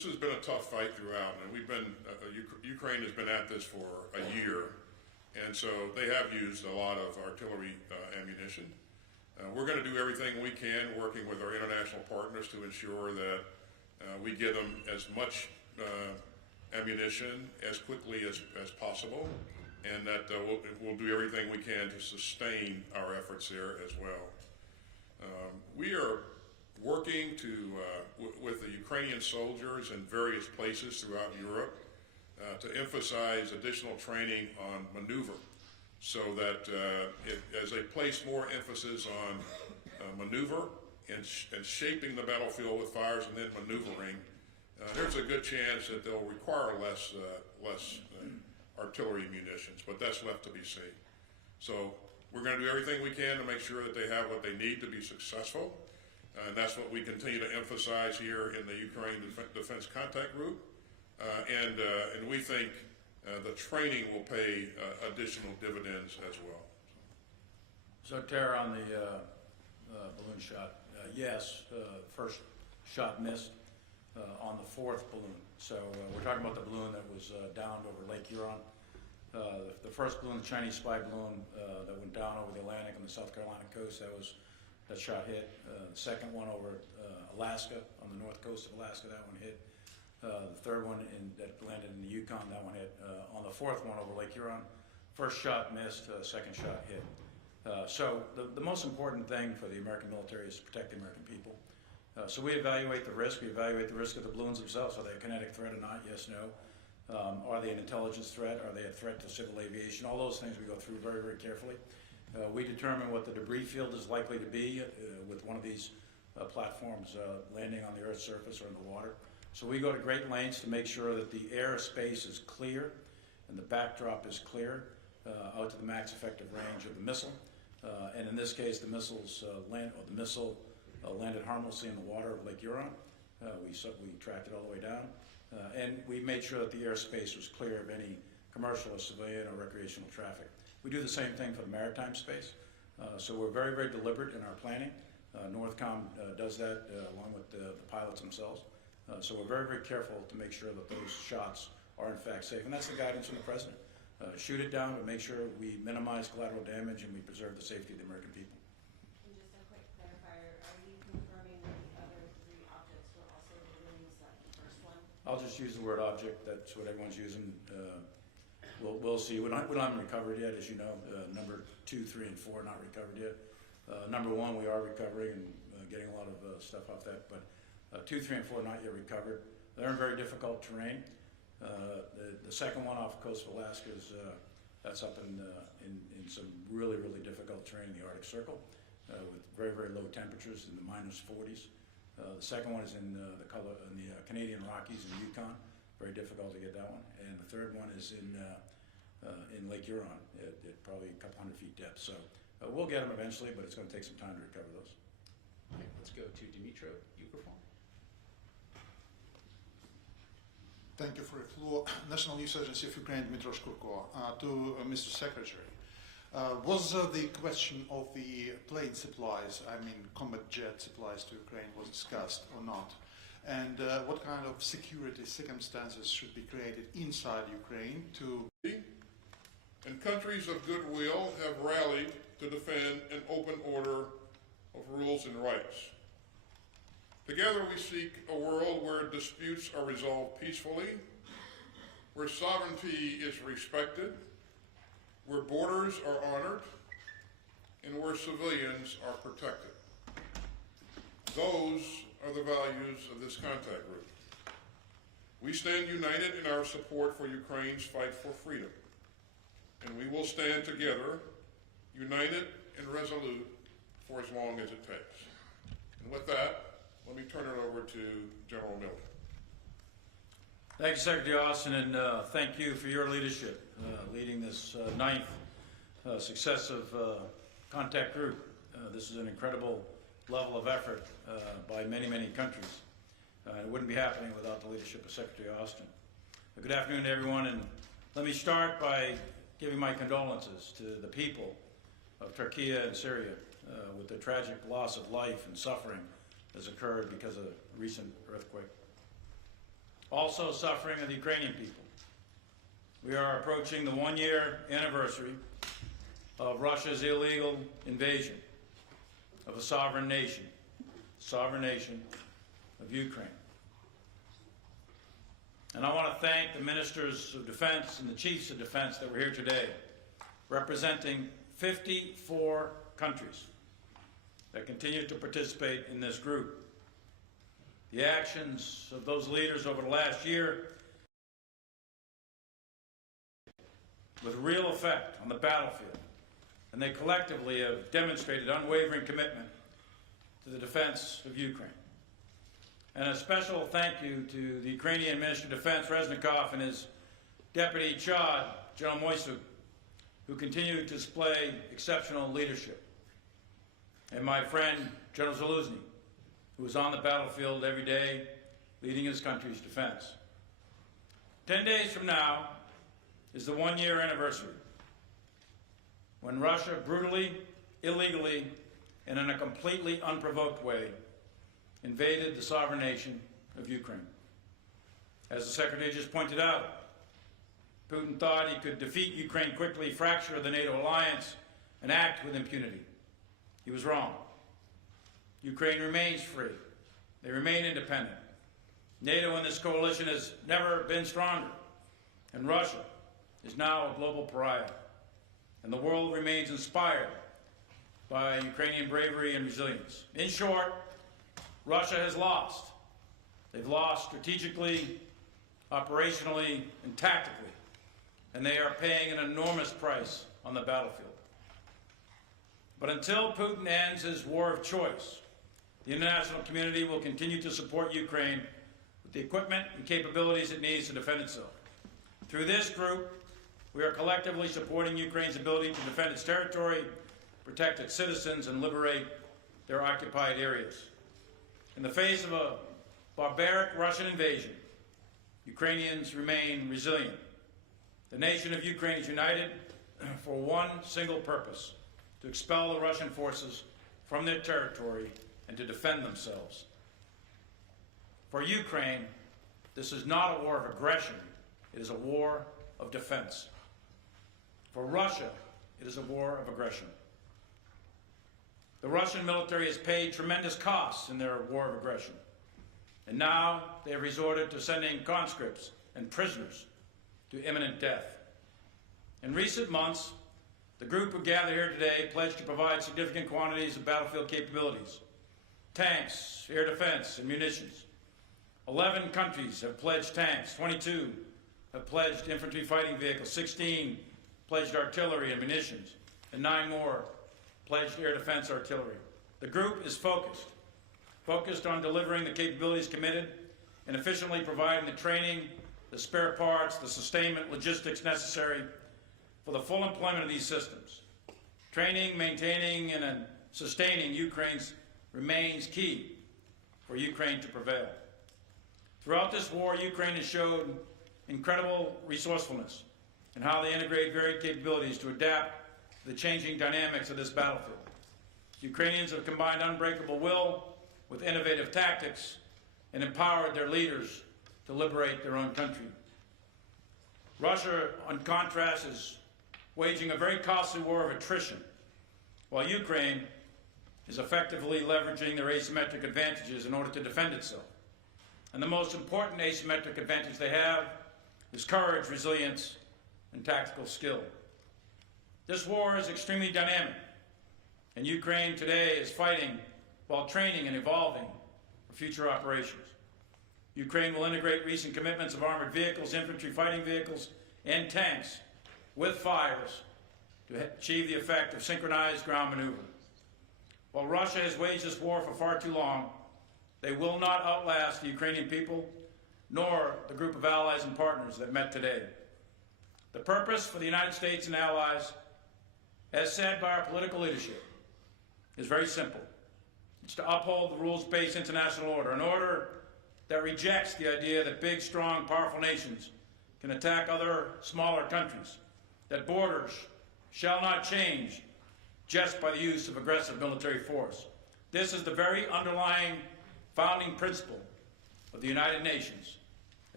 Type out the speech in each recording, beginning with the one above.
This has been a tough fight throughout, and Ukraine has been at this for a year, and so they have used a lot of artillery ammunition. We're going to do everything we can, working with our international partners, to ensure that we give them as much ammunition as quickly as possible, and that we'll do everything we can to sustain our efforts there as well. We are working with the Ukrainian soldiers in various places throughout Europe to emphasize additional training on maneuver, so that as they place more emphasis on maneuver and shaping the battlefield with fires and then maneuvering, there's a good chance that they'll require less artillery munitions, but that's left to be seen. So we're going to do everything we can to make sure that they have what they need to be successful. And that's what we continue to emphasize here in the Ukraine Defense Contact Group. And we think the training will pay additional dividends as well. So, Tara, on the balloon shot, yes, first shot missed on the fourth balloon. So we're talking about the balloon that was downed over Lake Huron. The first balloon, the Chinese spy balloon that went down over the Atlantic on the South Carolina coast, that shot hit. The second one over Alaska, on the north coast of Alaska, that one hit. The third one that landed in the Yukon, that one hit. On the fourth one over Lake Huron, first shot missed, second shot hit. So the most important thing for the American military is to protect the American people. So we evaluate the risk. We evaluate the risk of the balloons themselves. Are they a kinetic threat or not? Yes, no. Are they an intelligence threat? Are they a threat to civil aviation? All those things we go through very, very carefully. We determine what the debris field is likely to be with one of these platforms landing on the Earth's surface or in the water. So we go to great lengths to make sure that the airspace is clear and the backdrop is clear out to the max effective range of the missile. And in this case, the missile landed harmlessly in the water of Lake Huron. We tracked it all the way down, and we made sure that the airspace was clear of any commercial or civilian or recreational traffic. We do the same thing for the maritime space, so we're very, very deliberate in our planning. Northcom does that along with the pilots themselves. So we're very, very careful to make sure that those shots are in fact safe, and that's the guidance from the President. Shoot it down, but make sure we minimize collateral damage and we preserve the safety of the American people. And just a quick clarifier, are you confirming that the other three objects were also balloons like the first one? I'll just use the word object. That's what everyone's using. We'll see. We don't have them recovered yet, as you know. Number 2, 3, and 4 not recovered yet. Number 1 we are recovering and getting a lot of stuff off that, but 2, 3, and 4 not yet recovered. They're in very difficult terrain. The second one off the coast of Alaska is that's up in some really, really difficult terrain in the Arctic Circle with very, very low temperatures in the -40s. The second one is in the Canadian Rockies in Yukon. Very difficult to get that one. And the third one is in Lake Huron at probably a couple hundred feet depth. So we'll get them eventually, but it's going to take some time to recover those. Okay, let's go to Dmitry Peskov. Thank you for the floor. National News Agency of Ukraine, Dmitry Peskov. To Mr. Secretary, was the question of the plane supplies, I mean combat jet supplies to Ukraine, was discussed or not? And what kind of security circumstances should be created inside Ukraine to... And countries of goodwill have rallied to defend an open order of rules and rights. Together we seek a world where disputes are resolved peacefully, where sovereignty is respected, where borders are honored, and where civilians are protected. Those are the values of this contact group. We stand united in our support for Ukraine's fight for freedom, and we will stand together, united and resolute, for as long as it takes. And with that, let me turn it over to General Miller. Thank you, Secretary Austin, and thank you for your leadership, leading this ninth successive contact group. This is an incredible level of effort by many, many countries. It wouldn't be happening without the leadership of Secretary Austin. Good afternoon, everyone, and let me start by giving my condolences to the people of Turkey and Syria with the tragic loss of life and suffering has occurred because of a recent earthquake. also suffering are the Ukrainian people. We are approaching the one-year anniversary of Russia's illegal invasion of a sovereign nation of Ukraine. And I want to thank the ministers of defense and the chiefs of defense that were here today, representing 54 countries that continue to participate in this group. The actions of those leaders over the last year with real effect on the battlefield, and they collectively have demonstrated unwavering commitment to the defense of Ukraine. And a special thank you to the Ukrainian Minister of Defense, Reznikov, and his Deputy Chad, General Moisuk, who continue to display exceptional leadership. And my friend, General Zaluzny, who is on the battlefield every day, leading his country's defense. 10 days from now is the one-year anniversary when Russia brutally, illegally, and in a completely unprovoked way invaded the sovereign nation of Ukraine. As the Secretary just pointed out, Putin thought he could defeat Ukraine quickly, fracture the NATO alliance, and act with impunity. He was wrong. Ukraine remains free. They remain independent. NATO in this coalition has never been stronger, and Russia is now a global pariah. And the world remains inspired by Ukrainian bravery and resilience. In short, Russia has lost. They've lost strategically, operationally, and tactically, and they are paying an enormous price on the battlefield. But until Putin ends his war of choice, the international community will continue to support Ukraine with the equipment and capabilities it needs to defend itself. Through this group, we are collectively supporting Ukraine's ability to defend its territory, protect its citizens, and liberate their occupied areas. In the face of a barbaric Russian invasion, Ukrainians remain resilient. The nation of Ukraine is united for one single purpose: to expel the Russian forces from their territory and to defend themselves. For Ukraine, this is not a war of aggression, it is a war of defense. For Russia, it is a war of aggression. The Russian military has paid tremendous costs in their war of aggression, and now they have resorted to sending conscripts and prisoners to imminent death. In recent months, the group who gathered here today pledged to provide significant quantities of battlefield capabilities: tanks, air defense, and munitions. 11 countries have pledged tanks, 22 have pledged infantry fighting vehicles, 16 pledged artillery and munitions, and 9 more pledged air defense artillery. The group is focused on delivering the capabilities committed and efficiently providing the training, the spare parts, the sustainment logistics necessary for the full employment of these systems. Training, maintaining, and sustaining Ukraine's remains key for Ukraine to prevail. Throughout this war, Ukraine has showed incredible resourcefulness in how they integrate varied capabilities to adapt to the changing dynamics of this battlefield. Ukrainians have combined unbreakable will with innovative tactics and empowered their leaders to liberate their own country. Russia, on contrast, is waging a very costly war of attrition, while Ukraine is effectively leveraging their asymmetric advantages in order to defend itself. And the most important asymmetric advantage they have is courage, resilience, and tactical skill. This war is extremely dynamic, and Ukraine today is fighting while training and evolving for future operations. Ukraine will integrate recent commitments of armored vehicles, infantry fighting vehicles, and tanks with fires to achieve the effect of synchronized ground maneuver. While Russia has waged this war for far too long, they will not outlast the Ukrainian people, nor the group of allies and partners that met today. The purpose for the United States and allies, as said by our political leadership, is very simple. It's to uphold the rules-based international order, an order that rejects the idea that big, strong, powerful nations can attack other smaller countries, that borders shall not change just by the use of aggressive military force. This is the very underlying founding principle of the United Nations,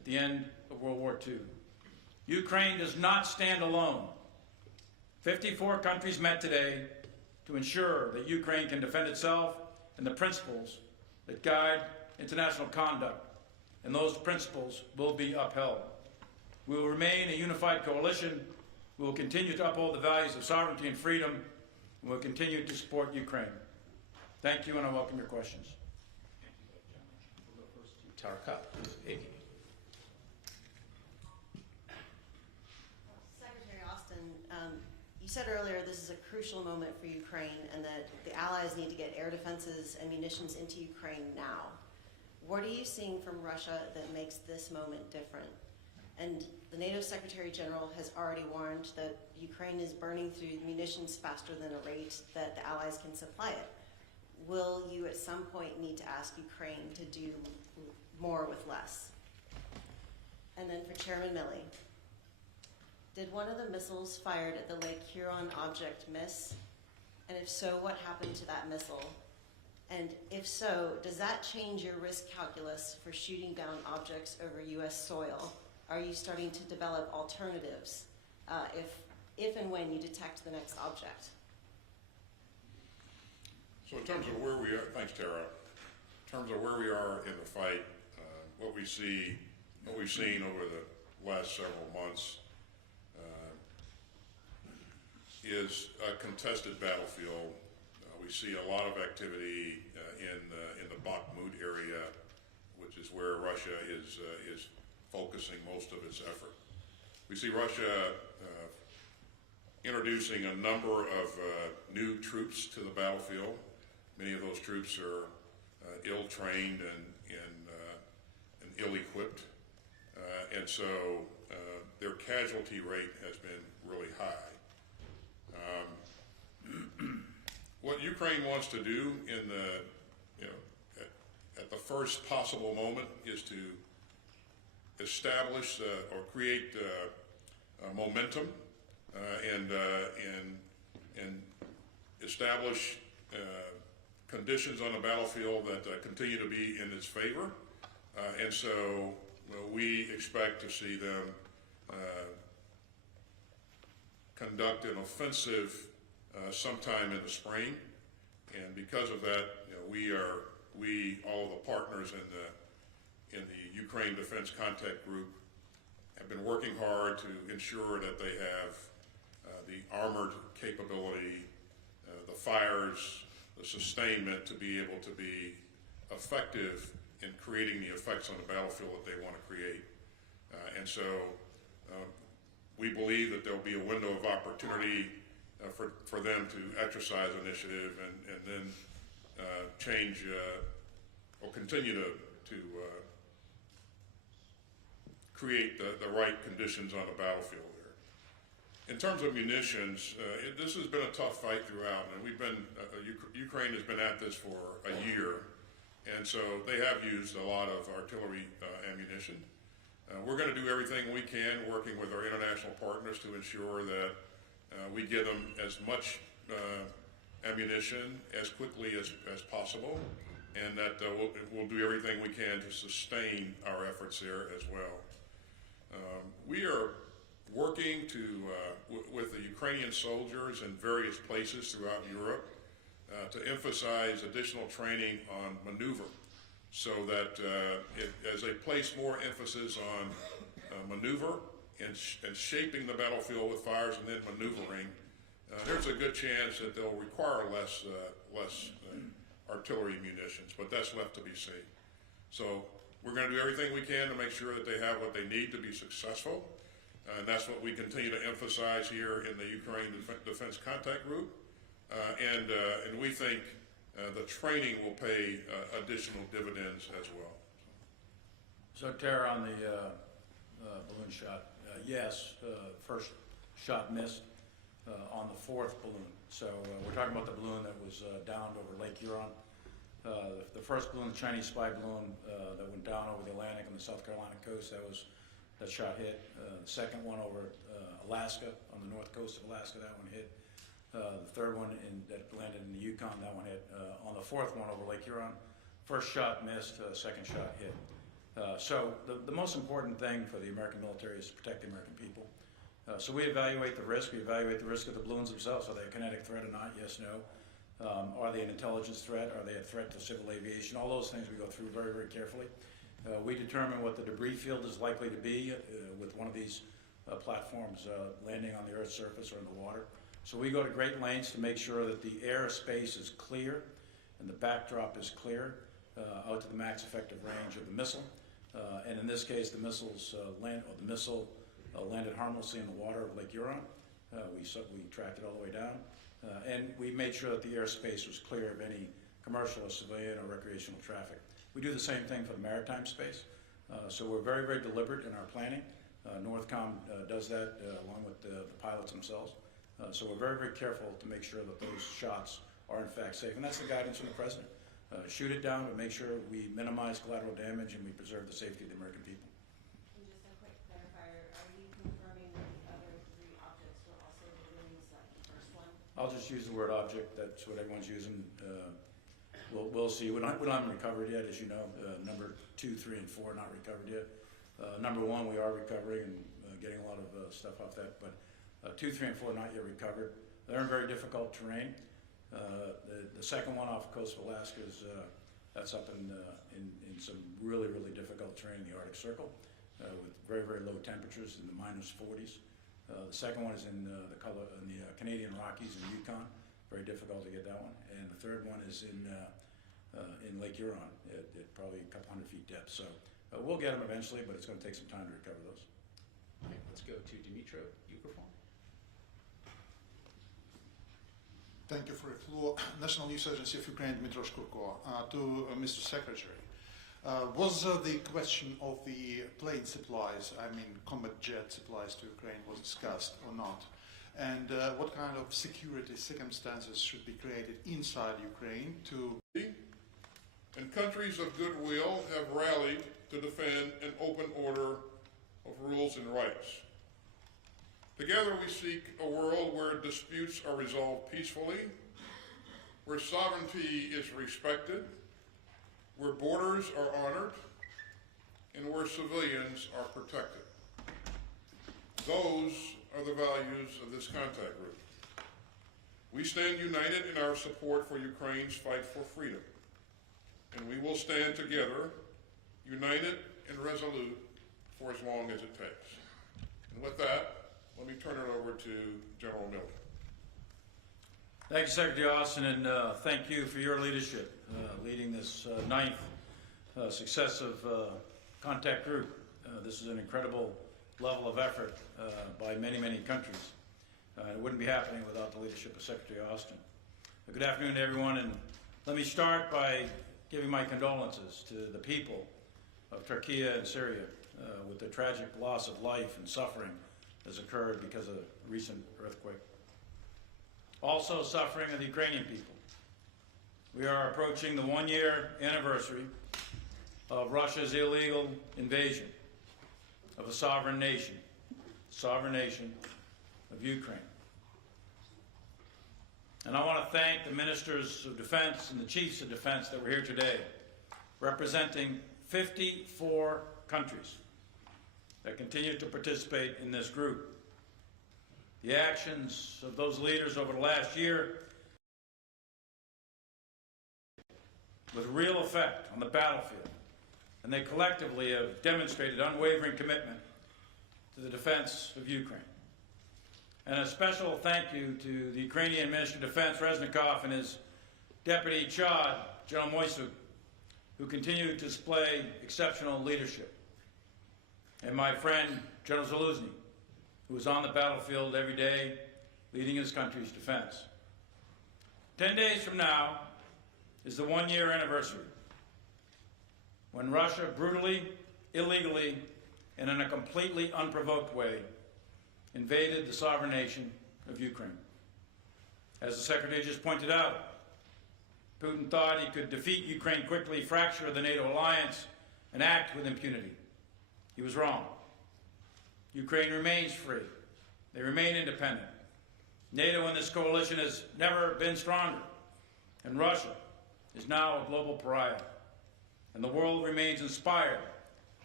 at the end of World War II. Ukraine does not stand alone. 54 countries met today to ensure that Ukraine can defend itself and the principles that guide international conduct, and those principles will be upheld. We will remain a unified coalition. We will continue to uphold the values of sovereignty and freedom, and we will continue to support Ukraine. Thank you, and I welcome your questions. Thank you, gentlemen. We'll go first to Tarka Egi. Secretary Austin, you said earlier this is a crucial moment for Ukraine and that the Allies need to get air defenses and munitions into Ukraine now. What are you seeing from Russia that makes this moment different? And the NATO Secretary General has already warned that Ukraine is burning through munitions faster than a rate that the Allies can supply it. Will you at some point need to ask Ukraine to do more with less? And then for Chairman Milley, did one of the missiles fired at the Lake Huron object miss? And if so, what happened to that missile? And if so, does that change your risk calculus for shooting down objects over U.S. soil? Are you starting to develop alternatives if and when you detect the next object? So in terms of where we are, thanks Tara, in terms of where we are in the fight, what we've seen over the last several months is a contested battlefield. We see a lot of activity in the Bakhmut area, which is where Russia is focusing most of its effort. We see Russia introducing a number of new troops to the battlefield. Many of those troops are ill-trained and ill-equipped, and so their casualty rate has been really high. What Ukraine wants to do in the, at the first possible moment is to establish or create momentum and establish conditions on the battlefield that continue to be in its favor. And so we expect to see them conduct an offensive sometime in the spring, and because of that, all of the partners in the Ukraine Defense Contact Group have been working hard to ensure that they have the armored capability, the fires, the sustainment to be able to be effective in creating the effects on the battlefield that they want to create. And so we believe that there'll be a window of opportunity for them to exercise initiative and then change or continue to create the right conditions on the battlefield there. In terms of munitions, this has been a tough fight throughout, and Ukraine has been at this for a year, and so they have used a lot of artillery ammunition. We're going to do everything we can, working with our international partners, to ensure that we get them as much ammunition as quickly as possible, and that we'll do everything we can to sustain our efforts there as well. We are working with the Ukrainian soldiers in various places throughout Europe to emphasize additional training on maneuver, so that as they place more emphasis on maneuver and shaping the battlefield with fires and then maneuvering, there's a good chance that they'll require less artillery munitions, but that's left to be seen. So we're going to do everything we can to make sure that they have what they need to be successful, and that's what we continue to emphasize here in the Ukraine Defense Contact Group, and we think the training will pay additional dividends as well. So Tara, on the balloon shot, yes, first shot missed on the fourth balloon. So we're talking about the balloon that was downed over Lake Huron. The first balloon, the Chinese spy balloon that went down over the Atlantic on the South Carolina coast, that shot hit. The second one over Alaska, on the north coast of Alaska, that one hit. The third one that landed in the Yukon, that one hit. On the fourth one over Lake Huron, first shot missed, second shot hit. So the most important thing for the American military is to protect the American people. So we evaluate the risk. We evaluate the risk of the balloons themselves. Are they a kinetic threat or not? Yes, no. Are they an intelligence threat? Are they a threat to civil aviation? All those things we go through very, very carefully. We determine what the debris field is likely to be with one of these platforms landing on the Earth's surface or in the water. So we go to great lengths to make sure that the airspace is clear and the backdrop is clear out to the max effective range of the missile. And in this case, the missiles landed harmlessly in the water of Lake Huron. We tracked it all the way down. And we made sure that the airspace was clear of any commercial or civilian or recreational traffic. We do the same thing for the maritime space. So we're very, very deliberate in our planning. Northcom does that along with the pilots themselves. So we're very, very careful to make sure that those shots are in fact safe. And that's the guidance from the President. Shoot it down, but make sure we minimize collateral damage and we preserve the safety of the American people. And just a quick clarifier, are you confirming that the other 3 objects were also balloons like the first one? I'll just use the word object. That's what everyone's using. We'll see. We don't haven't recovered yet, as you know. Number 2, 3, and 4 not recovered yet. Number 1 we are recovering and getting a lot of stuff off that, but 2, 3, and 4 not yet recovered. They're in very difficult terrain. The second one off the coast of Alaska is that's up in some really, really difficult terrain in the Arctic Circle with very, very low temperatures in the -40s. The second one is in the Canadian Rockies in Yukon. Very difficult to get that one. And the third one is in Lake Huron at probably a couple hundred feet depth. So we'll get them eventually, but it's going to take some time to recover those. Okay, let's go to Dmitry Peskov. Thank you for your floor. National News Agency of Ukraine, Dmitry Peskov. To Mr. Secretary, was the question of the plane supplies, I mean combat jet supplies to Ukraine, was discussed or not? And what kind of security circumstances should be created inside Ukraine to... And countries of goodwill have rallied to defend an open order of rules and rights. Together we seek a world where disputes are resolved peacefully, where sovereignty is respected, where borders are honored, and where civilians are protected. Those are the values of this contact group. We stand united in our support for Ukraine's fight for freedom, and we will stand together, united and resolute, for as long as it takes. And with that, let me turn it over to General Miller. Thank you, Secretary Austin, and thank you for your leadership, leading this 9th successive contact group. This is an incredible level of effort by many, many countries. It wouldn't be happening without the leadership of Secretary Austin. Good afternoon to everyone, and let me start by giving my condolences to the people of Turkey and Syria with the tragic loss of life and suffering has occurred because of a recent earthquake. Also suffering are the Ukrainian people. We are approaching the 1-year anniversary of Russia's illegal invasion of a sovereign nation of Ukraine. And I want to thank the ministers of defense and the chiefs of defense that were here today, representing 54 countries that continue to participate in this group. The actions of those leaders over the last year with real effect on the battlefield, and they collectively have demonstrated unwavering commitment to the defense of Ukraine. And a special thank you to the Ukrainian Minister of Defense, Reznikov, and his Deputy Chad, General Moisuk, who continue to display exceptional leadership. And my friend, General Zaluzny, who is on the battlefield every day, leading his country's defense. 10 days from now is the 1-year anniversary when Russia brutally, illegally, and in a completely unprovoked way invaded the sovereign nation of Ukraine. As the Secretary just pointed out, Putin thought he could defeat Ukraine quickly, fracture the NATO alliance, and act with impunity. He was wrong. Ukraine remains free. They remain independent. NATO and this coalition has never been stronger. And Russia is now a global pariah. And the world remains inspired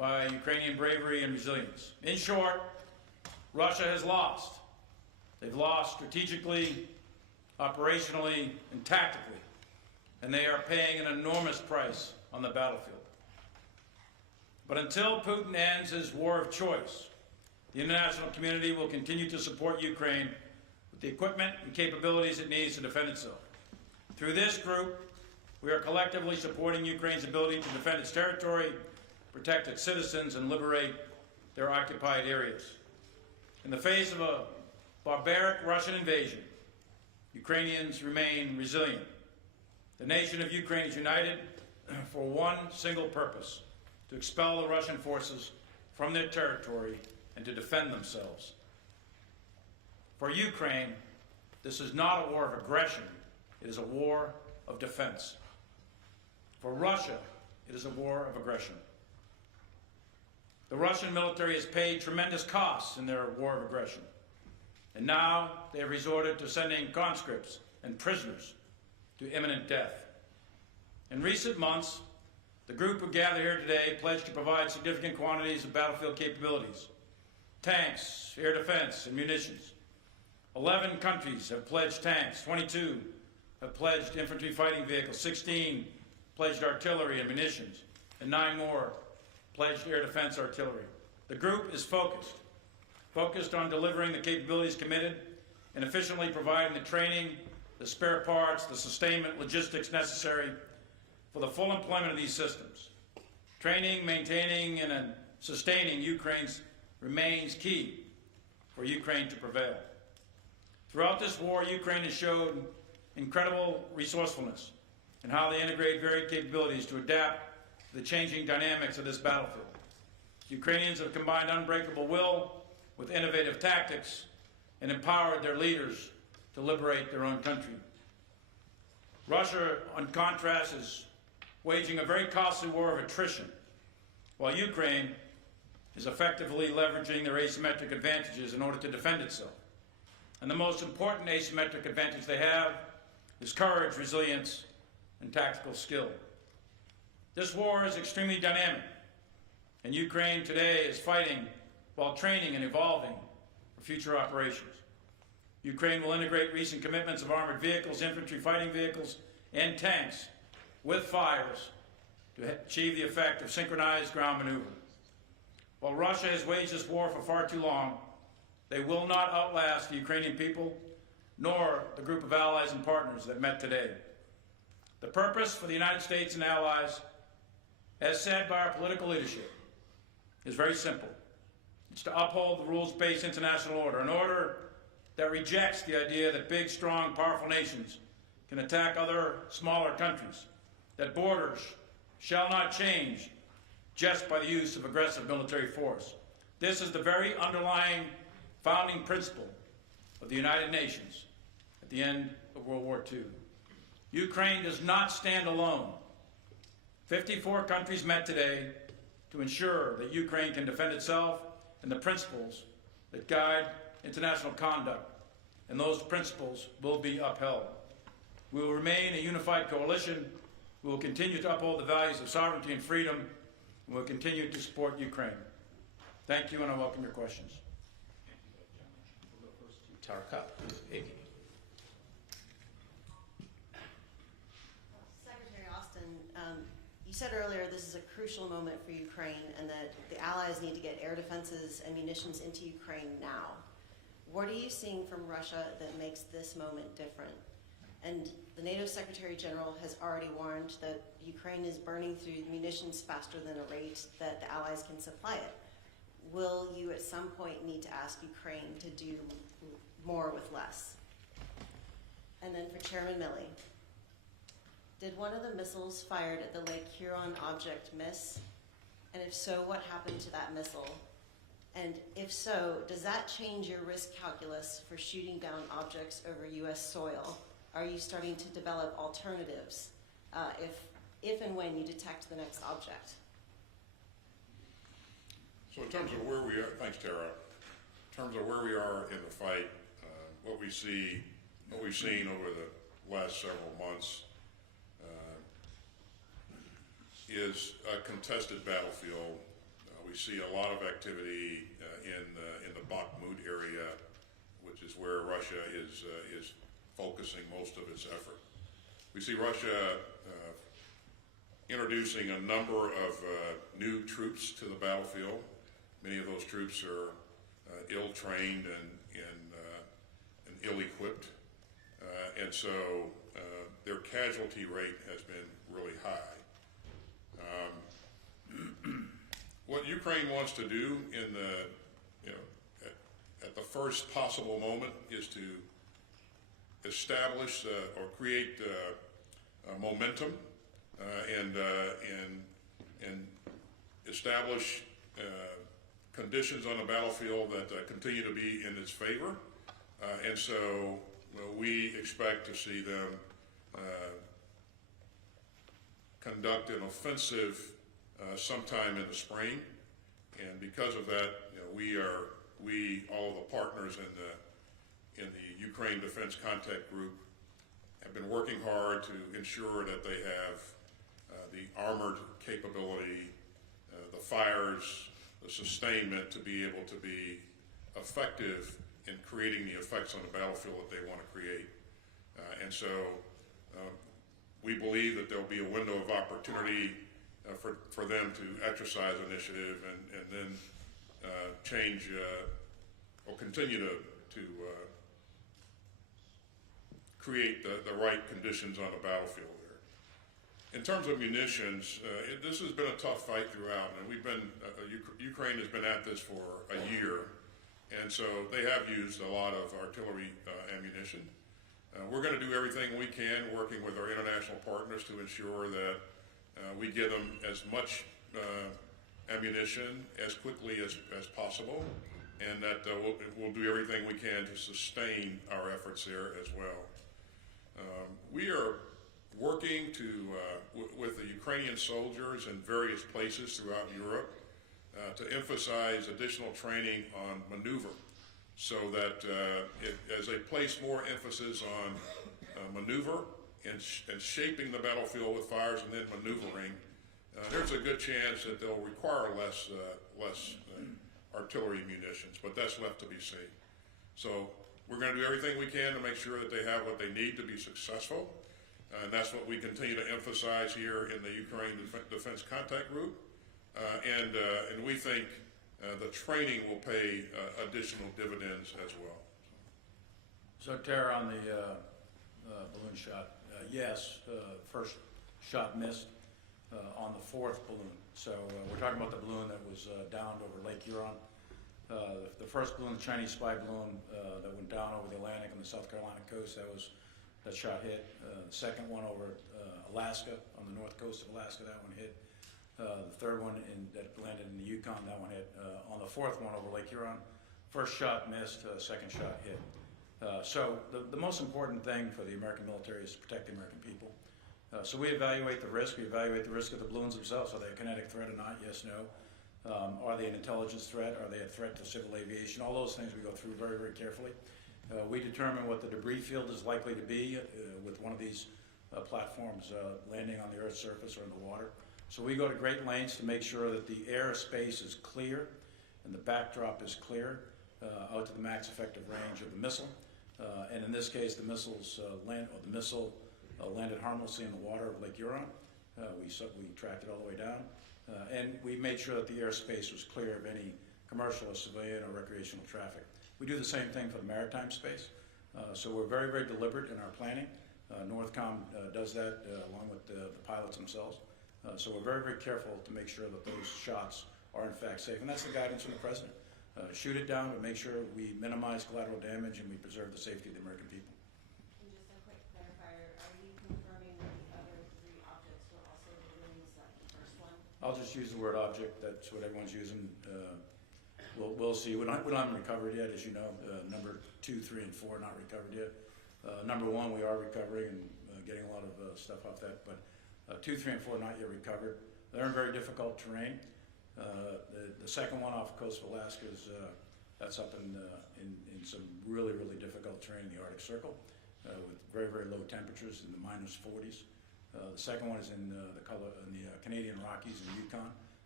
by Ukrainian bravery and resilience. In short, Russia has lost. They've lost strategically, operationally, and tactically, and they are paying an enormous price on the battlefield. But until Putin ends his war of choice, the international community will continue to support Ukraine with the equipment and capabilities it needs to defend itself. Through this group, we are collectively supporting Ukraine's ability to defend its territory, protect its citizens, and liberate their occupied areas. In the face of a barbaric Russian invasion, Ukrainians remain resilient. The nation of Ukraine is united for one single purpose: to expel the Russian forces from their territory and to defend themselves. For Ukraine, this is not a war of aggression, it is a war of defense. For Russia, it is a war of aggression. The Russian military has paid tremendous costs in their war of aggression, and now they have resorted to sending conscripts and prisoners to imminent death. In recent months, the group who gathered here today pledged to provide significant quantities of battlefield capabilities: tanks, air defense, and munitions. 11 countries have pledged tanks, 22 have pledged infantry fighting vehicles, 16 pledged artillery and munitions, and 9 more pledged air defense artillery. The group is focused on delivering the capabilities committed and efficiently providing the training, the spare parts, the sustainment logistics necessary for the full employment of these systems. Training, maintaining, and sustaining Ukraine's remains key for Ukraine to prevail. Throughout this war, Ukraine has showed incredible resourcefulness in how they integrate varied capabilities to adapt to the changing dynamics of this battlefield. Ukrainians have combined unbreakable will with innovative tactics and empowered their leaders to liberate their own country. Russia, on contrast, is waging a very costly war of attrition, while Ukraine is effectively leveraging their asymmetric advantages in order to defend itself. And the most important asymmetric advantage they have is courage, resilience, and tactical skill. This war is extremely dynamic, and Ukraine today is fighting while training and evolving for future operations. Ukraine will integrate recent commitments of armored vehicles, infantry fighting vehicles, and tanks with fires to achieve the effect of synchronized ground maneuver. While Russia has waged this war for far too long, they will not outlast the Ukrainian people, nor the group of allies and partners that met today. The purpose for the United States and allies, as said by our political leadership, is very simple. It's to uphold the rules-based international order, an order that rejects the idea that big, strong, powerful nations can attack other smaller countries, that borders shall not change just by the use of aggressive military force. This is the very underlying founding principle of the United Nations at the end of World War II. Ukraine does not stand alone. 54 countries met today to ensure that Ukraine can defend itself and the principles that guide international conduct, and those principles will be upheld. We will remain a unified coalition. We will continue to uphold the values of sovereignty and freedom, and we'll continue to support Ukraine. Thank you, and I welcome your questions. We'll go first to Tarka. Secretary Austin, you said earlier this is a crucial moment for Ukraine and that the allies need to get air defenses and munitions into Ukraine now. What are you seeing from Russia that makes this moment different? And the NATO Secretary General has already warned that Ukraine is burning through munitions faster than a rate that the allies can supply it. Will you at some point need to ask Ukraine to do more with less? And then for Chairman Milley, did one of the missiles fired at the Lake Huron object miss? And if so, what happened to that missile? And if so, does that change your risk calculus for shooting down objects over U.S. soil? Are you starting to develop alternatives if and when you detect the next object? So in terms of where we are, thanks Tara, in terms of where we are in the fight, what we've seen over the last several months is a contested battlefield We see a lot of activity in the Bakhmut area, which is where Russia is focusing most of its effort. We see Russia introducing a number of new troops to the battlefield. Many of those troops are ill-trained and ill-equipped, and so their casualty rate has been really high. What Ukraine wants to do in at the first possible moment is to establish or create momentum and establish conditions on the battlefield that continue to be in its favor, and so we expect to see them conduct an offensive sometime in the spring, and because of that, all of the partners in the Ukraine Defense Contact Group have been working hard to ensure that they have the armored capability, the fires, the sustainment to be able to be effective in creating the effects on the battlefield that they want to create. And so we believe that there'll be a window of opportunity for them to exercise initiative and then change or continue to create the right conditions on the battlefield there. In terms of munitions, this has been a tough fight throughout, and Ukraine has been at this for a year, and so they have used a lot of artillery ammunition. We're going to do everything we can, working with our international partners, to ensure that we get them as much ammunition as quickly as possible, and that we'll do everything we can to sustain our efforts there as well. We are working with the Ukrainian soldiers in various places throughout Europe to emphasize additional training on maneuver, so that as they place more emphasis on maneuver and shaping the battlefield with fires and then maneuvering, there's a good chance that they'll require less artillery munitions, but that's left to be seen. So we're going to do everything we can to make sure that they have what they need to be successful, and that's what we continue to emphasize here in the Ukraine Defense Contact Group, and we think the training will pay additional dividends as well. So Tara, on the balloon shot, yes, first shot missed on the fourth balloon. So we're talking about the balloon that was downed over Lake Huron. The first balloon, the Chinese spy balloon that went down over the Atlantic on the South Carolina coast, that shot hit. The second one over Alaska, on the north coast of Alaska, that one hit. The third one that landed in the Yukon, that one hit. On the fourth one over Lake Huron, first shot missed, second shot hit. So the most important thing for the American military is to protect the American people. So we evaluate the risk. We evaluate the risk of the balloons themselves. Are they a kinetic threat or not? Yes, no. Are they an intelligence threat? Are they a threat to civil aviation? All those things we go through very, very carefully. We determine what the debris field is likely to be with one of these platforms landing on the Earth's surface or in the water. So we go to great lengths to make sure that the airspace is clear and the backdrop is clear out to the max effective range of the missile. And in this case, the missile landed harmlessly in the water of Lake Huron. We tracked it all the way down. And we made sure that the airspace was clear of any commercial or civilian or recreational traffic. We do the same thing for the maritime space. So we're very, very deliberate in our planning. Northcom does that along with the pilots themselves. So we're very, very careful to make sure that those shots are in fact safe. And that's the guidance from the President. Shoot it down, but make sure we minimize collateral damage and we preserve the safety of the American people. And just a quick clarifier, are you confirming that the other three objects were also balloons, like the first one? I'll just use the word object. That's what everyone's using. We'll see. We haven't recovered yet, as you know. Number 2, 3, and 4 not recovered yet. Number 1 we are recovering and getting a lot of stuff off that, but 2, 3, and 4 not yet recovered. They're in very difficult terrain. The second one off the coast of Alaska that's up in some really, really difficult terrain in the Arctic Circle with very, very low temperatures in the -40s. The second one is in the Canadian Rockies in Yukon.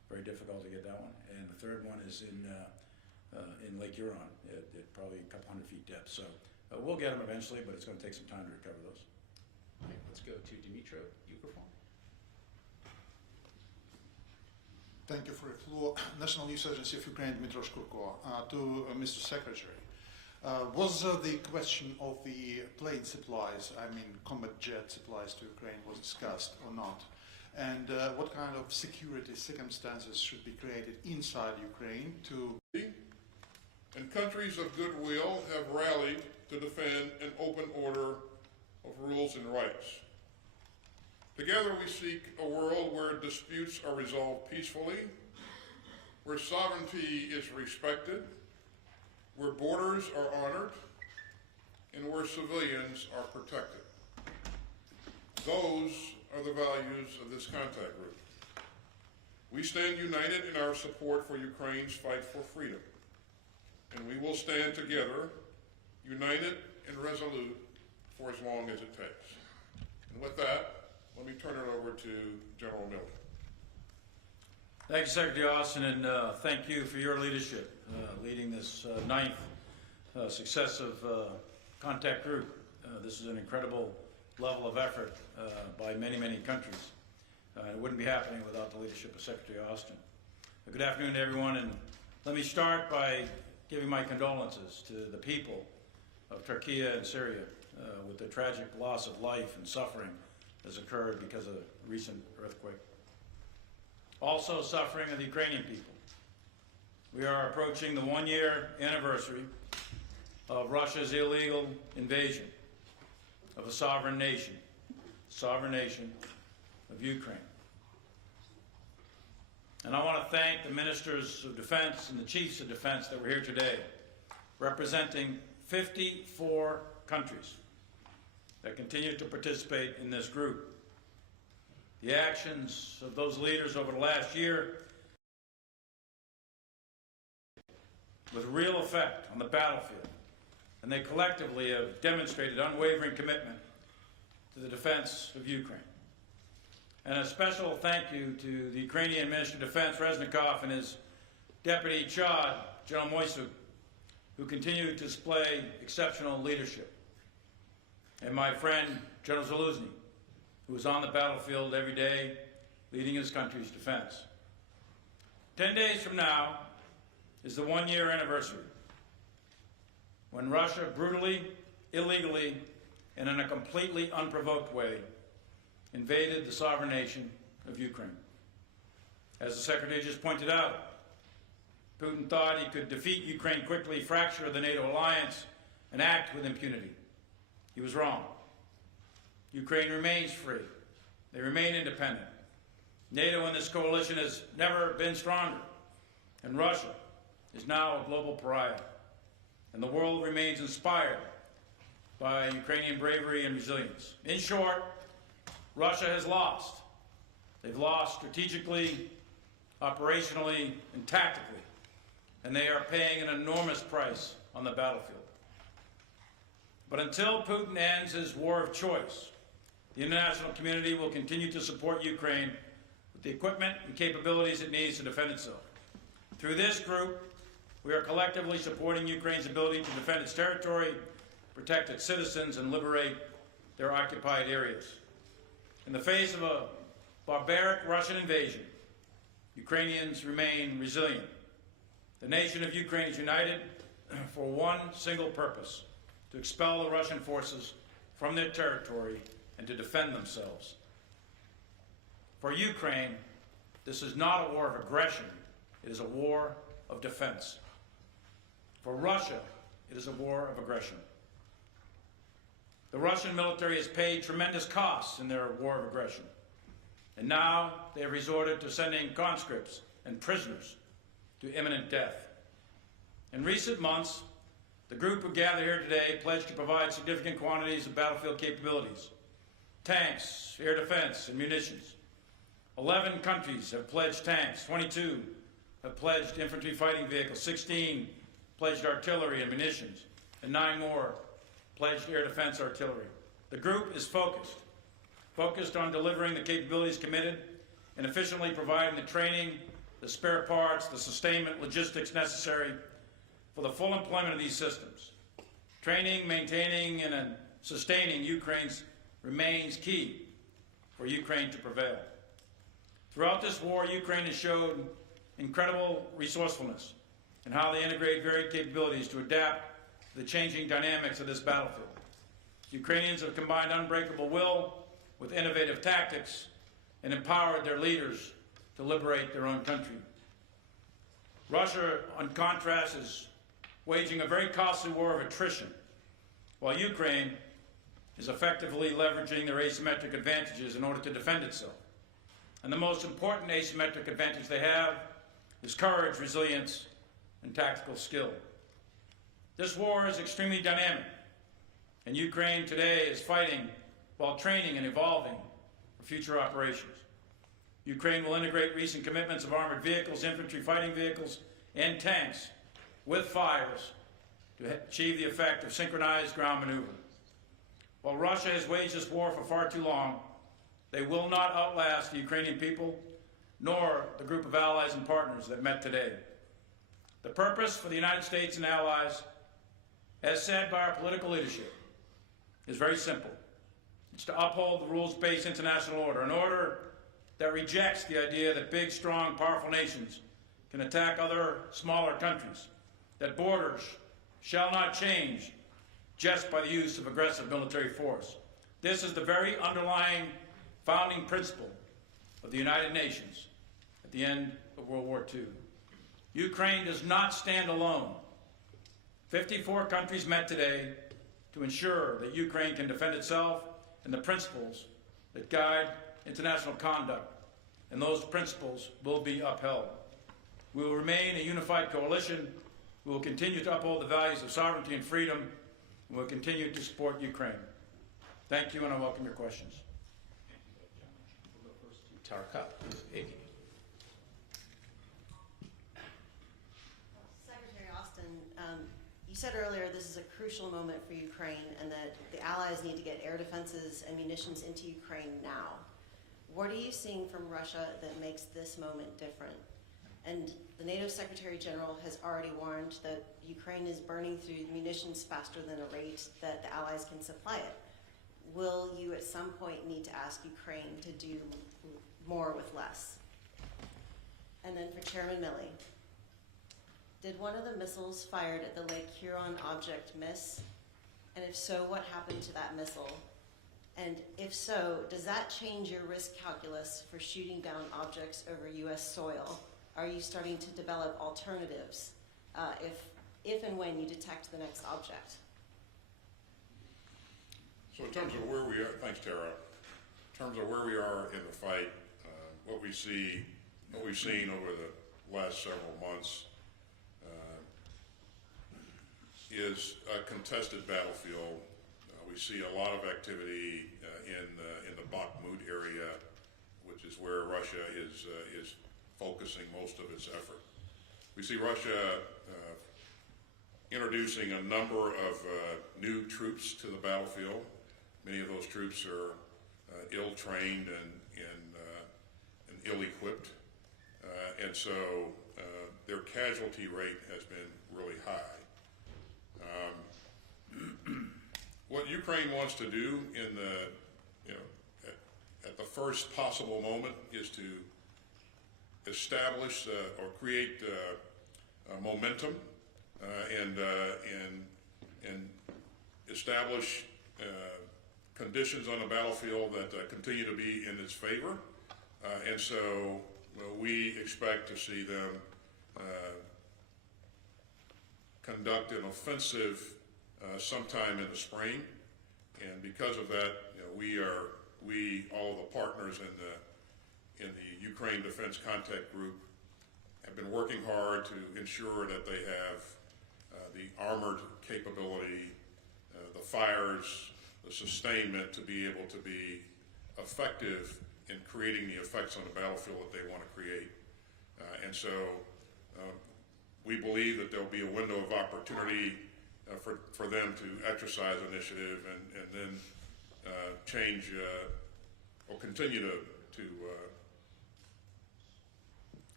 very difficult to get that one. And the third one is in Lake Huron at probably a couple hundred feet depth. So we'll get them eventually, but it's going to take some time to recover those. All right, let's go to Dmitry Peskov. Thank you for the floor. National News Agency of Ukraine, Dmitry Peskov. To Mr. Secretary, was the question of the plane supplies, I mean combat jet supplies to Ukraine, was discussed or not? And what kind of security circumstances should be created inside Ukraine to... And countries of goodwill have rallied to defend an open order of rules and rights. Together we seek a world where disputes are resolved peacefully, where sovereignty is respected, where borders are honored, and where civilians are protected. Those are the values of this contact group. We stand united in our support for Ukraine's fight for freedom, and we will stand together, united and resolute, for as long as it takes. And with that, let me turn it over to General Miller. Thank you, Secretary Austin, and thank you for your leadership, leading this ninth successive contact group. This is an incredible level of effort by many, many countries. It wouldn't be happening without the leadership of Secretary Austin. Good afternoon to everyone, and let me start by giving my condolences to the people of Turkey and Syria with the tragic loss of life and suffering has occurred because of the recent earthquake. Also suffering are the Ukrainian people. We are approaching the one-year anniversary of Russia's illegal invasion of a sovereign nation of Ukraine. And I want to thank the ministers of defense and the chiefs of defense that were here today, representing 54 countries that continue to participate in this group. The actions of those leaders over the last year with real effect on the battlefield, and they collectively have demonstrated unwavering commitment to the defense of Ukraine. And a special thank you to the Ukrainian Minister of Defense, Reznikov, and his Deputy Chad, General Moisuk, who continue to display exceptional leadership. And my friend, General Zaluzny, who is on the battlefield every day, leading his country's defense. 10 days from now is the one-year anniversary when Russia brutally, illegally, and in a completely unprovoked way invaded the sovereign nation of Ukraine. As the Secretary just pointed out, Putin thought he could defeat Ukraine quickly, fracture the NATO alliance, and act with impunity. He was wrong. Ukraine remains free. They remain independent. NATO and this coalition has never been stronger, and Russia is now a global pariah. And the world remains inspired by Ukrainian bravery and resilience. In short, Russia has lost. They've lost strategically, operationally, and tactically, and they are paying an enormous price on the battlefield. But until Putin ends his war of choice, the international community will continue to support Ukraine with the equipment and capabilities it needs to defend itself. Through this group, we are collectively supporting Ukraine's ability to defend its territory, protect its citizens, and liberate their occupied areas. In the face of a barbaric Russian invasion, Ukrainians remain resilient. The nation of Ukraine is united for one single purpose: to expel the Russian forces from their territory and to defend themselves. For Ukraine, this is not a war of aggression, it is a war of defense. For Russia, it is a war of aggression. The Russian military has paid tremendous costs in their war of aggression, and now they have resorted to sending conscripts and prisoners to imminent death. In recent months, the group who gathered here today pledged to provide significant quantities of battlefield capabilities: tanks, air defense, and munitions. 11 countries have pledged tanks, 22 have pledged infantry fighting vehicles, 16 pledged artillery and munitions, and 9 more pledged air defense artillery. The group is focused on delivering the capabilities committed and efficiently providing the training, the spare parts, the sustainment, logistics necessary for the full employment of these systems. Training, maintaining, and sustaining Ukraine's remains key for Ukraine to prevail. Throughout this war, Ukraine has showed incredible resourcefulness in how they integrate varied capabilities to adapt to the changing dynamics of this battlefield. Ukrainians have combined unbreakable will with innovative tactics and empowered their leaders to liberate their own country. Russia, on contrast, is waging a very costly war of attrition, while Ukraine is effectively leveraging their asymmetric advantages in order to defend itself. And the most important asymmetric advantage they have is courage, resilience, and tactical skill. This war is extremely dynamic, and Ukraine today is fighting while training and evolving for future operations. Ukraine will integrate recent commitments of armored vehicles, infantry fighting vehicles, and tanks with fires to achieve the effect of synchronized ground maneuver. While Russia has waged this war for far too long, they will not outlast the Ukrainian people, nor the group of allies and partners that met today. The purpose for the United States and allies, as said by our political leadership, is very simple. It's to uphold the rules-based international order, an order that rejects the idea that big, strong, powerful nations can attack other smaller countries, that borders shall not change just by the use of aggressive military force. This is the very underlying founding principle of the United Nations at the end of World War II. Ukraine does not stand alone. 54 countries met today to ensure that Ukraine can defend itself and the principles that guide international conduct, and those principles will be upheld. We will remain a unified coalition. We will continue to uphold the values of sovereignty and freedom, and we'll continue to support Ukraine. Thank you, and I welcome your questions. We'll go first to Tarka. Secretary Austin, you said earlier this is a crucial moment for Ukraine and that the allies need to get air defenses and munitions into Ukraine now. What are you seeing from Russia that makes this moment different? And the NATO Secretary General has already warned that Ukraine is burning through munitions faster than a rate that the allies can supply it. Will you at some point need to ask Ukraine to do more with less? And then for Chairman Milley, did one of the missiles fired at the Lake Huron object miss? And if so, what happened to that missile? And if so, does that change your risk calculus for shooting down objects over U.S. soil? Are you starting to develop alternatives if and when you detect the next object? So in terms of where we are, thanks Tara, in terms of where we are in the fight, what we've seen over the last several months is a contested battlefield. We see a lot of activity in the Bakhmut area, which is where Russia is focusing most of its effort. We see Russia introducing a number of new troops to the battlefield. Many of those troops are ill-trained and ill-equipped, and so their casualty rate has been really high. What Ukraine wants to do in at the first possible moment is to establish or create momentum and establish conditions on the battlefield that continue to be in its favor, and so we expect to see them conduct an offensive sometime in the spring, and because of that, all of the partners in the Ukraine Defense Contact Group have been working hard to ensure that they have the armored capability, the fires, the sustainment to be able to be effective in creating the effects on the battlefield that they want to create. And so we believe that there'll be a window of opportunity for them to exercise initiative and then change or continue to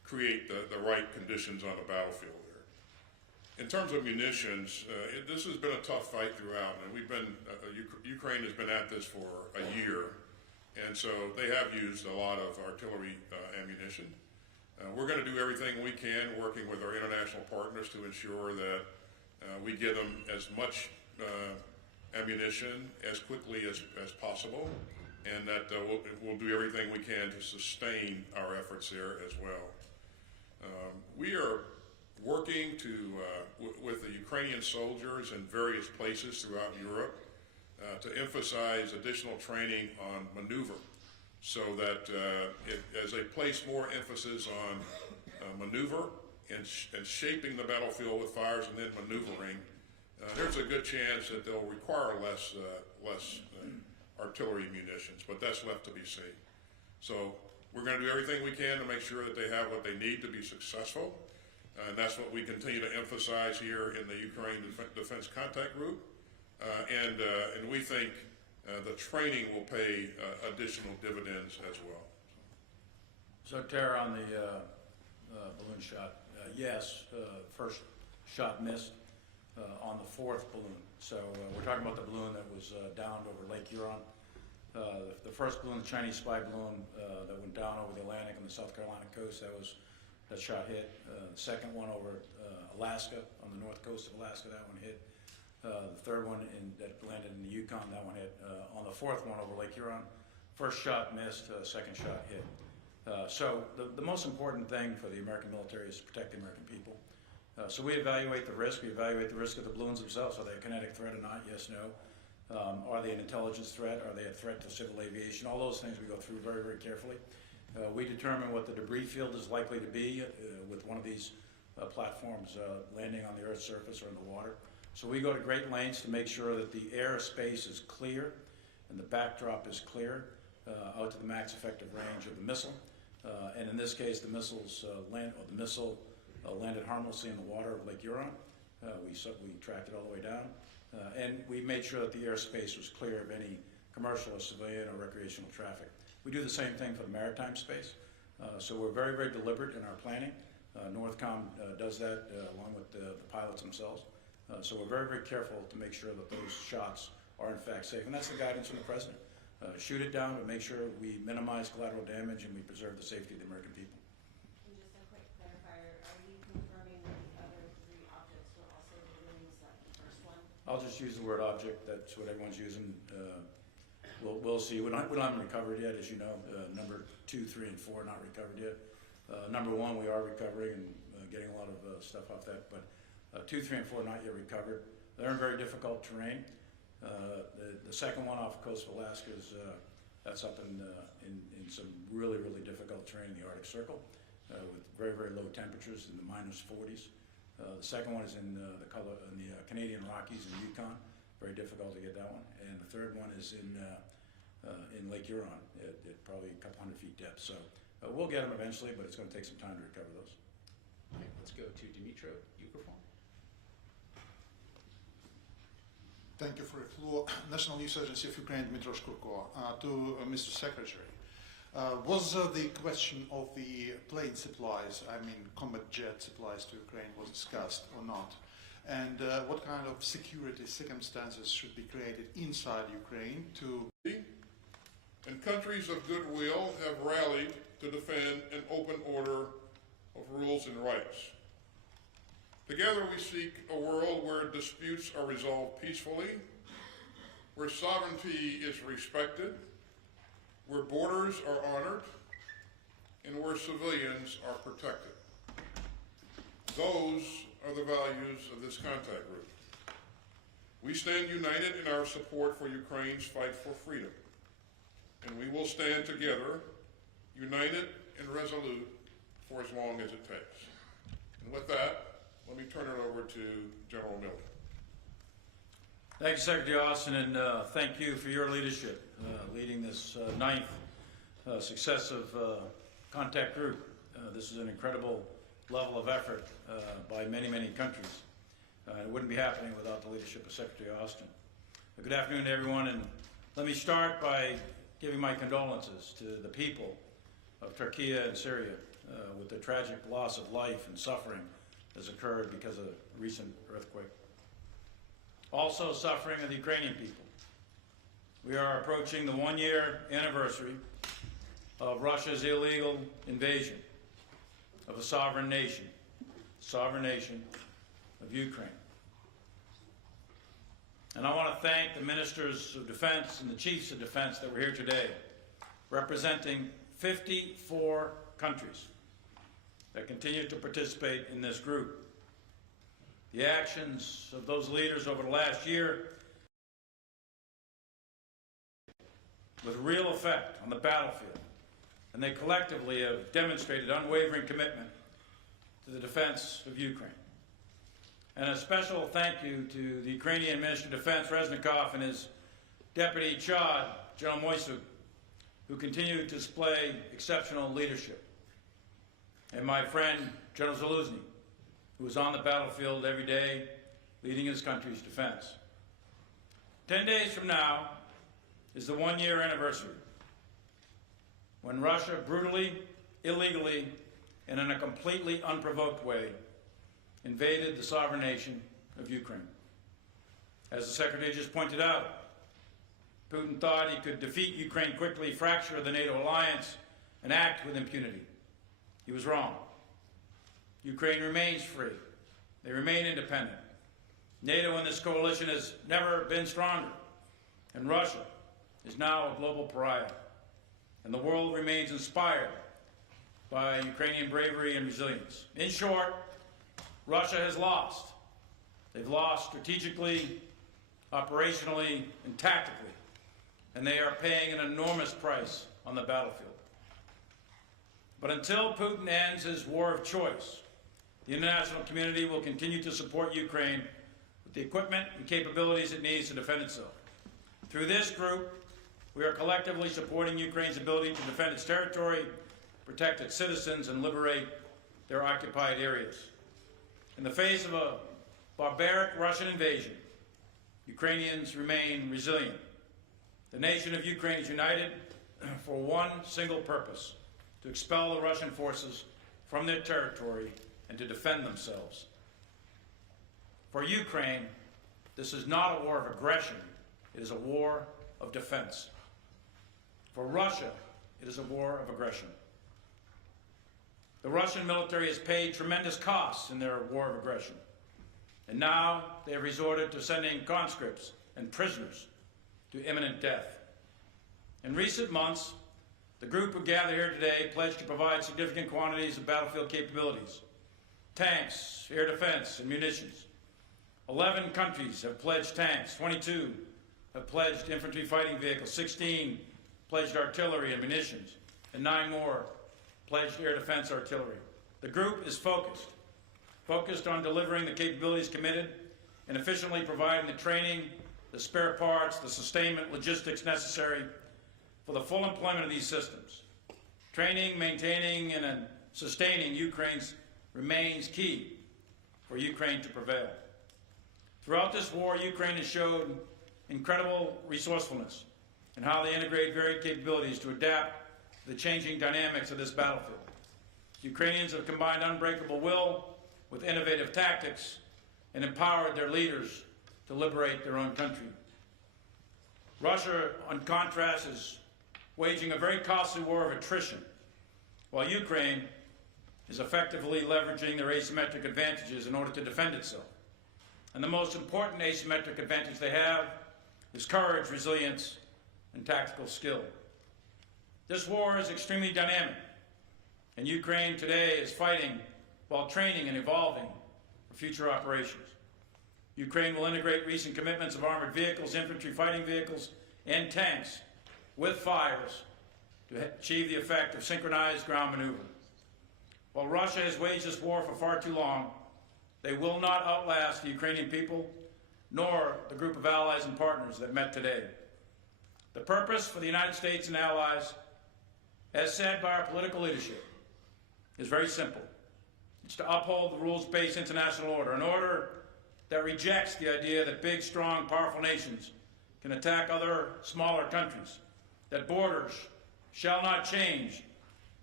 create the right conditions on the battlefield there. In terms of munitions, this has been a tough fight throughout, and we've been, Ukraine has been at this for a year, and so they have used a lot of artillery ammunition. We're going to do everything we can, working with our international partners to ensure that we get them as much ammunition as quickly as possible, and that we'll do everything we can to sustain our efforts there as well. We are working with the Ukrainian soldiers in various places throughout Europe to emphasize additional training on maneuver, so that as they place more emphasis on maneuver and shaping the battlefield with fires and then maneuvering, there's a good chance that they'll require less artillery munitions, but that's left to be seen. So we're going to do everything we can to make sure that they have what they need to be successful, and that's what we continue to emphasize here in the Ukraine Defense Contact Group, and we think the training will pay additional dividends as well. So Tara, on the balloon shot, yes, first shot missed on the fourth balloon. So we're talking about the balloon that was downed over Lake Huron. The first balloon, the Chinese spy balloon that went down over the Atlantic and the South Carolina coast, that shot hit. The second one over Alaska, on the north coast of Alaska, that one hit. The third one that landed in the Yukon, that one hit. On the fourth one over Lake Huron, first shot missed, second shot hit. So the most important thing for the American military is to protect the American people. So we evaluate the risk. We evaluate the risk of the balloons themselves. Are they a kinetic threat or not? Yes, no. Are they an intelligence threat? Are they a threat to civil aviation? All those things we go through very, very carefully. We determine what the debris field is likely to be with one of these platforms landing on the Earth's surface or in the water. So we go to great lengths to make sure that the airspace is clear and the backdrop is clear out to the max effective range of the missile. And in this case, the missile landed harmlessly in the water of Lake Huron. We tracked it all the way down. And we made sure that the airspace was clear of any commercial or civilian or recreational traffic. We do the same thing for the maritime space. So we're very, very deliberate in our planning. Northcom does that along with the pilots themselves. So we're very, very careful to make sure that those shots are in fact safe. And that's the guidance from the President. Shoot it down, but make sure we minimize collateral damage and we preserve the safety of the American people. And just a quick clarifier, are you confirming that the other three objects were also the balloons like the first one? I'll just use the word object. That's what everyone's using. We'll see. We don't have them recovered yet, as you know. Number 2, 3, and 4 not recovered yet. Number 1 we are recovering and getting a lot of stuff off that, but 2, 3, and 4 not yet recovered. They're in very difficult terrain. The second one off the coast of Alaska is that's up in some really, really difficult terrain in the Arctic Circle with very, very low temperatures in the -40s. The second one is in the Canadian Rockies in Yukon. Very difficult to get that one. And the third one is in Lake Huron at probably a couple hundred feet depth. So we'll get them eventually, but it's going to take some time to recover those. All right, let's go to Dmitry Peskov. Thank you for the floor. National News Agency of Ukraine, Dmitry Peskov. To Mr. Secretary, was the question of the plane supplies, I mean combat jet supplies to Ukraine, was discussed or not? And what kind of security circumstances should be created inside Ukraine to... And countries of goodwill have rallied to defend an open order of rules and rights. Together we seek a world where disputes are resolved peacefully, where sovereignty is respected, where borders are honored, and where civilians are protected. Those are the values of this contact group. We stand united in our support for Ukraine's fight for freedom, and we will stand together, united and resolute, for as long as it takes. And with that, let me turn it over to General Miller. Thank you, Secretary Austin, and thank you for your leadership, leading this ninth successive contact group. This is an incredible level of effort by many, many countries. It wouldn't be happening without the leadership of Secretary Austin. Good afternoon to everyone, and let me start by giving my condolences to the people of Turkey and Syria with the tragic loss of life and suffering that has occurred because of the recent earthquake. Also suffering are the Ukrainian people. We are approaching the one-year anniversary of Russia's illegal invasion of a sovereign nation of Ukraine. And I want to thank the ministers of defense and the chiefs of defense that were here today, representing 54 countries that continue to participate in this group. The actions of those leaders over the last year with real effect on the battlefield, and they collectively have demonstrated unwavering commitment to the defense of Ukraine. And a special thank you to the Ukrainian Minister of Defense, Reznikov, and his Deputy Chad, General Moisuk, who continue to display exceptional leadership. And my friend, General Zaluzny, who is on the battlefield every day, leading his country's defense. 10 days from now is the one-year anniversary when Russia brutally, illegally, and in a completely unprovoked way invaded the sovereign nation of Ukraine. As the Secretary just pointed out, Putin thought he could defeat Ukraine quickly, fracture the NATO alliance, and act with impunity. He was wrong. Ukraine remains free. They remain independent. NATO in this coalition has never been stronger, and Russia is now a global pariah. And the world remains inspired by Ukrainian bravery and resilience. In short, Russia has lost. They've lost strategically, operationally, and tactically, and they are paying an enormous price on the battlefield. But until Putin ends his war of choice, the international community will continue to support Ukraine with the equipment and capabilities it needs to defend itself. Through this group, we are collectively supporting Ukraine's ability to defend its territory, protect its citizens, and liberate their occupied areas. In the face of a barbaric Russian invasion, Ukrainians remain resilient. The nation of Ukraine is united for one single purpose: to expel the Russian forces from their territory and to defend themselves. For Ukraine, this is not a war of aggression, it is a war of defense. For Russia, it is a war of aggression. The Russian military has paid tremendous costs in their war of aggression, and now they have resorted to sending conscripts and prisoners to imminent death. In recent months, the group who gathered here today pledged to provide significant quantities of battlefield capabilities: tanks, air defense, and munitions. 11 countries have pledged tanks, 22 have pledged infantry fighting vehicles, 16 pledged artillery and munitions, and 9 more pledged air defense artillery. The group is focused on delivering the capabilities committed and efficiently providing the training, the spare parts, the sustainment logistics necessary for the full employment of these systems. Training, maintaining, and sustaining Ukraine's remains key for Ukraine to prevail. Throughout this war, Ukraine has showed incredible resourcefulness in how they integrate varied capabilities to adapt to the changing dynamics of this battlefield. Ukrainians have combined unbreakable will with innovative tactics and empowered their leaders to liberate their own country. Russia, on contrast, is waging a very costly war of attrition, while Ukraine is effectively leveraging their asymmetric advantages in order to defend itself. And the most important asymmetric advantage they have is courage, resilience, and tactical skill. This war is extremely dynamic, and Ukraine today is fighting while training and evolving for future operations. Ukraine will integrate recent commitments of armored vehicles, infantry fighting vehicles, and tanks with fires to achieve the effect of synchronized ground maneuver. While Russia has waged this war for far too long, they will not outlast the Ukrainian people, nor the group of allies and partners that met today. The purpose for the United States and allies, as said by our political leadership, is very simple. It's to uphold the rules-based international order, an order that rejects the idea that big, strong, powerful nations can attack other smaller countries, that borders shall not change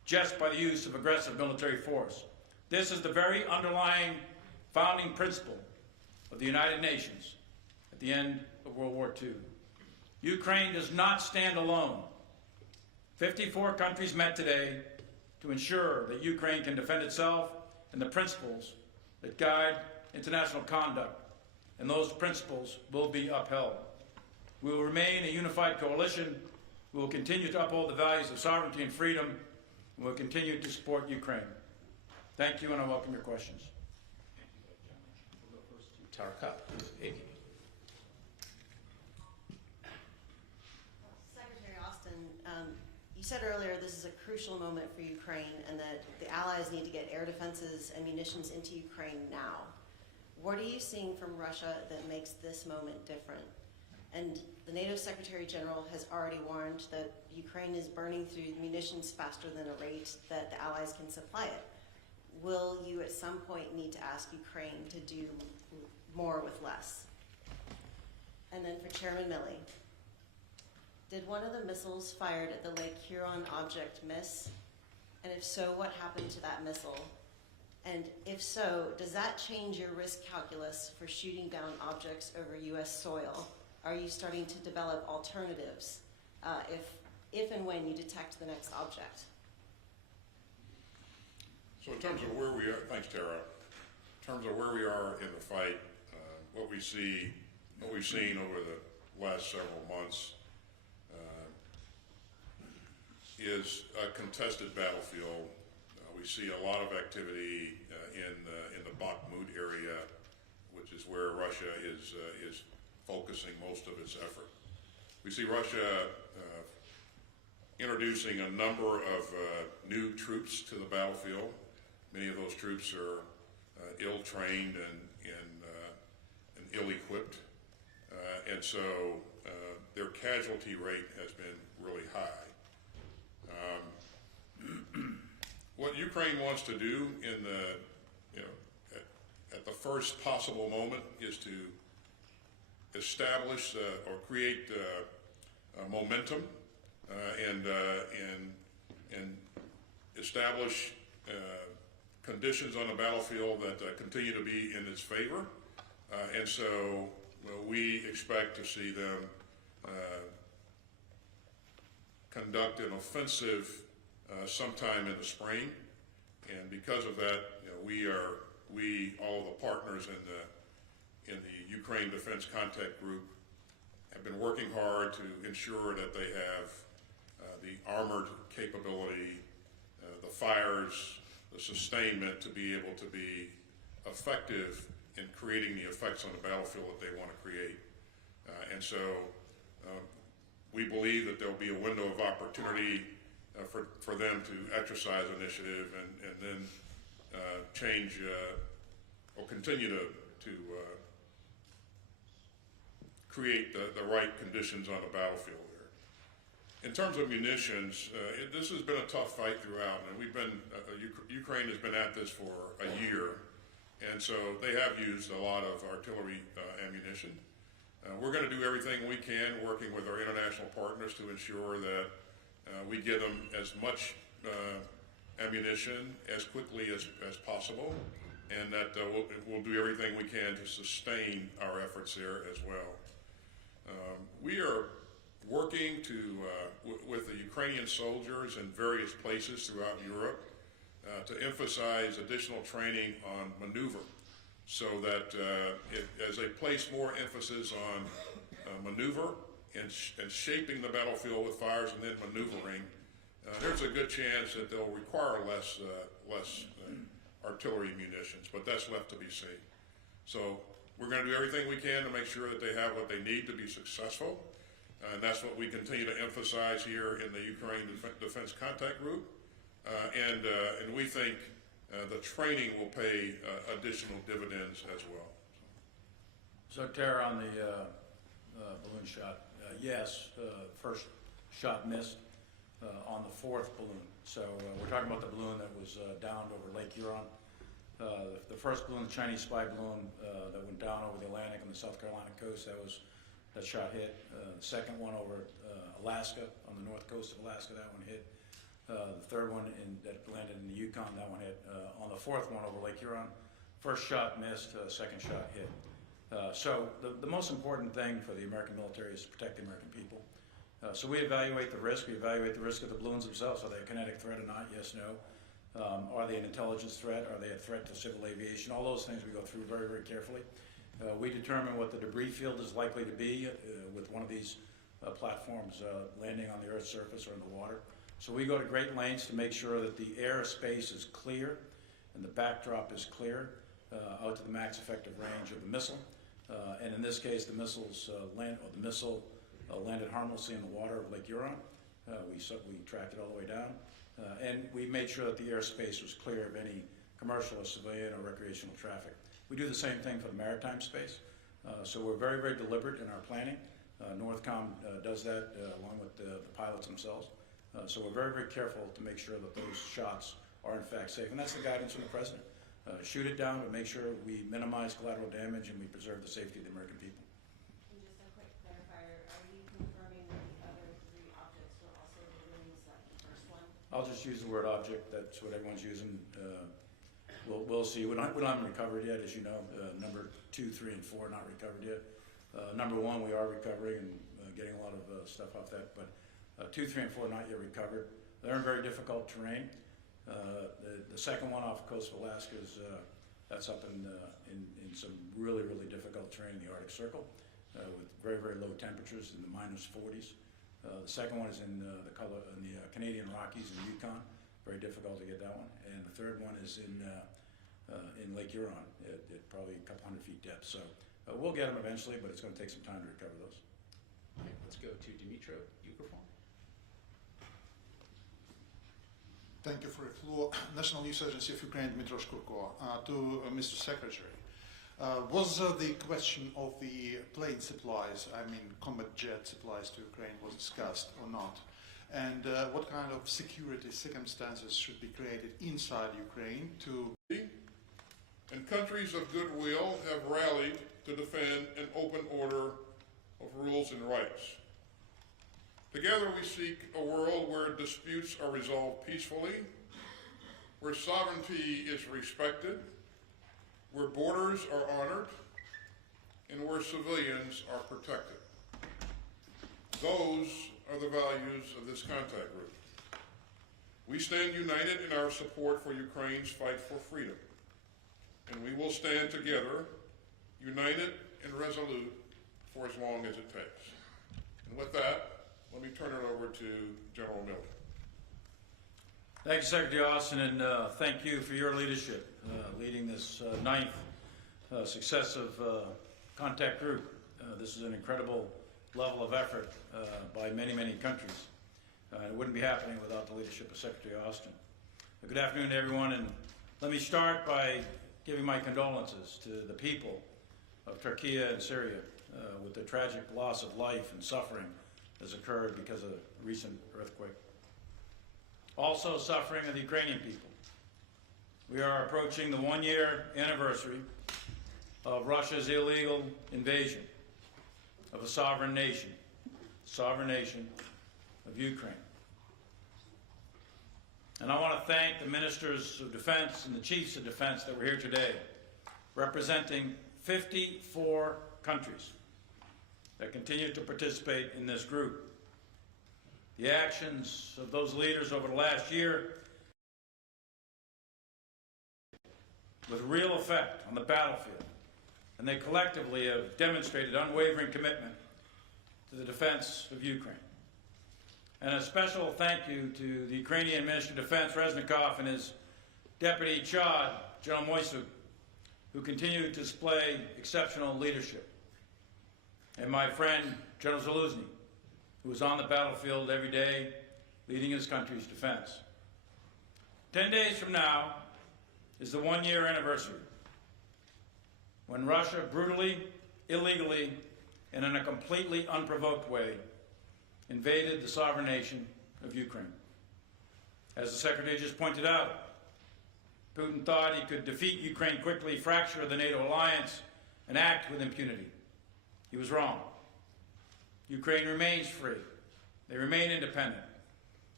just by the use of aggressive military force. This is the very underlying founding principle of the United Nations at the end of World War II. Ukraine does not stand alone. 54 countries met today to ensure that Ukraine can defend itself and the principles that guide international conduct, and those principles will be upheld. We will remain a unified coalition. We will continue to uphold the values of sovereignty and freedom, and we will continue to support Ukraine. Thank you, and I welcome your questions. We'll go first to Tarka. Secretary Austin, you said earlier this is a crucial moment for Ukraine and that the Allies need to get air defenses and munitions into Ukraine now. What are you seeing from Russia that makes this moment different? And the NATO Secretary General has already warned that Ukraine is burning through munitions faster than a rate that the Allies can supply it. Will you at some point need to ask Ukraine to do more with less? And then for Chairman Milley, did one of the missiles fired at the Lake Huron object miss? And if so, what happened to that missile? And if so, does that change your risk calculus for shooting down objects over U.S. soil? Are you starting to develop alternatives if and when you detect the next object? So in terms of where we are, thanks Tara, in terms of where we are in the fight, what we've seen over the last several months is a contested battlefield. We see a lot of activity in the Bakhmut area, which is where Russia is focusing most of its effort. We see Russia introducing a number of new troops to the battlefield. Many of those troops are ill-trained and ill-equipped, and so their casualty rate has been really high. What Ukraine wants to do in the, at the first possible moment is to establish or create momentum and establish conditions on the battlefield that continue to be in its favor, and so we expect to see them conduct an offensive sometime in the spring, and because of that, all of the partners in the Ukraine Defense Contact Group have been working hard to ensure that they have the armored capability, the fires, the sustainment to be able to be effective in creating the effects on the battlefield that they want to create. And so we believe that there will be a window of opportunity for them to exercise initiative and then change or continue to create the right conditions on the battlefield there. In terms of munitions, this has been a tough fight throughout, and Ukraine has been at this for a year, and so they have used a lot of artillery ammunition. We're going to do everything we can, working with our international partners, to ensure that we get them as much ammunition as quickly as possible, and that we'll do everything we can to sustain our efforts there as well. We are working with the Ukrainian soldiers in various places throughout Europe to emphasize additional training on maneuver, so that as they place more emphasis on maneuver and shaping the battlefield with fires and then maneuvering, there's a good chance that they'll require less artillery munitions, but that's left to be seen. So we're going to do everything we can to make sure that they have what they need to be successful, and that's what we continue to emphasize here in the Ukraine Defense Contact Group, and we think the training will pay additional dividends as well. So Tara, on the balloon shot, yes, first shot missed on the fourth balloon. So we're talking about the balloon that was downed over Lake Huron. The first balloon, the Chinese spy balloon that went down over the Atlantic and the South Carolina coast, that shot hit. The second one over Alaska, on the north coast of Alaska, that one hit. The third one that landed in the Yukon, that one hit. On the fourth one over Lake Huron, first shot missed, second shot hit. So the most important thing for the American military is to protect the American people. So we evaluate the risk. We evaluate the risk of the balloons themselves. Are they a kinetic threat or not? Yes, no. Are they an intelligence threat? Are they a threat to civil aviation? All those things we go through very, very carefully. We determine what the debris field is likely to be with one of these platforms landing on the Earth's surface or in the water. So we go to great lengths to make sure that the airspace is clear and the backdrop is clear out to the max effective range of the missile. And in this case, the missile landed harmlessly in the water of Lake Huron. We tracked it all the way down. And we made sure that the airspace was clear of any commercial or civilian or recreational traffic. We do the same thing for the maritime space. So we're very, very deliberate in our planning. Northcom does that along with the pilots themselves. So we're very, very careful to make sure that those shots are in fact safe. And that's the guidance from the President. Shoot it down, but make sure we minimize collateral damage and we preserve the safety of the American people. And just a quick clarifier, are you confirming that the other three objects were also balloons like the first one? I'll just use the word object. That's what everyone's using. We'll see. We haven't recovered yet, as you know. Number 2, 3, and 4 not recovered yet. Number 1 we are recovering and getting a lot of stuff off that. But 2, 3, and 4 not yet recovered. They're in very difficult terrain. The second one off the coast of Alaska is that's up in some really, really difficult terrain in the Arctic Circle with very, very low temperatures in the -40s. The second one is in the Canadian Rockies in Yukon. Very difficult to get that one. And the third one is in Lake Huron at probably a couple hundred feet depth. So we'll get them eventually, but it's going to take some time to recover those. Okay, let's go to Dmitry Peskov. Thank you for the floor. National News Agency of Ukraine, Dmitry Peskov. To Mr. Secretary, was the question of the plane supplies, I mean combat jet supplies to Ukraine, was discussed or not? And what kind of security circumstances should be created inside Ukraine to... And countries of goodwill have rallied to defend an open order of rules and rights. Together we seek a world where disputes are resolved peacefully, where sovereignty is respected, where borders are honored, and where civilians are protected. Those are the values of this contact group. We stand united in our support for Ukraine's fight for freedom, and we will stand together, united and resolute, for as long as it takes. And with that, let me turn it over to General Miller. Thank you, Secretary Austin, and thank you for your leadership, leading this ninth successive contact group. This is an incredible level of effort by many, many countries. It wouldn't be happening without the leadership of Secretary Austin. Good afternoon, everyone, and let me start by giving my condolences to the people of Turkey and Syria with the tragic loss of life and suffering has occurred because of a recent earthquake. Also suffering are the Ukrainian people. We are approaching the one-year anniversary of Russia's illegal invasion of a sovereign nation of Ukraine. And I want to thank the ministers of defense and the chiefs of defense that were here today, representing 54 countries that continue to participate in this group. The actions of those leaders over the last year with real effect on the battlefield, and they collectively have demonstrated unwavering commitment to the defense of Ukraine. And a special thank you to the Ukrainian Minister of Defense, Reznikov, and his Deputy Chad, General Moisuk, who continue to display exceptional leadership. And my friend, General Zaluzny, who is on the battlefield every day, leading his country's defense. 10 days from now is the one-year anniversary when Russia brutally, illegally, and in a completely unprovoked way invaded the sovereign nation of Ukraine. As the Secretary just pointed out, Putin thought he could defeat Ukraine quickly, fracture the NATO alliance, and act with impunity. He was wrong. Ukraine remains free. They remain independent.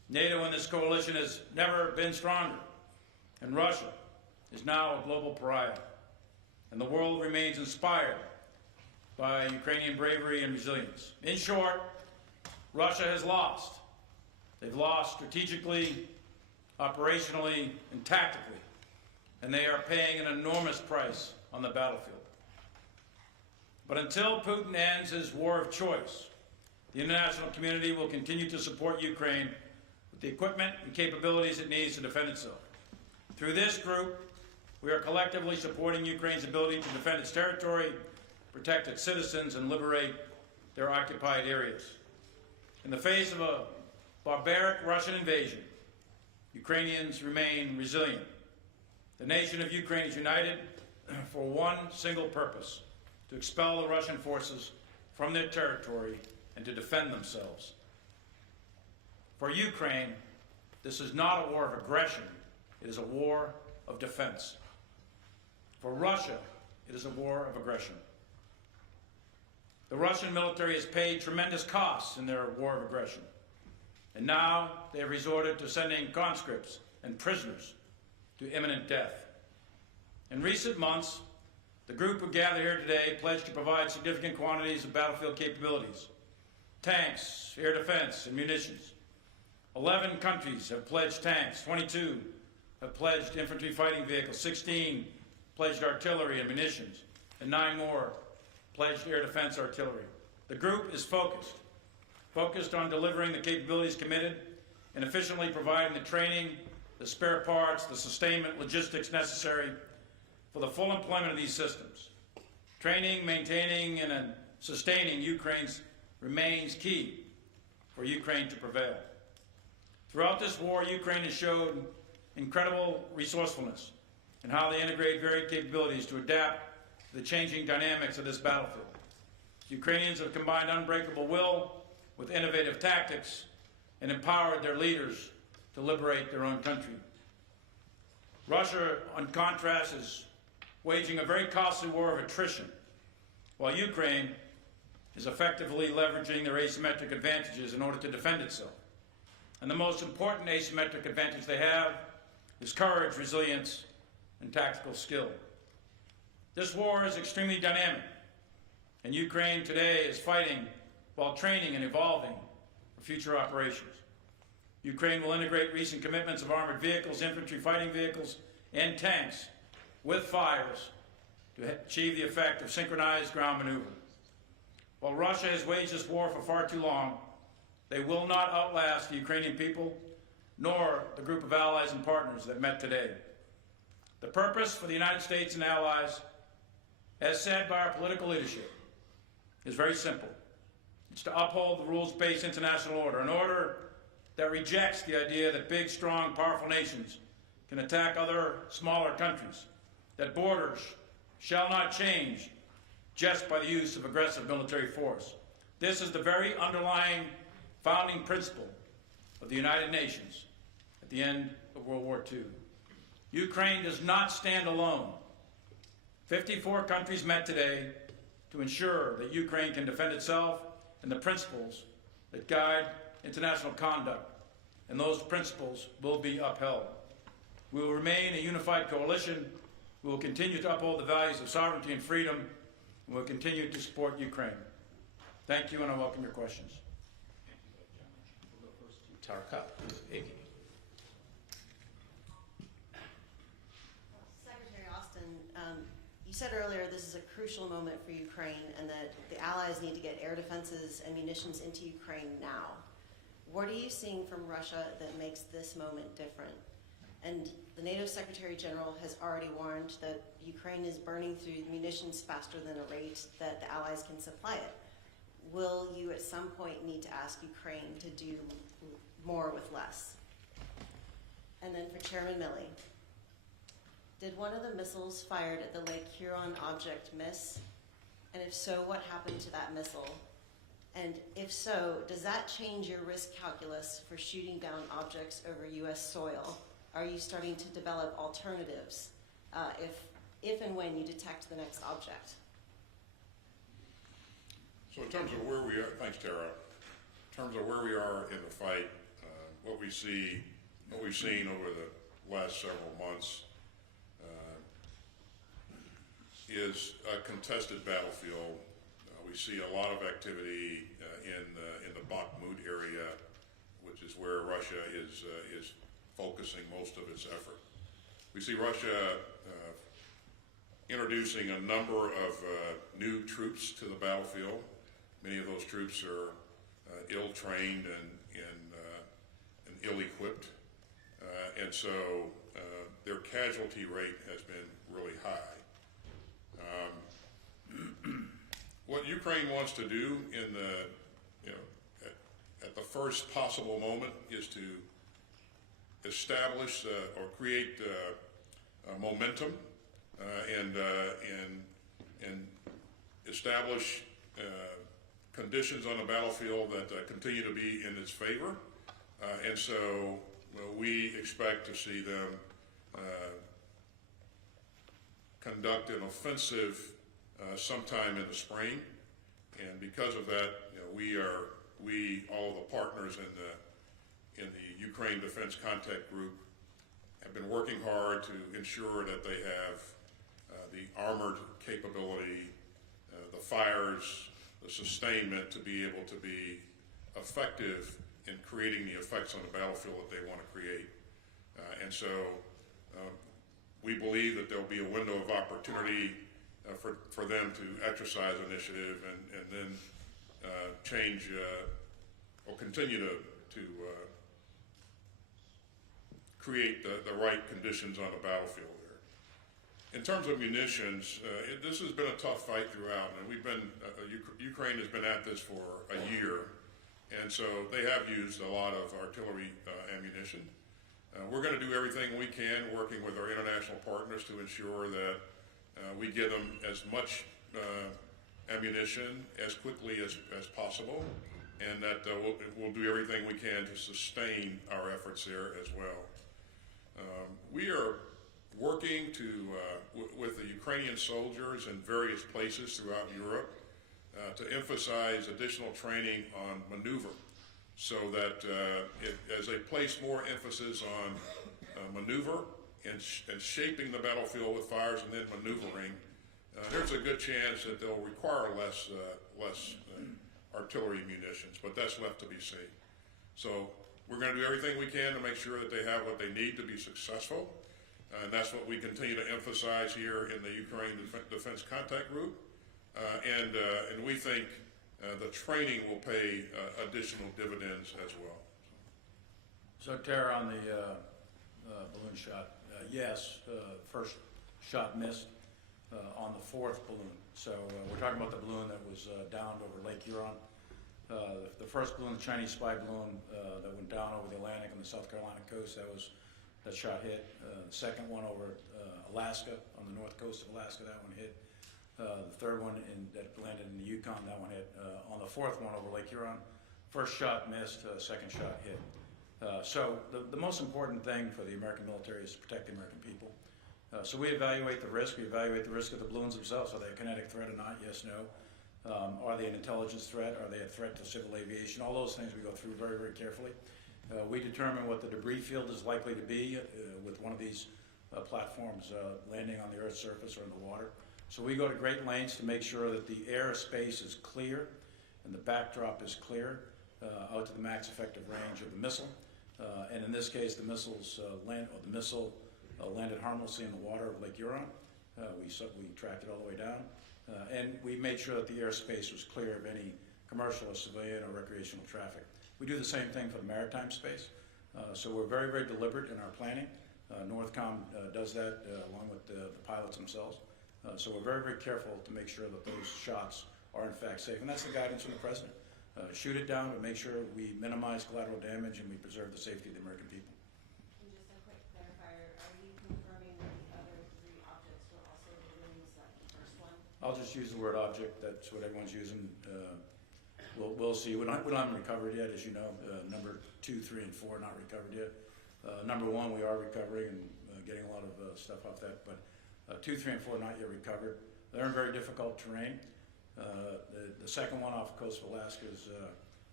NATO in this coalition has never been stronger, and Russia is now a global pariah, and the world remains inspired by Ukrainian bravery and resilience. In short, Russia has lost. They've lost strategically, operationally, and tactically, and they are paying an enormous price on the battlefield. But until Putin ends his war of choice, the international community will continue to support Ukraine with the equipment and capabilities it needs to defend itself. Through this group, we are collectively supporting Ukraine's ability to defend its territory, protect its citizens, and liberate their occupied areas. In the face of a barbaric Russian invasion, Ukrainians remain resilient. The nation of Ukraine is united for one single purpose: to expel the Russian forces from their territory and to defend themselves. For Ukraine, this is not a war of aggression, it is a war of defense. For Russia, it is a war of aggression. The Russian military has paid tremendous costs in their war of aggression, and now they have resorted to sending conscripts and prisoners to imminent death. In recent months, the group who gathered here today pledged to provide significant quantities of battlefield capabilities: tanks, air defense, and munitions. 11 countries have pledged tanks, 22 have pledged infantry fighting vehicles, 16 pledged artillery and munitions, and 9 more pledged air defense artillery. The group is focused on delivering the capabilities committed and efficiently providing the training, the spare parts, the sustainment logistics necessary for the full employment of these systems. Training, maintaining, and sustaining Ukraine's remains key for Ukraine to prevail. Throughout this war, Ukraine has showed incredible resourcefulness in how they integrate varied capabilities to adapt to the changing dynamics of this battlefield. Ukrainians have combined unbreakable will with innovative tactics and empowered their leaders to liberate their own country. Russia, on contrast, is waging a very costly war of attrition, while Ukraine is effectively leveraging their asymmetric advantages in order to defend itself. And the most important asymmetric advantage they have is courage, resilience, and tactical skill. This war is extremely dynamic, and Ukraine today is fighting while training and evolving for future operations. Ukraine will integrate recent commitments of armored vehicles, infantry fighting vehicles, and tanks with fires to achieve the effect of synchronized ground maneuver. While Russia has waged this war for far too long, they will not outlast the Ukrainian people, nor the group of allies and partners that met today. The purpose for the United States and allies, as said by our political leadership, is very simple. It's to uphold the rules-based international order, an order that rejects the idea that big, strong, powerful nations can attack other smaller countries, that borders shall not change just by the use of aggressive military force. This is the very underlying founding principle of the United Nations at the end of World War II. Ukraine does not stand alone. 54 countries met today to ensure that Ukraine can defend itself and the principles that guide international conduct, and those principles will be upheld. We will remain a unified coalition. We will continue to uphold the values of sovereignty and freedom, and we will continue to support Ukraine. Thank you, and I welcome your questions. We'll go first to Tarka. Secretary Austin, you said earlier this is a crucial moment for Ukraine and that the allies need to get air defenses and munitions into Ukraine now. What are you seeing from Russia that makes this moment different? And the NATO Secretary General has already warned that Ukraine is burning through munitions faster than a rate that the allies can supply it. Will you at some point need to ask Ukraine to do more with less? And then for Chairman Milley, did one of the missiles fired at the Lake Huron object miss? And if so, what happened to that missile? And if so, does that change your risk calculus for shooting down objects over U.S. soil? Are you starting to develop alternatives if and when you detect the next object? So in terms of where we are, thanks Tara, in terms of where we are in the fight, what we've seen over the last several months is a contested battlefield. We see a lot of activity in the Bakhmut area, which is where Russia is focusing most of its effort. We see Russia introducing a number of new troops to the battlefield. Many of those troops are ill-trained and ill-equipped, and so their casualty rate has been really high. What Ukraine wants to do in at the first possible moment is to establish or create momentum and establish conditions on the battlefield that continue to be in its favor, and so we expect to see them conduct an offensive sometime in the spring, and because of that, all of the partners in the Ukraine Defense Contact Group have been working hard to ensure that they have the armored capability, the fires, the sustainment to be able to be effective in creating the effects on the battlefield that they want to create. And so we believe that there'll be a window of opportunity for them to exercise initiative and then change or continue to create the right conditions on the battlefield there. In terms of munitions, this has been a tough fight throughout, and Ukraine has been at this for a year, and so they have used a lot of artillery ammunition. We're going to do everything we can, working with our international partners, to ensure that we get them as much ammunition as quickly as possible, and that we'll do everything we can to sustain our efforts there as well. We are working with the Ukrainian soldiers in various places throughout Europe to emphasize additional training on maneuver, so that as they place more emphasis on maneuver and shaping the battlefield with fires and then maneuvering, there's a good chance that they'll require less artillery munitions, but that's left to be seen. So we're going to do everything we can to make sure that they have what they need to be successful, and that's what we continue to emphasize here in the Ukraine Defense Contact Group, and we think the training will pay additional dividends as well. So Tara, on the balloon shot, yes, first shot missed on the fourth balloon. So we're talking about the balloon that was downed over Lake Huron. The first balloon, the Chinese spy balloon that went down over the Atlantic on the South Carolina coast, that shot hit. The second one over Alaska, on the north coast of Alaska, that one hit. The third one that landed in the Yukon, that one hit. On the fourth one over Lake Huron, first shot missed, second shot hit. So the most important thing for the American military is to protect the American people. So we evaluate the risk. We evaluate the risk of the balloons themselves. Are they a kinetic threat or not? Yes, no. Are they an intelligence threat? Are they a threat to civil aviation? All those things we go through very, very carefully. We determine what the debris field is likely to be with one of these platforms landing on the Earth's surface or in the water. So we go to great lengths to make sure that the airspace is clear and the backdrop is clear out to the max effective range of the missile. And in this case, the missile landed harmlessly in the water of Lake Huron. We tracked it all the way down, and we made sure that the airspace was clear of any commercial or civilian or recreational traffic. We do the same thing for the maritime space. So we're very, very deliberate in our planning. Northcom does that along with the pilots themselves. So we're very, very careful to make sure that those shots are in fact safe. And that's the guidance from the President. Shoot it down, but make sure we minimize collateral damage and we preserve the safety of the American people. And just a quick clarifier, are you confirming that the other three objects were also balloons like the first one? I'll just use the word object. That's what everyone's using. We'll see. We don't have them recovered yet, as you know. Number 2, 3, and 4 not recovered yet. Number 1 we are recovering and getting a lot of stuff off that, but 2, 3, and 4 not yet recovered. They're in very difficult terrain. The second one off the coast of Alaska is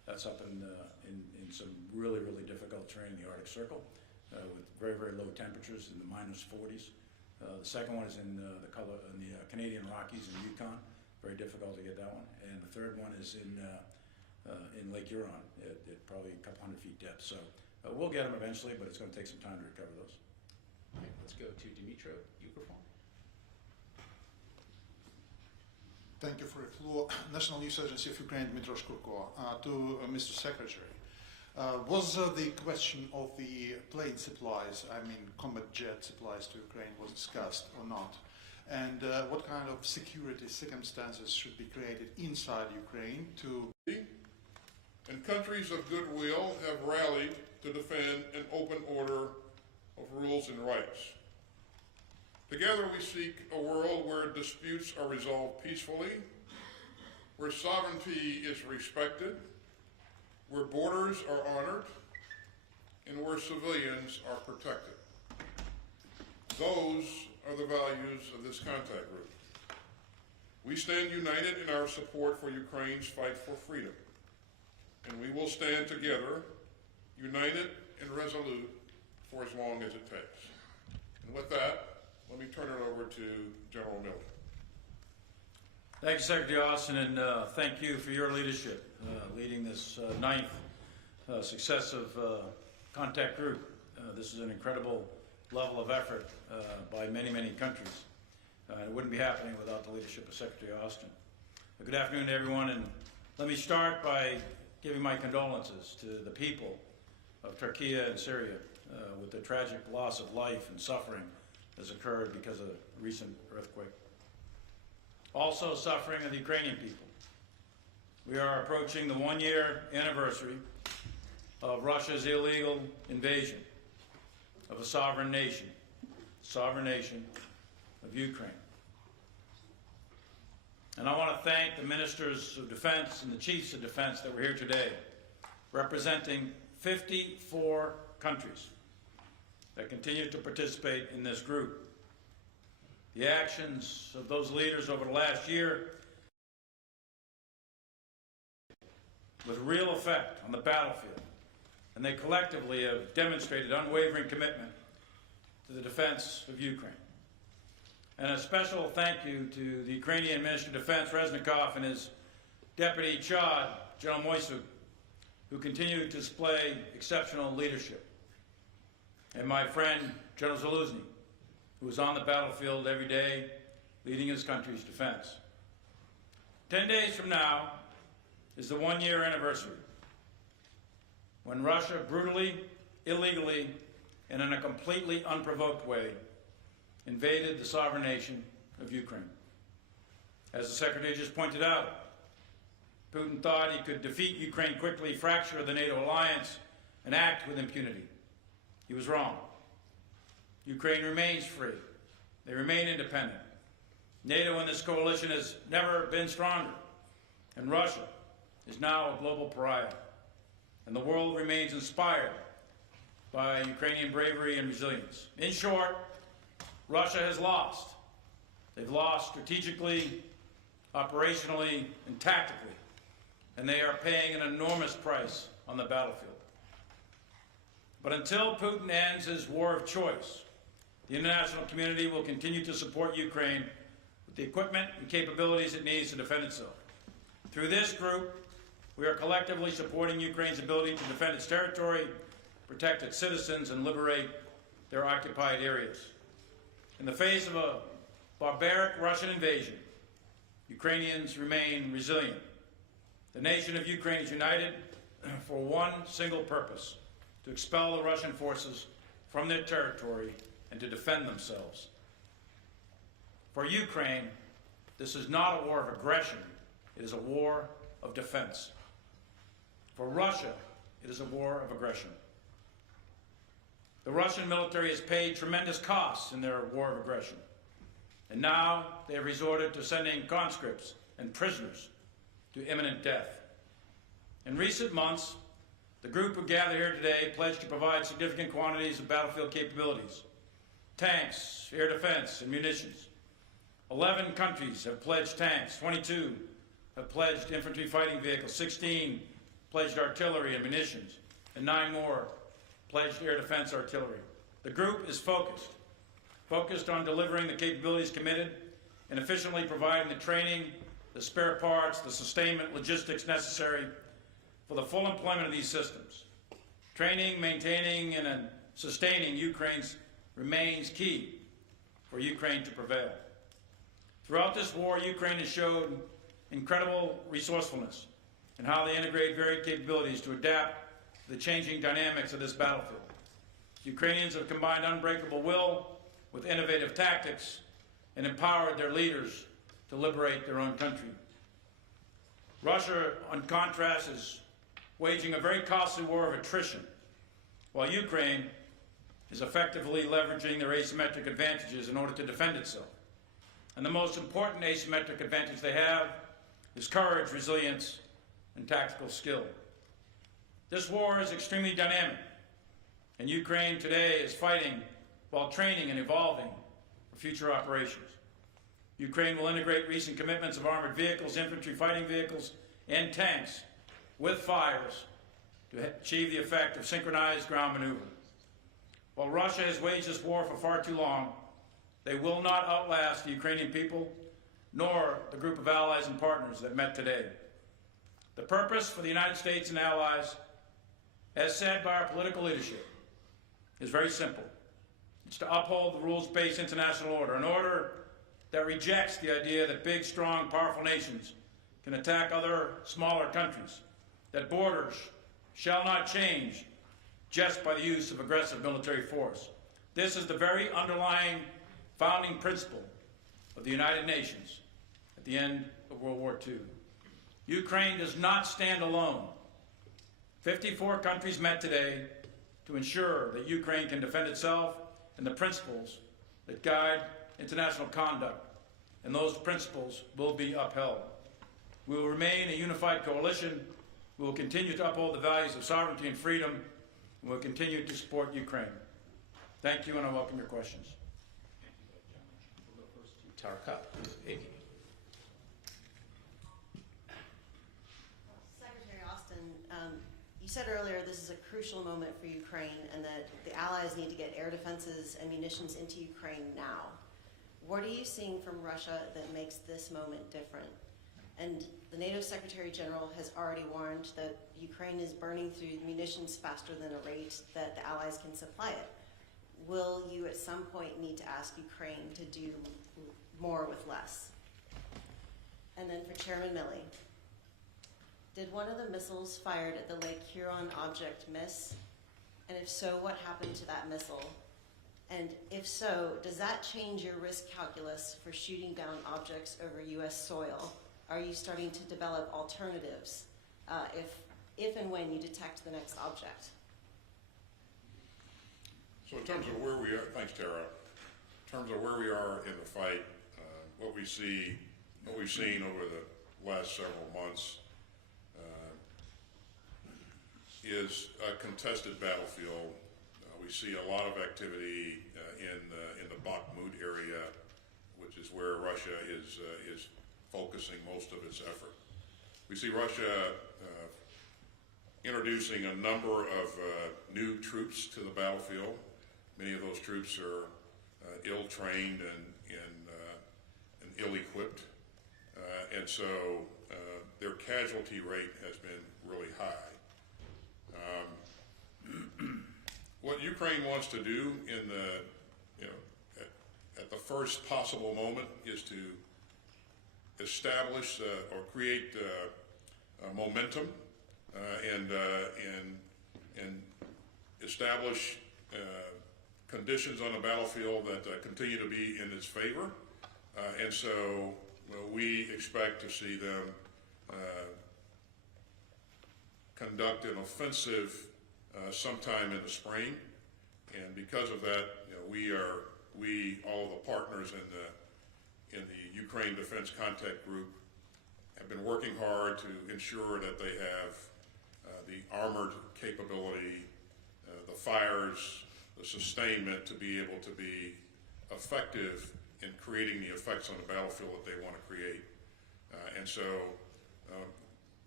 That's up in some really, really difficult terrain in the Arctic Circle with very, very low temperatures in the -40s. The second one is in the Canadian Rockies in Yukon. Very difficult to get that one. And the third one is in Lake Huron at probably a couple hundred feet depth. So we'll get them eventually, but it's going to take some time to recover those. All right, let's go to Dmitry Peskov. Thank you for the floor. National News Agency of Ukraine, Dmitry Peskov. To Mr. Secretary, was the question of the plane supplies, I mean combat jet supplies to Ukraine, was discussed or not? And what kind of security circumstances should be created inside Ukraine to... And countries of goodwill have rallied to defend an open order of rules and rights. Together we seek a world where disputes are resolved peacefully, where sovereignty is respected, where borders are honored, and where civilians are protected. Those are the values of this contact group. We stand united in our support for Ukraine's fight for freedom, and we will stand together, united and resolute, for as long as it takes. And with that, let me turn it over to General Miller. Thank you, Secretary Austin, and thank you for your leadership, leading this ninth successive contact group. This is an incredible level of effort by many, many countries. It wouldn't be happening without the leadership of Secretary Austin. Good afternoon, everyone, and let me start by giving my condolences to the people of Turkey and Syria with the tragic loss of life and suffering has occurred because of the recent earthquake. Also suffering are the Ukrainian people. We are approaching the one-year anniversary of Russia's illegal invasion of a sovereign nation of Ukraine. And I want to thank the ministers of defense and the chiefs of defense that were here today, representing 54 countries that continue to participate in this group. The actions of those leaders over the last year with real effect on the battlefield, and they collectively have demonstrated unwavering commitment to the defense of Ukraine. And a special thank you to the Ukrainian Minister of Defense, Reznikov, and his Deputy Chad, General Moisuk, who continue to display exceptional leadership. And my friend, General Zaluzny, who is on the battlefield every day, leading his country's defense. 10 days from now is the one-year anniversary when Russia brutally, illegally, and in a completely unprovoked way invaded the sovereign nation of Ukraine. As the Secretary just pointed out, Putin thought he could defeat Ukraine quickly, fracture the NATO alliance, and act with impunity. He was wrong. Ukraine remains free. They remain independent. NATO in this coalition has never been stronger, and Russia is now a global pariah. And the world remains inspired by Ukrainian bravery and resilience. In short, Russia has lost. They've lost strategically, operationally, and tactically, and they are paying an enormous price on the battlefield. But until Putin ends his war of choice, the international community will continue to support Ukraine with the equipment and capabilities it needs to defend itself. Through this group, we are collectively supporting Ukraine's ability to defend its territory, protect its citizens, and liberate their occupied areas. In the face of a barbaric Russian invasion, Ukrainians remain resilient. The nation of Ukraine is united for one single purpose: to expel the Russian forces from their territory and to defend themselves. For Ukraine, this is not a war of aggression, it is a war of defense. For Russia, it is a war of aggression. The Russian military has paid tremendous costs in their war of aggression, and now they have resorted to sending conscripts and prisoners to imminent death. In recent months, the group who gathered here today pledged to provide significant quantities of battlefield capabilities: tanks, air defense, and munitions. 11 countries have pledged tanks, 22 have pledged infantry fighting vehicles, 16 pledged artillery and munitions, and 9 more pledged air defense artillery. The group is focused on delivering the capabilities committed and efficiently providing the training, the spare parts, the sustainment logistics necessary for the full employment of these systems. Training, maintaining, and sustaining Ukraine's remains key for Ukraine to prevail. Throughout this war, Ukraine has showed incredible resourcefulness in how they integrate varied capabilities to adapt to the changing dynamics of this battlefield. Ukrainians have combined unbreakable will with innovative tactics and empowered their leaders to liberate their own country. Russia, on contrast, is waging a very costly war of attrition, while Ukraine is effectively leveraging their asymmetric advantages in order to defend itself. And the most important asymmetric advantage they have is courage, resilience, and tactical skill. This war is extremely dynamic, and Ukraine today is fighting while training and evolving for future operations. Ukraine will integrate recent commitments of armored vehicles, infantry fighting vehicles, and tanks with fires to achieve the effect of synchronized ground maneuver. While Russia has waged this war for far too long, they will not outlast the Ukrainian people, nor the group of allies and partners that met today. The purpose for the United States and allies, as said by our political leadership, is very simple. It's to uphold the rules-based international order, an order that rejects the idea that big, strong, powerful nations can attack other smaller countries, that borders shall not change just by the use of aggressive military force. This is the very underlying founding principle of the United Nations at the end of World War II. Ukraine does not stand alone. 54 countries met today to ensure that Ukraine can defend itself and the principles that guide international conduct, and those principles will be upheld. We will remain a unified coalition. We will continue to uphold the values of sovereignty and freedom, and we will continue to support Ukraine. Thank you, and I welcome your questions. We'll go first to Tarka. Secretary Austin, you said earlier this is a crucial moment for Ukraine and that the Allies need to get air defenses and munitions into Ukraine now. What are you seeing from Russia that makes this moment different? And the NATO Secretary General has already warned that Ukraine is burning through munitions faster than a rate that the Allies can supply it. Will you at some point need to ask Ukraine to do more with less? And then for Chairman Milley, did one of the missiles fired at the Lake Huron object miss? And if so, what happened to that missile? And if so, does that change your risk calculus for shooting down objects over U.S. soil? Are you starting to develop alternatives if and when you detect the next object? So in terms of where we are, thanks Tara, in terms of where we are in the fight, what we've seen over the last several months is a contested battlefield. We see a lot of activity in the Bakhmut area, which is where Russia is focusing most of its effort. We see Russia introducing a number of new troops to the battlefield. Many of those troops are ill-trained and ill-equipped, and so their casualty rate has been really high. What Ukraine wants to do in at the first possible moment is to establish or create momentum and establish conditions on the battlefield that continue to be in its favor, and so we expect to see them conduct an offensive sometime in the spring, and because of that, all of the partners in the Ukraine Defense Contact Group have been working hard to ensure that they have the armored capability, the fires, the sustainment to be able to be effective in creating the effects on the battlefield that they want to create. And so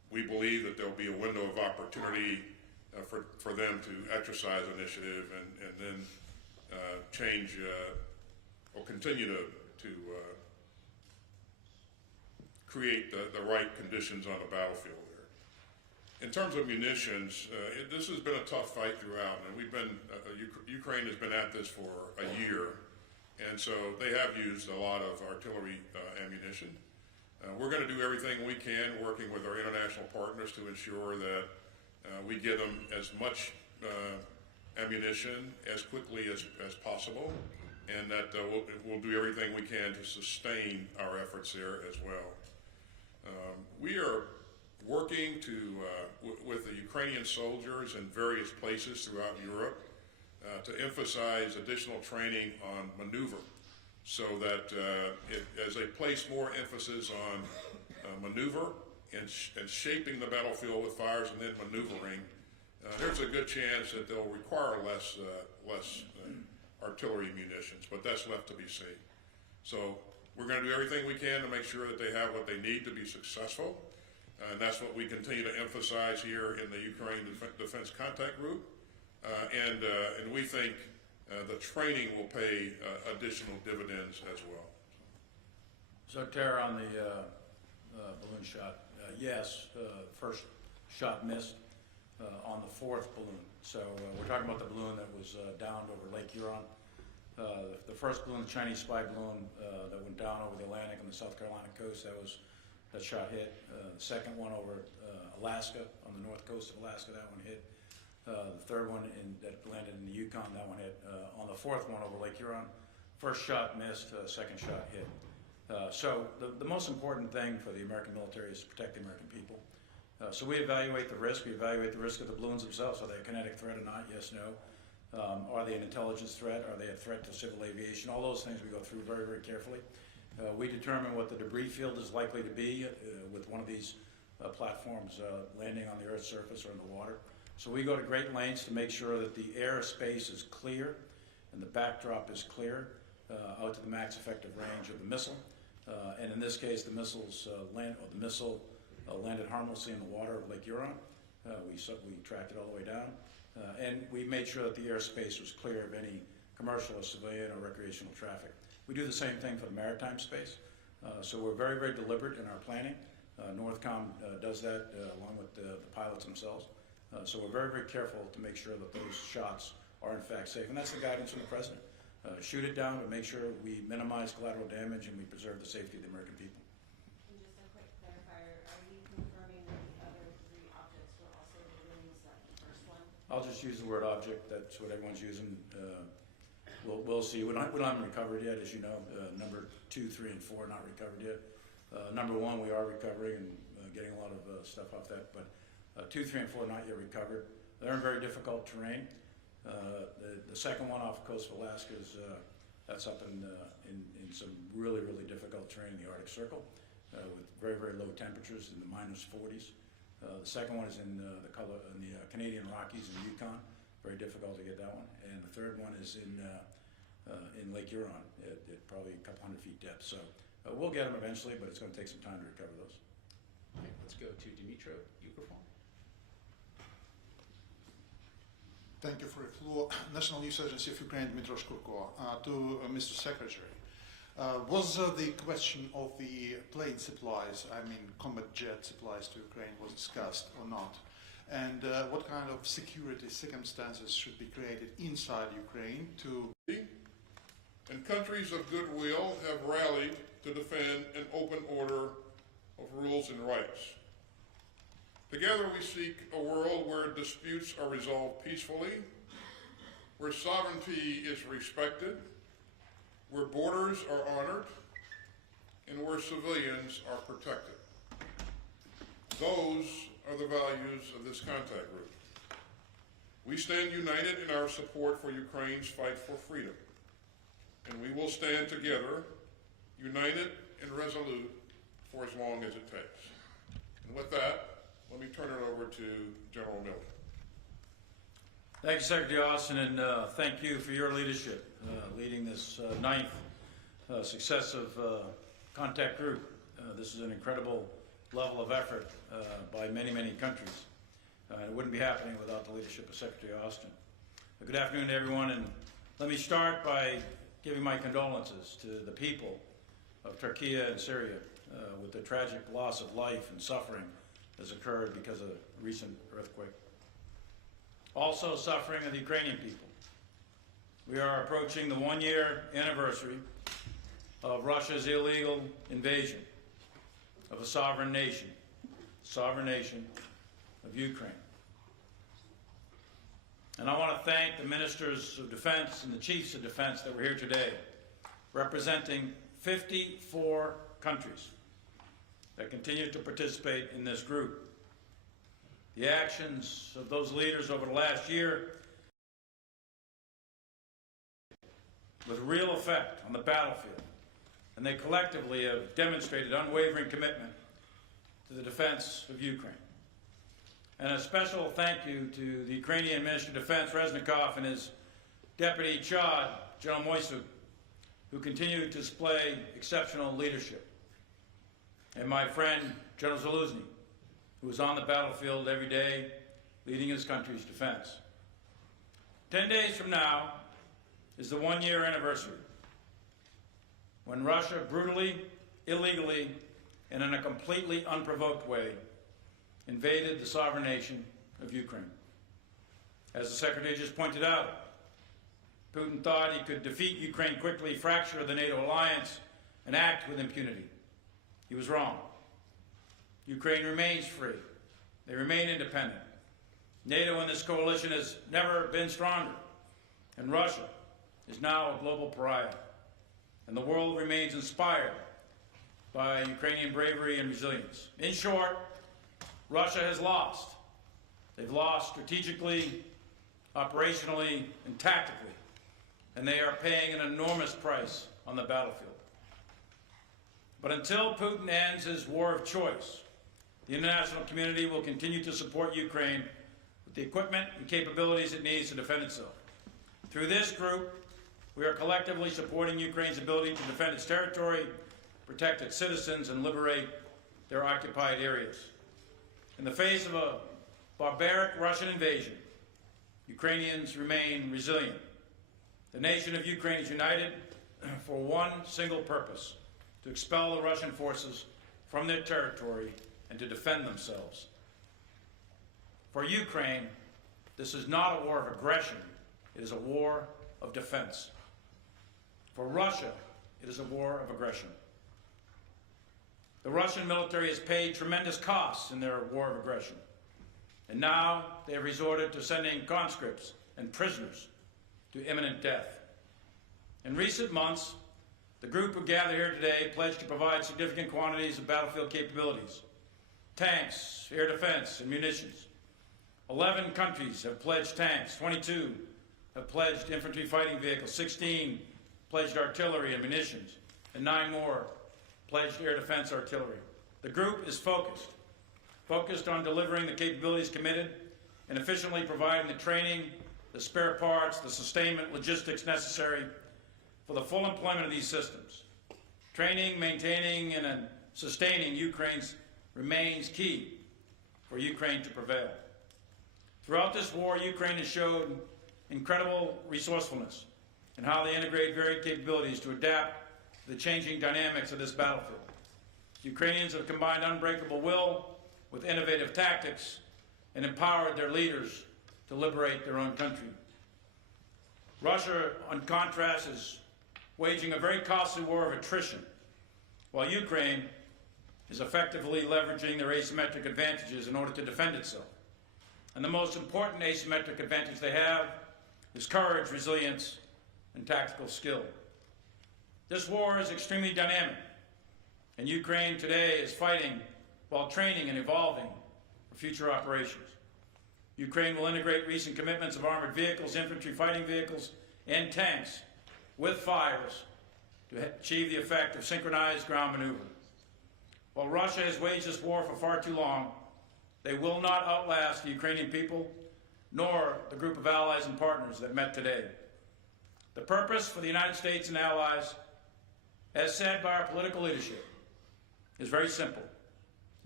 we believe that there'll be a window of opportunity for them to exercise initiative and then change or continue to create the right conditions on the battlefield there. In terms of munitions, this has been a tough fight throughout, and we've been Ukraine has been at this for a year, and so they have used a lot of artillery ammunition. We're going to do everything we can, working with our international partners, to ensure that we get them as much ammunition as quickly as possible, and that we'll do everything we can to sustain our efforts there as well. We are working with the Ukrainian soldiers in various places throughout Europe to emphasize additional training on maneuver, so that as they place more emphasis on maneuver and shaping the battlefield with fires and then maneuvering, there's a good chance that they'll require less artillery munitions, but that's left to be seen. So we're going to do everything we can to make sure that they have what they need to be successful, and that's what we continue to emphasize here in the Ukraine Defense Contact Group, and we think the training will pay additional dividends as well. So, Tara, on the balloon shot, yes, first shot missed on the fourth balloon. So we're talking about the balloon that was downed over Lake Huron. The first balloon, the Chinese spy balloon that went down over the Atlantic on the South Carolina coast, that shot hit. The second one over Alaska, on the north coast of Alaska, that one hit. The third one that landed in the Yukon, that one hit. On the fourth one over Lake Huron, first shot missed, second shot hit. So the most important thing for the American military is to protect the American people. So we evaluate the risk. We evaluate the risk of the balloons themselves. Are they a kinetic threat or not? Yes, no. Are they an intelligence threat? Are they a threat to civil aviation? All those things we go through very, very carefully. We determine what the debris field is likely to be with one of these platforms landing on the Earth's surface or in the water. So we go to great lengths to make sure that the airspace is clear and the backdrop is clear out to the max effective range of the missile. And in this case, the missile landed harmlessly in the water of Lake Huron. We tracked it all the way down. And we made sure that the airspace was clear of any commercial or civilian or recreational traffic. We do the same thing for the maritime space. So we're very, very deliberate in our planning. Northcom does that along with the pilots themselves. So we're very, very careful to make sure that those shots are in fact safe. And that's the guidance from the President. Shoot it down, but make sure we minimize collateral damage and we preserve the safety of the American people. And just a quick clarifier, are you confirming that the other three objects were also balloons, like the first one? I'll just use the word object. That's what everyone's using. We'll see. We don't have them recovered yet, as you know. Number 2, 3, and 4 not recovered yet. Number 1 we are recovering and getting a lot of stuff off that, but 2, 3, and 4 not yet recovered. They're in very difficult terrain. The second one off the coast of Alaska is that's up in some really, really difficult terrain in the Arctic Circle with very, very low temperatures in the -40s. The second one is in the Canadian Rockies in the Yukon. Very difficult to get that one. And the third one is in Lake Huron at probably a couple hundred feet depth. So we'll get them eventually, but it's going to take some time to recover those. Okay, let's go to Dmitry Peskov. Thank you for the floor. National News Agency of Ukraine, Dmitry Peskov. To Mr. Secretary, was the question of the plane supplies, I mean combat jet supplies to Ukraine, was discussed or not? And what kind of security circumstances should be created inside Ukraine to... And countries of goodwill have rallied to defend an open order of rules and rights. Together we seek a world where disputes are resolved peacefully, where sovereignty is respected, where borders are honored, and where civilians are protected. Those are the values of this contact group. We stand united in our support for Ukraine's fight for freedom, and we will stand together, united and resolute, for as long as it takes. And with that, let me turn it over to General Miller. Thank you, Secretary Austin, and thank you for your leadership, leading this ninth successive contact group. This is an incredible level of effort by many, many countries. It wouldn't be happening without the leadership of Secretary Austin. Good afternoon to everyone, and let me start by giving my condolences to the people of Turkey and Syria with the tragic loss of life and suffering that's occurred because of the recent earthquake. Also suffering are the Ukrainian people. We are approaching the one-year anniversary of Russia's illegal invasion of a sovereign nation of Ukraine. And I want to thank the ministers of defense and the chiefs of defense that were here today, representing 54 countries that continue to participate in this group. The actions of those leaders over the last year with real effect on the battlefield, and they collectively have demonstrated unwavering commitment to the defense of Ukraine. And a special thank you to the Ukrainian Minister of Defense, Reznikov, and his Deputy Chad, General Moisuk, who continue to display exceptional leadership. And my friend, General Zaluzny, who is on the battlefield every day, leading his country's defense. 10 days from now is the one-year anniversary when Russia brutally, illegally, and in a completely unprovoked way invaded the sovereign nation of Ukraine. As the Secretary just pointed out, Putin thought he could defeat Ukraine quickly, fracture the NATO alliance, and act with impunity. He was wrong. Ukraine remains free. They remain independent. NATO in this coalition has never been stronger, and Russia is now a global pariah. And the world remains inspired by Ukrainian bravery and resilience. In short, Russia has lost. They've lost strategically, operationally, and tactically, and they are paying an enormous price on the battlefield. But until Putin ends his war of choice, the international community will continue to support Ukraine with the equipment and capabilities it needs to defend itself. Through this group, we are collectively supporting Ukraine's ability to defend its territory, protect its citizens, and liberate their occupied areas. In the face of a barbaric Russian invasion, Ukrainians remain resilient. The nation of Ukraine is united for one single purpose: to expel the Russian forces from their territory and to defend themselves. For Ukraine, this is not a war of aggression, it is a war of defense. For Russia, it is a war of aggression. The Russian military has paid tremendous costs in their war of aggression, and now they have resorted to sending conscripts and prisoners to imminent death. In recent months, the group who gathered here today pledged to provide significant quantities of battlefield capabilities: tanks, air defense, and munitions. 11 countries have pledged tanks, 22 have pledged infantry fighting vehicles, 16 pledged artillery and munitions, and 9 more pledged air defense artillery. The group is focused on delivering the capabilities committed and efficiently providing the training, the spare parts, the sustainment logistics necessary for the full employment of these systems. Training, maintaining, and sustaining Ukraine's remains key for Ukraine to prevail. Throughout this war, Ukraine has showed incredible resourcefulness in how they integrate varied capabilities to adapt to the changing dynamics of this battlefield. Ukrainians have combined unbreakable will with innovative tactics and empowered their leaders to liberate their own country. Russia, on contrast, is waging a very costly war of attrition, while Ukraine is effectively leveraging their asymmetric advantages in order to defend itself. And the most important asymmetric advantage they have is courage, resilience, and tactical skill. This war is extremely dynamic, and Ukraine today is fighting while training and evolving for future operations. Ukraine will integrate recent commitments of armored vehicles, infantry fighting vehicles, and tanks with fires to achieve the effect of synchronized ground maneuver. While Russia has waged this war for far too long, they will not outlast the Ukrainian people, nor the group of allies and partners that met today. The purpose for the United States and allies, as said by our political leadership, is very simple.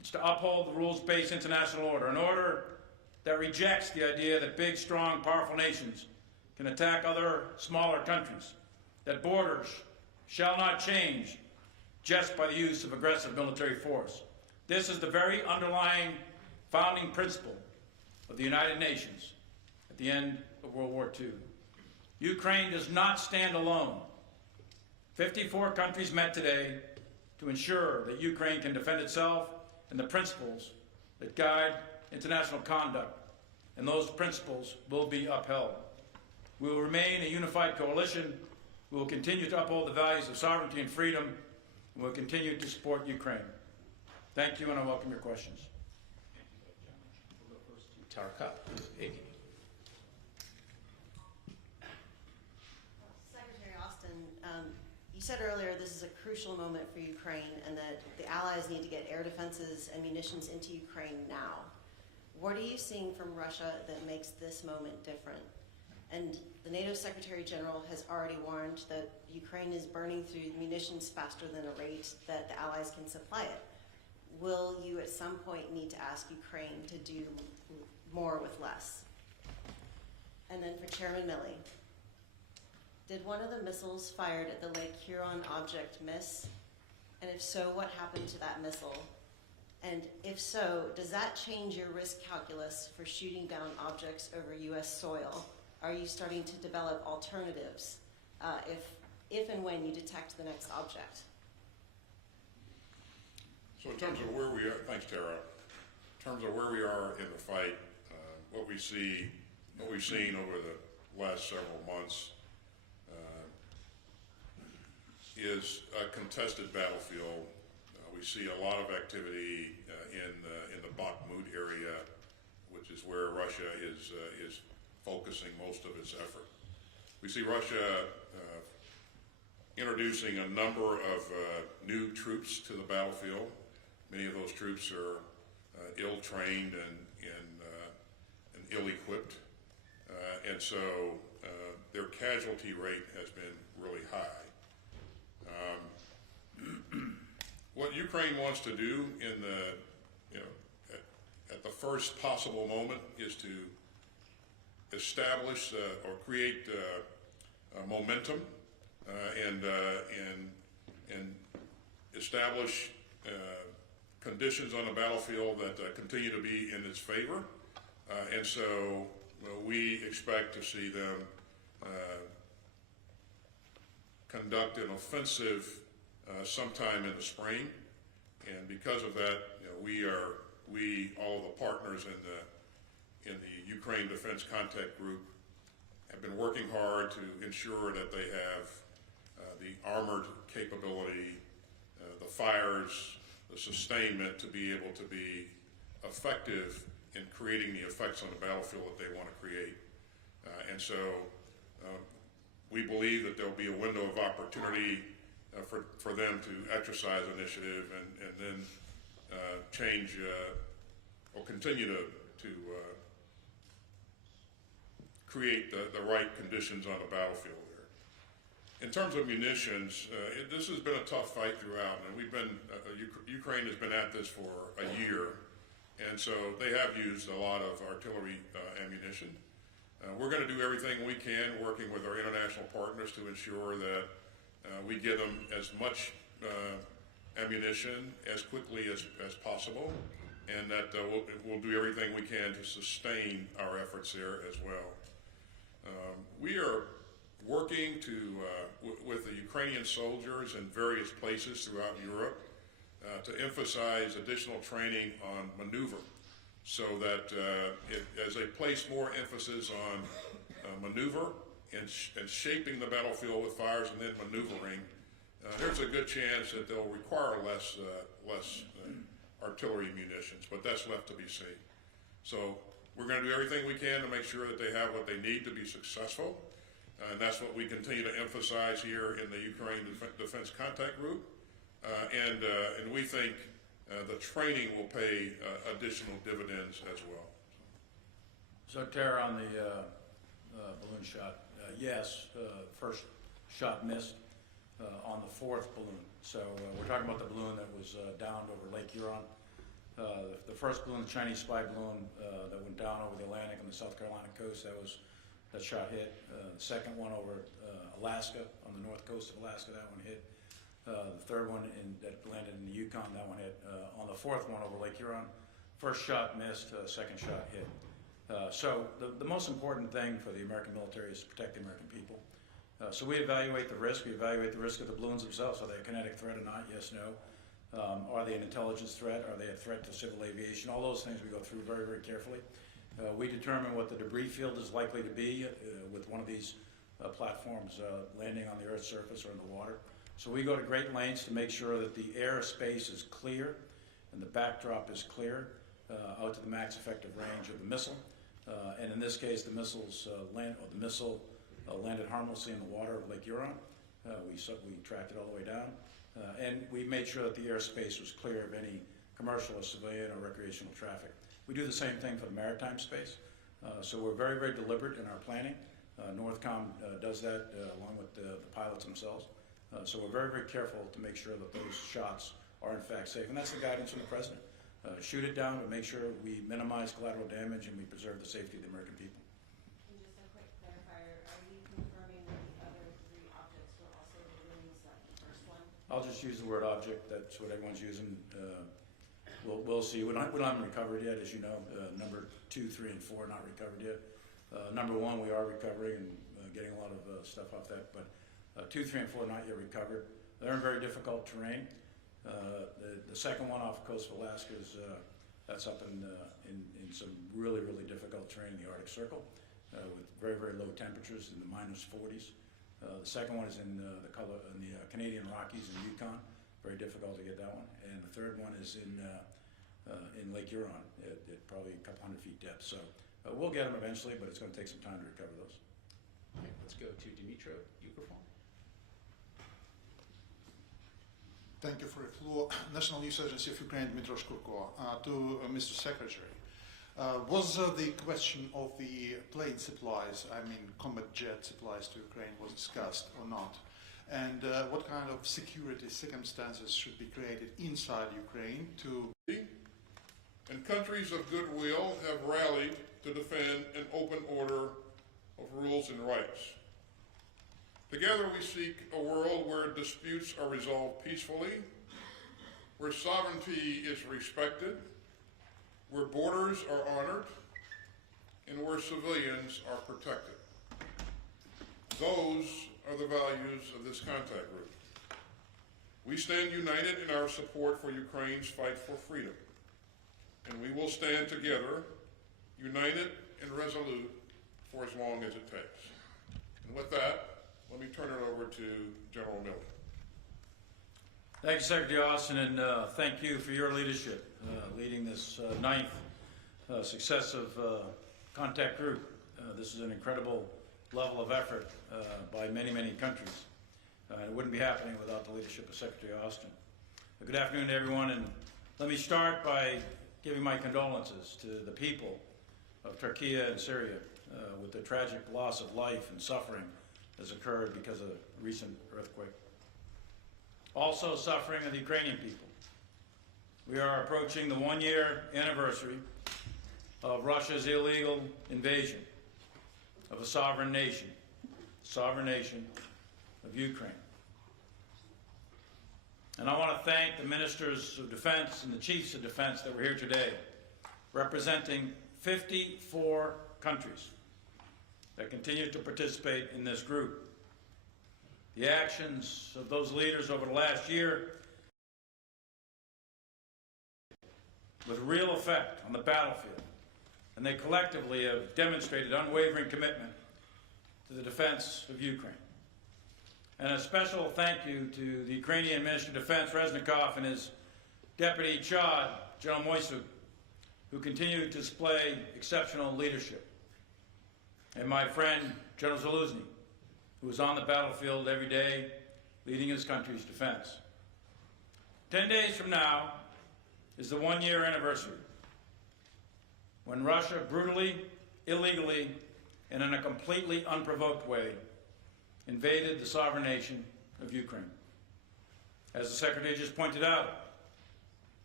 It's to uphold the rules-based international order, an order that rejects the idea that big, strong, powerful nations can attack other smaller countries, that borders shall not change just by the use of aggressive military force. This is the very underlying founding principle of the United Nations at the end of World War II. Ukraine does not stand alone. 54 countries met today to ensure that Ukraine can defend itself and the principles that guide international conduct, and those principles will be upheld. We will remain a unified coalition. We will continue to uphold the values of sovereignty and freedom, and we'll continue to support Ukraine. Thank you, and I welcome your questions. We'll go first to Tarka. Secretary Austin, you said earlier this is a crucial moment for Ukraine and that the Allies need to get air defenses and munitions into Ukraine now. What are you seeing from Russia that makes this moment different? And the NATO Secretary General has already warned that Ukraine is burning through munitions faster than a rate that the Allies can supply it. Will you at some point need to ask Ukraine to do more with less? And then for Chairman Milley, did one of the missiles fired at the Lake Huron object miss? And if so, what happened to that missile? And if so, does that change your risk calculus for shooting down objects over U.S. soil? Are you starting to develop alternatives if and when you detect the next object? So in terms of where we are, thanks Tara, in terms of where we are in the fight, what we've seen over the last several months is a contested battlefield. We see a lot of activity in the Bakhmut area, which is where Russia is focusing most of its effort. We see Russia introducing a number of new troops to the battlefield. Many of those troops are ill-trained and ill-equipped, and so their casualty rate has been really high. What Ukraine wants to do in at the first possible moment is to establish or create momentum and establish conditions on the battlefield that continue to be in its favor, and so we expect to see them conduct an offensive sometime in the spring, and because of that, all of the partners in the Ukraine Defense Contact Group have been working hard to ensure that they have the armored capability, the fires, the sustainment to be able to be effective in creating the effects on the battlefield that they want to create. And so we believe that there'll be a window of opportunity for them to exercise initiative and then change or continue to create the right conditions on the battlefield there. In terms of munitions, this has been a tough fight throughout, and Ukraine has been at this for a year, and so they have used a lot of artillery ammunition. We're going to do everything we can, working with our international partners, to ensure that we get them as much ammunition as quickly as possible, and that we'll do everything we can to sustain our efforts there as well. We are working with the Ukrainian soldiers in various places throughout Europe to emphasize additional training on maneuver, so that as they place more emphasis on maneuver and shaping the battlefield with fires and then maneuvering, there's a good chance that they'll require less artillery munitions, but that's left to be seen. So we're going to do everything we can to make sure that they have what they need to be successful, and that's what we continue to emphasize here in the Ukraine Defense Contact Group, and we think the training will pay additional dividends as well. So Tara, on the balloon shot, yes, first shot missed on the fourth balloon. So we're talking about the balloon that was downed over Lake Huron. The first balloon, the Chinese spy balloon that went down over the Atlantic on the South Carolina coast, that shot hit. The second one over Alaska, on the north coast of Alaska, that one hit. The third one that landed in the Yukon, that one hit. On the fourth one over Lake Huron, first shot missed, second shot hit. So the most important thing for the American military is to protect the American people. So we evaluate the risk. We evaluate the risk of the balloons themselves. Are they a kinetic threat or not? Yes, no. Are they an intelligence threat? Are they a threat to civil aviation? All those things we go through very, very carefully. We determine what the debris field is likely to be with one of these platforms landing on the Earth's surface or in the water. So we go to great lengths to make sure that the airspace is clear and the backdrop is clear out to the max effective range of the missile. And in this case, the missile landed harmlessly in the water of Lake Huron. We tracked it all the way down. And we made sure that the airspace was clear of any commercial or civilian or recreational traffic. We do the same thing for the maritime space. So we're very, very deliberate in our planning. Northcom does that along with the pilots themselves. So we're very, very careful to make sure that those shots are in fact safe. And that's the guidance from the President. Shoot it down, but make sure we minimize collateral damage and we preserve the safety of the American people. And just a quick clarifier, are you confirming that the other three objects were also the balloons, like the first one? I'll just use the word object. That's what everyone's using. We'll see. We don't have them recovered yet, as you know. Number 2, 3, and 4 not recovered yet. Number 1 we are recovering and getting a lot of stuff off that, but 2, 3, and 4 not yet recovered. They're in very difficult terrain. The second one off the coast of Alaska is that's up in some really, really difficult terrain in the Arctic Circle with very, very low temperatures in the -40s. The second one is in the Canadian Rockies in Yukon. Very difficult to get that one. And the third one is in Lake Huron at probably a couple hundred feet depth. So we'll get them eventually, but it's going to take some time to recover those. All right, let's go to Dmitry Peskov. Thank you for the floor. National News Agency of Ukraine, Dmitry Peskov. To Mr. Secretary, was the question of the plane supplies, I mean combat jet supplies to Ukraine, was discussed or not? And what kind of security circumstances should be created inside Ukraine to... And countries of goodwill have rallied to defend an open order of rules and rights. Together we seek a world where disputes are resolved peacefully, where sovereignty is respected, where borders are honored, and where civilians are protected. Those are the values of this contact group. We stand united in our support for Ukraine's fight for freedom, and we will stand together, united and resolute, for as long as it takes. And with that, let me turn it over to General Miller. Thank you, Secretary Austin, and thank you for your leadership, leading this ninth successive contact group. This is an incredible level of effort by many, many countries. It wouldn't be happening without the leadership of Secretary Austin. Good afternoon to everyone, and let me start by giving my condolences to the people of Turkey and Syria with the tragic loss of life and suffering has occurred because of the recent earthquake. Also suffering are the Ukrainian people. We are approaching the one-year anniversary of Russia's illegal invasion of a sovereign nation of Ukraine. And I want to thank the ministers of defense and the chiefs of defense that were here today, representing 54 countries that continue to participate in this group. The actions of those leaders over the last year with real effect on the battlefield, and they collectively have demonstrated unwavering commitment to the defense of Ukraine. And a special thank you to the Ukrainian Minister of Defense, Reznikov, and his Deputy Chad, General Moisuk, who continue to display exceptional leadership. And my friend, General Zaluzny, who is on the battlefield every day, leading his country's defense. 10 days from now is the one-year anniversary when Russia brutally, illegally, and in a completely unprovoked way invaded the sovereign nation of Ukraine. As the Secretary just pointed out,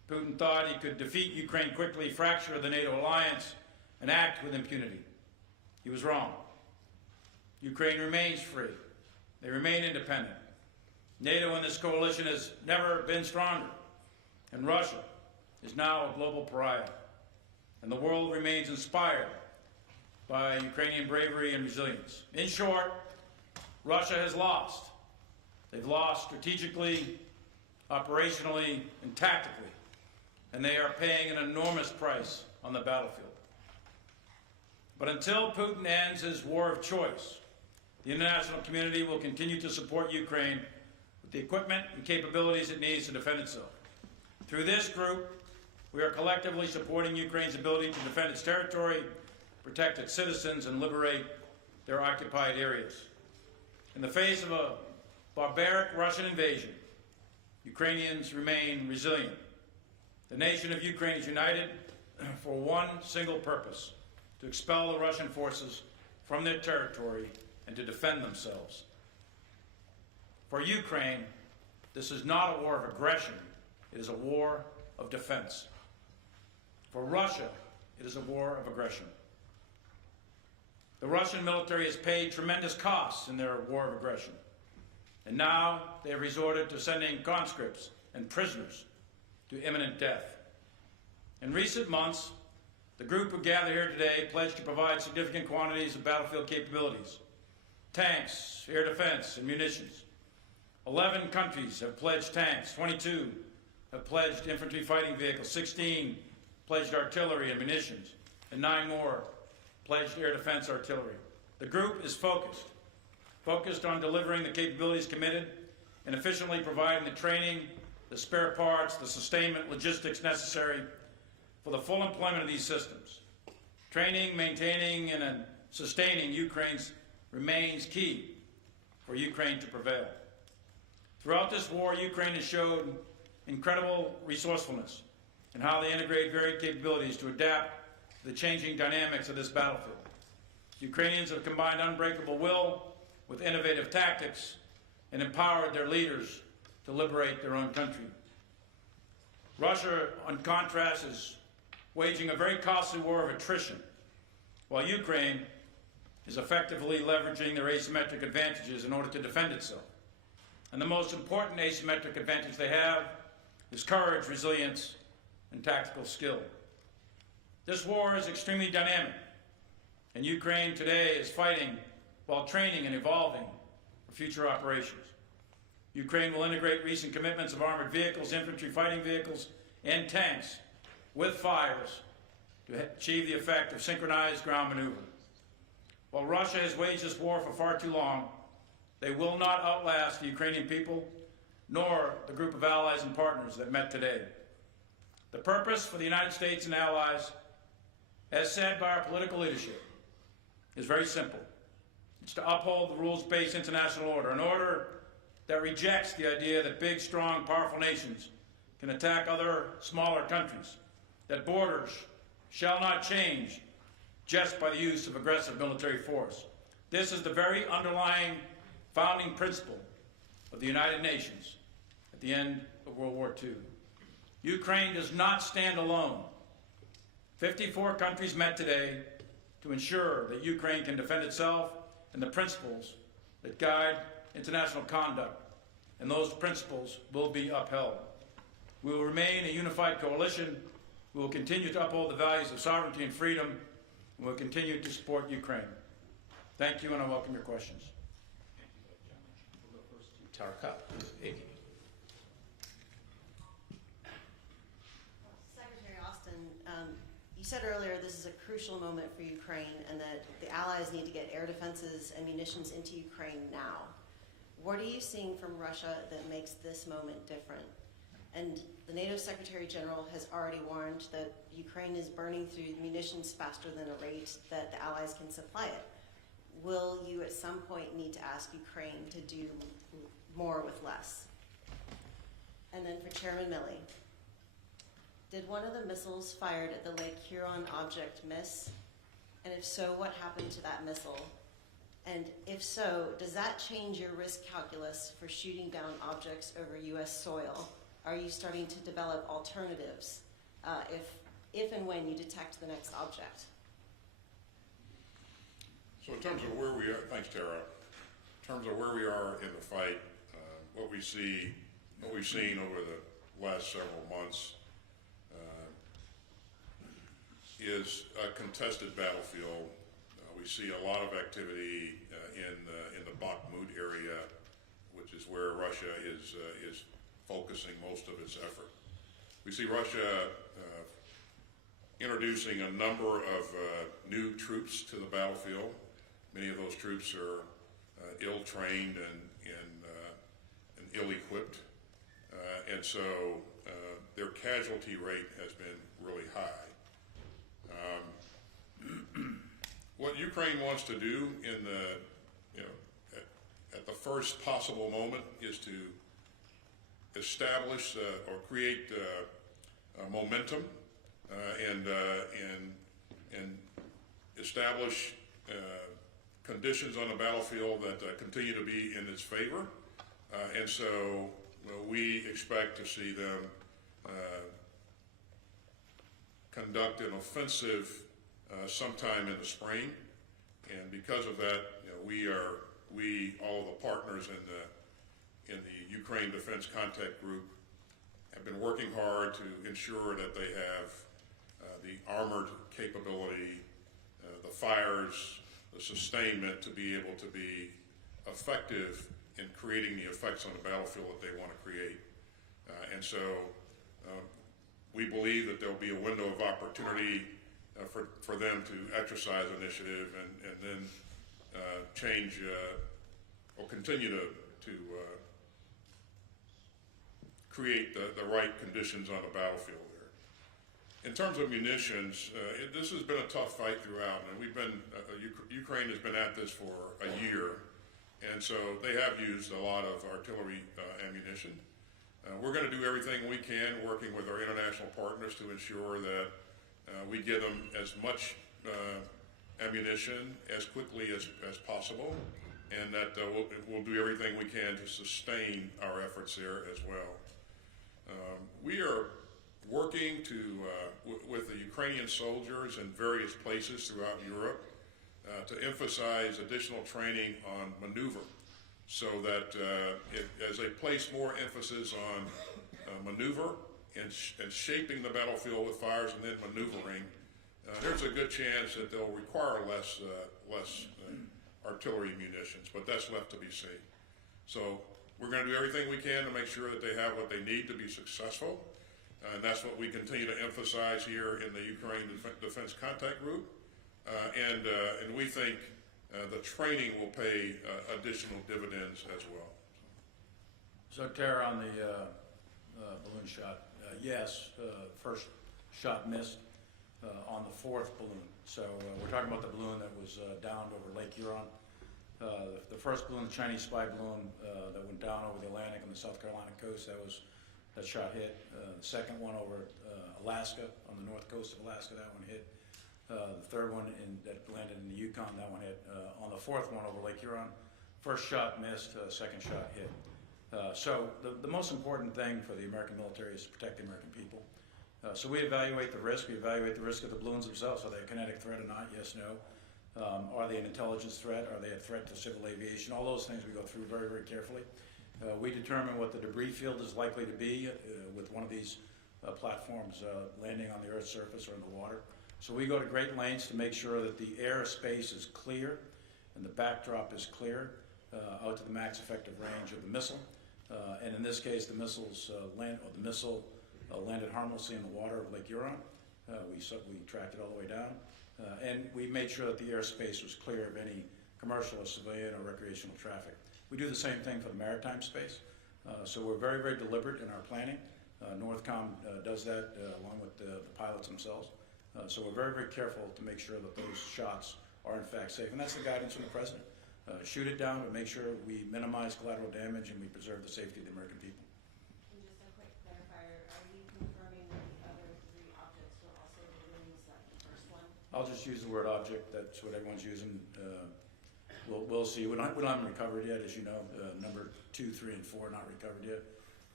Putin thought he could defeat Ukraine quickly, fracture the NATO alliance, and act with impunity. He was wrong. Ukraine remains free. They remain independent. NATO in this coalition has never been stronger, and Russia is now a global pariah. And the world remains inspired by Ukrainian bravery and resilience. In short, Russia has lost. They've lost strategically, operationally, and tactically, and they are paying an enormous price on the battlefield. But until Putin ends his war of choice, the international community will continue to support Ukraine with the equipment and capabilities it needs to defend itself. Through this group, we are collectively supporting Ukraine's ability to defend its territory, protect its citizens, and liberate their occupied areas. In the face of a barbaric Russian invasion, Ukrainians remain resilient. The nation of Ukraine is united for one single purpose: to expel the Russian forces from their territory and to defend themselves. For Ukraine, this is not a war of aggression, it is a war of defense. For Russia, it is a war of aggression. The Russian military has paid tremendous costs in their war of aggression, and now they have resorted to sending conscripts and prisoners to imminent death. In recent months, the group who gather here today pledged to provide significant quantities of battlefield capabilities: tanks, air defense, and munitions. 11 countries have pledged tanks, 22 have pledged infantry fighting vehicles, 16 pledged artillery and munitions, and 9 more pledged air defense artillery. The group is focused on delivering the capabilities committed and efficiently providing the training, the spare parts, the sustainment logistics necessary for the full employment of these systems. Training, maintaining, and sustaining Ukraine's remains key for Ukraine to prevail. Throughout this war, Ukraine has showed incredible resourcefulness in how they integrate varied capabilities to adapt to the changing dynamics of this battlefield. Ukrainians have combined unbreakable will with innovative tactics and empowered their leaders to liberate their own country. Russia, on contrast, is waging a very costly war of attrition, while Ukraine is effectively leveraging their asymmetric advantages in order to defend itself. And the most important asymmetric advantage they have is courage, resilience, and tactical skill. This war is extremely dynamic, and Ukraine today is fighting while training and evolving for future operations. Ukraine will integrate recent commitments of armored vehicles, infantry fighting vehicles, and tanks with fires to achieve the effect of synchronized ground maneuver. While Russia has waged this war for far too long, they will not outlast the Ukrainian people, nor the group of allies and partners that met today. The purpose for the United States and allies, as said by our political leadership, is very simple. It's to uphold the rules-based international order, an order that rejects the idea that big, strong, powerful nations can attack other smaller countries, that borders shall not change just by the use of aggressive military force. This is the very underlying founding principle of the United Nations at the end of World War II. Ukraine does not stand alone. 54 countries met today to ensure that Ukraine can defend itself and the principles that guide international conduct, and those principles will be upheld. We will remain a unified coalition. We will continue to uphold the values of sovereignty and freedom, and we will continue to support Ukraine. Thank you, and I welcome your questions. We'll go first to Tarka. Secretary Austin, you said earlier this is a crucial moment for Ukraine and that the allies need to get air defenses and munitions into Ukraine now. What are you seeing from Russia that makes this moment different? And the NATO Secretary General has already warned that Ukraine is burning through munitions faster than a rate that the allies can supply it. Will you at some point need to ask Ukraine to do more with less? And then for Chairman Milley, did one of the missiles fired at the Lake Huron object miss? And if so, what happened to that missile? And if so, does that change your risk calculus for shooting down objects over U.S. soil are you starting to develop alternatives if and when you detect the next object? So in terms of where we are, thanks Tara, in terms of where we are in the fight, what we've seen over the last several months is a contested battlefield. We see a lot of activity in the Bakhmut area, which is where Russia is focusing most of its effort. We see Russia introducing a number of new troops to the battlefield. Many of those troops are ill-trained and ill-equipped, and so their casualty rate has been really high. What Ukraine wants to do in the, at the first possible moment is to establish or create momentum and establish conditions on the battlefield that continue to be in its favor. And so we expect to see them conduct an offensive sometime in the spring. And because of that, all of the partners in the Ukraine Defense Contact Group have been working hard to ensure that they have the armored capability, the fires, the sustainment to be able to be effective in creating the effects on the battlefield that they want to create. And so we believe that there will be a window of opportunity for them to exercise initiative and then change or continue to create the right conditions on the battlefield there. In terms of munitions, this has been a tough fight throughout, and Ukraine has been at this for a year, and so they have used a lot of artillery ammunition. We're going to do everything we can, working with our international partners, to ensure that we give them as much ammunition as quickly as possible, and that we'll do everything we can to sustain our efforts there as well. We are working with the Ukrainian soldiers in various places throughout Europe to emphasize additional training on maneuver, so that as they place more emphasis on maneuver and shaping the battlefield with fires and then maneuvering, there's a good chance that they'll require less artillery munitions, but that's left to be seen. So we're going to do everything we can to make sure that they have what they need to be successful, and that's what we continue to emphasize here in the Ukraine Defense Contact Group, and we think the training will pay additional dividends as well. So Tara, on the balloon shot, yes, first shot missed on the fourth balloon. So we're talking about the balloon that was downed over Lake Huron. The first balloon, the Chinese spy balloon that went down over the Atlantic and the South Carolina coast, that shot hit. The second one over Alaska, on the north coast of Alaska, that one hit. The third one that landed in the Yukon, that one hit. On the fourth one over Lake Huron, first shot missed, second shot hit. So the most important thing for the American military is to protect the American people. So we evaluate the risk. We evaluate the risk of the balloons themselves. Are they a kinetic threat or not? Yes, no. Are they an intelligence threat? Are they a threat to civil aviation? All those things we go through very, very carefully. We determine what the debris field is likely to be with one of these platforms landing on the Earth's surface or in the water. So we go to great lengths to make sure that the airspace is clear and the backdrop is clear out to the max effective range of the missile. And in this case, the missile landed harmlessly in the water of Lake Huron. We tracked it all the way down. And we made sure that the airspace was clear of any commercial or civilian or recreational traffic. We do the same thing for the maritime space. So we're very, very deliberate in our planning. Northcom does that along with the pilots themselves. So we're very, very careful to make sure that those shots are in fact safe. And that's the guidance from the President. Shoot it down, but make sure we minimize collateral damage and we preserve the safety of the American people. And just a quick clarifier, are you confirming that the other three objects were also balloons like the first one? I'll just use the word object. That's what everyone's using. We'll see. We don't have them recovered yet, as you know. Number 2, 3, and 4 not recovered yet.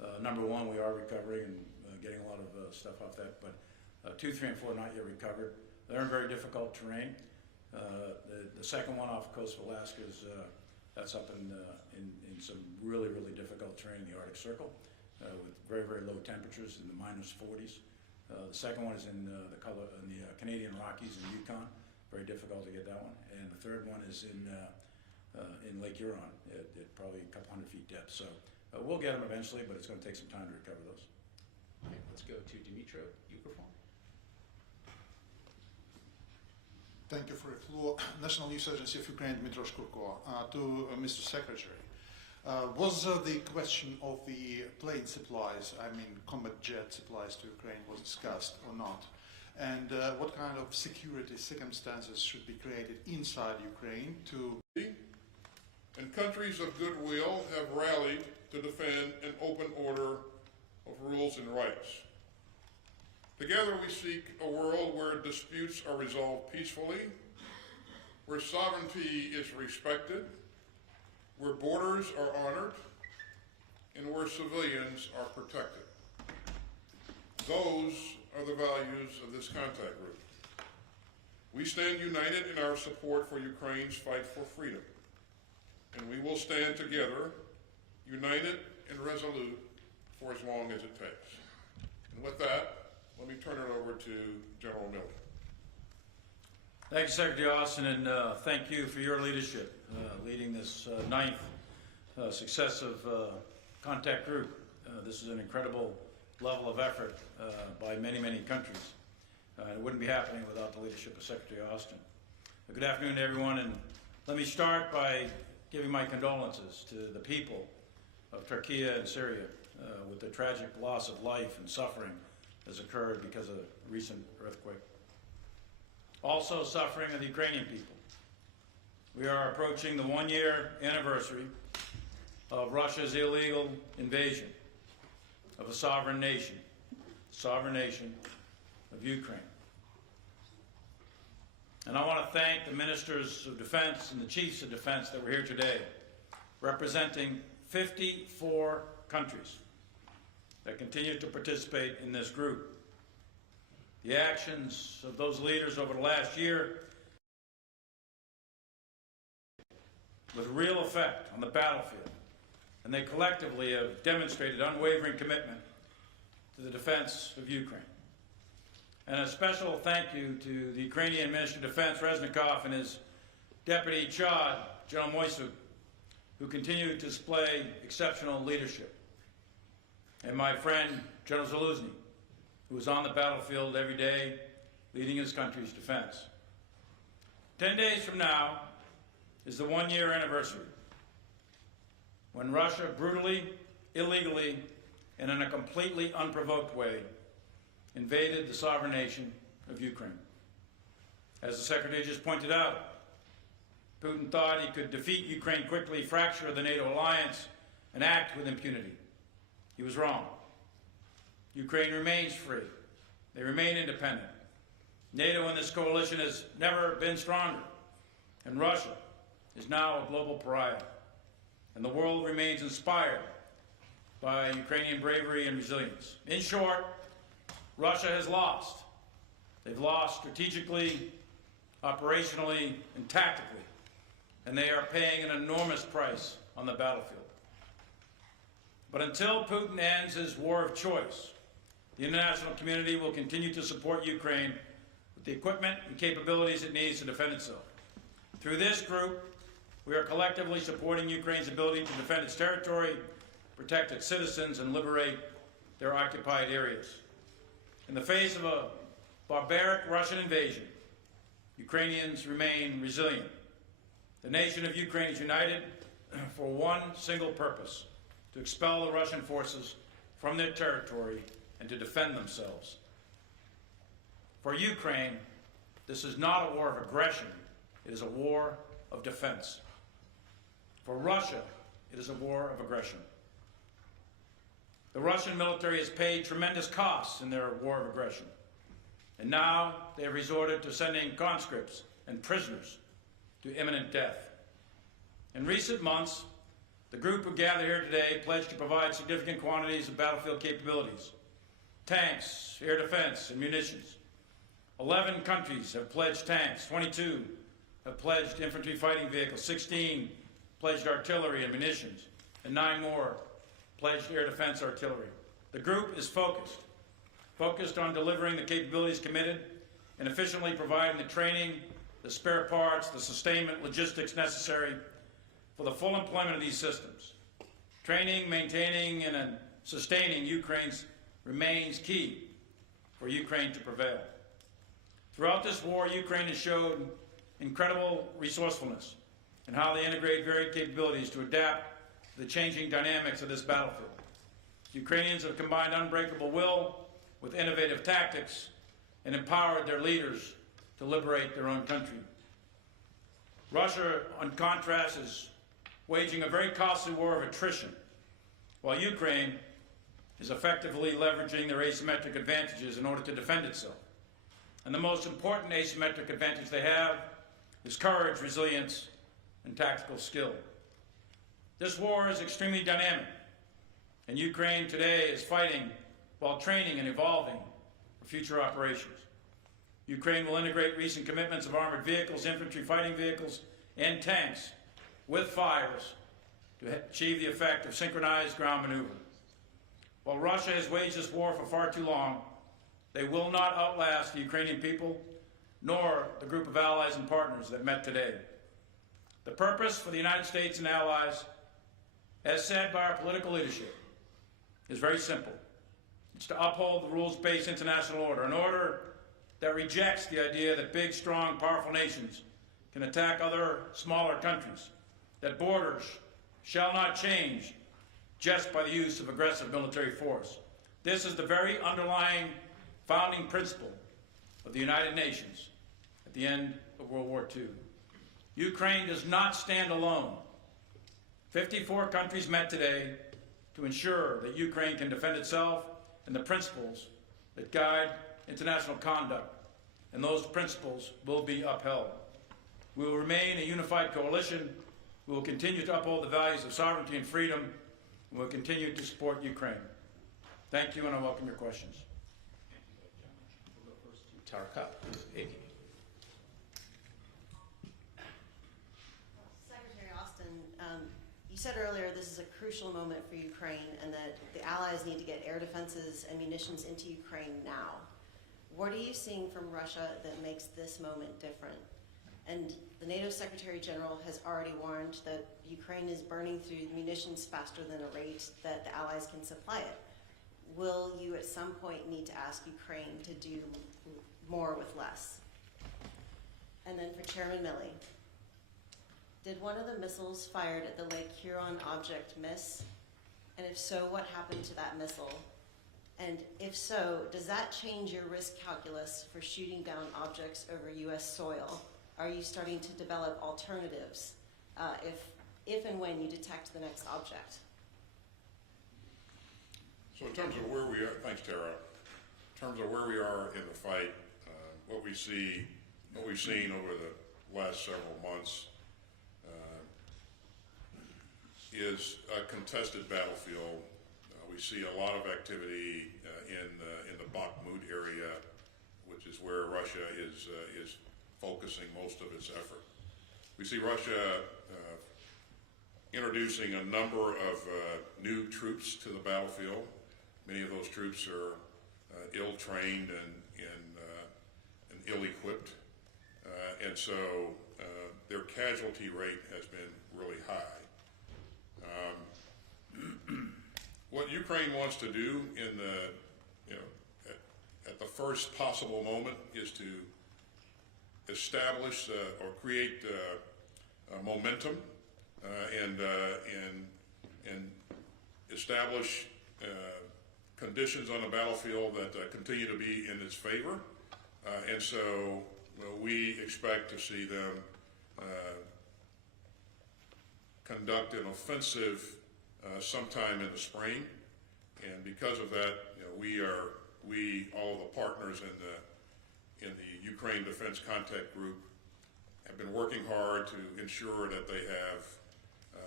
Number one, we are recovering and getting a lot of stuff off that, but 2, 3, and 4 not yet recovered. They're in very difficult terrain. The second one off the coast of Alaska is that's up in some really, really difficult terrain in the Arctic Circle with very, very low temperatures in the -40s. The second one is in the Canadian Rockies in Yukon. Very difficult to get that one. And the third one is in Lake Huron at probably a couple hundred feet depth. So we'll get them eventually, but it's going to take some time to recover those. Okay, let's go to Dmitry Peskov. Thank you for the floor. National News Agency of Ukraine, Dmitry Peskov. To Mr. Secretary, was the question of the plane supplies, I mean combat jet supplies to Ukraine, was discussed or not? And what kind of security circumstances should be created inside Ukraine to... And countries of goodwill have rallied to defend an open order of rules and rights. Together we seek a world where disputes are resolved peacefully, where sovereignty is respected, where borders are honored, and where civilians are protected. Those are the values of this contact group. We stand united in our support for Ukraine's fight for freedom, and we will stand together, united and resolute, for as long as it takes. And with that, let me turn it over to General Miller. Thank you, Secretary Austin, and thank you for your leadership, leading this 9th successive contact group. This is an incredible level of effort by many, many countries. It wouldn't be happening without the leadership of Secretary Austin. Good afternoon to everyone, and let me start by giving my condolences to the people of Turkey and Syria with the tragic loss of life and suffering has occurred because of a recent earthquake. Also suffering are the Ukrainian people. We are approaching the 1-year anniversary of Russia's illegal invasion of a sovereign nation of Ukraine. And I want to thank the ministers of defense and the chiefs of defense that were here today, representing 54 countries that continue to participate in this group. The actions of those leaders over the last year with real effect on the battlefield, and they collectively have demonstrated unwavering commitment to the defense of Ukraine. And a special thank you to the Ukrainian Minister of Defense, Reznikov, and his Deputy Chad, General Moisuk, who continue to display exceptional leadership. And my friend, General Zaluzny, who is on the battlefield every day, leading his country's defense. 10 days from now is the 1-year anniversary when Russia brutally, illegally, and in a completely unprovoked way invaded the sovereign nation of Ukraine. As the Secretary just pointed out, Putin thought he could defeat Ukraine quickly, fracture the NATO alliance, and act with impunity. He was wrong. Ukraine remains free. They remain independent. NATO in this coalition has never been stronger, and Russia is now a global pariah. And the world remains inspired by Ukrainian bravery and resilience. In short, Russia has lost. They've lost strategically, operationally, and tactically, and they are paying an enormous price on the battlefield. But until Putin ends his war of choice, the international community will continue to support Ukraine with the equipment and capabilities it needs to defend itself. Through this group, we are collectively supporting Ukraine's ability to defend its territory, protect its citizens, and liberate their occupied areas. In the face of a barbaric Russian invasion, Ukrainians remain resilient. The nation of Ukraine is united for one single purpose: to expel the Russian forces from their territory and to defend themselves. For Ukraine, this is not a war of aggression, it is a war of defense. For Russia, it is a war of aggression. The Russian military has paid tremendous costs in their war of aggression, and now they have resorted to sending conscripts and prisoners to imminent death. In recent months, The group who gathered here today pledged to provide significant quantities of battlefield capabilities, tanks, air defense, and munitions. 11 countries have pledged tanks, 22 have pledged infantry fighting vehicles, 16 pledged artillery and munitions, and 9 more pledged air defense artillery. The group is focused on delivering the capabilities committed and efficiently providing the training, the spare parts, the sustainment logistics necessary for the full employment of these systems. Training, maintaining, and sustaining Ukraine's remains key for Ukraine to prevail. Throughout this war, Ukraine has showed incredible resourcefulness in how they integrate varied capabilities to adapt to the changing dynamics of this battlefield. Ukrainians have combined unbreakable will with innovative tactics and empowered their leaders to liberate their own country. Russia, on contrast, is waging a very costly war of attrition, while Ukraine is effectively leveraging their asymmetric advantages in order to defend itself. And the most important asymmetric advantage they have is courage, resilience, and tactical skill. This war is extremely dynamic, and Ukraine today is fighting while training and evolving for future operations. Ukraine will integrate recent commitments of armored vehicles, infantry fighting vehicles, and tanks with fires to achieve the effect of synchronized ground maneuver. While Russia has waged this war for far too long, they will not outlast the Ukrainian people, nor the group of allies and partners that met today. The purpose for the United States and allies, as said by our political leadership, is very simple. It's to uphold the rules-based international order, an order that rejects the idea that big, strong, powerful nations can attack other smaller countries, that borders shall not change just by the use of aggressive military force. This is the very underlying founding principle of the United Nations at the end of World War II. Ukraine does not stand alone. 54 countries met today to ensure that Ukraine can defend itself and the principles that guide international conduct, and those principles will be upheld. We will remain a unified coalition. We will continue to uphold the values of sovereignty and freedom, and we will continue to support Ukraine. Thank you, and I welcome your questions. We'll go first to Tarka. Secretary Austin, you said earlier this is a crucial moment for Ukraine and that the allies need to get air defenses and munitions into Ukraine now. What are you seeing from Russia that makes this moment different? And the NATO Secretary General has already warned that Ukraine is burning through munitions faster than a rate that the allies can supply it. Will you at some point need to ask Ukraine to do more with less? And then for Chairman Milley, did one of the missiles fired at the Lake Huron object miss? And if so, what happened to that missile? And if so, does that change your risk calculus for shooting down objects over U.S. soil? Are you starting to develop alternatives if and when you detect the next object? So in terms of where we are, thanks Tara, in terms of where we are in the fight, what we've seen over the last several months is a contested battlefield. We see a lot of activity in the Bakhmut area, which is where Russia is focusing most of its effort. We see Russia introducing a number of new troops to the battlefield. Many of those troops are ill-trained and ill-equipped, and so their casualty rate has been really high. What Ukraine wants to do in at the first possible moment is to establish or create momentum and establish conditions on the battlefield that continue to be in its favor, and so we expect to see them conduct an offensive sometime in the spring, and because of that, all of the partners in the Ukraine Defense Contact Group have been working hard to ensure that they have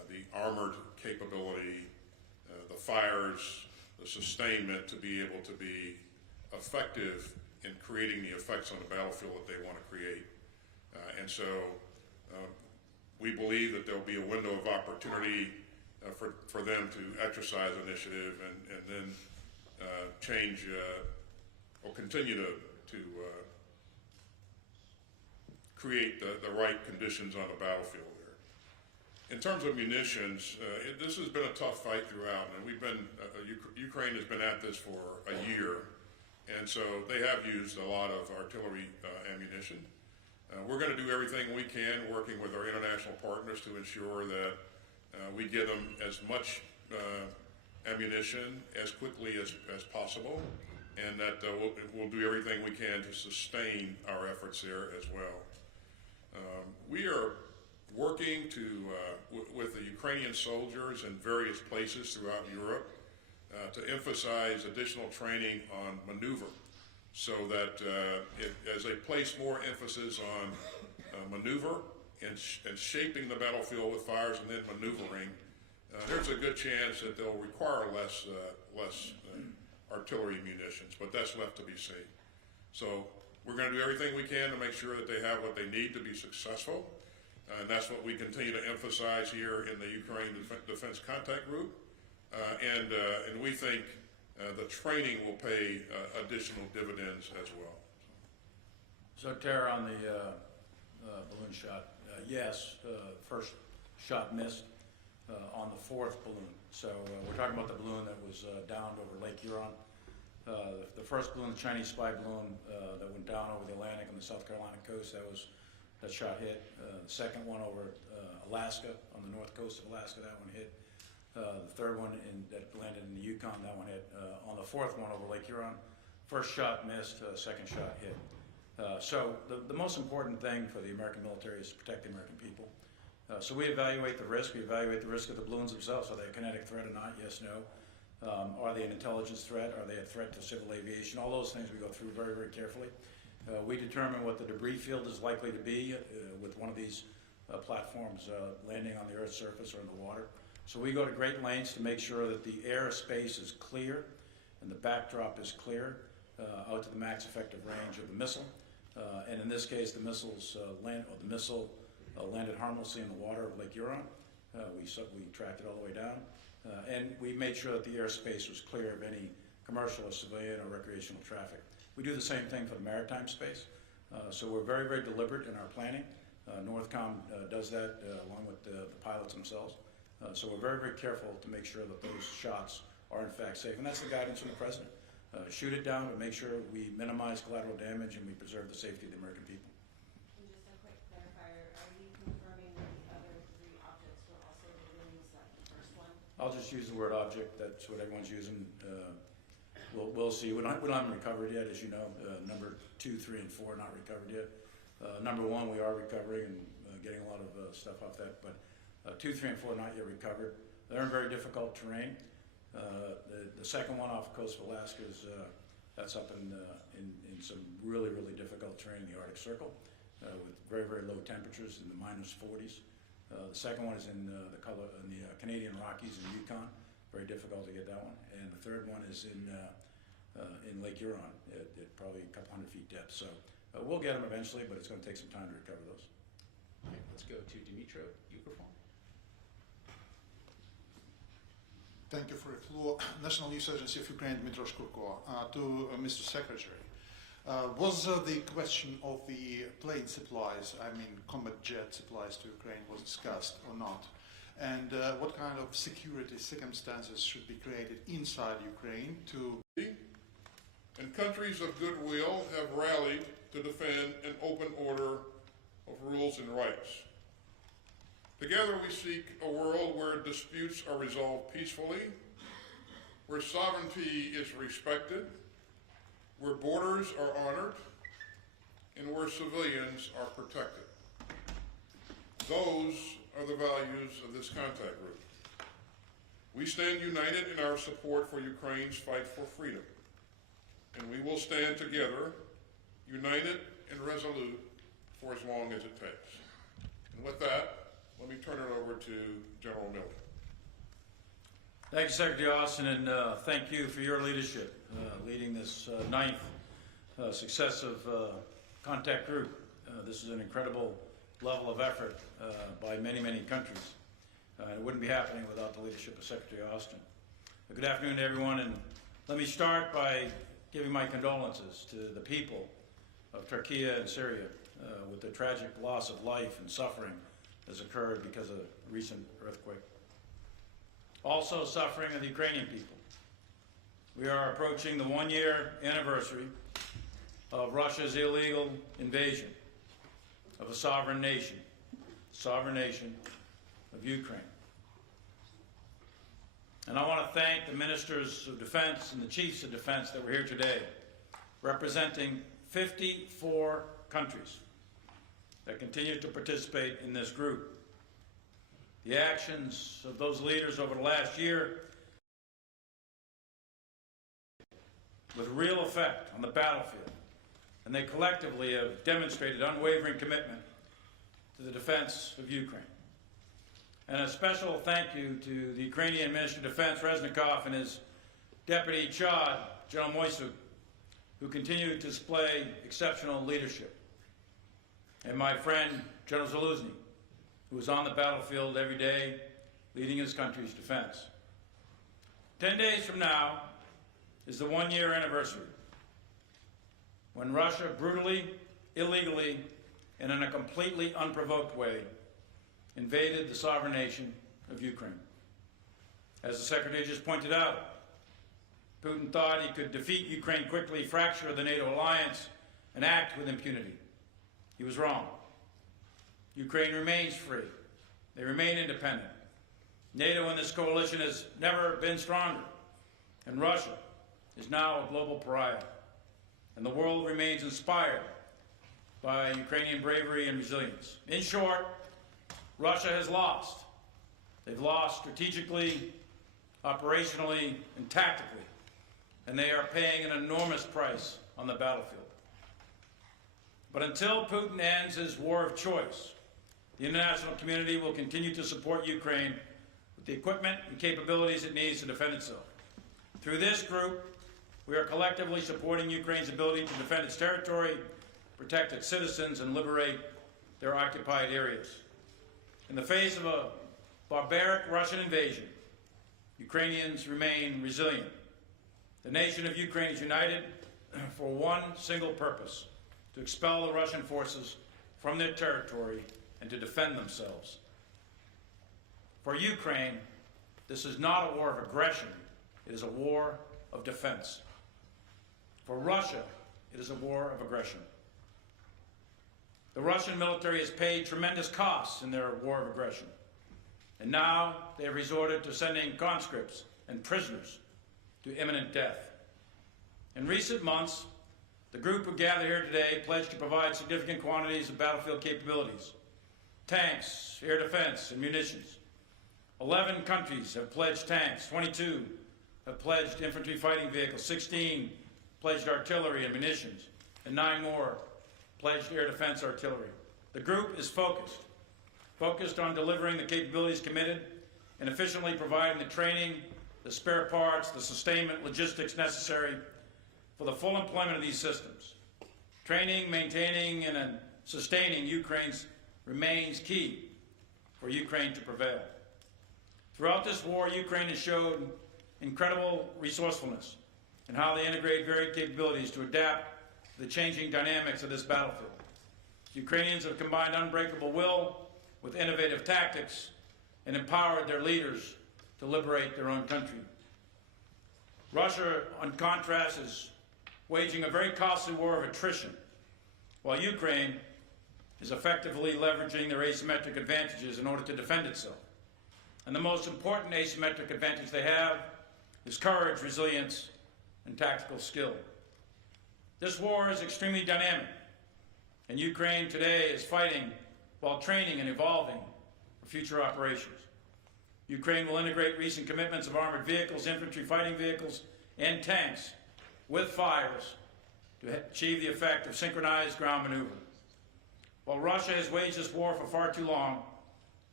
the armored capability, the fires, the sustainment to be able to be effective in creating the effects on the battlefield that they want to create. And so we believe that there'll be a window of opportunity for them to exercise initiative and then change or continue to create the right conditions on the battlefield there. In terms of munitions, this has been a tough fight throughout, and we've been, Ukraine has been at this for a year, and so they have used a lot of artillery ammunition. We're going to do everything we can, working with our international partners to ensure that we get them as much ammunition as quickly as possible, and that we'll do everything we can to sustain our efforts there as well. We are working with the Ukrainian soldiers in various places throughout Europe to emphasize additional training on maneuver, so that as they place more emphasis on maneuver and shaping the battlefield with fires and then maneuvering, there's a good chance that they'll require less artillery munitions, but that's left to be seen. So we're going to do everything we can to make sure that they have what they need to be successful, and that's what we continue to emphasize here in the Ukraine Defense Contact Group, and we think the training will pay additional dividends as well. So Tara, on the balloon shot, yes, first shot missed on the fourth balloon. So we're talking about the balloon that was downed over Lake Huron. The first balloon, the Chinese spy balloon that went down over the Atlantic on the South Carolina coast, that shot hit. The second one over Alaska, on the north coast of Alaska, that one hit. The third one that landed in the Yukon, that one hit. On the fourth one over Lake Huron, first shot missed, second shot hit. So the most important thing for the American military is to protect the American people. So we evaluate the risk. We evaluate the risk of the balloons themselves. Are they a kinetic threat or not? Yes, no. Are they an intelligence threat? Are they a threat to civil aviation? All those things we go through very, very carefully. We determine what the debris field is likely to be with one of these platforms landing on the Earth's surface or in the water. So we go to great lengths to make sure that the airspace is clear and the backdrop is clear out to the max effective range of the missile. And in this case, the missile landed harmlessly in the water of Lake Huron. We tracked it all the way down, and we made sure that the airspace was clear of any commercial or civilian or recreational traffic. We do the same thing for the maritime space. So we're very, very deliberate in our planning. Northcom does that along with the pilots themselves. So we're very, very careful to make sure that those shots are in fact safe. And that's the guidance from the President. Shoot it down, but make sure we minimize collateral damage and we preserve the safety of the American people. And just a quick clarifier, are you confirming that the other three objects were also balloons like the first one? I'll just use the word object. That's what everyone's using. We'll see. We don't have them recovered yet, as you know. Number 2, 3, and 4 are not recovered yet. Number 1, we are recovering and getting a lot of stuff off that. But 2, 3, and 4 not yet recovered. They're in very difficult terrain. The second one off the coast of Alaska is that's up in some really, really difficult terrain in the Arctic Circle with very, very low temperatures in the -40s. The second one is in the Canadian Rockies in Yukon. Very difficult to get that one. And the third one is in Lake Huron at probably a couple hundred feet depth. So we'll get them eventually, but it's going to take some time to recover those. All right, let's go to Dmitry Peskov. Thank you for the floor. National News Agency of Ukraine, Dmitry Peskov. To Mr. Secretary, was the question of the plane supplies, I mean combat jet supplies to Ukraine, was discussed or not? And what kind of security circumstances should be created inside Ukraine to... And countries of goodwill have rallied to defend an open order of rules and rights. Together we seek a world where disputes are resolved peacefully, where sovereignty is respected, where borders are honored, and where civilians are protected. Those are the values of this contact group. We stand united in our support for Ukraine's fight for freedom, and we will stand together, united and resolute, for as long as it takes. And with that, let me turn it over to General Milley. Thank you, Secretary Austin, and thank you for your leadership, leading this ninth successive contact group. This is an incredible level of effort by many, many countries. It wouldn't be happening without the leadership of Secretary Austin. Good afternoon to everyone, and let me start by giving my condolences to the people of Turkey and Syria with the tragic loss of life and suffering that's occurred because of a recent earthquake. Also suffering are the Ukrainian people. We are approaching the one-year anniversary of Russia's illegal invasion of a sovereign nation of Ukraine. And I want to thank the ministers of defense and the chiefs of defense that were here today, representing 54 countries that continue to participate in this group. The actions of those leaders over the last year with real effect on the battlefield, and they collectively have demonstrated unwavering commitment to the defense of Ukraine. And a special thank you to the Ukrainian Minister of Defense, Reznikov, and his Deputy Chad, General Moisuk, who continue to display exceptional leadership. And my friend, General Zaluzny, who is on the battlefield every day, leading his country's defense. 10 days from now is the one-year anniversary when Russia brutally, illegally, and in a completely unprovoked way invaded the sovereign nation of Ukraine. As the Secretary just pointed out, Putin thought he could defeat Ukraine quickly, fracture the NATO alliance, and act with impunity. He was wrong. Ukraine remains free. They remain independent. NATO in this coalition has never been stronger, and Russia is now a global pariah. And the world remains inspired by Ukrainian bravery and resilience. In short, Russia has lost. They've lost strategically, operationally, and tactically, and they are paying an enormous price on the battlefield. But until Putin ends his war of choice, the international community will continue to support Ukraine with the equipment and capabilities it needs to defend itself. Through this group, we are collectively supporting Ukraine's ability to defend its territory, protect its citizens, and liberate their occupied areas. In the face of a barbaric Russian invasion, Ukrainians remain resilient. The nation of Ukraine is united for one single purpose: to expel the Russian forces from their territory and to defend themselves. For Ukraine, this is not a war of aggression, it is a war of defense. For Russia, it is a war of aggression. The Russian military has paid tremendous costs in their war of aggression, and now they have resorted to sending conscripts and prisoners to imminent death. In recent months, the group who gathered here today pledged to provide significant quantities of battlefield capabilities: tanks, air defense, and munitions. 11 countries have pledged tanks, 22 have pledged infantry fighting vehicles, 16 pledged artillery and munitions, and 9 more pledged air defense artillery. The group is focused on delivering the capabilities committed and efficiently providing the training, the spare parts, the sustainment logistics necessary for the full employment of these systems. Training, maintaining, and sustaining Ukraine's remains key for Ukraine to prevail. Throughout this war, Ukraine has showed incredible resourcefulness in how they integrate varied capabilities to adapt to the changing dynamics of this battlefield. Ukrainians have combined unbreakable will with innovative tactics and empowered their leaders to liberate their own country. Russia, on contrast, is waging a very costly war of attrition, while Ukraine is effectively leveraging their asymmetric advantages in order to defend itself. And the most important asymmetric advantage they have is courage, resilience, and tactical skill. This war is extremely dynamic, and Ukraine today is fighting while training and evolving for future operations. Ukraine will integrate recent commitments of armored vehicles, infantry fighting vehicles, and tanks with fires to achieve the effect of synchronized ground maneuver. While Russia has waged this war for far too long,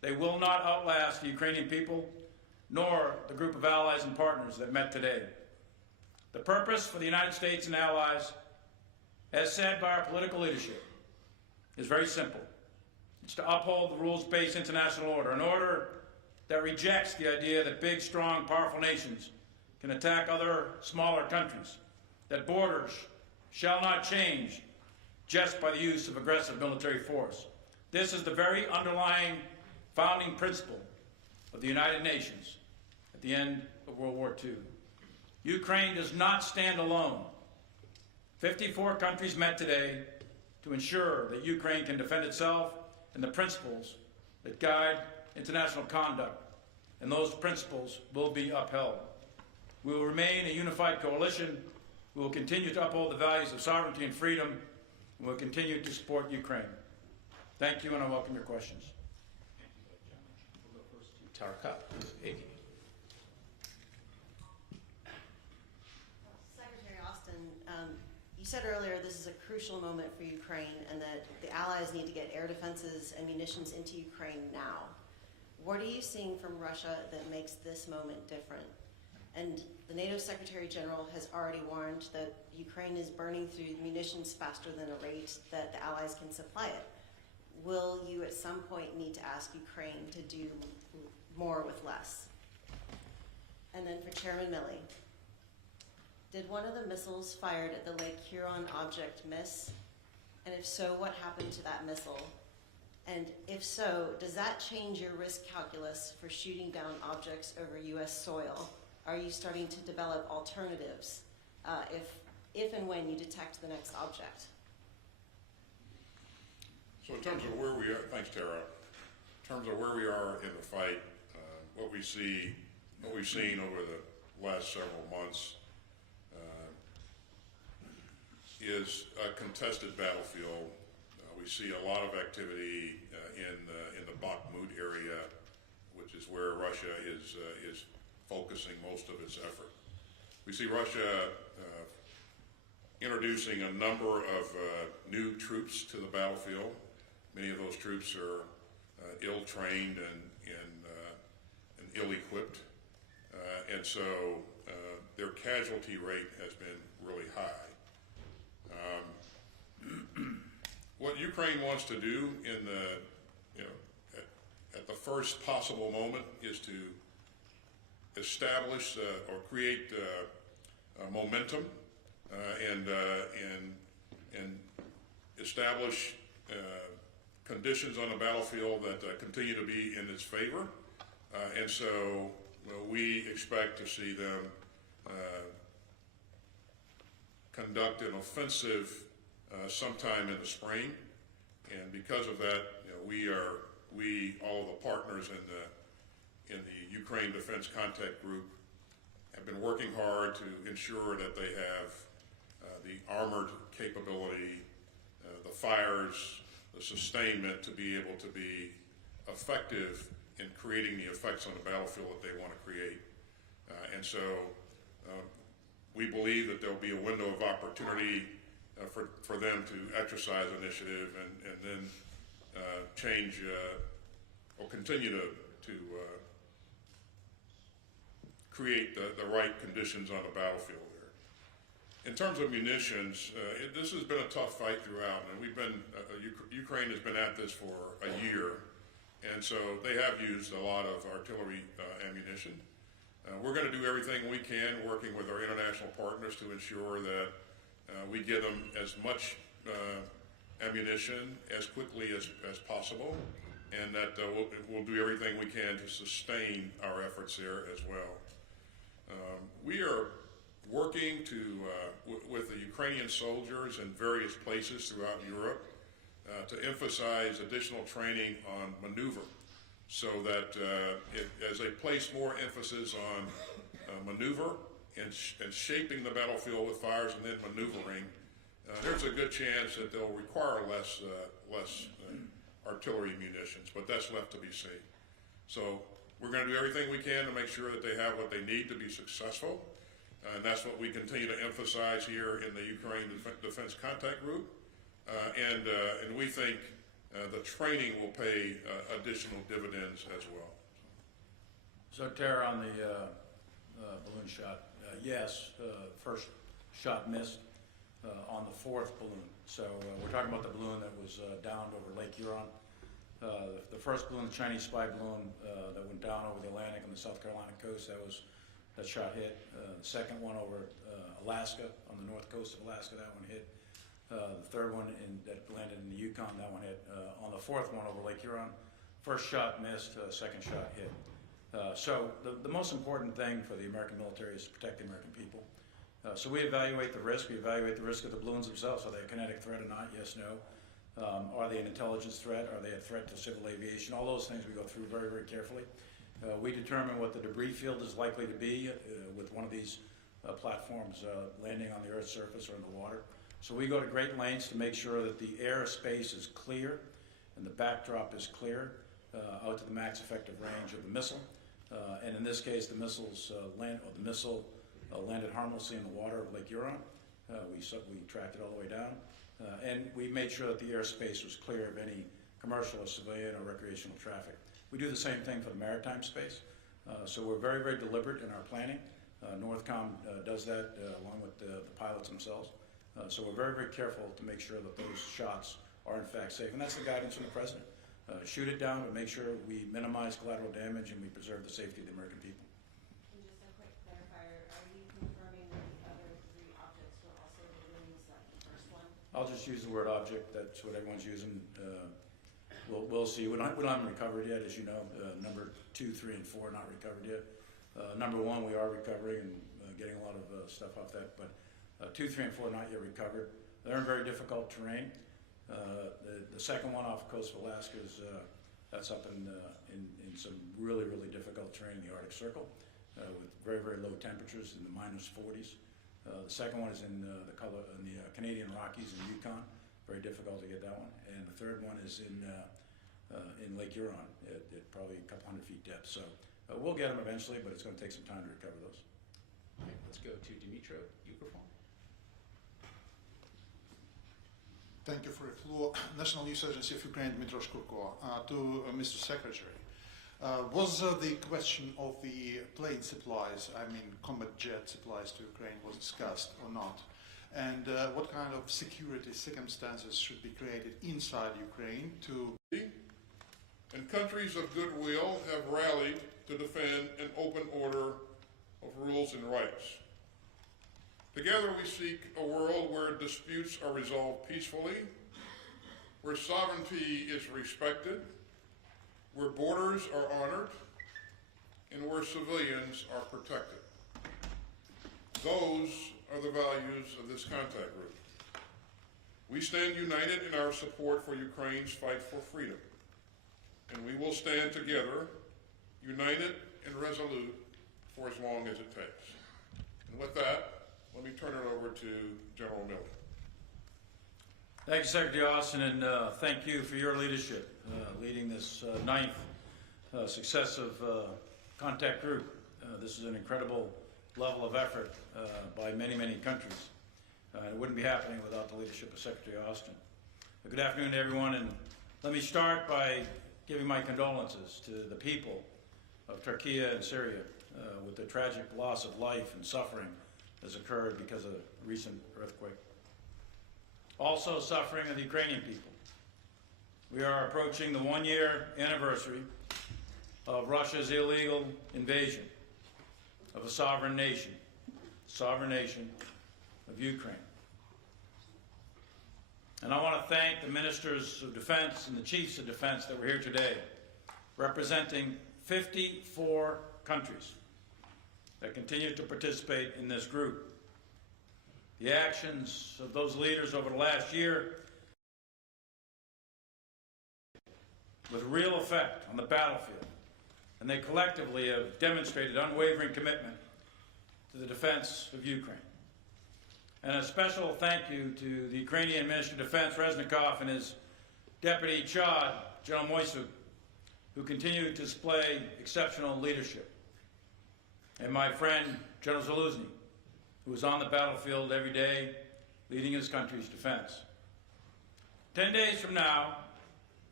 They will not outlast the Ukrainian people, nor the group of allies and partners that met today. The purpose for the United States and allies, as said by our political leadership, is very simple. It's to uphold the rules-based international order, an order that rejects the idea that big, strong, powerful nations can attack other smaller countries, that borders shall not change just by the use of aggressive military force. This is the very underlying founding principle of the United Nations at the end of World War II. Ukraine does not stand alone. 54 countries met today to ensure that Ukraine can defend itself and the principles that guide international conduct, and those principles will be upheld. We will remain a unified coalition. We will continue to uphold the values of sovereignty and freedom, and we will continue to support Ukraine. Thank you, and I welcome your questions. We'll go first to Tarka. Secretary Austin, you said earlier this is a crucial moment for Ukraine and that the allies need to get air defenses and munitions into Ukraine now. What are you seeing from Russia that makes this moment different? And the NATO Secretary General has already warned that Ukraine is burning through munitions faster than a rate that the allies can supply it. Will you at some point need to ask Ukraine to do more with less? And then for Chairman Milley, did one of the missiles fired at the Lake Huron object miss? And if so, what happened to that missile? And if so, does that change your risk calculus for shooting down objects over U.S. soil? Are you starting to develop alternatives if and when you detect the next object? So in terms of where we are, thanks Tara, in terms of where we are in the fight, what we've seen over the last several months is a contested battlefield. We see a lot of activity in the Bakhmut area, which is where Russia is focusing most of its effort. We see Russia introducing a number of new troops to the battlefield. Many of those troops are ill-trained and ill-equipped, and so their casualty rate has been really high. What Ukraine wants to do in at the first possible moment is to establish or create momentum and establish conditions on the battlefield that continue to be in its favor, and so we expect to see them conduct an offensive sometime in the spring, and because of that, all of the partners in the Ukraine Defense Contact Group have been working hard to ensure that they have the armored capability, the fires, the sustainment to be able to be effective in creating the effects on the battlefield that they want to create. And so we believe that there'll be a window of opportunity for them to exercise initiative and then change or continue to create the right conditions on the battlefield there. In terms of munitions, this has been a tough fight throughout, and Ukraine has been at this for a year, and so they have used a lot of artillery ammunition. We're going to do everything we can, working with our international partners, to ensure that we get them as much ammunition as quickly as possible, and that we'll do everything we can to sustain our efforts there as well. We are working with the Ukrainian soldiers in various places throughout Europe to emphasize additional training on maneuver, so that as they place more emphasis on maneuver and shaping the battlefield with fires and then maneuvering, there's a good chance that they'll require less artillery munitions, but that's left to be seen. So we're going to do everything we can to make sure that they have what they need to be successful, and that's what we continue to emphasize here in the Ukraine Defense Contact Group. And we think the training will pay additional dividends as well. So Tara, on the balloon shot, yes, first shot missed on the fourth balloon. So we're talking about the balloon that was downed over Lake Huron. The first balloon, the Chinese spy balloon that went down over the Atlantic on the South Carolina coast, that shot hit. The second one over Alaska, on the north coast of Alaska, that one hit. The third one that landed in the Yukon, that one hit. On the fourth one over Lake Huron, first shot missed, second shot hit. So the most important thing for the American military is to protect the American people. So we evaluate the risk. We evaluate the risk of the balloons themselves. Are they a kinetic threat or not? Yes, no. Are they an intelligence threat? Are they a threat to civil aviation? All those things we go through very, very carefully. We determine what the debris field is likely to be with one of these platforms landing on the Earth's surface or in the water. So we go to great lengths to make sure that the airspace is clear and the backdrop is clear out to the max effective range of the missile. And in this case, the missile landed harmlessly in the water of Lake Huron. We tracked it all the way down. And we made sure that the airspace was clear of any commercial or civilian or recreational traffic. We do the same thing for the maritime space. So we're very, very deliberate in our planning. Northcom does that along with the pilots themselves. So we're very, very careful to make sure that those shots are in fact safe. And that's the guidance from the President. Shoot it down, but make sure we minimize collateral damage and we preserve the safety of the American people. And just a quick clarifier, are you confirming that the other three objects were also balloons like the first one? I'll just use the word object. That's what everyone's using. We'll see. We don't haven't recovered yet, as you know. Number 2, 3, and 4 not recovered yet. Number 1 we are recovering and getting a lot of stuff off that. But 2, 3, and 4 not yet recovered. They're in very difficult terrain. The second one off the coast of Alaska is that's up in some really, really difficult terrain in the Arctic Circle with very, very low temperatures in the -40s. The second one is in the Canadian Rockies in Yukon. Very difficult to get that one. And the third one is in Lake Huron at probably a couple hundred feet depth. So we'll get them eventually, but it's going to take some time to recover those. Okay, let's go to Dmitry Peskov. Thank you for your floor. National News Agency of Ukraine, Dmitry Peskov. To Mr. Secretary, was the question of the plane supplies, I mean combat jet supplies to Ukraine, was discussed or not? And what kind of security circumstances should be created inside Ukraine to... And countries of goodwill have rallied to defend an open order of rules and rights. Together we seek a world where disputes are resolved peacefully, where sovereignty is respected, where borders are honored, and where civilians are protected. Those are the values of this contact group. We stand united in our support for Ukraine's fight for freedom, and we will stand together, united and resolute, for as long as it takes. And with that, let me turn it over to General Miller. Thank you, Secretary Austin, and thank you for your leadership, leading this ninth successive contact group. This is an incredible level of effort by many, many countries. It wouldn't be happening without the leadership of Secretary Austin. Good afternoon to everyone, and let me start by giving my condolences to the people of Turkey and Syria with the tragic loss of life and suffering has occurred because of the recent earthquake. Also suffering are the Ukrainian people. We are approaching the 1-year anniversary of Russia's illegal invasion of a sovereign nation of Ukraine. And I want to thank the ministers of defense and the chiefs of defense that were here today, representing 54 countries that continue to participate in this group. The actions of those leaders over the last year with real effect on the battlefield, and they collectively have demonstrated unwavering commitment to the defense of Ukraine. And a special thank you to the Ukrainian Minister of Defense, Reznikov, and his Deputy Chad, General Moisuk, who continue to display exceptional leadership. And my friend, General Zaluzny, who is on the battlefield every day, leading his country's defense. 10 days from now,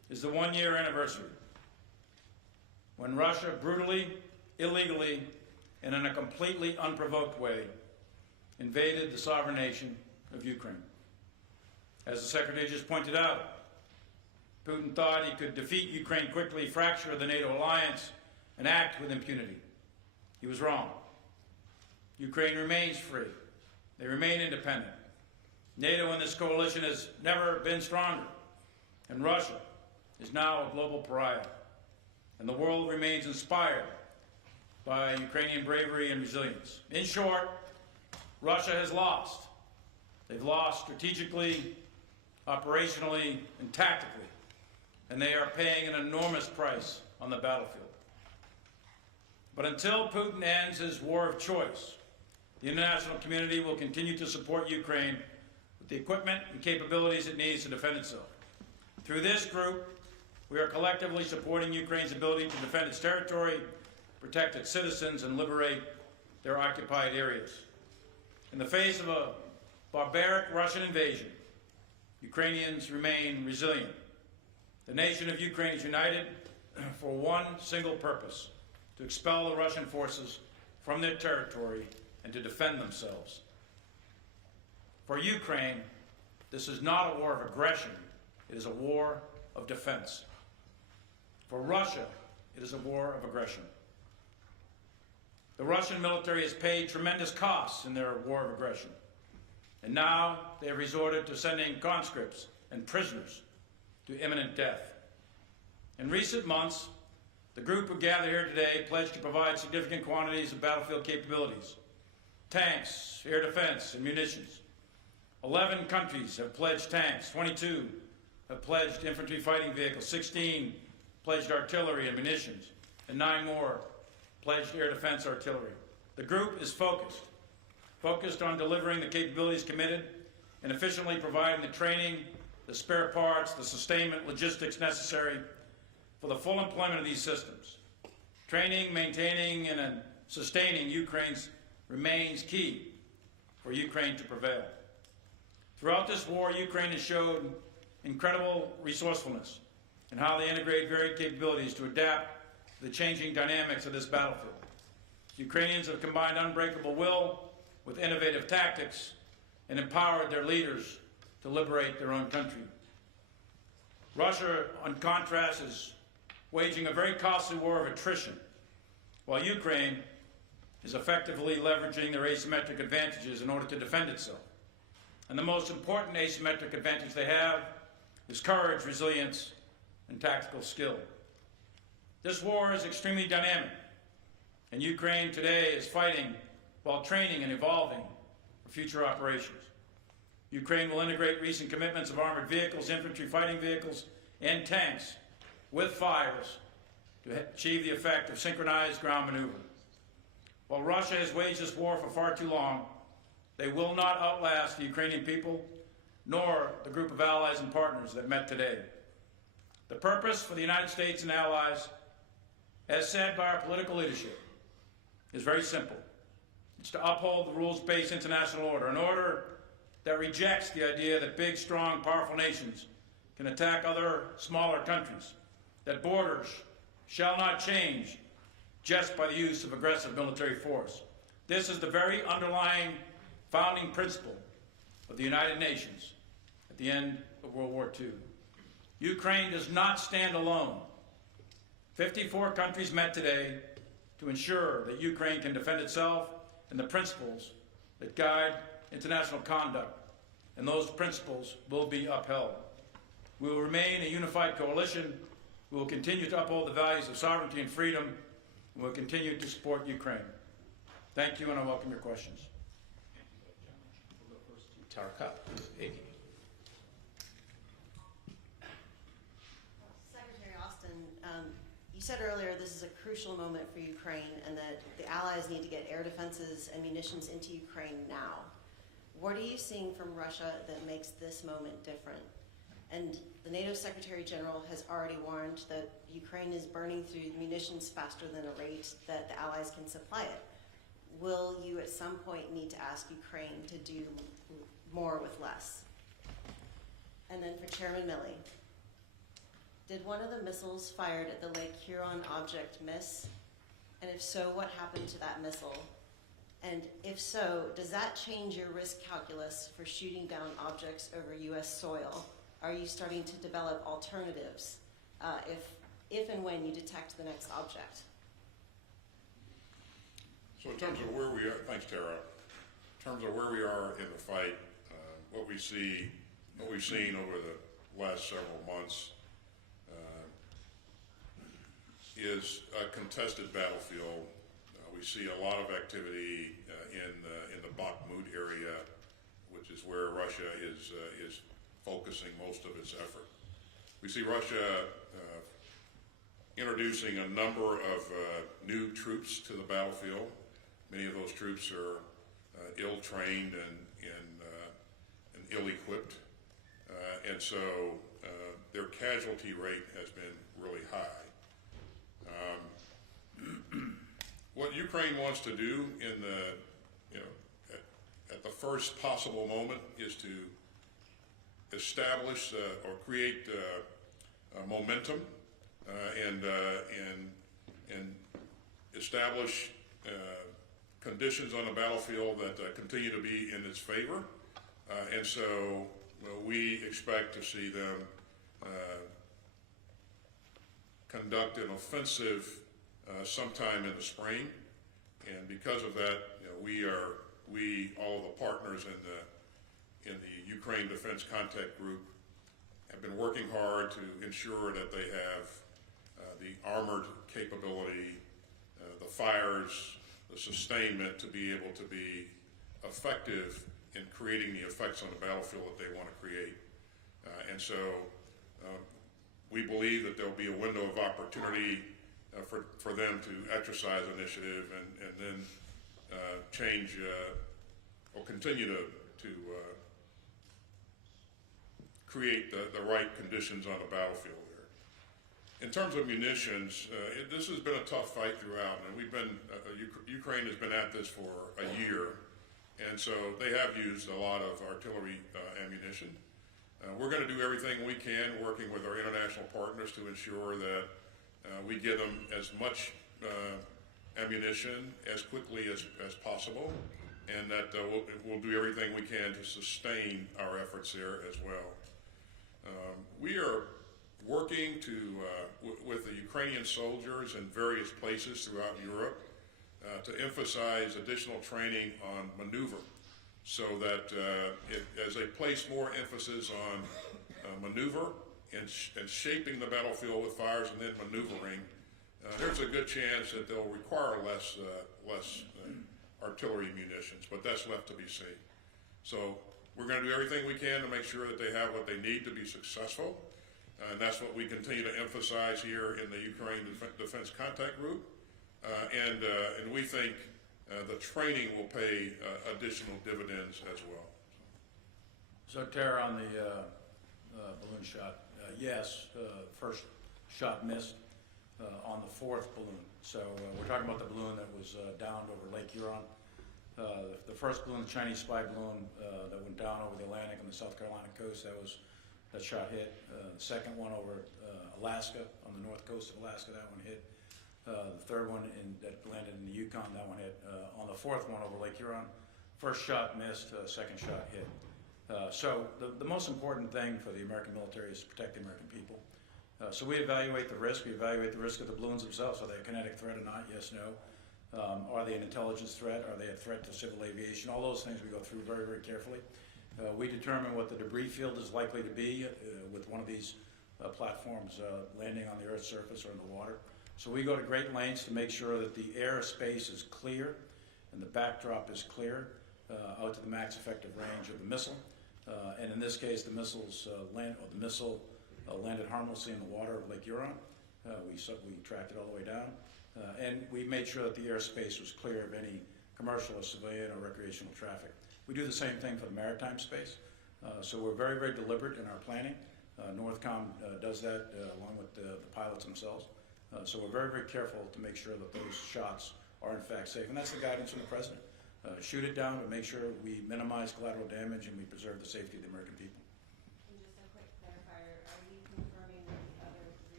is the one-year anniversary when Russia brutally, illegally, and in a completely unprovoked way invaded the sovereign nation of Ukraine. As the Secretary just pointed out, Putin thought he could defeat Ukraine quickly, fracture the NATO alliance, and act with impunity. He was wrong. Ukraine remains free. They remain independent. NATO in this coalition has never been stronger, and Russia is now a global pariah, and the world remains inspired by Ukrainian bravery and resilience. In short, Russia has lost. They've lost strategically, operationally, and tactically, and they are paying an enormous price on the battlefield. But until Putin ends his war of choice, the international community will continue to support Ukraine with the equipment and capabilities it needs to defend itself. Through this group, we are collectively supporting Ukraine's ability to defend its territory, protect its citizens, and liberate their occupied areas. In the face of a barbaric Russian invasion, Ukrainians remain resilient. The nation of Ukraine is united for one single purpose: to expel the Russian forces from their territory and to defend themselves. For Ukraine, this is not a war of aggression, it is a war of defense. For Russia, it is a war of aggression. The Russian military has paid tremendous costs in their war of aggression, and now they have resorted to sending conscripts and prisoners to imminent death. In recent months, the group who gathered here today pledged to provide significant quantities of battlefield capabilities: tanks, air defense, and munitions. 11 countries have pledged tanks, 22 have pledged infantry fighting vehicles, 16 pledged artillery and munitions, and 9 more pledged air defense artillery. The group is focused on delivering the capabilities committed and efficiently providing the training, the spare parts, the sustainment logistics necessary for the full employment of these systems. Training, maintaining, and sustaining Ukraine's remains key for Ukraine to prevail. Throughout this war, Ukraine has showed incredible resourcefulness in how they integrate varied capabilities to adapt to the changing dynamics of this battlefield. Ukrainians have combined unbreakable will with innovative tactics and empowered their leaders to liberate their own country. Russia, on contrast, is waging a very costly war of attrition, while Ukraine is effectively leveraging their asymmetric advantages in order to defend itself. And the most important asymmetric advantage they have is courage, resilience, and tactical skill. This war is extremely dynamic, and Ukraine today is fighting while training and evolving for future operations. Ukraine will integrate recent commitments of armored vehicles, infantry fighting vehicles, and tanks with fires to achieve the effect of synchronized ground maneuver. While Russia has waged this war for far too long, they will not outlast the Ukrainian people, nor the group of allies and partners that met today. The purpose for the United States and allies, as said by our political leadership, is very simple. It's to uphold the rules-based international order, an order that rejects the idea that big, strong, powerful nations can attack other smaller countries, that borders shall not change just by the use of aggressive military force. This is the very underlying founding principle of the United Nations at the end of World War II. Ukraine does not stand alone. 54 countries met today to ensure that Ukraine can defend itself and the principles that guide international conduct, and those principles will be upheld. We will remain a unified coalition. We will continue to uphold the values of sovereignty and freedom, and we'll continue to support Ukraine. Thank you, and I welcome your questions. We'll go first to Tarka, AP. Secretary Austin, you said earlier this is a crucial moment for Ukraine and that the allies need to get air defenses and munitions into Ukraine now. What are you seeing from Russia that makes this moment different? And the NATO Secretary General has already warned that Ukraine is burning through munitions faster than a rate that the allies can supply it. Will you at some point need to ask Ukraine to do more with less? And then for Chairman Milley, Did one of the missiles fired at the Lake Huron object miss? And if so, what happened to that missile? And if so, does that change your risk calculus for shooting down objects over U.S. soil? Are you starting to develop alternatives if and when you detect the next object? So in terms of where we are, thanks Tara, in terms of where we are in the fight, what we've seen over the last several months is a contested battlefield. We see a lot of activity in the Bakhmut area, which is where Russia is focusing most of its effort. We see Russia introducing a number of new troops to the battlefield. Many of those troops are ill-trained and ill-equipped, and so their casualty rate has been really high. What Ukraine wants to do in at the first possible moment is to establish or create momentum and establish conditions on the battlefield that continue to be in its favor, and so we expect to see them conduct an offensive sometime in the spring, and because of that, all of the partners in the Ukraine Defense Contact Group have been working hard to ensure that they have the armored capability, the fires, the sustainment to be able to be effective in creating the effects on the battlefield that they want to create. And so we believe that there'll be a window of opportunity for them to exercise initiative and then change or continue to create the right conditions on the battlefield there. In terms of munitions, this has been a tough fight throughout, and Ukraine has been at this for a year, and so they have used a lot of artillery ammunition. We're going to do everything we can, working with our international partners, to ensure that we get them as much ammunition as quickly as possible, and that we'll do everything we can to sustain our efforts there as well. We are working with the Ukrainian soldiers in various places throughout Europe to emphasize additional training on maneuver, so that as they place more emphasis on maneuver and shaping the battlefield with fires and then maneuvering, there's a good chance that they'll require less artillery munitions, but that's left to be seen. So we're going to do everything we can to make sure that they have what they need to be successful, and that's what we continue to emphasize here in the Ukraine Defense Contact Group, and we think the training will pay additional dividends as well. So Tara, on the balloon shot, yes, first shot missed on the fourth balloon. So we're talking about the balloon that was downed over Lake Huron. The first balloon, the Chinese spy balloon that went down over the Atlantic on the South Carolina coast, that shot hit. The second one over Alaska, on the north coast of Alaska, that one hit. The third one that landed in the Yukon, that one hit. On the fourth one over Lake Huron, first shot missed, second shot hit. So the most important thing for the American military is to protect the American people. So we evaluate the risk. We evaluate the risk of the balloons themselves. Are they a kinetic threat or not? Yes, no. Are they an intelligence threat? Are they a threat to civil aviation? All those things we go through very, very carefully. We determine what the debris field is likely to be with one of these platforms landing on the Earth's surface or in the water. So we go to great lengths to make sure that the airspace is clear and the backdrop is clear out to the max effective range of the missile. And in this case, the missile landed harmlessly in the water of Lake Huron. We tracked it all the way down, and we made sure that the airspace was clear of any commercial or civilian or recreational traffic. We do the same thing for the maritime space. So we're very, very deliberate in our planning. Northcom does that along with the pilots themselves. So we're very, very careful to make sure that those shots are in fact safe, and that's the guidance from the president. Shoot it down, but make sure we minimize collateral damage and we preserve the safety of the American people. And just a quick clarifier, are you confirming that the other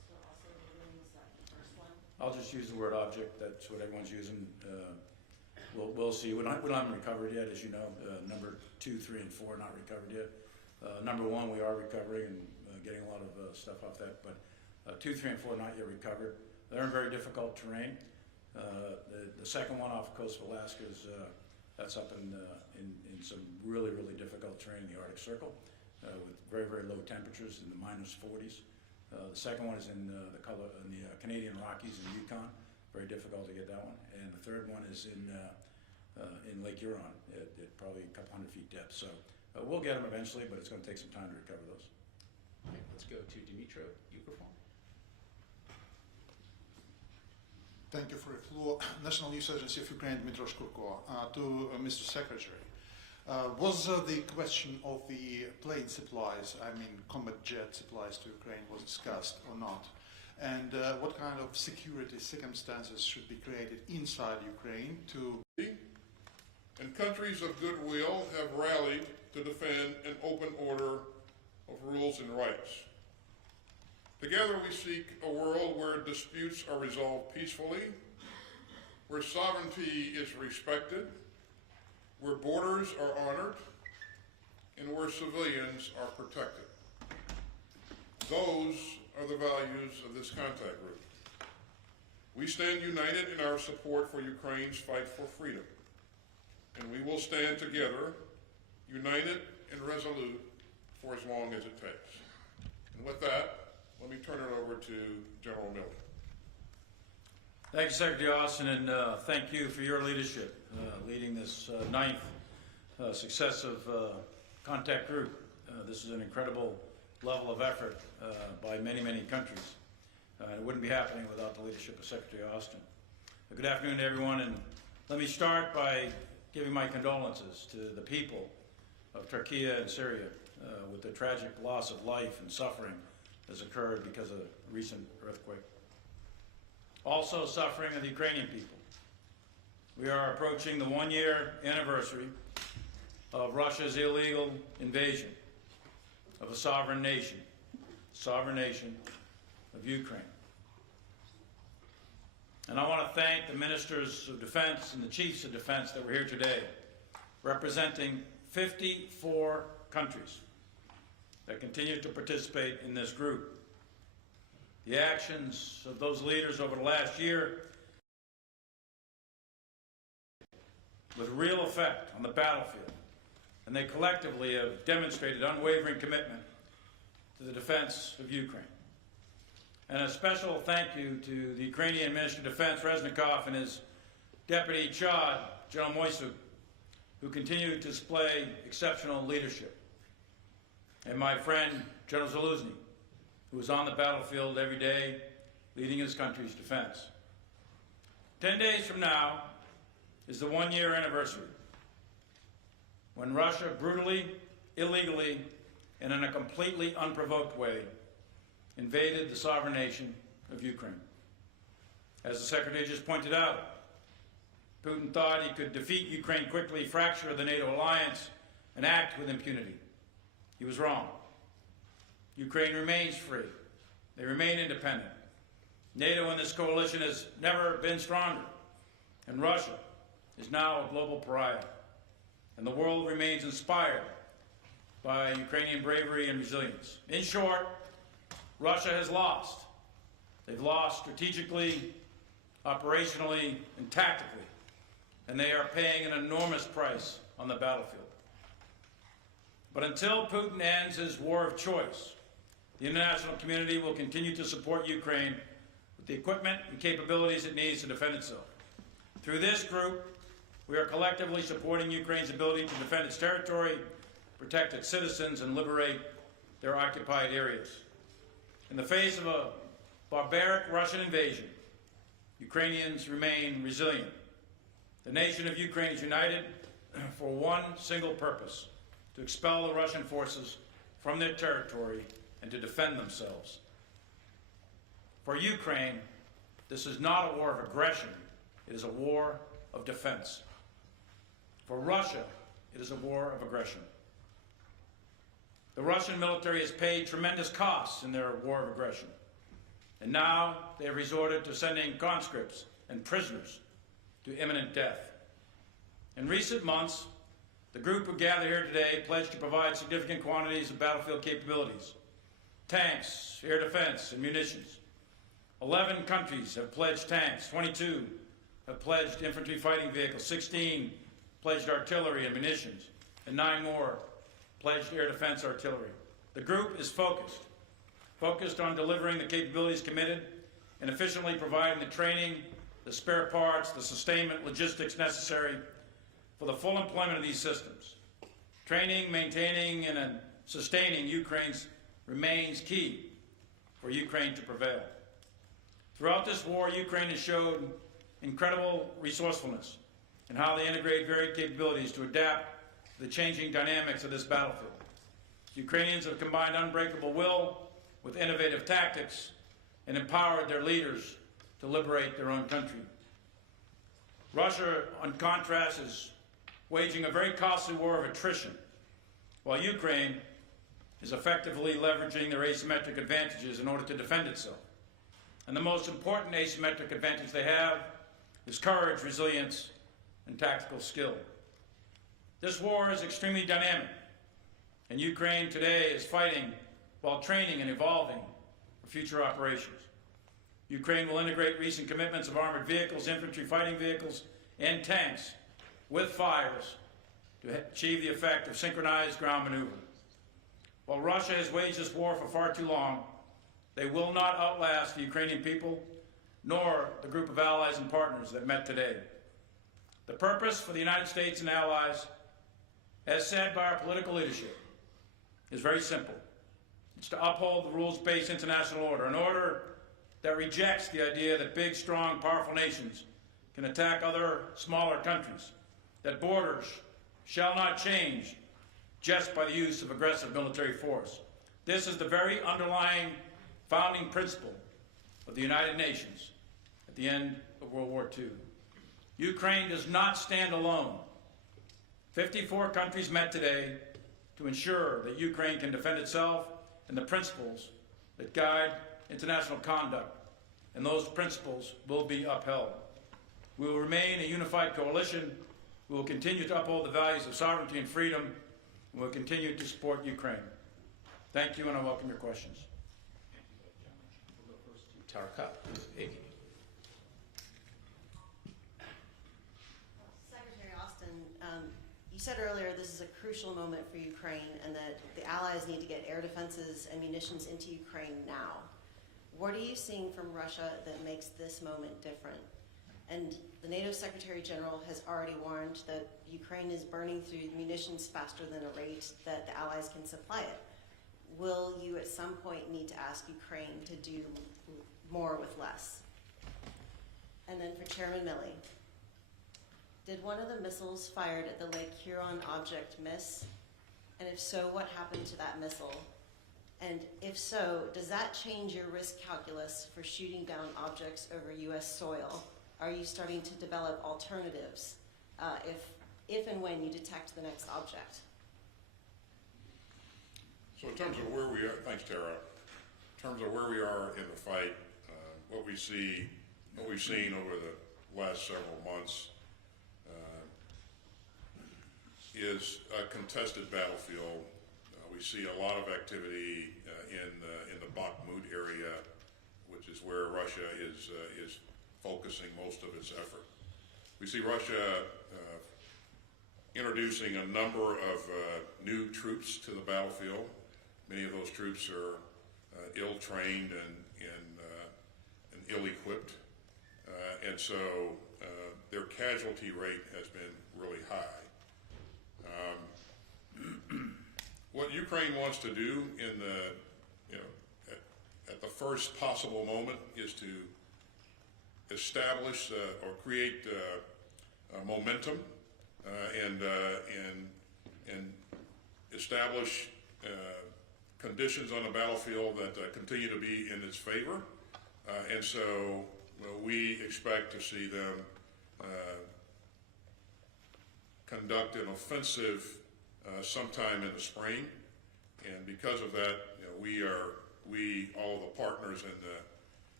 just use the word object. That's what everyone's using. We'll see. We haven't recovered yet, as you know. Number 2, 3, and 4 not recovered yet. Number 1, we are recovering and getting a lot of stuff off that, but 2, 3, and 4 not yet recovered. They're in very difficult terrain. The second one off the coast of Alaska is that's up in some really difficult terrain in the Arctic Circle with very low temperatures in the -40s. The second one is in the Canadian Rockies and Yukon. Very difficult to get that one. And the third one is in Lake Huron at probably a couple hundred feet depth. So we'll get them eventually, but it's going to take some time to recover those. All right, let's go to Dmitry Peskov. Thank you for the floor. National News Agency of Ukraine, Dmitry Peskov. To Mr. Secretary, was the question of the plane supplies, I mean combat jet supplies to Ukraine, was discussed or not? And what kind of security circumstances should be created inside Ukraine to... And countries of goodwill have rallied to defend an open order of rules and rights. Together we seek a world where disputes are resolved peacefully, where sovereignty is respected, where borders are honored, and where civilians are protected. Those are the values of this contact group. We stand united in our support for Ukraine's fight for freedom, and we will stand together, united and resolute, for as long as it takes. And with that, let me turn it over to General Miller. Thank you, Secretary Austin, and thank you for your leadership, leading this 9th successive contact group. This is an incredible level of effort by many countries. It wouldn't be happening without the leadership of Secretary Austin. Good afternoon to everyone, and let me start by giving my condolences to the people of Turkey and Syria with the tragic loss of life and suffering has occurred because of the recent earthquake. Also suffering are the Ukrainian people. We are approaching the 1-year anniversary of Russia's illegal invasion of a sovereign nation of Ukraine. And I want to thank the ministers of defense and the chiefs of defense that were here today, representing 54 countries that continue to participate in this group. The actions of those leaders over the last year with real effect on the battlefield, and they collectively have demonstrated unwavering commitment to the defense of Ukraine. And a special thank you to the Ukrainian Minister of Defense, Reznikov, and his Deputy Chad, General Moisuk, who continue to display exceptional leadership. And my friend, General Zaluzny, who is on the battlefield every day, leading his country's defense. 10 days from now is the 1-year anniversary when Russia brutally, illegally, and in a completely unprovoked way invaded the sovereign nation of Ukraine. As the Secretary just pointed out, Putin thought he could defeat Ukraine quickly, fracture the NATO alliance, and act with impunity. He was wrong. Ukraine remains free. They remain independent. NATO and this coalition has never been stronger, and Russia is now a global pariah. And the world remains inspired by Ukrainian bravery and resilience. In short, Russia has lost. They've lost strategically, operationally, and tactically, and they are paying an enormous price on the battlefield. But until Putin ends his war of choice, the international community will continue to support Ukraine with the equipment and capabilities it needs to defend itself. Through this group, we are collectively supporting Ukraine's ability to defend its territory, protect its citizens, and liberate their occupied areas. In the face of a barbaric Russian invasion, Ukrainians remain resilient. The nation of Ukraine is united for one single purpose: to expel the Russian forces from their territory and to defend themselves. For Ukraine, this is not a war of aggression, it is a war of defense. For Russia, it is a war of aggression. The Russian military has paid tremendous costs in their war of aggression. And now they have resorted to sending conscripts and prisoners to imminent death. In recent months, the group who gathered here today pledged to provide significant quantities of battlefield capabilities, tanks, air defense, and munitions. 11 countries have pledged tanks, 22 have pledged infantry fighting vehicles, 16 pledged artillery and munitions, and 9 more pledged air defense artillery. The group is focused on delivering the capabilities committed and efficiently providing the training, the spare parts, the sustainment logistics necessary for the full employment of these systems. Training, maintaining, and sustaining Ukraine's remains key for Ukraine to prevail. Throughout this war, Ukraine has showed incredible resourcefulness in how they integrate varied capabilities to adapt to the changing dynamics of this battlefield. Ukrainians have combined unbreakable will with innovative tactics and empowered their leaders to liberate their own country. Russia, on contrast, is waging a very costly war of attrition, while Ukraine is effectively leveraging their asymmetric advantages in order to defend itself. And the most important asymmetric advantage they have is courage, resilience, and tactical skill. This war is extremely dynamic, and Ukraine today is fighting while training and evolving for future operations. Ukraine will integrate recent commitments of armored vehicles, infantry fighting vehicles, and tanks with fires to achieve the effect of synchronized ground maneuver. While Russia has waged this war for far too long, they will not outlast the Ukrainian people, nor the group of allies and partners that met today. The purpose for the United States and allies, as said by our political leadership, is very simple. It's to uphold the rules-based international order, an order that rejects the idea that big, strong, powerful nations can attack other smaller countries, that borders shall not change just by the use of aggressive military force. This is the very underlying founding principle of the United Nations at the end of World War II. Ukraine does not stand alone. 54 countries met today to ensure that Ukraine can defend itself and the principles that guide international conduct, and those principles will be upheld. We will remain a unified coalition. We will continue to uphold the values of sovereignty and freedom, and we'll continue to support Ukraine. Thank you, and I welcome your questions. We'll go first to Tarka. Secretary Austin, you said earlier this is a crucial moment for Ukraine and that the allies need to get air defenses and munitions into Ukraine now. What are you seeing from Russia that makes this moment different? And the NATO Secretary General has already warned that Ukraine is burning through munitions faster than a rate that the allies can supply it. Will you at some point need to ask Ukraine to do more with less? And then for Chairman Milley, did one of the missiles fired at the Lake Huron object miss? And if so, what happened to that missile? And if so, does that change your risk calculus for shooting down objects over U.S. soil? Are you starting to develop alternatives if and when you detect the next object? So in terms of where we are, thanks Tara, in terms of where we are in the fight, what we've seen over the last several months is a contested battlefield. We see a lot of activity in the Bakhmut area, which is where Russia is focusing most of its effort. We see Russia introducing a number of new troops to the battlefield. Many of those troops are ill-trained and ill-equipped, and so their casualty rate has been really high. What Ukraine wants to do in at the first possible moment is to establish or create momentum and establish conditions on the battlefield that continue to be in its favor, and so we expect to see them conduct an offensive sometime in the spring, and because of that, we all of the partners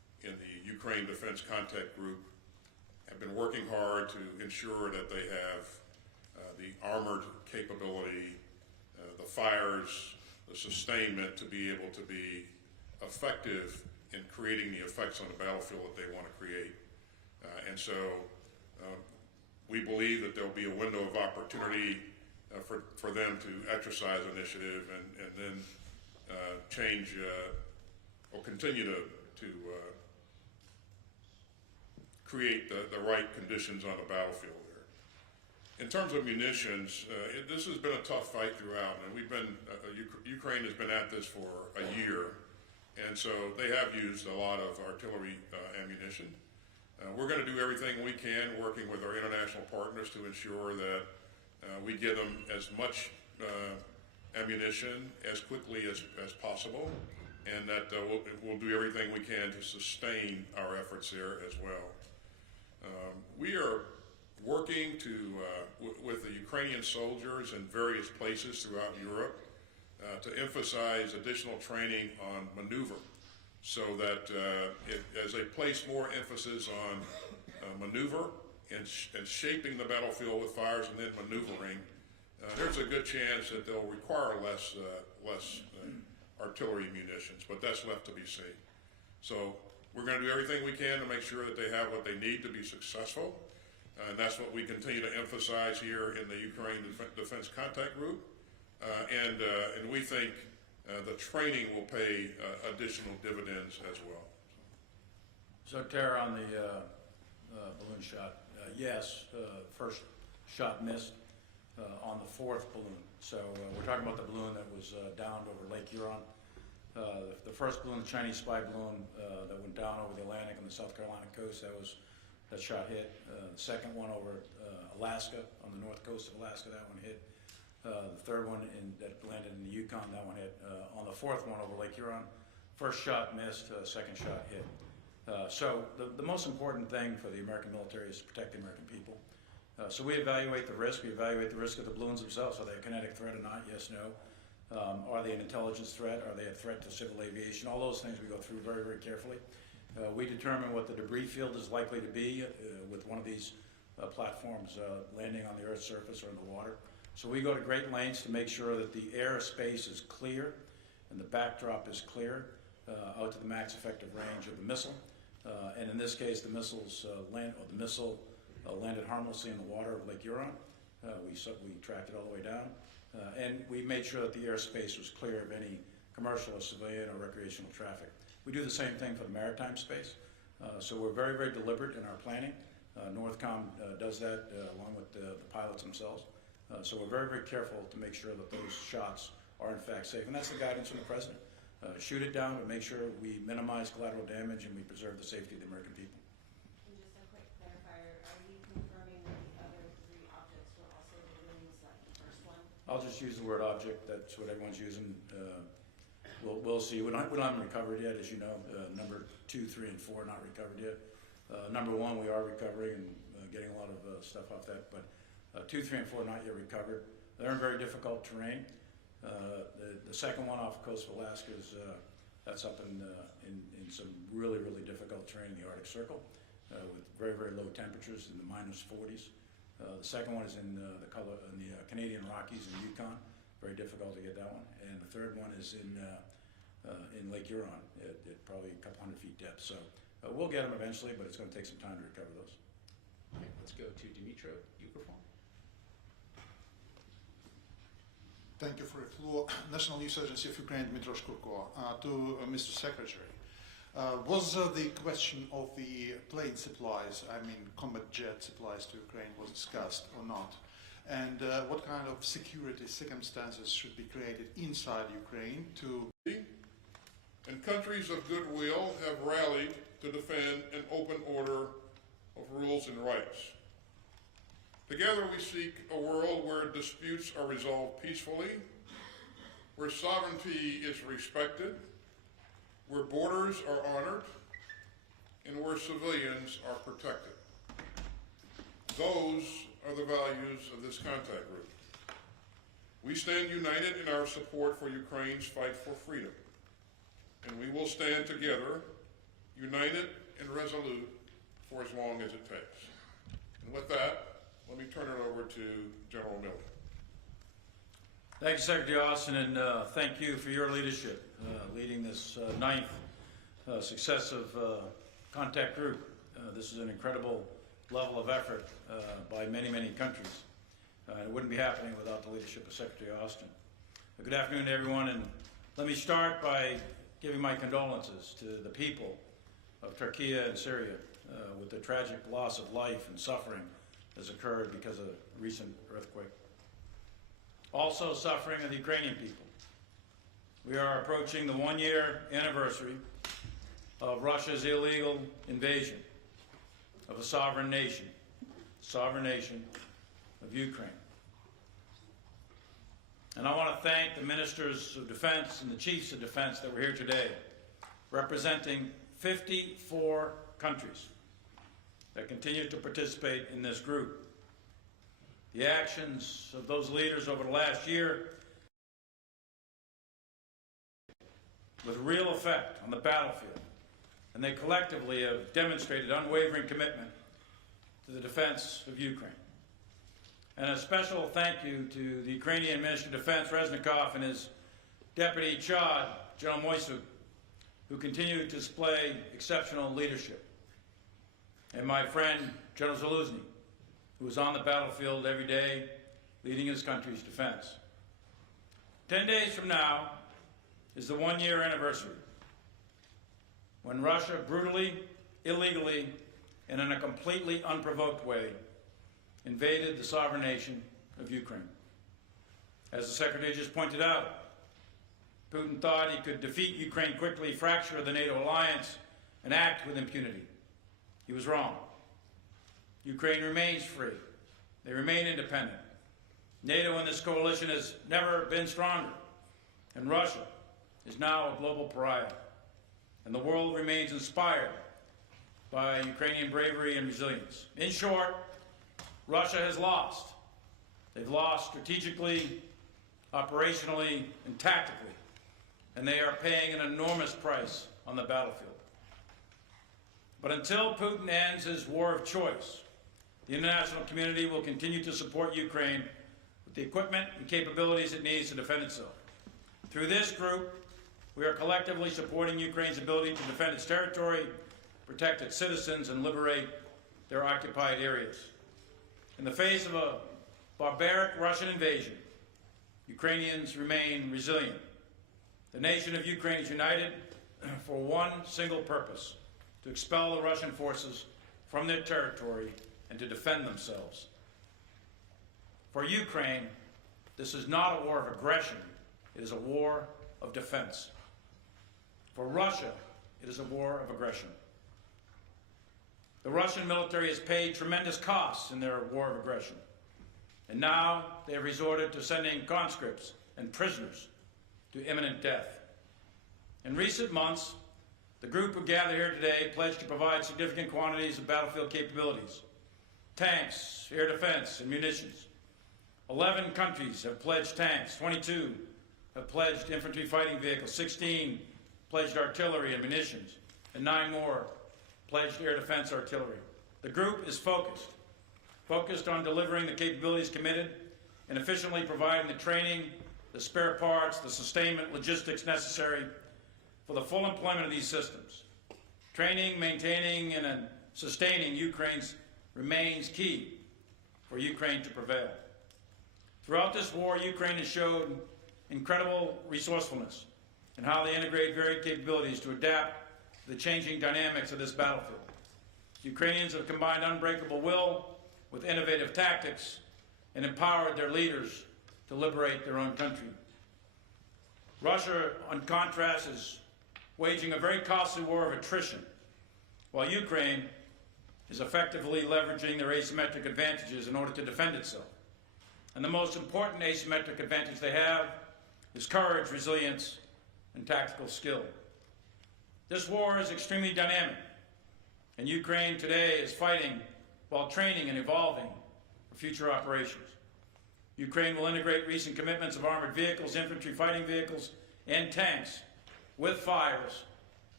in the Ukraine Defense Contact Group have been working hard to ensure that they have the armored capability, the fires, the sustainment to be able to be effective in creating the effects on the battlefield that they want to create. And so we believe that there'll be a window of opportunity for them to exercise initiative and then change or continue to create the right conditions on the battlefield there. In terms of munitions, this has been a tough fight throughout, and we've been, Ukraine has been at this for a year, and so they have used a lot of artillery ammunition. We're going to do everything we can, working with our international partners to ensure that we get them as much ammunition as quickly as possible, and that we'll do everything we can to sustain our efforts there as well. We are working with the Ukrainian soldiers in various places throughout Europe to emphasize additional training on maneuver, so that as they place more emphasis on maneuver and shaping the battlefield with fires and then maneuvering, there's a good chance that they'll require less artillery munitions, but that's left to be seen. So we're going to do everything we can to make sure that they have what they need to be successful, and that's what we continue to emphasize here in the Ukraine Defense Contact Group, and we think the training will pay additional dividends as well. So Tara, on the balloon shot, yes, first shot missed on the fourth balloon. So we're talking about the balloon that was downed over Lake Huron. The first balloon, the Chinese spy balloon that went down over the Atlantic and the South Carolina coast, that shot hit. The second one over Alaska, on the north coast of Alaska, that one hit. The third one that landed in the Yukon, that one hit. On the fourth one over Lake Huron, first shot missed, second shot hit. So the most important thing for the American military is to protect the American people. So we evaluate the risk. We evaluate the risk of the balloons themselves. Are they a kinetic threat or not? Yes, no. Are they an intelligence threat? Are they a threat to civil aviation? All those things we go through very, very carefully. We determine what the debris field is likely to be with one of these platforms landing on the Earth's surface or in the water. So we go to great lengths to make sure that the airspace is clear and the backdrop is clear out to the max effective range of the missile. And in this case, the missile landed harmlessly in the water of Lake Huron. We tracked it all the way down. And we made sure that the airspace was clear of any commercial or civilian or recreational traffic. We do the same thing for the maritime space. So we're very, very deliberate in our planning. Northcom does that along with the pilots themselves. So we're very, very careful to make sure that those shots are in fact safe. And that's the guidance from the President. Shoot it down, but make sure we minimize collateral damage and we preserve the safety of the American people. And just a quick clarifier, are you confirming that the other three objects were also the balloons like the first one? I'll just use the word object. That's what everyone's using. We'll see. We don't have them recovered yet, as you know. Number 2, 3, and 4 not recovered yet. Number 1 we are recovering and getting a lot of stuff off that, but 2, 3, and 4 not yet recovered. They're in very difficult terrain. The second one off the coast of Alaska is that's up in some really, really difficult terrain in the Arctic Circle with very, very low temperatures in the -40s. The second one is in the Canadian Rockies in Yukon. Very difficult to get that one. And the third one is in Lake Huron at probably a couple hundred feet depth. So we'll get them eventually, but it's going to take some time to recover those. All right, let's go to Dmitry Peskov. Thank you for the floor. National News Agency of Ukraine, Dmitry Peskov. To Mr. Secretary, was the question of the plane supplies, I mean combat jet supplies to Ukraine, was discussed or not? And what kind of security circumstances should be created inside Ukraine to... And countries of goodwill have rallied to defend an open order of rules and rights. Together we seek a world where disputes are resolved peacefully, where sovereignty is respected, where borders are honored, and where civilians are protected. Those are the values of this contact group. We stand united in our support for Ukraine's fight for freedom, and we will stand together, united and resolute for as long as it takes. And with that, let me turn it over to General Miller. Thank you, Secretary Austin, and thank you for your leadership, leading this ninth successive contact group. This is an incredible level of effort by many, many countries. It wouldn't be happening without the leadership of Secretary Austin. Good afternoon to everyone, and let me start by giving my condolences to the people of Turkey and Syria with the tragic loss of life and suffering that has occurred because of a recent earthquake. Also suffering are the Ukrainian people. We are approaching the one-year anniversary of Russia's illegal invasion of a sovereign nation of Ukraine. And I want to thank the ministers of defense and the chiefs of defense that were here today, representing 54 countries that continue to participate in this group. The actions of those leaders over the last year with real effect on the battlefield, and they collectively have demonstrated unwavering commitment to the defense of Ukraine. And a special thank you to the Ukrainian Minister of Defense, Reznikov, and his Deputy Chad, General Moisuk, who continue to display exceptional leadership. And my friend, General Zaluzny, who is on the battlefield every day, leading his country's defense. 10 days from now is the one-year anniversary when Russia brutally, illegally, and in a completely unprovoked way invaded the sovereign nation of Ukraine. As the Secretary just pointed out, Putin thought he could defeat Ukraine quickly, fracture the NATO alliance, and act with impunity. He was wrong. Ukraine remains free. They remain independent. NATO in this coalition has never been stronger, and Russia is now a global pariah. And the world remains inspired by Ukrainian bravery and resilience. In short, Russia has lost. They've lost strategically, operationally, and tactically, and they are paying an enormous price on the battlefield. But until Putin ends his war of choice, the international community will continue to support Ukraine with the equipment and capabilities it needs to defend itself. Through this group, we are collectively supporting Ukraine's ability to defend its territory, protect its citizens, and liberate their occupied areas. In the face of a barbaric Russian invasion, Ukrainians remain resilient. The nation of Ukraine is united for one single purpose: to expel the Russian forces from their territory and to defend themselves. For Ukraine, this is not a war of aggression, it is a war of defense. For Russia, it is a war of aggression. The Russian military has paid tremendous costs in their war of aggression, and now they have resorted to sending conscripts and prisoners to imminent death. In recent months, the group who gathered here today pledged to provide significant quantities of battlefield capabilities: tanks, air defense, and munitions. 11 countries have pledged tanks, 22 have pledged infantry fighting vehicles, 16 pledged artillery and munitions, and 9 more pledged air defense artillery. The group is focused on delivering the capabilities committed and efficiently providing the training, the spare parts, the sustainment logistics necessary for the full employment of these systems. Training, maintaining, and sustaining Ukraine's remains key for Ukraine to prevail. Throughout this war, Ukraine has showed incredible resourcefulness in how they integrate varied capabilities to adapt to the changing dynamics of this battlefield. Ukrainians have combined unbreakable will with innovative tactics and empowered their leaders to liberate their own country. Russia, on contrast, is waging a very costly war of attrition, while Ukraine is effectively leveraging their asymmetric advantages in order to defend itself. And the most important asymmetric advantage they have is courage, resilience, and tactical skill. This war is extremely dynamic, and Ukraine today is fighting while training and evolving for future operations. Ukraine will integrate recent commitments of armored vehicles, infantry fighting vehicles, and tanks with fires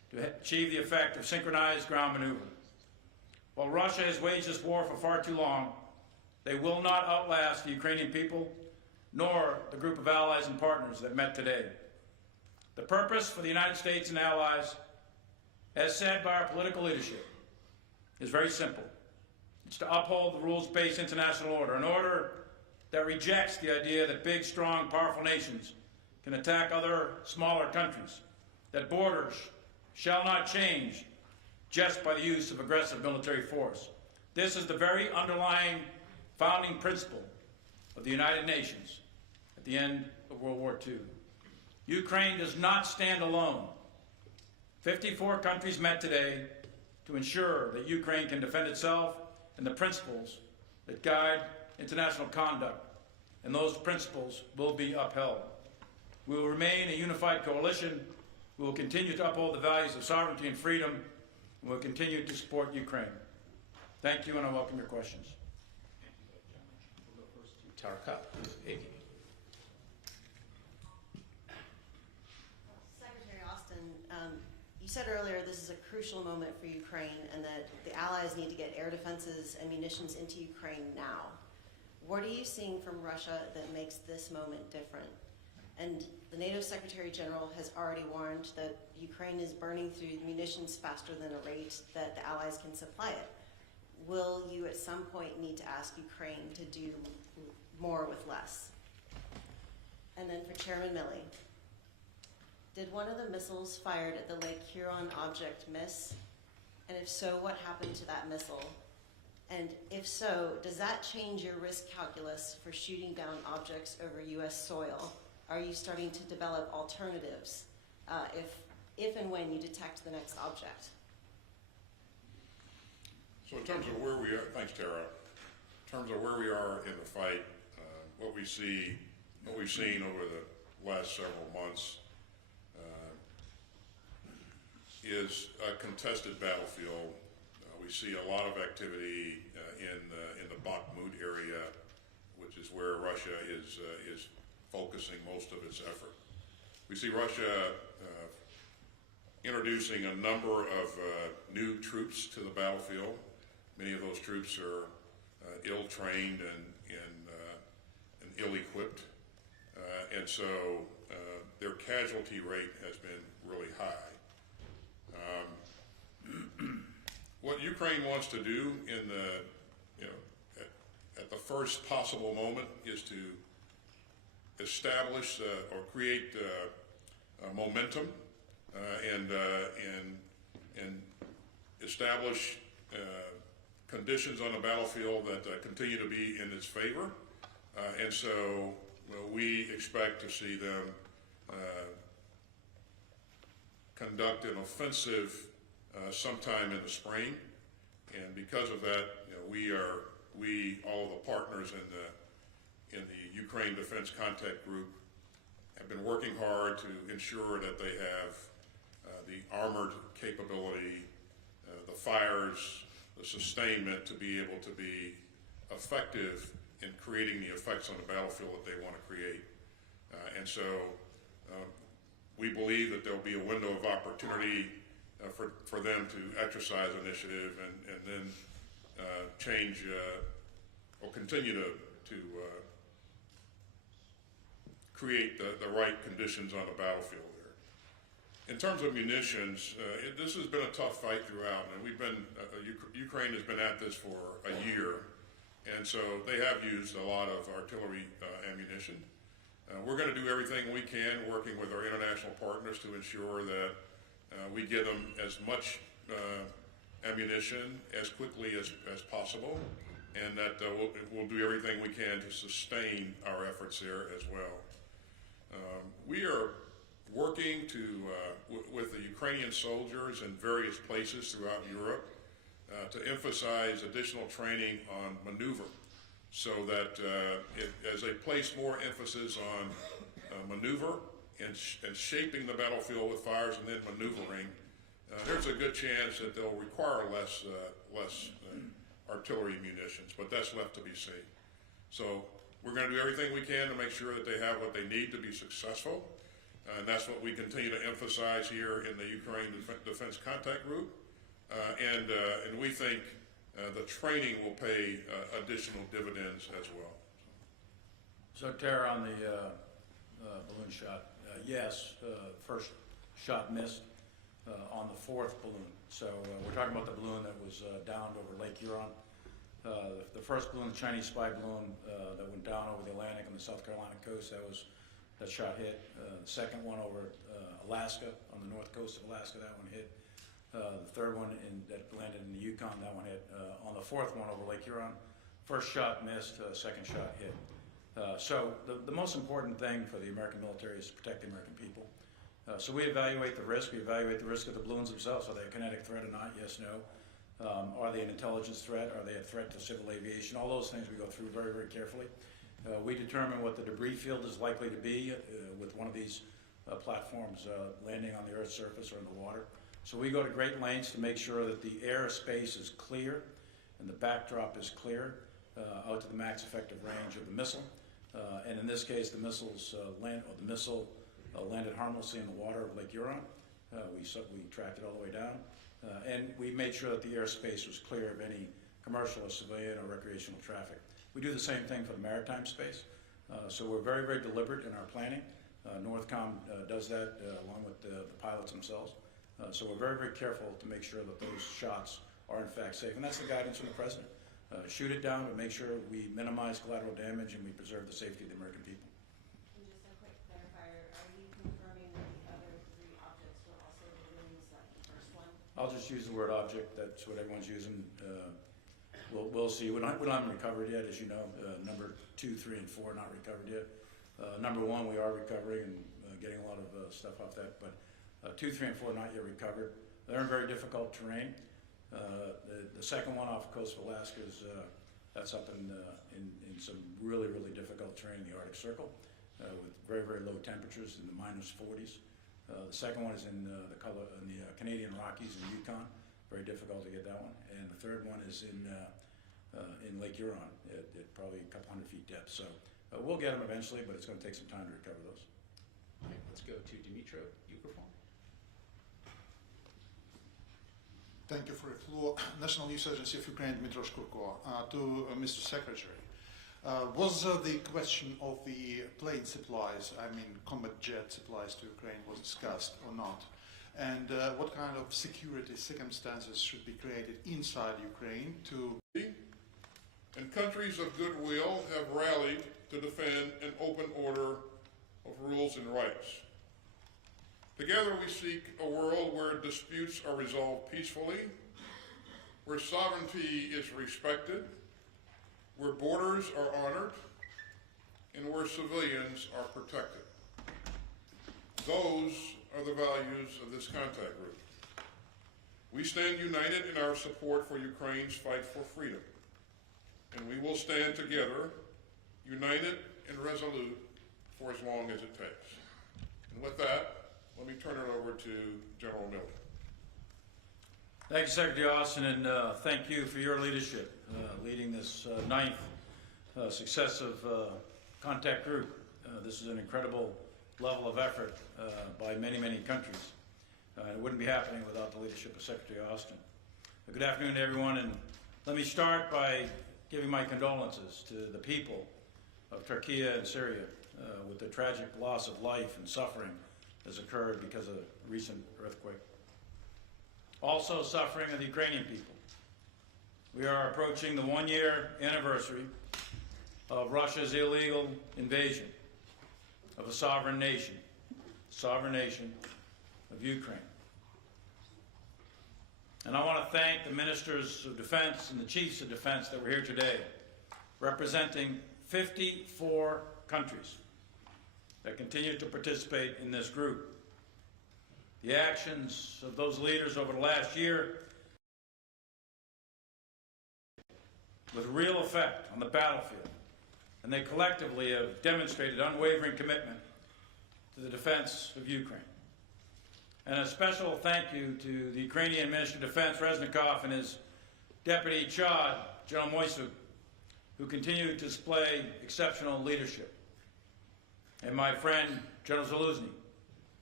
to achieve the effect of synchronized ground maneuver. While Russia has waged this war for far too long, they will not outlast the Ukrainian people, nor the group of allies and partners that met today. The purpose for the United States and allies, as said by our political leadership, is very simple. It's to uphold the rules-based international order, an order that rejects the idea that big, strong, powerful nations can attack other smaller countries, that borders shall not change just by the use of aggressive military force. This is the very underlying founding principle of the United Nations at the end of World War II. Ukraine does not stand alone. 54 countries met today to ensure that Ukraine can defend itself and the principles that guide international conduct, and those principles will be upheld. We will remain a unified coalition. We will continue to uphold the values of sovereignty and freedom, and we will continue to support Ukraine. Thank you, and I welcome your questions. We'll go first to Tarka. Secretary Austin, you said earlier this is a crucial moment for Ukraine and that the allies need to get air defenses and munitions into Ukraine now. What are you seeing from Russia that makes this moment different? And the NATO Secretary General has already warned that Ukraine is burning through munitions faster than a rate that the allies can supply it. Will you at some point need to ask Ukraine to do more with less? And then for Chairman Milley, did one of the missiles fired at the Lake Huron object miss? And if so, what happened to that missile? And if so, does that change your risk calculus for shooting down objects over U.S. soil? Are you starting to develop alternatives if and when you detect the next object? So in terms of where we are, thanks Tara, in terms of where we are in the fight, what we've seen over the last several months is a contested battlefield. We see a lot of activity in the Bakhmut area, which is where Russia is focusing most of its effort. We see Russia introducing a number of new troops to the battlefield. Many of those troops are ill-trained and ill-equipped, and so their casualty rate has been really high. What Ukraine wants to do in the, at the first possible moment is to establish or create momentum and establish conditions on the battlefield that continue to be in its favor. And so we expect to see them conduct an offensive sometime in the spring, and because of that, all of the partners in the Ukraine Defense Contact Group have been working hard to ensure that they have the armored capability, the fires, the sustainment to be able to be effective in creating the effects on the battlefield that they want to create. And so we believe that there will be a window of opportunity for them to exercise initiative and then change or continue to create the right conditions on the battlefield there. In terms of munitions, this has been a tough fight throughout, and Ukraine has been at this for a year, and so they have used a lot of artillery ammunition. We're going to do everything we can, working with our international partners, to ensure that we give them as much ammunition as quickly as possible, and that we'll do everything we can to sustain our efforts there as well. We are working with the Ukrainian soldiers in various places throughout Europe to emphasize additional training on maneuver, so that as they place more emphasis on maneuver and shaping the battlefield with fires and then maneuvering, there's a good chance that they'll require less artillery munitions, but that's left to be seen. So we're going to do everything we can to make sure that they have what they need to be successful. And that's what we continue to emphasize here in the Ukraine Defense Contact Group. And we think the training will pay additional dividends as well. So Tara, on the balloon shot, yes, first shot missed on the fourth balloon. So we're talking about the balloon that was downed over Lake Huron. The first balloon, the Chinese spy balloon that went down over the Atlantic on the South Carolina coast, that shot hit. The second one over Alaska, on the north coast of Alaska, that one hit. The third one that landed in the Yukon, that one hit. On the fourth one over Lake Huron, first shot missed, second shot hit. So the most important thing for the American military is to protect the American people. So we evaluate the risk. We evaluate the risk of the balloons themselves. Are they a kinetic threat or not? Yes, no. Are they an intelligence threat? Are they a threat to civil aviation? All those things we go through very, very carefully. We determine what the debris field is likely to be with one of these platforms landing on the Earth's surface or in the water. So we go to great lengths to make sure that the airspace is clear and the backdrop is clear out to the max effective range of the missile. And in this case, the missile landed harmlessly in the water of Lake Huron. We tracked it all the way down. And we made sure that the airspace was clear of any commercial or civilian or recreational traffic. We do the same thing for the maritime space. So we're very, very deliberate in our planning. Northcom does that along with the pilots themselves. So we're very, very careful to make sure that those shots are in fact safe. And that's the guidance from the President. Shoot it down, but make sure we minimize collateral damage and we preserve the safety of the American people. And just a quick clarifier, are you confirming that the other three objects were also balloons like the first one? I'll just use the word object. That's what everyone's using. We'll see. We haven't recovered yet, as you know. Number 2, 3, and 4 not recovered yet. Number 1 we are recovering and getting a lot of stuff off that. But 2, 3, and 4 not yet recovered. They're in very difficult terrain. The second one off the coast of Alaska is that's up in some really, really difficult terrain in the Arctic Circle with very, very low temperatures in the -40s. The second one is in the Canadian Rockies in Yukon. Very difficult to get that one. And the third one is in Lake Huron at probably a couple hundred feet depth. So we'll get them eventually, but it's going to take some time to recover those. All right, let's go to Dmitry Peskov. Thank you for the floor. National News Agency of Ukraine, Dmitry Peskov. To Mr. Secretary, was the question of the plane supplies, I mean combat jet supplies to Ukraine, was discussed or not? And what kind of security circumstances should be created inside Ukraine to... And countries of goodwill have rallied to defend an open order of rules and rights. Together we seek a world where disputes are resolved peacefully, where sovereignty is respected, where borders are honored, and where civilians are protected. Those are the values of this contact group. We stand united in our support for Ukraine's fight for freedom, and we will stand together, united and resolute, for as long as it takes. And with that, let me turn it over to General Miller. Thank you, Secretary Austin, and thank you for your leadership, leading this ninth successive contact group. This is an incredible level of effort by many, many countries. It wouldn't be happening without the leadership of Secretary Austin. Good afternoon, everyone, and let me start by giving my condolences to the people of Turkey and Syria with the tragic loss of life and suffering has occurred because of a recent earthquake. Also suffering are the Ukrainian people. We are approaching the 1-year anniversary of Russia's illegal invasion of a sovereign nation of Ukraine. And I want to thank the ministers of defense and the chiefs of defense that were here today, representing 54 countries that continue to participate in this group. The actions of those leaders over the last year with real effect on the battlefield, and they collectively have demonstrated unwavering commitment to the defense of Ukraine. And a special thank you to the Ukrainian Minister of Defense, Reznikov, and his Deputy Chad, General Moisuk, who continue to display exceptional leadership. And my friend, General Zaluzny,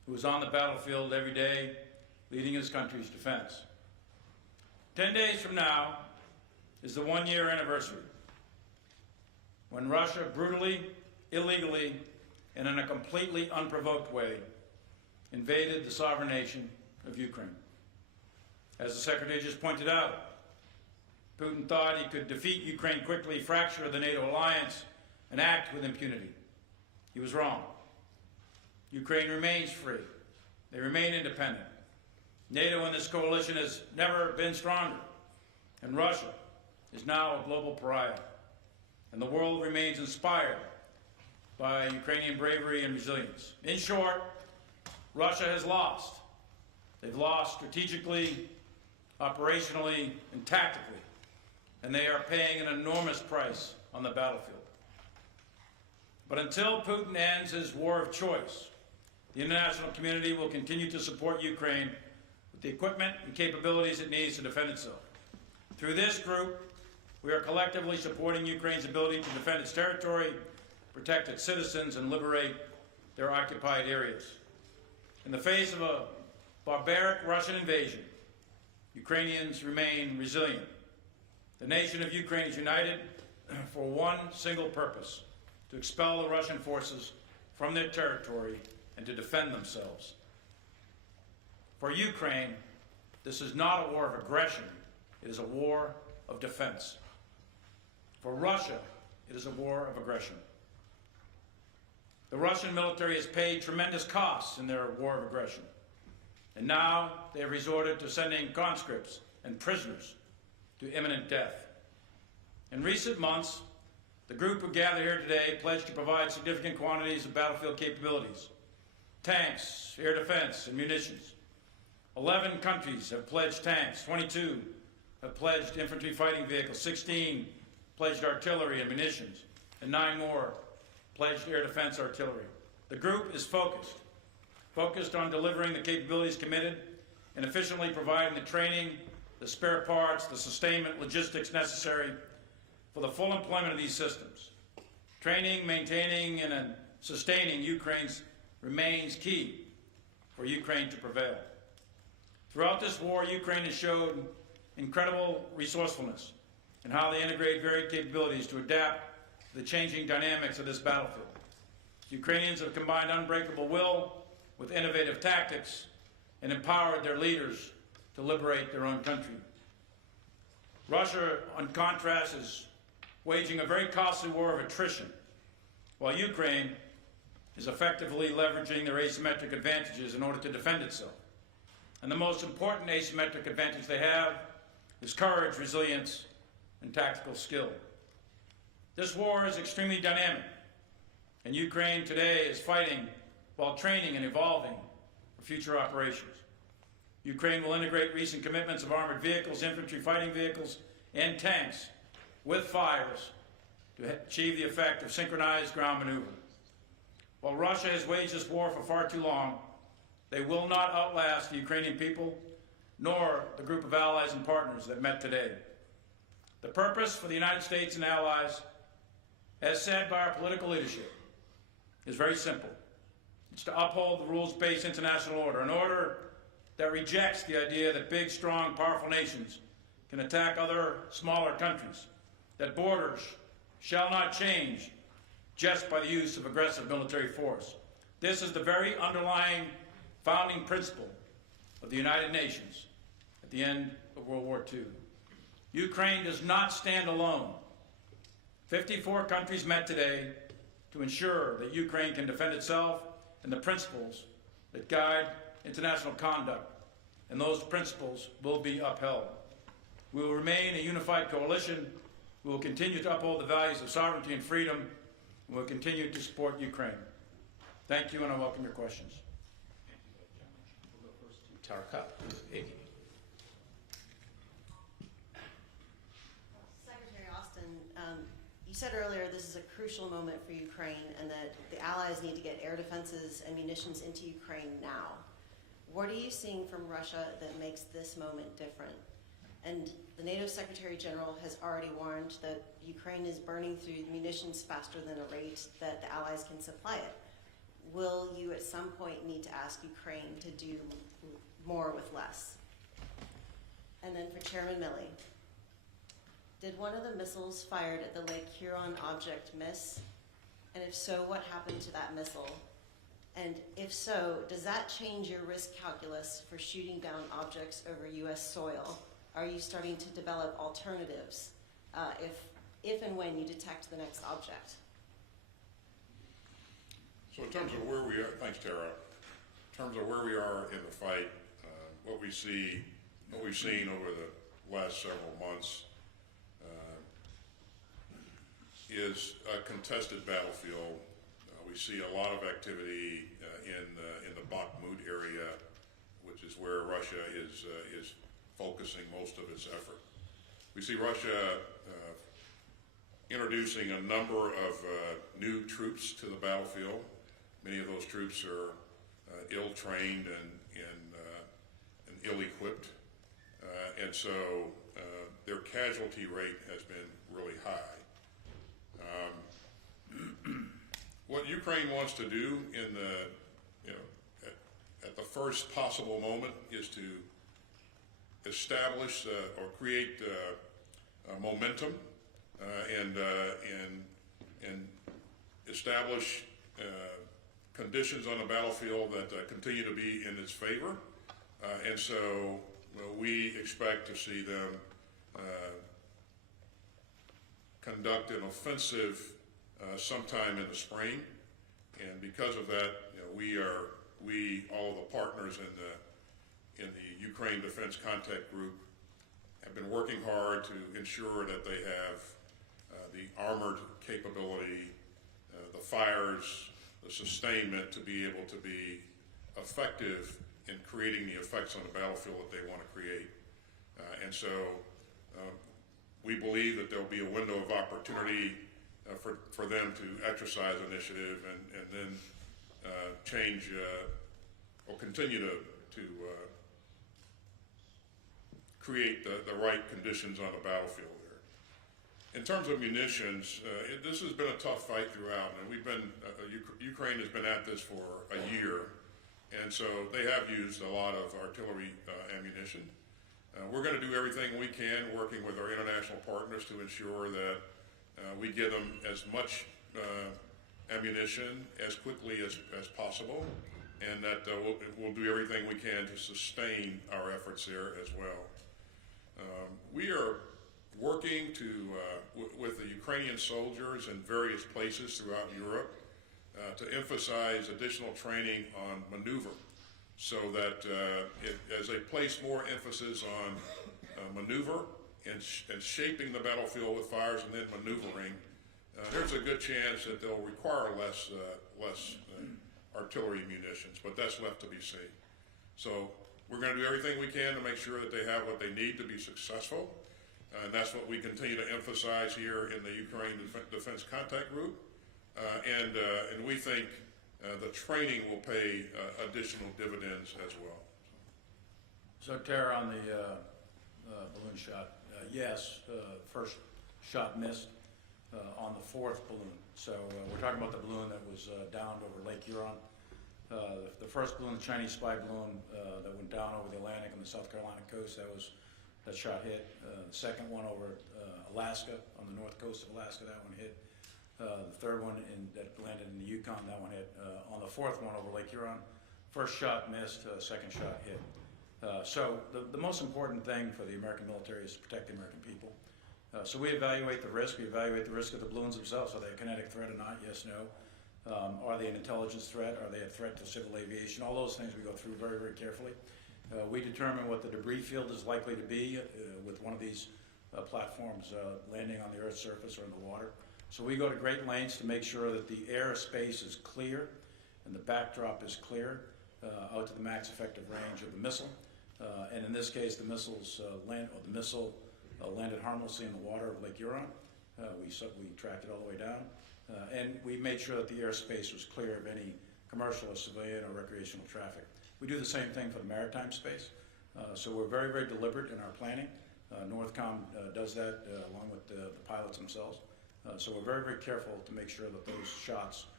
who is on the battlefield every day, leading his country's defense. 10 days from now is the one-year anniversary when Russia brutally, illegally, and in a completely unprovoked way invaded the sovereign nation of Ukraine. As the Secretary just pointed out, Putin thought he could defeat Ukraine quickly, fracture the NATO alliance, and act with impunity. He was wrong. Ukraine remains free. They remain independent. NATO and this coalition has never been stronger, and Russia is now a global pariah. And the world remains inspired by Ukrainian bravery and resilience. In short, Russia has lost. They've lost strategically, operationally, and tactically, and they are paying an enormous price on the battlefield. But until Putin ends his war of choice, the international community will continue to support Ukraine with the equipment and capabilities it needs to defend itself. Through this group, we are collectively supporting Ukraine's ability to defend its territory, protect its citizens, and liberate their occupied areas. In the face of a barbaric Russian invasion, Ukrainians remain resilient. The nation of Ukraine is united for one single purpose: to expel the Russian forces from their territory and to defend themselves. For Ukraine, this is not a war of aggression, it is a war of defense. For Russia, it is a war of aggression. The Russian military has paid tremendous costs in their war of aggression, and now they have resorted to sending conscripts and prisoners to imminent death. In recent months, the group who gathered here today pledged to provide significant quantities of battlefield capabilities: tanks, air defense, and munitions. 11 countries have pledged tanks, 22 have pledged infantry fighting vehicles, 16 pledged artillery and munitions, and 9 more pledged air defense artillery. The group is focused on delivering the capabilities committed and efficiently providing the training, the spare parts, the sustainment logistics necessary for the full employment of these systems. Training, maintaining, and sustaining Ukraine's remains key for Ukraine to prevail. Throughout this war, Ukraine has showed incredible resourcefulness in how they integrate varied capabilities to adapt to the changing dynamics of this battlefield. Ukrainians have combined unbreakable will with innovative tactics and empowered their leaders to liberate their own country. Russia, on contrast, is waging a very costly war of attrition, while Ukraine is effectively leveraging their asymmetric advantages in order to defend itself. And the most important asymmetric advantage they have is courage, resilience, and tactical skill. This war is extremely dynamic, and Ukraine today is fighting while training and evolving for future operations. Ukraine will integrate recent commitments of armored vehicles, infantry fighting vehicles, and tanks with fires to achieve the effect of synchronized ground maneuver. While Russia has waged this war for far too long, they will not outlast the Ukrainian people, nor the group of allies and partners that met today. The purpose for the United States and allies, as said by our political leadership, is very simple. It's to uphold the rules-based international order, an order that rejects the idea that big, strong, powerful nations can attack other smaller countries, that borders shall not change just by the use of aggressive military force. This is the very underlying founding principle of the United Nations at the end of World War II. Ukraine does not stand alone. 54 countries met today to ensure that Ukraine can defend itself and the principles that guide international conduct, and those principles will be upheld. We will remain a unified coalition. We will continue to uphold the values of sovereignty and freedom, and we will continue to support Ukraine. Thank you, and I welcome your questions. We'll go first to Tarka. Secretary Austin, you said earlier this is a crucial moment for Ukraine and that the allies need to get air defenses and munitions into Ukraine now. What are you seeing from Russia that makes this moment different? And the NATO Secretary General has already warned that Ukraine is burning through munitions faster than a rate that the allies can supply it. will you at some point need to ask Ukraine to do more with less? And then for Chairman Milley, did one of the missiles fired at the Lake Huron object miss? And if so, what happened to that missile? And if so, does that change your risk calculus for shooting down objects over U.S. soil? Are you starting to develop alternatives if and when you detect the next object? So in terms of where we are, thanks Tara, in terms of where we are in the fight, what we've seen over the last several months is a contested battlefield. We see a lot of activity in the Bakhmut area, which is where Russia is focusing most of its effort. We see Russia introducing a number of new troops to the battlefield. Many of those troops are ill-trained and ill-equipped, and so their casualty rate has been really high. What Ukraine wants to do in at the first possible moment is to establish or create momentum and establish conditions on the battlefield that continue to be in its favor, and so we expect to see them conduct an offensive sometime in the spring, and because of that, all of the partners in the Ukraine Defense Contact Group have been working hard to ensure that they have the armored capability, the fires, the sustainment to be able to be effective in creating the effects on the battlefield that they want to create. And so we believe that there'll be a window of opportunity for them to exercise initiative and then change or continue to create the right conditions on the battlefield there. In terms of munitions, this has been a tough fight throughout, and Ukraine has been at this for a year, and so they have used a lot of artillery ammunition. We're going to do everything we can, working with our international partners, to ensure that we give them as much ammunition as quickly as possible, and that we'll do everything we can to sustain our efforts there as well. We are working with the Ukrainian soldiers in various places throughout Europe to emphasize additional training on maneuver, so that as they place more emphasis on maneuver and shaping the battlefield with fires and then maneuvering, there's a good chance that they'll require less artillery munitions, but that's left to be seen. So we're going to do everything we can to make sure that they have what they need to be successful, and that's what we continue to emphasize here in the Ukraine Defense Contact Group, and we think the training will pay additional dividends as well. So Tara, on the balloon shot, yes, first shot missed on the fourth balloon. So we're talking about the balloon that was downed over Lake Huron. The first balloon, the Chinese spy balloon that went down over the Atlantic on the South Carolina coast, that shot hit. The second one over Alaska, on the north coast of Alaska, that one hit. The third one that landed in the Yukon, that one hit. On the fourth one over Lake Huron, first shot missed, second shot hit. So the most important thing for the American military is to protect the American people. So we evaluate the risk. We evaluate the risk of the balloons themselves. Are they a kinetic threat or not? Yes, no. Are they an intelligence threat? Are they a threat to civil aviation? All those things we go through very, very carefully. We determine what the debris field is likely to be with one of these platforms landing on the Earth's surface or in the water. So we go to great lengths to make sure that the airspace is clear and the backdrop is clear out to the max effective range of the missile. And in this case, the missile landed harmlessly in the water of Lake Huron. We tracked it all the way down, and we made sure that the airspace was clear of any commercial or civilian or recreational traffic. We do the same thing for the maritime space. So we're very, very deliberate in our planning. Northcom does that along with the pilots themselves. So we're very, very careful to make sure that those shots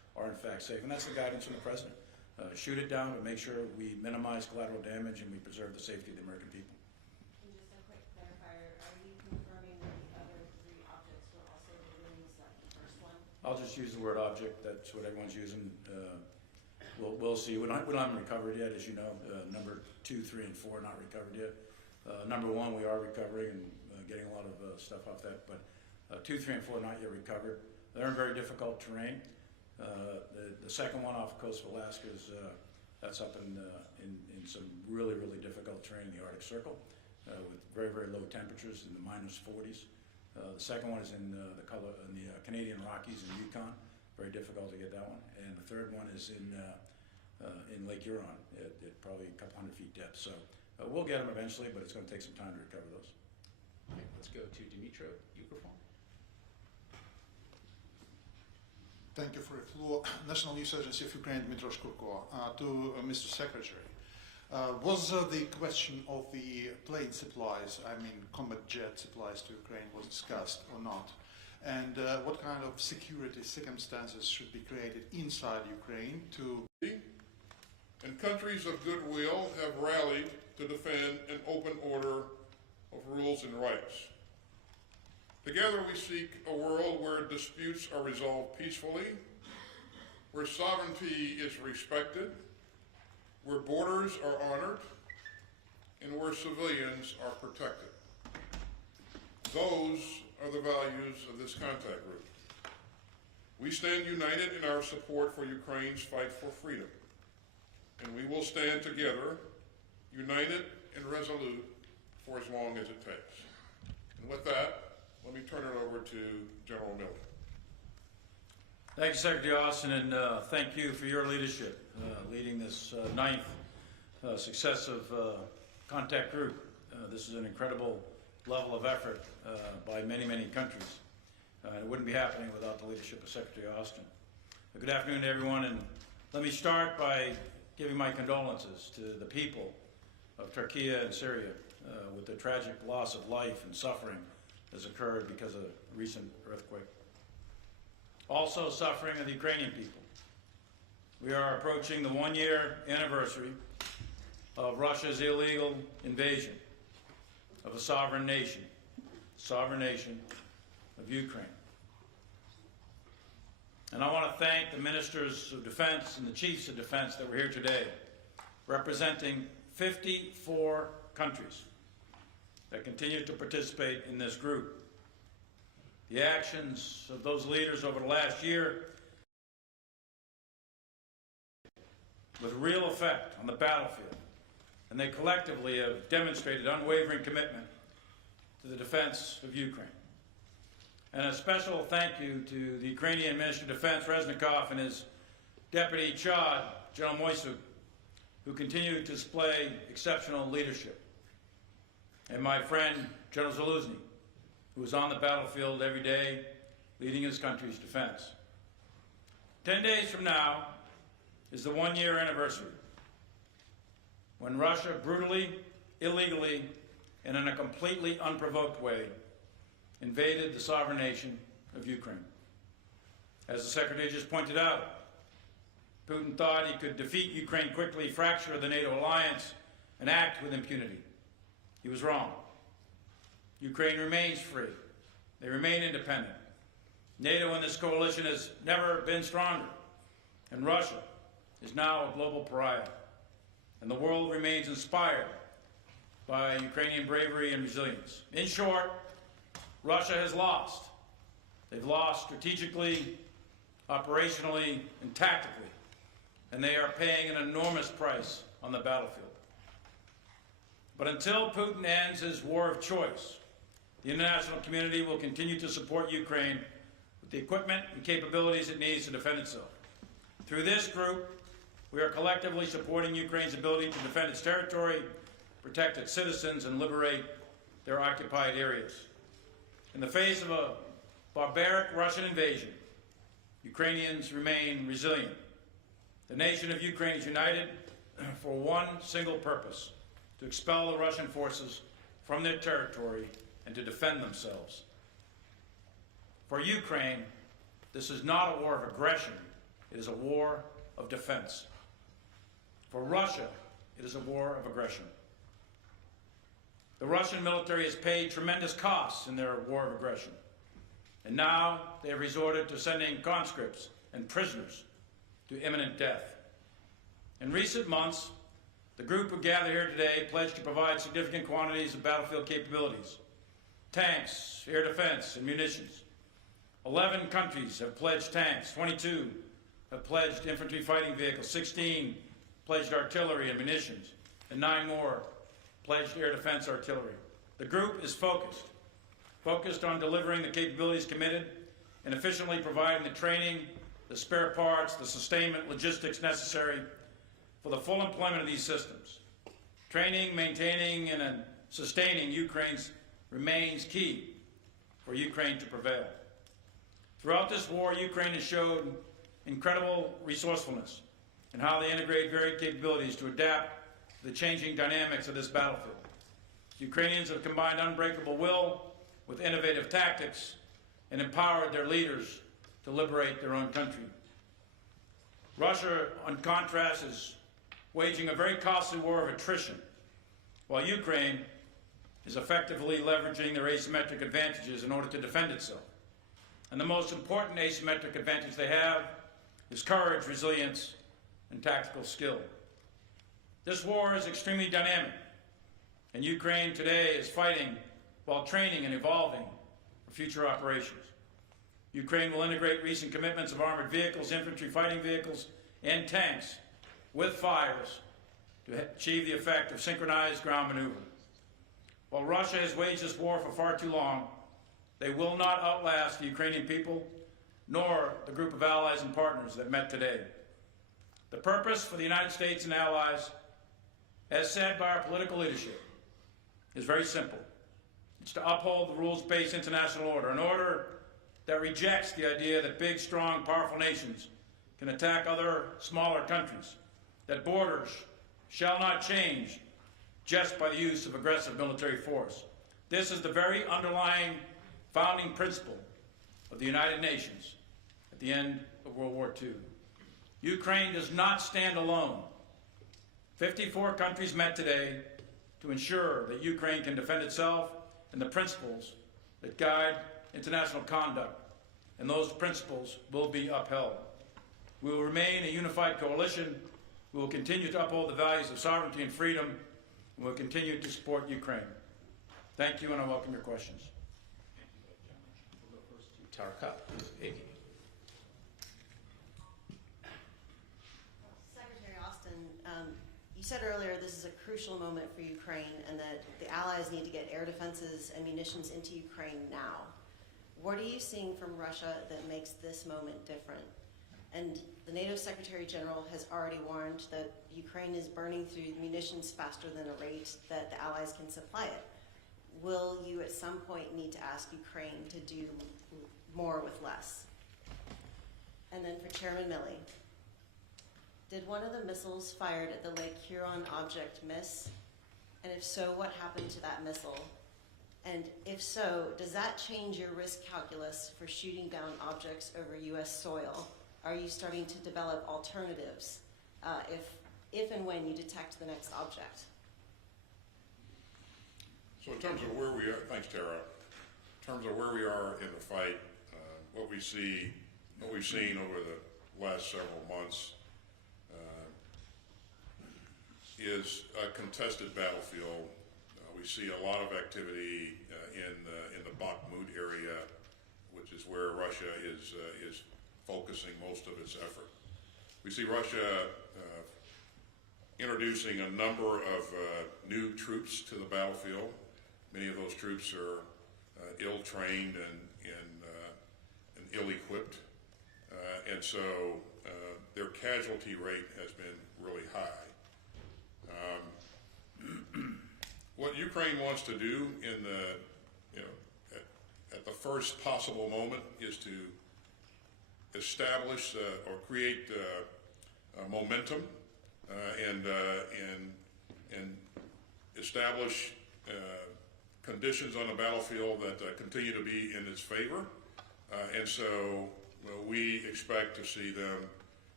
are in fact safe. And that's the guidance from the President. Shoot it down, but make sure we minimize collateral damage and we preserve the safety of the American people. And just a quick clarifier, are you confirming that the other three objects were also balloons like the first one? I'll just use the word object. That's what everyone's using. We'll see. We don't have them recovered yet, as you know. Number 2, 3, and 4 not recovered yet. Number 1 we are recovering and getting a lot of stuff off that, but 2, 3, and 4 not yet recovered. They're in very difficult terrain. The second one off the coast of Alaska is that's up in some really difficult terrain in the Arctic Circle with very low temperatures in the -40s. The second one is in the Canadian Rockies in Yukon. Very difficult to get that one. And the third one is in Lake Huron at probably a couple hundred feet depth. So we'll get them eventually, but it's going to take some time to recover those. All right, let's go to Dmitry Peskov. Thank you for the floor. National News Agency of Ukraine, Dmitry Peskov. To Mr. Secretary, was the question of the plane supplies, I mean combat jet supplies to Ukraine, was discussed or not? And what kind of security circumstances should be created inside Ukraine to... And countries of goodwill have rallied to defend an open order of rules and rights. Together we seek a world where disputes are resolved peacefully, where sovereignty is respected, where borders are honored, and where civilians are protected. Those are the values of this contact group. We stand united in our support for Ukraine's fight for freedom, and we will stand together, united and resolute, for as long as it takes. And with that, let me turn it over to General Miller. Thank you, Secretary Austin, and thank you for your leadership, leading this ninth successive contact group. This is an incredible level of effort by many countries. It wouldn't be happening without the leadership of Secretary Austin. Good afternoon to everyone, and let me start by giving my condolences to the people of Turkey and Syria with the tragic loss of life and suffering has occurred because of a recent earthquake. Also suffering are the Ukrainian people. We are approaching the 1-year anniversary of Russia's illegal invasion of a sovereign nation of Ukraine. And I want to thank the ministers of defense and the chiefs of defense that were here today, representing 54 countries that continue to participate in this group. The actions of those leaders over the last year with real effect on the battlefield, and they collectively have demonstrated unwavering commitment to the defense of Ukraine. And a special thank you to the Ukrainian Minister of Defense, Reznikov, and his Deputy Chad, General Moisuk, who continue to display exceptional leadership. And my friend, General Zaluzny, who is on the battlefield every day, leading his country's defense. 10 days from now is the 1-year anniversary when Russia brutally, illegally, and in a completely unprovoked way invaded the sovereign nation of Ukraine. As the Secretary just pointed out, Putin thought he could defeat Ukraine quickly, fracture the NATO alliance, and act with impunity. He was wrong. Ukraine remains free. They remain independent. NATO in this coalition has never been stronger, and Russia is now a global pariah. And the world remains inspired by Ukrainian bravery and resilience. In short, Russia has lost. They've lost strategically, operationally, and tactically, and they are paying an enormous price on the battlefield. But until Putin ends his war of choice, the international community will continue to support Ukraine with the equipment and capabilities it needs to defend itself. Through this group, we are collectively supporting Ukraine's ability to defend its territory, protect its citizens, and liberate their occupied areas. In the face of a barbaric Russian invasion, Ukrainians remain resilient. The nation of Ukraine is united for one single purpose: to expel the Russian forces from their territory and to defend themselves. For Ukraine, this is not a war of aggression, it is a war of defense. For Russia, it is a war of aggression. The Russian military has paid tremendous costs in their war of aggression. And now they have resorted to sending conscripts and prisoners to imminent death. In recent months, the group who gathered here today pledged to provide significant quantities of battlefield capabilities, tanks, air defense, and munitions. 11 countries have pledged tanks, 22 have pledged infantry fighting vehicles, 16 pledged artillery and munitions, and 9 more pledged air defense artillery. The group is focused on delivering the capabilities committed and efficiently providing the training, the spare parts, the sustainment logistics necessary for the full employment of these systems. Training, maintaining, and sustaining Ukraine's remains key for Ukraine to prevail. Throughout this war, Ukraine has showed incredible resourcefulness in how they integrate varied capabilities to adapt to the changing dynamics of this battlefield. Ukrainians have combined unbreakable will with innovative tactics and empowered their leaders to liberate their own country. Russia, on contrast, is waging a very costly war of attrition, while Ukraine is effectively leveraging their asymmetric advantages in order to defend itself. And the most important asymmetric advantage they have is courage, resilience, and tactical skill. This war is extremely dynamic, and Ukraine today is fighting while training and evolving for future operations. Ukraine will integrate recent commitments of armored vehicles, infantry fighting vehicles, and tanks with fires to achieve the effect of synchronized ground maneuver. While Russia has waged this war for far too long, they will not outlast the Ukrainian people, nor the group of allies and partners that met today. The purpose for the United States and allies, as said by our political leadership, is very simple. It's to uphold the rules-based international order, an order that rejects the idea that big, strong, powerful nations can attack other smaller countries, that borders shall not change just by the use of aggressive military force. This is the very underlying founding principle of the United Nations at the end of World War II. Ukraine does not stand alone. 54 countries met today to ensure that Ukraine can defend itself and the principles that guide international conduct, and those principles will be upheld. We will remain a unified coalition. We will continue to uphold the values of sovereignty and freedom, and we will continue to support Ukraine. Thank you, and I welcome your questions. We'll go first to Tarka. Secretary Austin, you said earlier this is a crucial moment for Ukraine and that the allies need to get air defenses and munitions into Ukraine now. What are you seeing from Russia that makes this moment different? And the NATO Secretary General has already warned that Ukraine is burning through munitions faster than a rate that the allies can supply it. Will you at some point need to ask Ukraine to do more with less? And then for Chairman Milley, did one of the missiles fired at the Lake Huron object miss? And if so, what happened to that missile? And if so, does that change your risk calculus for shooting down objects over U.S. soil? Are you starting to develop alternatives if and when you detect the next object? So in terms of where we are, thanks Tara, in terms of where we are in the fight, what we've seen over the last several months is a contested battlefield. We see a lot of activity in the Bakhmut area, which is where Russia is focusing most of its effort. We see Russia introducing a number of new troops to the battlefield. Many of those troops are ill-trained and ill-equipped, and so their casualty rate has been really high. What Ukraine wants to do in at the first possible moment is to establish or create momentum and establish conditions on the battlefield that continue to be in its favor, and so we expect to see them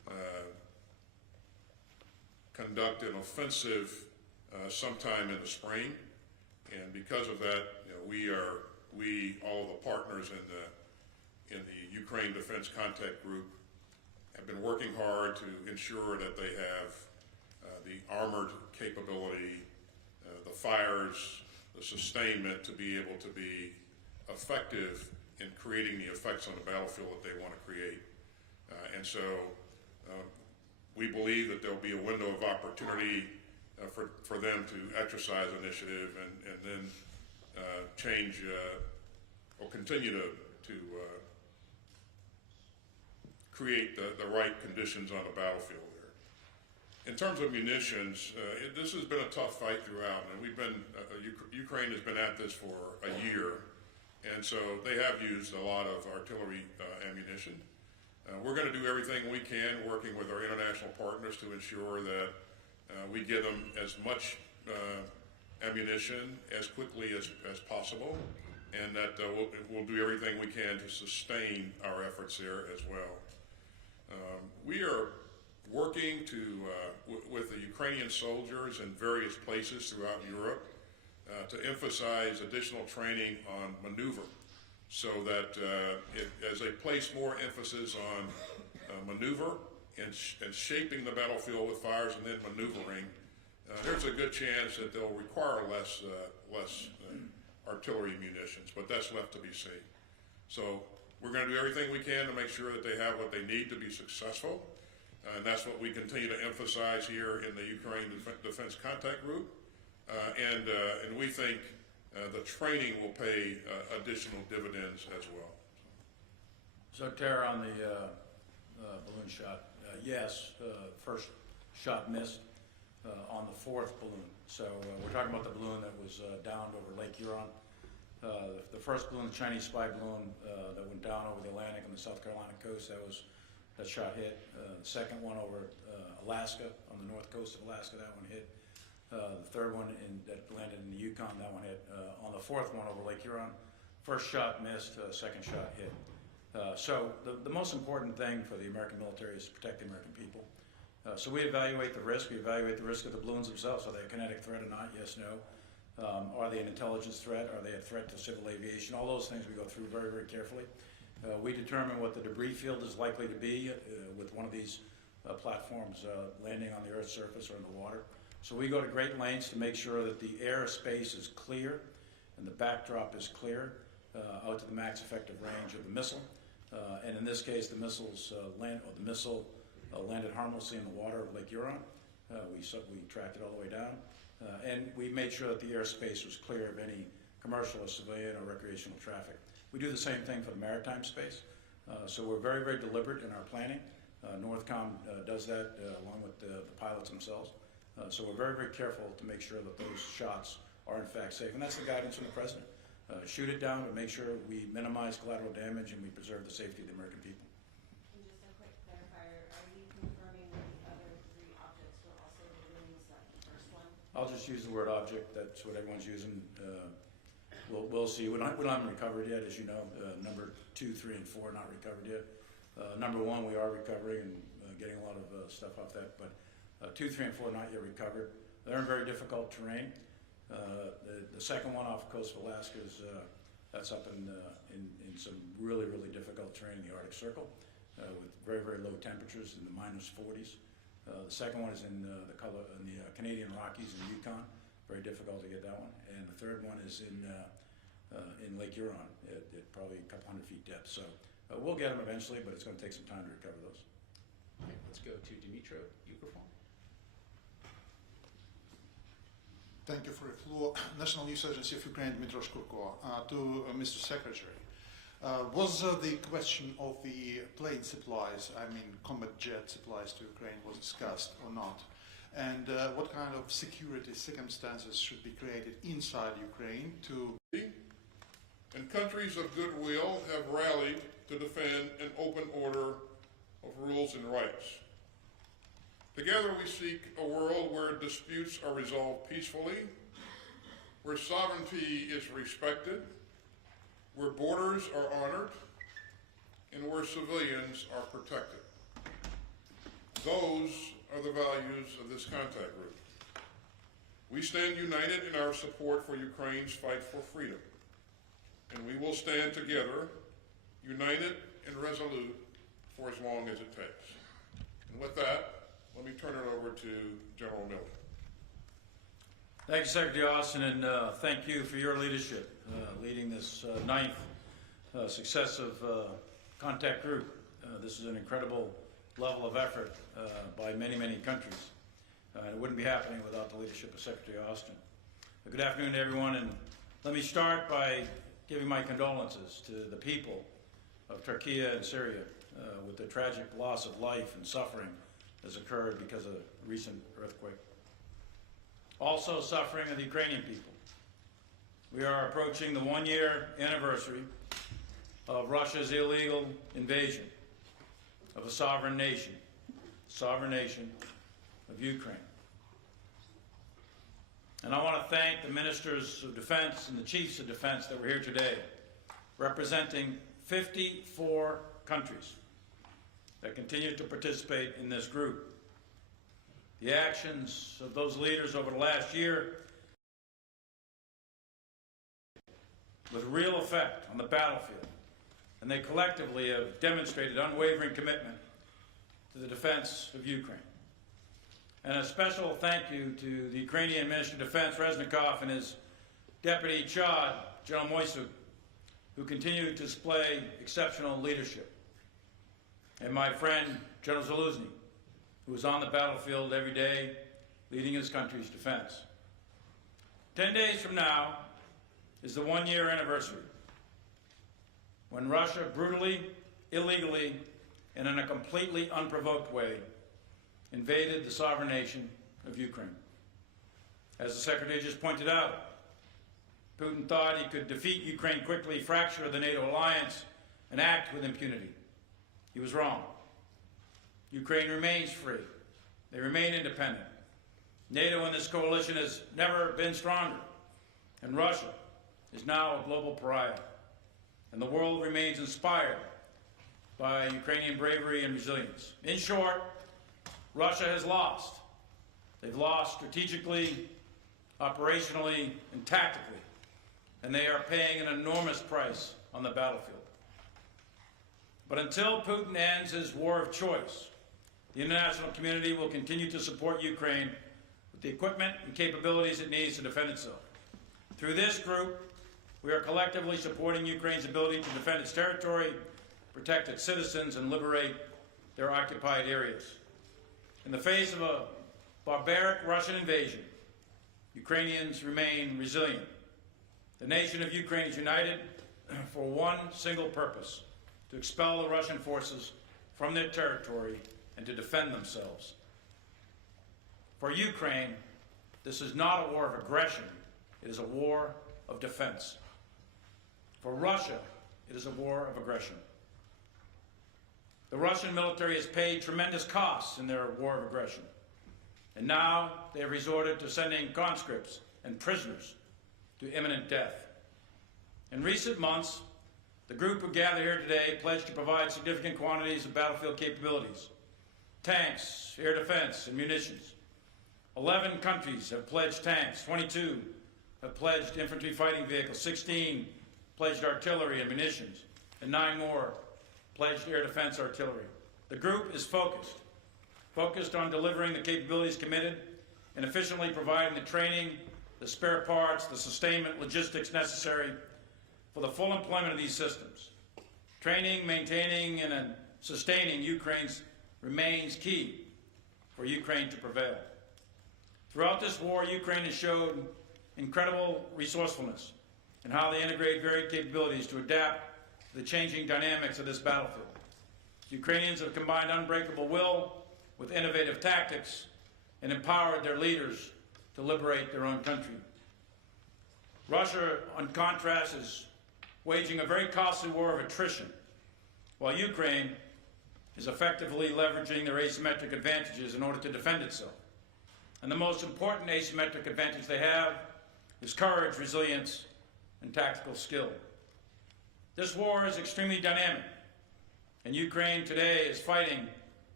conduct an offensive sometime in the spring, and because of that, all the partners in the Ukraine Defense Contact Group have been working hard to ensure that they have the armored capability, the fires, the sustainment to be able to be effective in creating the effects on the battlefield that they want to create. And so we believe that there'll be a window of opportunity for them to exercise initiative and then change or continue to create the right conditions on the battlefield there. In terms of munitions, this has been a tough fight throughout, and Ukraine has been at this for a year, and so they have used a lot of artillery ammunition. We're going to do everything we can, working with our international partners, to ensure that we get them as much ammunition as quickly as possible, and that we'll do everything we can to sustain our efforts there as well. We are working with the Ukrainian soldiers in various places throughout Europe to emphasize additional training on maneuver, so that as they place more emphasis on maneuver and shaping the battlefield with fires and then maneuvering, there's a good chance that they'll require less artillery munitions, but that's left to be seen. So we're going to do everything we can to make sure that they have what they need to be successful, and that's what we continue to emphasize here in the Ukraine Defense Contact Group, and we think the training will pay additional dividends as well. So Tara, on the balloon shot, yes, first shot missed on the fourth balloon. So we're talking about the balloon that was downed over Lake Huron. The first balloon, the Chinese spy balloon that went down over the Atlantic on the South Carolina coast, that shot hit. The second one over Alaska, on the north coast of Alaska, that one hit. The third one that landed in the Yukon, that one hit. On the fourth one over Lake Huron, first shot missed, second shot hit. So the most important thing for the American military is to protect the American people. So we evaluate the risk. We evaluate the risk of the balloons themselves. Are they a kinetic threat or not? Yes, no. Are they an intelligence threat? Are they a threat to civil aviation? All those things we go through very, very carefully. We determine what the debris field is likely to be with one of these platforms landing on the Earth's surface or in the water. So we go to great lengths to make sure that the airspace is clear and the backdrop is clear out to the max effective range of the missile. And in this case, the missile landed harmlessly in the water of Lake Huron. We tracked it all the way down. And we made sure that the airspace was clear of any commercial or civilian or recreational traffic. We do the same thing for the maritime space. So we're very, very deliberate in our planning. Northcom does that along with the pilots themselves. So we're very, very careful to make sure that those shots are in fact safe. And that's the guidance from the President. Shoot it down, but make sure we minimize collateral damage and we preserve the safety of the American people. And just a quick clarifier, are you confirming that the other three objects were also balloons, like the first one? I'll just use the word object. That's what everyone's using. We'll see. We don't have them recovered yet, as you know. Number 2, 3, and 4 not recovered yet. Number 1 we are recovering and getting a lot of stuff off that, but 2, 3, and 4 not yet recovered. They're in very difficult terrain. The second one off the coast of Alaska that's up in some really, really difficult terrain in the Arctic Circle with very, very low temperatures in the -40s. The second one is in the Canadian Rockies in the Yukon. Very difficult to get that one. And the third one is in Lake Huron at probably a couple hundred feet depth. So we'll get them eventually, but it's going to take some time to recover those. Okay, let's go to Dmitry Peskov. Thank you for the floor. National News Agency of Ukraine, Dmitry Peskov. To Mr. Secretary, was the question of the plane supplies, combat jet supplies to Ukraine, was discussed or not? And what kind of security circumstances should be created inside Ukraine to... And countries of goodwill have rallied to defend an open order of rules and rights. Together we seek a world where disputes are resolved peacefully, where sovereignty is respected, where borders are honored, and where civilians are protected. Those are the values of this contact group. We stand united in our support for Ukraine's fight for freedom, and we will stand together, united and resolute, for as long as it takes. And with that, let me turn it over to General Miller. Thank you, Secretary Austin, and thank you for your leadership, leading this ninth successive contact group. This is an incredible level of effort by many, many countries. It wouldn't be happening without the leadership of Secretary Austin. Good afternoon to everyone, and let me start by giving my condolences to the people of Turkey and Syria with the tragic loss of life and suffering that's occurred because of the recent earthquake. Also suffering are the Ukrainian people. We are approaching the one-year anniversary of Russia's illegal invasion of a sovereign nation of Ukraine. And I want to thank the ministers of defense and the chiefs of defense that were here today, representing 54 countries that continue to participate in this group. The actions of those leaders over the last year with real effect on the battlefield, and they collectively have demonstrated unwavering commitment to the defense of Ukraine. And a special thank you to the Ukrainian Minister of Defense, Reznikov, and his Deputy Chad, General Moisuk, who continue to display exceptional leadership. And my friend, General Zaluzny, who is on the battlefield every day, leading his country's defense. 10 days from now is the one-year anniversary when Russia brutally, illegally, and in a completely unprovoked way invaded the sovereign nation of Ukraine. As the Secretary just pointed out, Putin thought he could defeat Ukraine quickly, fracture the NATO alliance, and act with impunity. He was wrong. Ukraine remains free. They remain independent. NATO in this coalition has never been stronger, and Russia is now a global pariah. And the world remains inspired by Ukrainian bravery and resilience. In short, Russia has lost. They've lost strategically, operationally, and tactically, and they are paying an enormous price on the battlefield. But until Putin ends his war of choice, the international community will continue to support Ukraine with the equipment and capabilities it needs to defend itself. Through this group, we are collectively supporting Ukraine's ability to defend its territory, protect its citizens, and liberate their occupied areas. In the face of a barbaric Russian invasion, Ukrainians remain resilient. The nation of Ukraine is united for one single purpose: to expel the Russian forces from their territory and to defend themselves. For Ukraine, this is not a war of aggression, it is a war of defense. For Russia, it is a war of aggression. The Russian military has paid tremendous costs in their war of aggression, and now they have resorted to sending conscripts and prisoners to imminent death. In recent months, the group who gathered here today pledged to provide significant quantities of battlefield capabilities: tanks, air defense, and munitions. 11 countries have pledged tanks, 22 have pledged infantry fighting vehicles, 16 pledged artillery and munitions, and 9 more pledged air defense artillery. The group is focused on delivering the capabilities committed and efficiently providing the training, the spare parts, the sustainment logistics necessary for the full employment of these systems. Training, maintaining, and sustaining Ukraine's remains key for Ukraine to prevail. Throughout this war, Ukraine has showed incredible resourcefulness in how they integrate varied capabilities to adapt to the changing dynamics of this battlefield. Ukrainians have combined unbreakable will with innovative tactics and empowered their leaders to liberate their own country. Russia, on contrast, is waging a very costly war of attrition, while Ukraine is effectively leveraging their asymmetric advantages in order to defend itself. And the most important asymmetric advantage they have is courage, resilience, and tactical skill. This war is extremely dynamic, and Ukraine today is fighting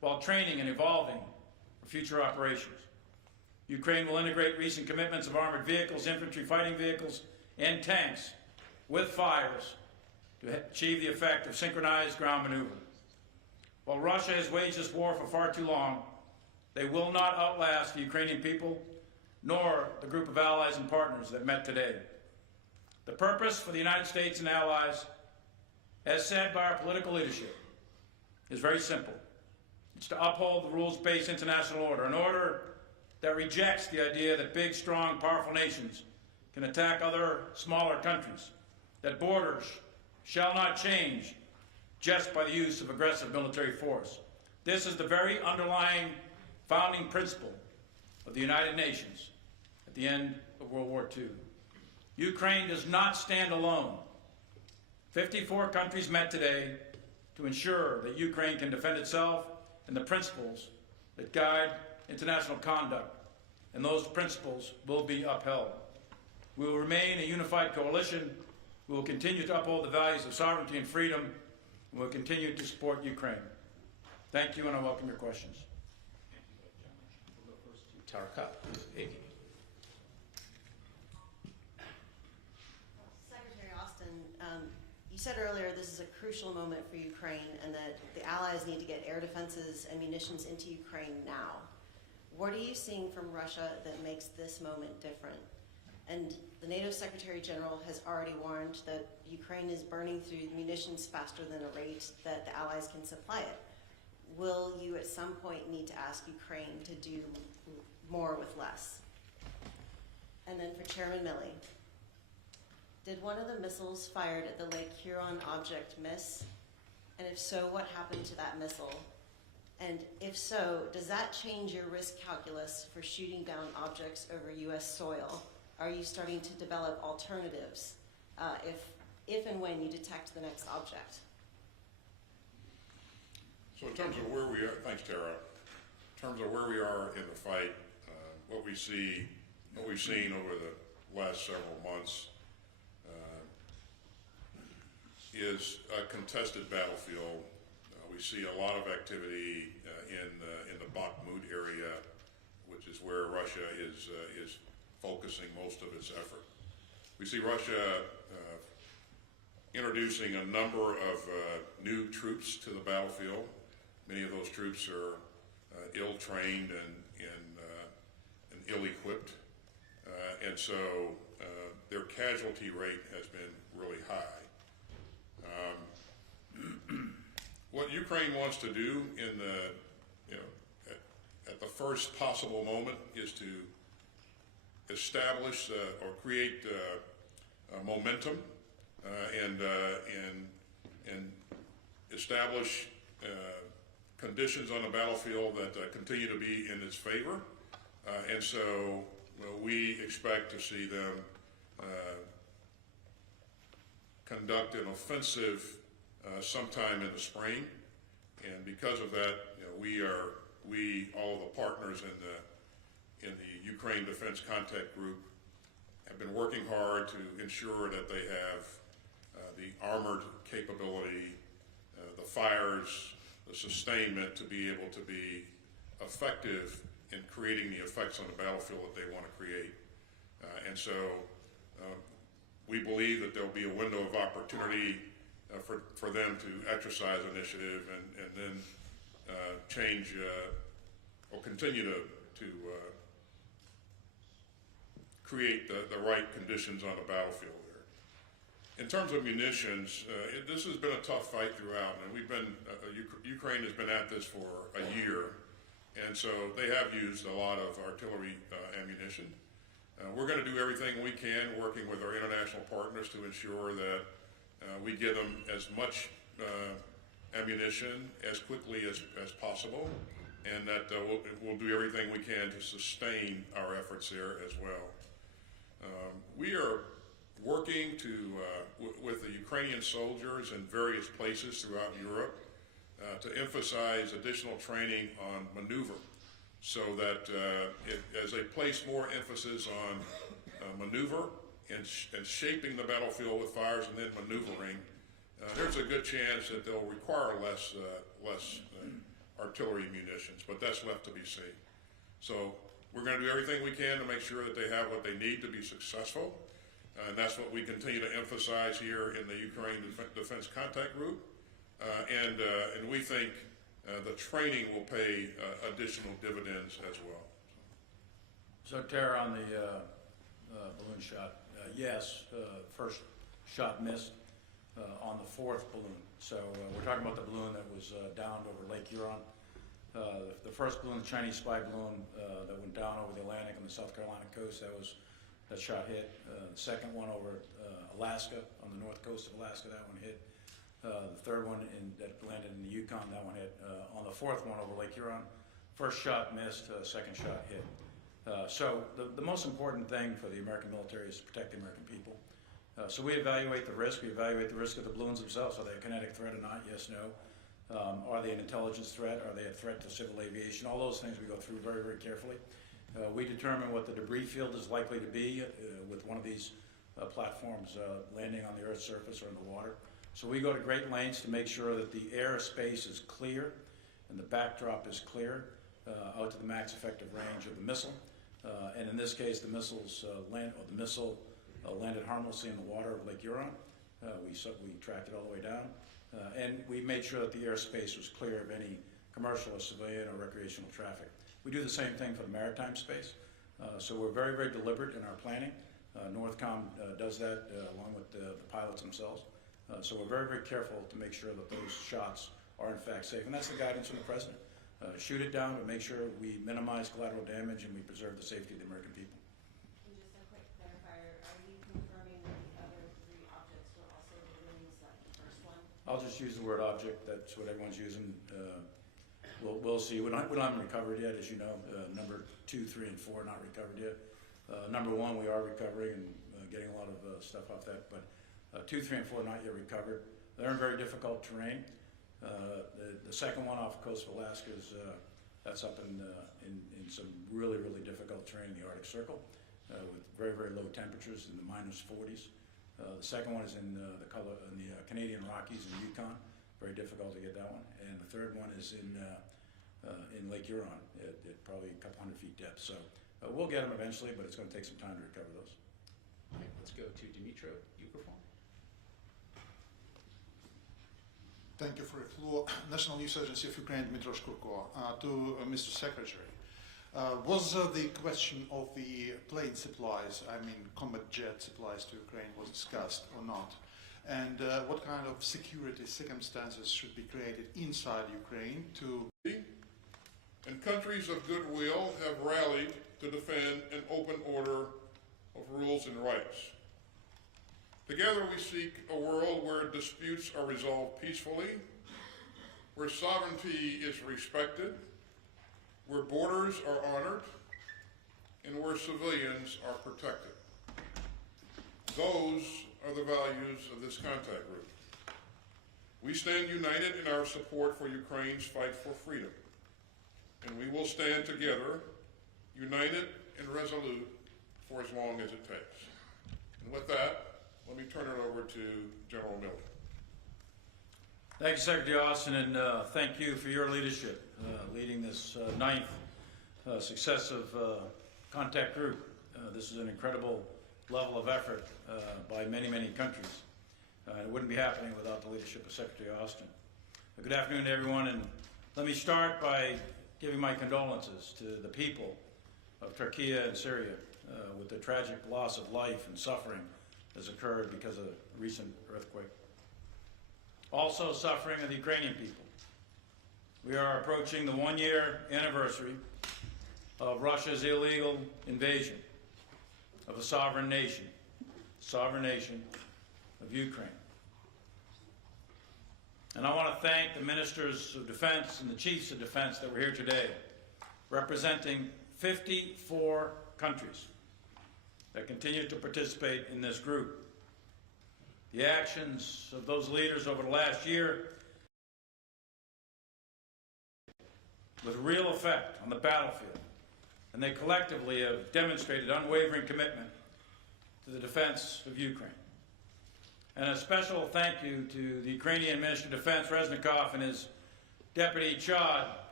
while training and evolving for future operations. Ukraine will integrate recent commitments of armored vehicles, infantry fighting vehicles, and tanks with fires to achieve the effect of synchronized ground maneuver. While Russia has waged this war for far too long, they will not outlast the Ukrainian people nor the group of allies and partners that met today. The purpose for the United States and allies, as said by our political leadership, is very simple. It's to uphold the rules-based international order, an order that rejects the idea that big, strong, powerful nations can attack other smaller countries, that borders shall not change just by the use of aggressive military force. This is the very underlying founding principle of the United Nations at the end of World War II. Ukraine does not stand alone. 54 countries met today to ensure that Ukraine can defend itself and the principles that guide international conduct, and those principles will be upheld. We will remain a unified coalition. We will continue to uphold the values of sovereignty and freedom, and we'll continue to support Ukraine. Thank you, and I welcome your questions. We'll go first to Tarka. Secretary Austin, you said earlier this is a crucial moment for Ukraine and that the allies need to get air defenses and munitions into Ukraine now. What are you seeing from Russia that makes this moment different? And the NATO Secretary General has already warned that Ukraine is burning through munitions faster than a rate that the allies can supply it. Will you at some point need to ask Ukraine to do more with less? And then for Chairman Milley, did one of the missiles fired at the Lake Huron object miss? And if so, what happened to that missile? And if so, does that change your risk calculus for shooting down objects over U.S. soil? Are you starting to develop alternatives if and when you detect the next object? So in terms of where we are, thanks Tara, in terms of where we are in the fight, what we've seen over the last several months is a contested battlefield. We see a lot of activity in the Bakhmut area, which is where Russia is focusing most of its effort. We see Russia introducing a number of new troops to the battlefield. Many of those troops are ill-trained and ill-equipped, and so their casualty rate has been really high. What Ukraine wants to do in at the first possible moment is to establish or create momentum and establish conditions on the battlefield that continue to be in its favor, and so we expect to see them conduct an offensive sometime in the spring, and because of that, all of the partners in the Ukraine Defense Contact Group have been working hard to ensure that they have the armored capability, the fires, the sustainment to be able to be effective in creating the effects on the battlefield that they want to create, and so we believe that there'll be a window of opportunity for them to exercise initiative and then change or continue to create the right conditions on the battlefield there. In terms of munitions, this has been a tough fight throughout, and Ukraine has been at this for a year, and so they have used a lot of artillery ammunition. We're going to do everything we can, working with our international partners, to ensure that we get them as much ammunition as quickly as possible, and that we'll do everything we can to sustain our efforts there as well. We are working with the Ukrainian soldiers in various places throughout Europe to emphasize additional training on maneuver, so that as they place more emphasis on maneuver and shaping the battlefield with fires and then maneuvering, there's a good chance that they'll require less artillery munitions, but that's left to be seen. So we're going to do everything we can to make sure that they have what they need to be successful. And that's what we continue to emphasize here in the Ukraine Defense Contact Group. And we think the training will pay additional dividends as well. So Tara, on the balloon shot, yes, first shot missed on the fourth balloon. So we're talking about the balloon that was downed over Lake Huron. The first balloon, the Chinese spy balloon that went down over the Atlantic on the South Carolina coast, that shot hit. The second one over Alaska, on the north coast of Alaska, that one hit. The third one that landed in the Yukon, that one hit. On the fourth one over Lake Huron, first shot missed, second shot hit. So the most important thing for the American military is to protect the American people. So we evaluate the risk. We evaluate the risk of the balloons themselves. Are they a kinetic threat or not? Yes, no. Are they an intelligence threat? Are they a threat to civil aviation? All those things we go through very, very carefully. We determine what the debris field is likely to be with one of these platforms landing on the Earth's surface or in the water. So we go to great lengths to make sure that the airspace is clear and the backdrop is clear out to the max effective range of the missile. And in this case, the missile landed harmlessly in the water of Lake Huron. We tracked it all the way down. And we made sure that the airspace was clear of any commercial or civilian or recreational traffic. We do the same thing for the maritime space. So we're very, very deliberate in our planning. Northcom does that along with the pilots themselves. So we're very, very careful to make sure that those shots are in fact safe. And that's the guidance from the President. Shoot it down, but make sure we minimize collateral damage and we preserve the safety of the American people. And just a quick clarifier, are you confirming that the other three objects were also balloons, like the first one? I'll just use the word object. That's what everyone's using. We'll see. We haven't recovered yet, as you know. Number 2, 3, and 4 not recovered yet. Number 1 we are recovering and getting a lot of stuff off that, but 2, 3, and 4 not yet recovered. They're in very difficult terrain. The second one off the coast of Alaska is that's up in some really, really difficult terrain in the Arctic Circle with very, very low temperatures in the -40s. The second one is in the Canadian Rockies in Yukon. Very difficult to get that one. And the third one is in Lake Huron at probably a couple hundred feet depth. So we'll get them eventually, but it's going to take some time to recover those. All right, let's go to Dmitry. You perform. Thank you for the floor. National News Agency of Ukraine, Dmitry Peskov. To Mr. Secretary, was the question of the plane supplies, I mean combat jet supplies to Ukraine, was discussed or not? And what kind of security circumstances should be created inside Ukraine to... And countries of goodwill have rallied to defend an open order of rules and rights. Together we seek a world where disputes are resolved peacefully, where sovereignty is respected, where borders are honored, and where civilians are protected. Those are the values of this contact group. We stand united in our support for Ukraine's fight for freedom, and we will stand together, united and resolute, for as long as it takes. And with that, let me turn it over to General Miller. Thank you, Secretary Austin, and thank you for your leadership, leading this ninth successive contact group. This is an incredible level of effort by many, many countries. It wouldn't be happening without the leadership of Secretary Austin. Good afternoon to everyone, and let me start by giving my condolences to the people of Turkey and Syria with the tragic loss of life and suffering has occurred because of the recent earthquake. Also suffering are the Ukrainian people. We are approaching the 1-year anniversary of Russia's illegal invasion of a sovereign nation of Ukraine. And I want to thank the ministers of defense and the chiefs of defense that were here today, representing 54 countries that continue to participate in this group. The actions of those leaders over the last year with real effect on the battlefield, and they collectively have demonstrated unwavering commitment to the defense of Ukraine. And a special thank you to the Ukrainian Minister of Defense, Reznikov, and his deputy, Chad,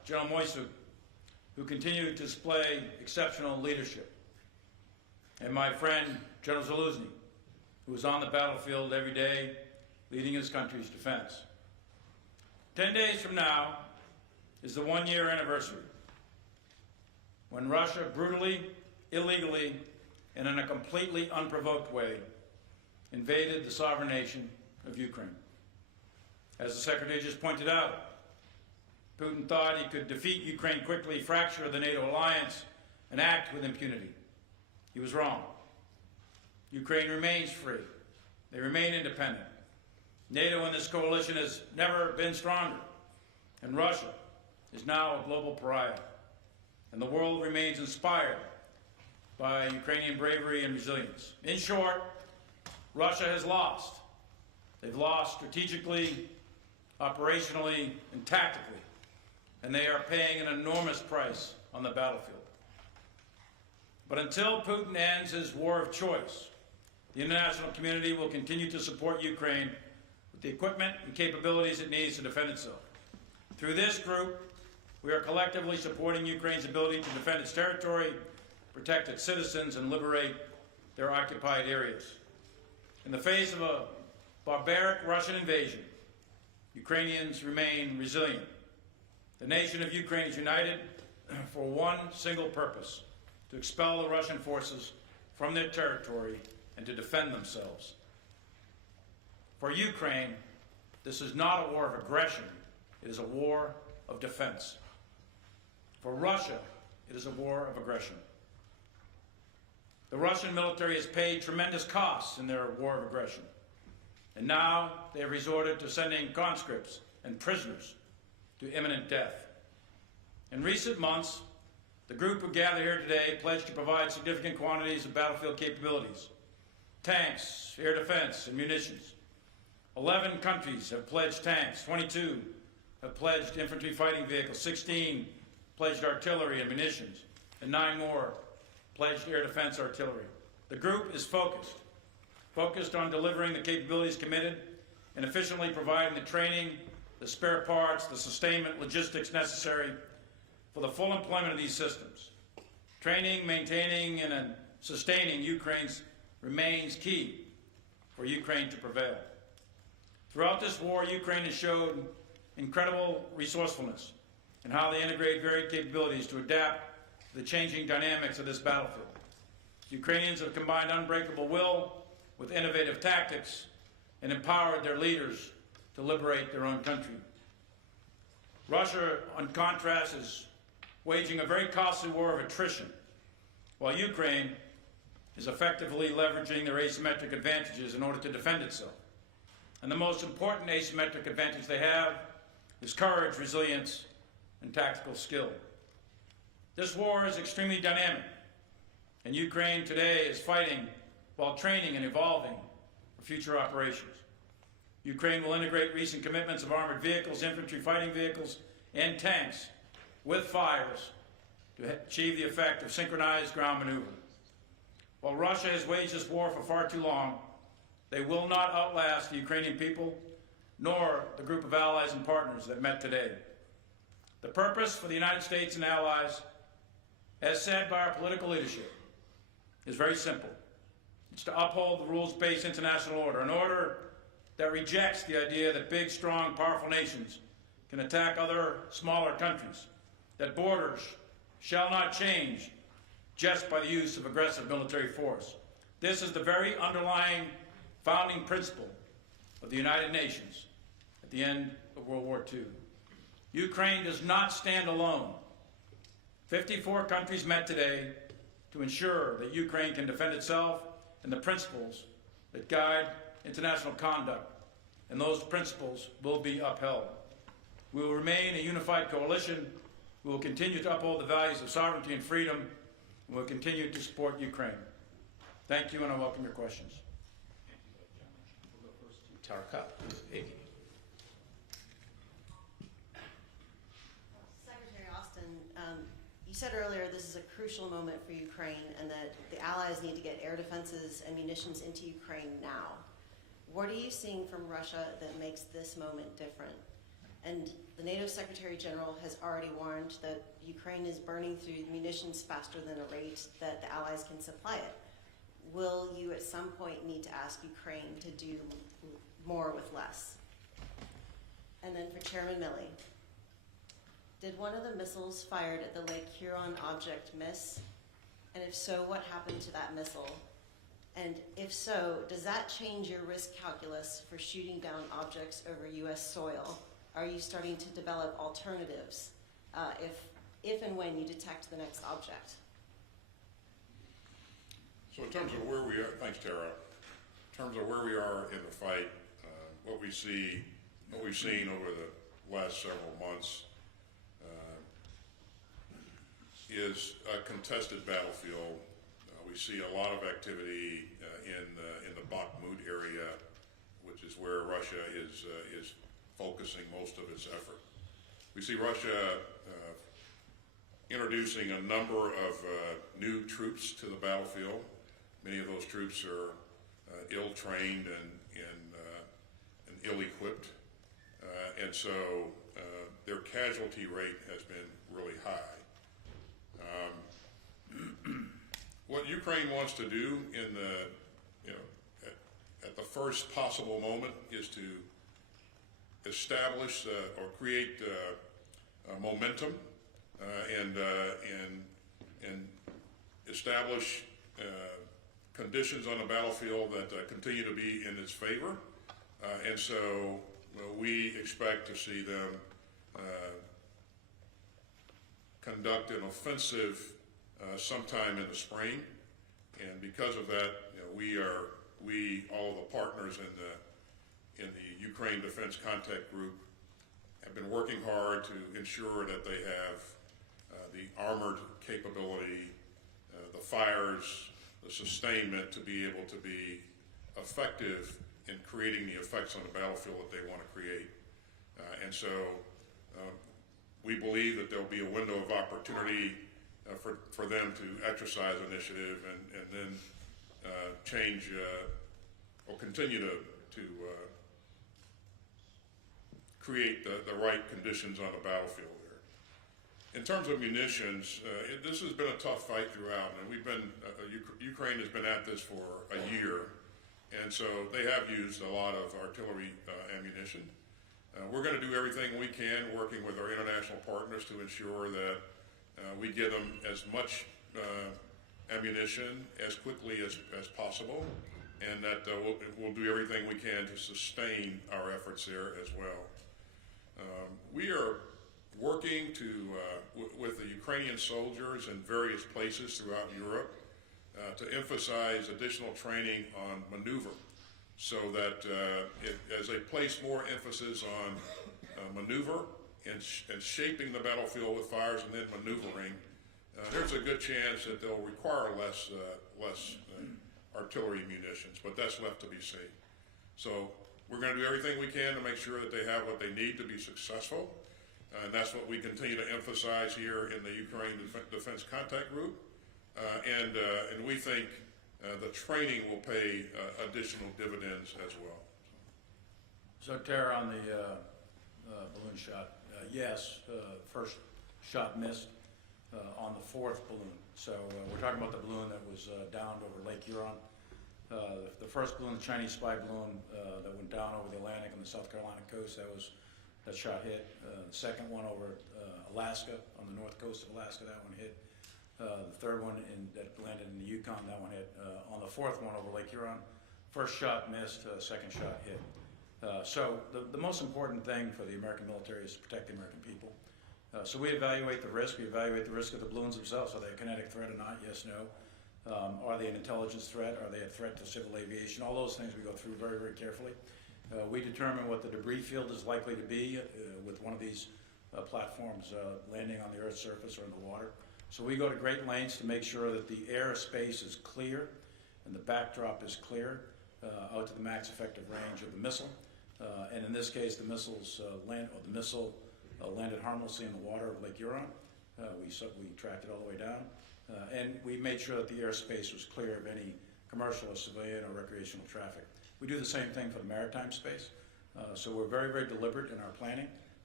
General Moisuk, who continue to display exceptional leadership, and my friend, General Zaluzny, who is on the battlefield every day, leading his country's defense. 10 days from now is the one-year anniversary when Russia brutally, illegally, and in a completely unprovoked way invaded the sovereign nation of Ukraine. As the Secretary just pointed out, Putin thought he could defeat Ukraine quickly, fracture the NATO alliance, and act with impunity. He was wrong. Ukraine remains free. They remain independent. NATO and this coalition has never been stronger, and Russia is now a global pariah, and the world remains inspired by Ukrainian bravery and resilience. In short, Russia has lost. They've lost strategically, operationally, and tactically, and they are paying an enormous price on the battlefield. But until Putin ends his war of choice, the international community will continue to support Ukraine with the equipment and capabilities it needs to defend itself. Through this group, we are collectively supporting Ukraine's ability to defend its territory, protect its citizens, and liberate their occupied areas. In the face of a barbaric Russian invasion, Ukrainians remain resilient. The nation of Ukraine is united for one single purpose: to expel the Russian forces from their territory and to defend themselves. For Ukraine, this is not a war of aggression, it is a war of defense. For Russia, it is a war of aggression. The Russian military has paid tremendous costs in their war of aggression, and now they have resorted to sending conscripts and prisoners to imminent death. In recent months, the group who gathered here today pledged to provide significant quantities of battlefield capabilities: tanks, air defense, and munitions. 11 countries have pledged tanks, 22 have pledged infantry fighting vehicles, 16 pledged artillery and munitions, and 9 more pledged air defense artillery. The group is focused on delivering the capabilities committed and efficiently providing the training, the spare parts, the sustainment logistics necessary for the full employment of these systems. Training, maintaining, and sustaining Ukraine's remains key for Ukraine to prevail. Throughout this war, Ukraine has showed incredible resourcefulness in how they integrate varied capabilities to adapt to the changing dynamics of this battlefield. Ukrainians have combined unbreakable will with innovative tactics and empowered their leaders to liberate their own country. Russia, on contrast, is waging a very costly war of attrition, while Ukraine is effectively leveraging their asymmetric advantages in order to defend itself. And the most important asymmetric advantage they have is courage, resilience, and tactical skill. This war is extremely dynamic, and Ukraine today is fighting while training and evolving for future operations. Ukraine will integrate recent commitments of armored vehicles, infantry fighting vehicles, and tanks with fires to achieve the effect of synchronized ground maneuver. While Russia has waged this war for far too long, they will not outlast the Ukrainian people, nor the group of allies and partners that met today. The purpose for the United States and allies, as said by our political leadership, is very simple. It's to uphold the rules-based international order, an order that rejects the idea that big, strong, powerful nations can attack other smaller countries, that borders shall not change just by the use of aggressive military force. This is the very underlying founding principle of the United Nations at the end of World War II. Ukraine does not stand alone. 54 countries met today to ensure that Ukraine can defend itself and the principles that guide international conduct, and those principles will be upheld. We will remain a unified coalition. We will continue to uphold the values of sovereignty and freedom, and we'll continue to support Ukraine. Thank you, and I welcome your questions. We'll go first to Tarka. Secretary Austin, you said earlier this is a crucial moment for Ukraine and that the allies need to get air defenses and munitions into Ukraine now. What are you seeing from Russia that makes this moment different? And the NATO Secretary General has already warned that Ukraine is burning through munitions faster than a rate that the Allies can supply it. Will you at some point need to ask Ukraine to do more with less? And then for Chairman Milley, did one of the missiles fired at the Lake Huron object miss? And if so, what happened to that missile? And if so, does that change your risk calculus for shooting down objects over U.S. soil? Are you starting to develop alternatives if and when you detect the next object? So in terms of where we are, thanks Tara, in terms of where we are in the fight, what we've seen over the last several months is a contested battlefield. We see a lot of activity in the Bakhmut area, which is where Russia is focusing most of its effort. We see Russia introducing a number of new troops to the battlefield. Many of those troops are ill-trained and ill-equipped, and so their casualty rate has been really high. What Ukraine wants to do in at the first possible moment is to establish or create momentum and establish conditions on the battlefield that continue to be in its favor, and so we expect to see them conduct an offensive sometime in the spring, and because of that, all of the partners in the Ukraine Defense Contact Group have been working hard to ensure that they have the armored capability, the fires, the sustainment to be able to be effective in creating the effects on the battlefield that they want to create. And so we believe that there'll be a window of opportunity for them to exercise initiative and then change or continue to create the right conditions on the battlefield there. In terms of munitions, this has been a tough fight throughout, and Ukraine has been at this for a year, and so they have used a lot of artillery ammunition. We're going to do everything we can, working with our international partners, to ensure that we get them as much ammunition as quickly as possible, and that we'll do everything we can to sustain our efforts there as well. We are working with the Ukrainian soldiers in various places throughout Europe to emphasize additional training on maneuver, so that as they place more emphasis on maneuver and shaping the battlefield with fires and then maneuvering, there's a good chance that they'll require less artillery munitions, but that's left to be seen. So we're going to do everything we can to make sure that they have what they need to be successful, and that's what we continue to emphasize here in the Ukraine Defense Contact Group, and we think the training will pay additional dividends as well. So Tara, on the balloon shot, yes, first shot missed on the fourth balloon. So we're talking about the balloon that was downed over Lake Huron. The first balloon, the Chinese spy balloon that went down over the Atlantic and the South Carolina coast, that shot hit. The second one over Alaska, on the north coast of Alaska, that one hit. The third one that landed in the Yukon, that one hit. On the fourth one over Lake Huron, first shot missed, second shot hit. So the most important thing for the American military is to protect the American people. So we evaluate the risk. We evaluate the risk of the balloons themselves. Are they a kinetic threat or not? Yes, no. Are they an intelligence threat? Are they a threat to civil aviation? All those things we go through very, very carefully. We determine what the debris field is likely to be with one of these platforms landing on the Earth's surface or in the water. So we go to great lengths to make sure that the airspace is clear and the backdrop is clear out to the max effective range of the missile. And in this case, the missile landed harmlessly in the water of Lake Huron. We tracked it all the way down, and we made sure that the airspace was clear of any commercial or civilian or recreational traffic. We do the same thing for the maritime space. So we're very, very deliberate in our planning.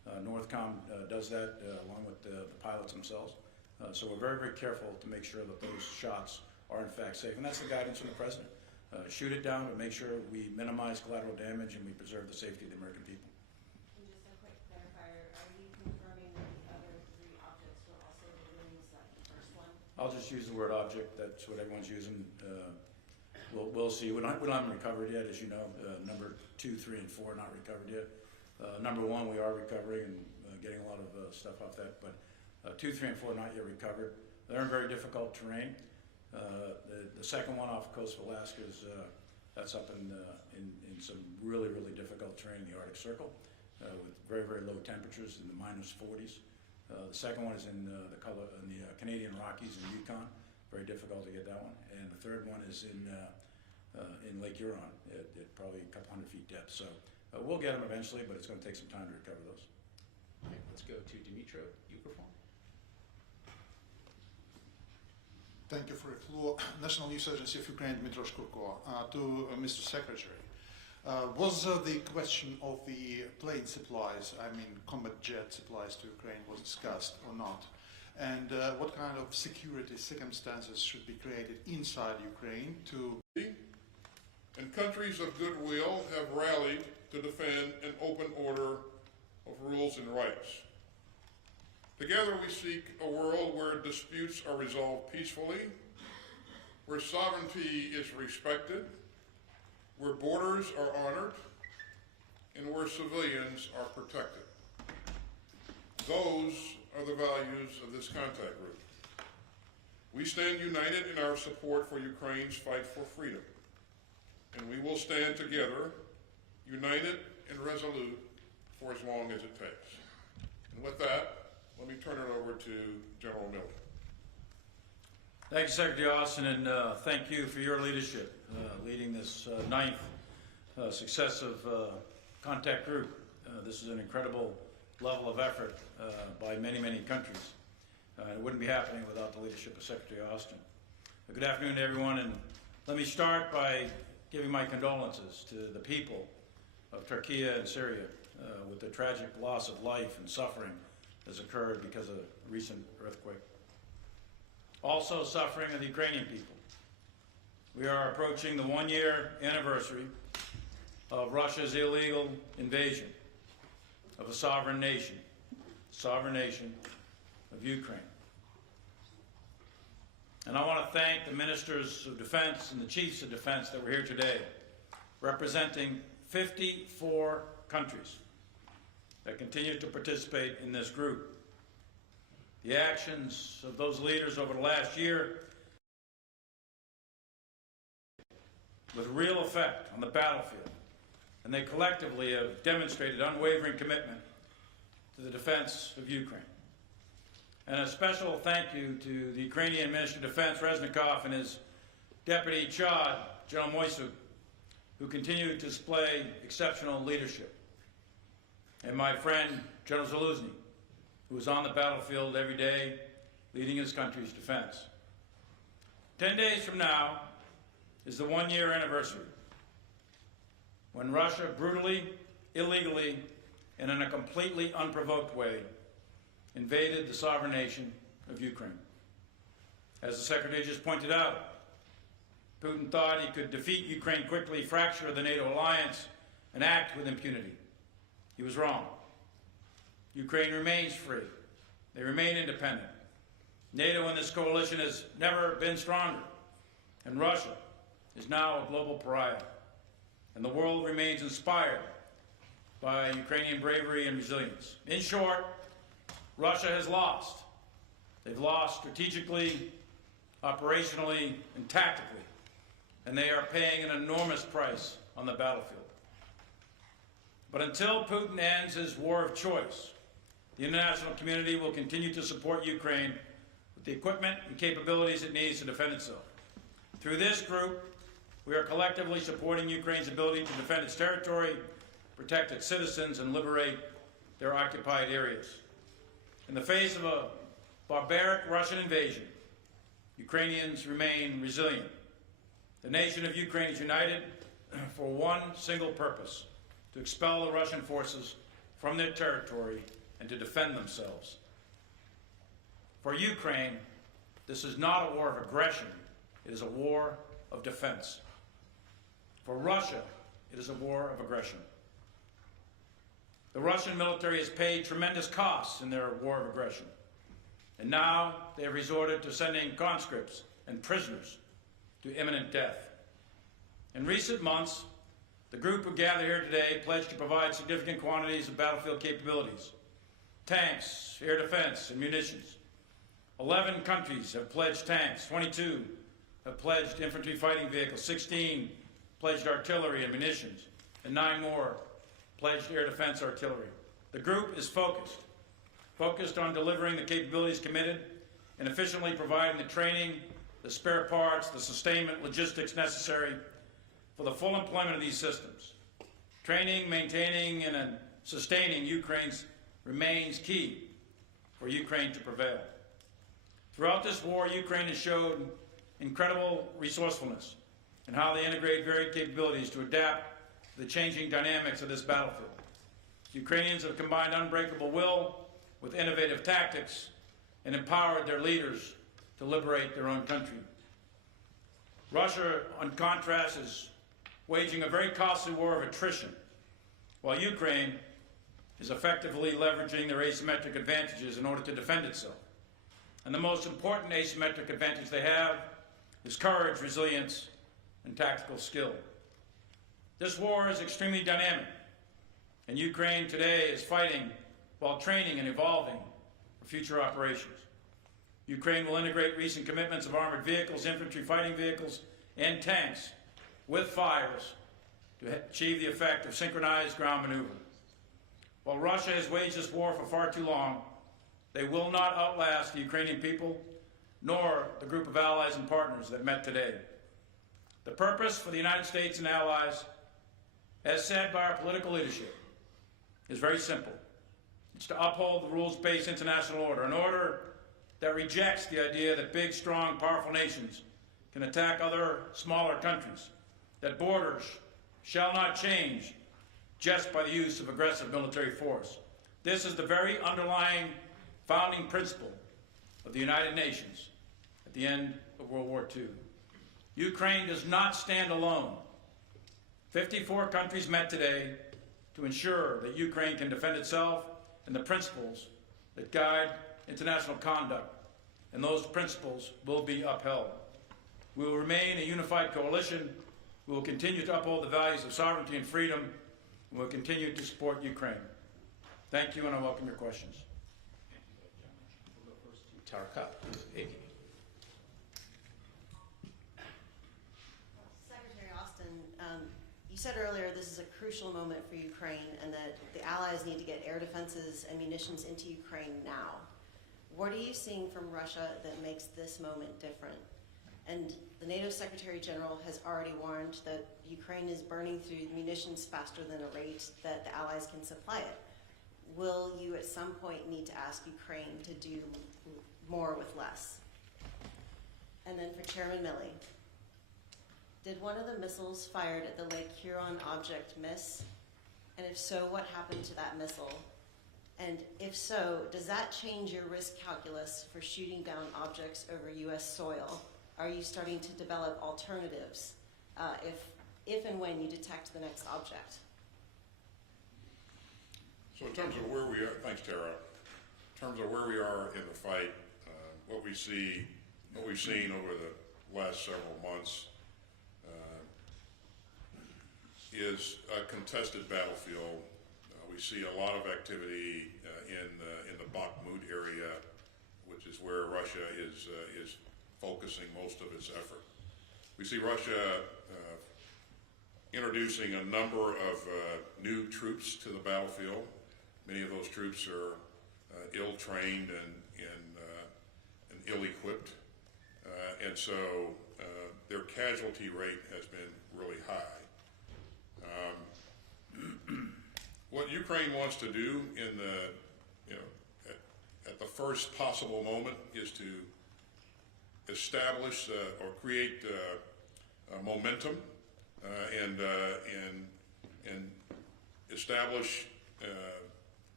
Northcom does that along with the pilots themselves. So we're very, very careful to make sure that those shots are in fact safe. And that's the guidance from the President. Shoot it down, but make sure we minimize collateral damage and we preserve the safety of the American people. And just a quick clarifier, are you confirming that the other 3 objects were also the balloons like the first one? I'll just use the word object. That's what everyone's using. We'll see. We don't have them recovered yet, as you know. Number 2, 3, and 4 not recovered yet. Number 1 we are recovering and getting a lot of stuff off that, but 2, 3, and 4 not yet recovered. They're in very difficult terrain. The second one off the coast of Alaska is that's up in some really, really difficult terrain in the Arctic Circle with very, very low temperatures in the -40s. The second one is in the Canadian Rockies in Yukon. Very difficult to get that one. And the third one is in Lake Huron at probably a couple hundred feet depth. So we'll get them eventually, but it's going to take some time to recover those. All right, let's go to Dmitry Peskov. Thank you for the floor. National News Agency of Ukraine, Dmitry Peskov. To Mr. Secretary, was the question of the plane supplies, I mean combat jet supplies to Ukraine, was discussed or not? And what kind of security circumstances should be created inside Ukraine to... And countries of goodwill have rallied to defend an open order of rules and rights. Together we seek a world where disputes are resolved peacefully, where sovereignty is respected, where borders are honored, and where civilians are protected. Those are the values of this contact group. We stand united in our support for Ukraine's fight for freedom, and we will stand together, united and resolute, for as long as it takes. And with that, let me turn it over to General Miller. Thank you, Secretary Austin, and thank you for your leadership, leading this 9th successive contact group. This is an incredible level of effort by many, many countries. It wouldn't be happening without the leadership of Secretary Austin. Good afternoon to everyone, and let me start by giving my condolences to the people of Turkey and Syria with the tragic loss of life and suffering has occurred because of a recent earthquake. Also suffering are the Ukrainian people. We are approaching the 1-year anniversary of Russia's illegal invasion of a sovereign nation of Ukraine. And I want to thank the ministers of defense and the chiefs of defense that were here today, representing 54 countries that continue to participate in this group. The actions of those leaders over the last year with real effect on the battlefield, and they collectively have demonstrated unwavering commitment to the defense of Ukraine. And a special thank you to the Ukrainian Minister of Defense, Reznikov, and his Deputy Chad, General Moisuk, who continue to display exceptional leadership. And my friend, General Zaluzny, who is on the battlefield every day, leading his country's defense. 10 days from now is the 1-year anniversary when Russia brutally, illegally, and in a completely unprovoked way invaded the sovereign nation of Ukraine. As the Secretary just pointed out, Putin thought he could defeat Ukraine quickly, fracture the NATO alliance, and act with impunity. He was wrong. Ukraine remains free. They remain independent. NATO in this coalition has never been stronger, and Russia is now a global pariah. And the world remains inspired by Ukrainian bravery and resilience. In short, Russia has lost. They've lost strategically, operationally, and tactically, and they are paying an enormous price on the battlefield. But until Putin ends his war of choice, the international community will continue to support Ukraine with the equipment and capabilities it needs to defend itself. Through this group, we are collectively supporting Ukraine's ability to defend its territory, protect its citizens, and liberate their occupied areas. In the face of a barbaric Russian invasion, Ukrainians remain resilient. The nation of Ukraine is united for one single purpose: to expel the Russian forces from their territory and to defend themselves. For Ukraine, this is not a war of aggression, it is a war of defense. For Russia, it is a war of aggression. The Russian military has paid tremendous costs in their war of aggression, and now they have resorted to sending conscripts and prisoners to imminent death. In recent months, the group who gather here today pledged to provide significant quantities of battlefield capabilities, tanks, air defense, and munitions. 11 countries have pledged tanks, 22 have pledged infantry fighting vehicles, 16 pledged artillery and munitions, and 9 more pledged air defense artillery. The group is focused on delivering the capabilities committed and efficiently providing the training, the spare parts, the sustainment logistics necessary for the full employment of these systems. Training, maintaining, and sustaining Ukraine's remains key for Ukraine to prevail. Throughout this war, Ukraine has showed incredible resourcefulness in how they integrate varied capabilities to adapt to the changing dynamics of this battlefield. Ukrainians have combined unbreakable will with innovative tactics and empowered their leaders to liberate their own country. Russia, on contrast, is waging a very costly war of attrition, while Ukraine is effectively leveraging their asymmetric advantages in order to defend itself. And the most important asymmetric advantage they have is courage, resilience, and tactical skill. This war is extremely dynamic, and Ukraine today is fighting while training and evolving for future operations. Ukraine will integrate recent commitments of armored vehicles, infantry fighting vehicles, and tanks with fires to achieve the effect of synchronized ground maneuver. While Russia has waged this war for far too long, they will not outlast the Ukrainian people, nor the group of allies and partners that met today. The purpose for the United States and allies, as said by our political leadership, is very simple. It's to uphold the rules-based international order, an order that rejects the idea that big, strong, powerful nations can attack other smaller countries, that borders shall not change just by the use of aggressive military force. This is the very underlying founding principle of the United Nations at the end of World War II. Ukraine does not stand alone. 54 countries met today to ensure that Ukraine can defend itself and the principles that guide international conduct, and those principles will be upheld. We will remain a unified coalition. We will continue to uphold the values of sovereignty and freedom, and we will continue to support Ukraine. Thank you, and I welcome your questions. We'll go first to Tarka. Secretary Austin, you said earlier this is a crucial moment for Ukraine and that the allies need to get air defenses and munitions into Ukraine now. What are you seeing from Russia that makes this moment different? And the NATO Secretary General has already warned that Ukraine is burning through munitions faster than a rate that the allies can supply it. Will you at some point need to ask Ukraine to do more with less? And then for Chairman Milley, did one of the missiles fired at the Lake Huron object miss? And if so, what happened to that missile? And if so, does that change your risk calculus for shooting down objects over U.S. soil? Are you starting to develop alternatives if and when you detect the next object? So in terms of where we are, thanks Tara, in terms of where we are in the fight, what we've seen over the last several months is a contested battlefield. We see a lot of activity in the Bakhmut area, which is where Russia is focusing most of its effort. We see Russia introducing a number of new troops to the battlefield. Many of those troops are ill-trained and ill-equipped, and so their casualty rate has been really high. What Ukraine wants to do in the, at the first possible moment is to establish or create momentum and establish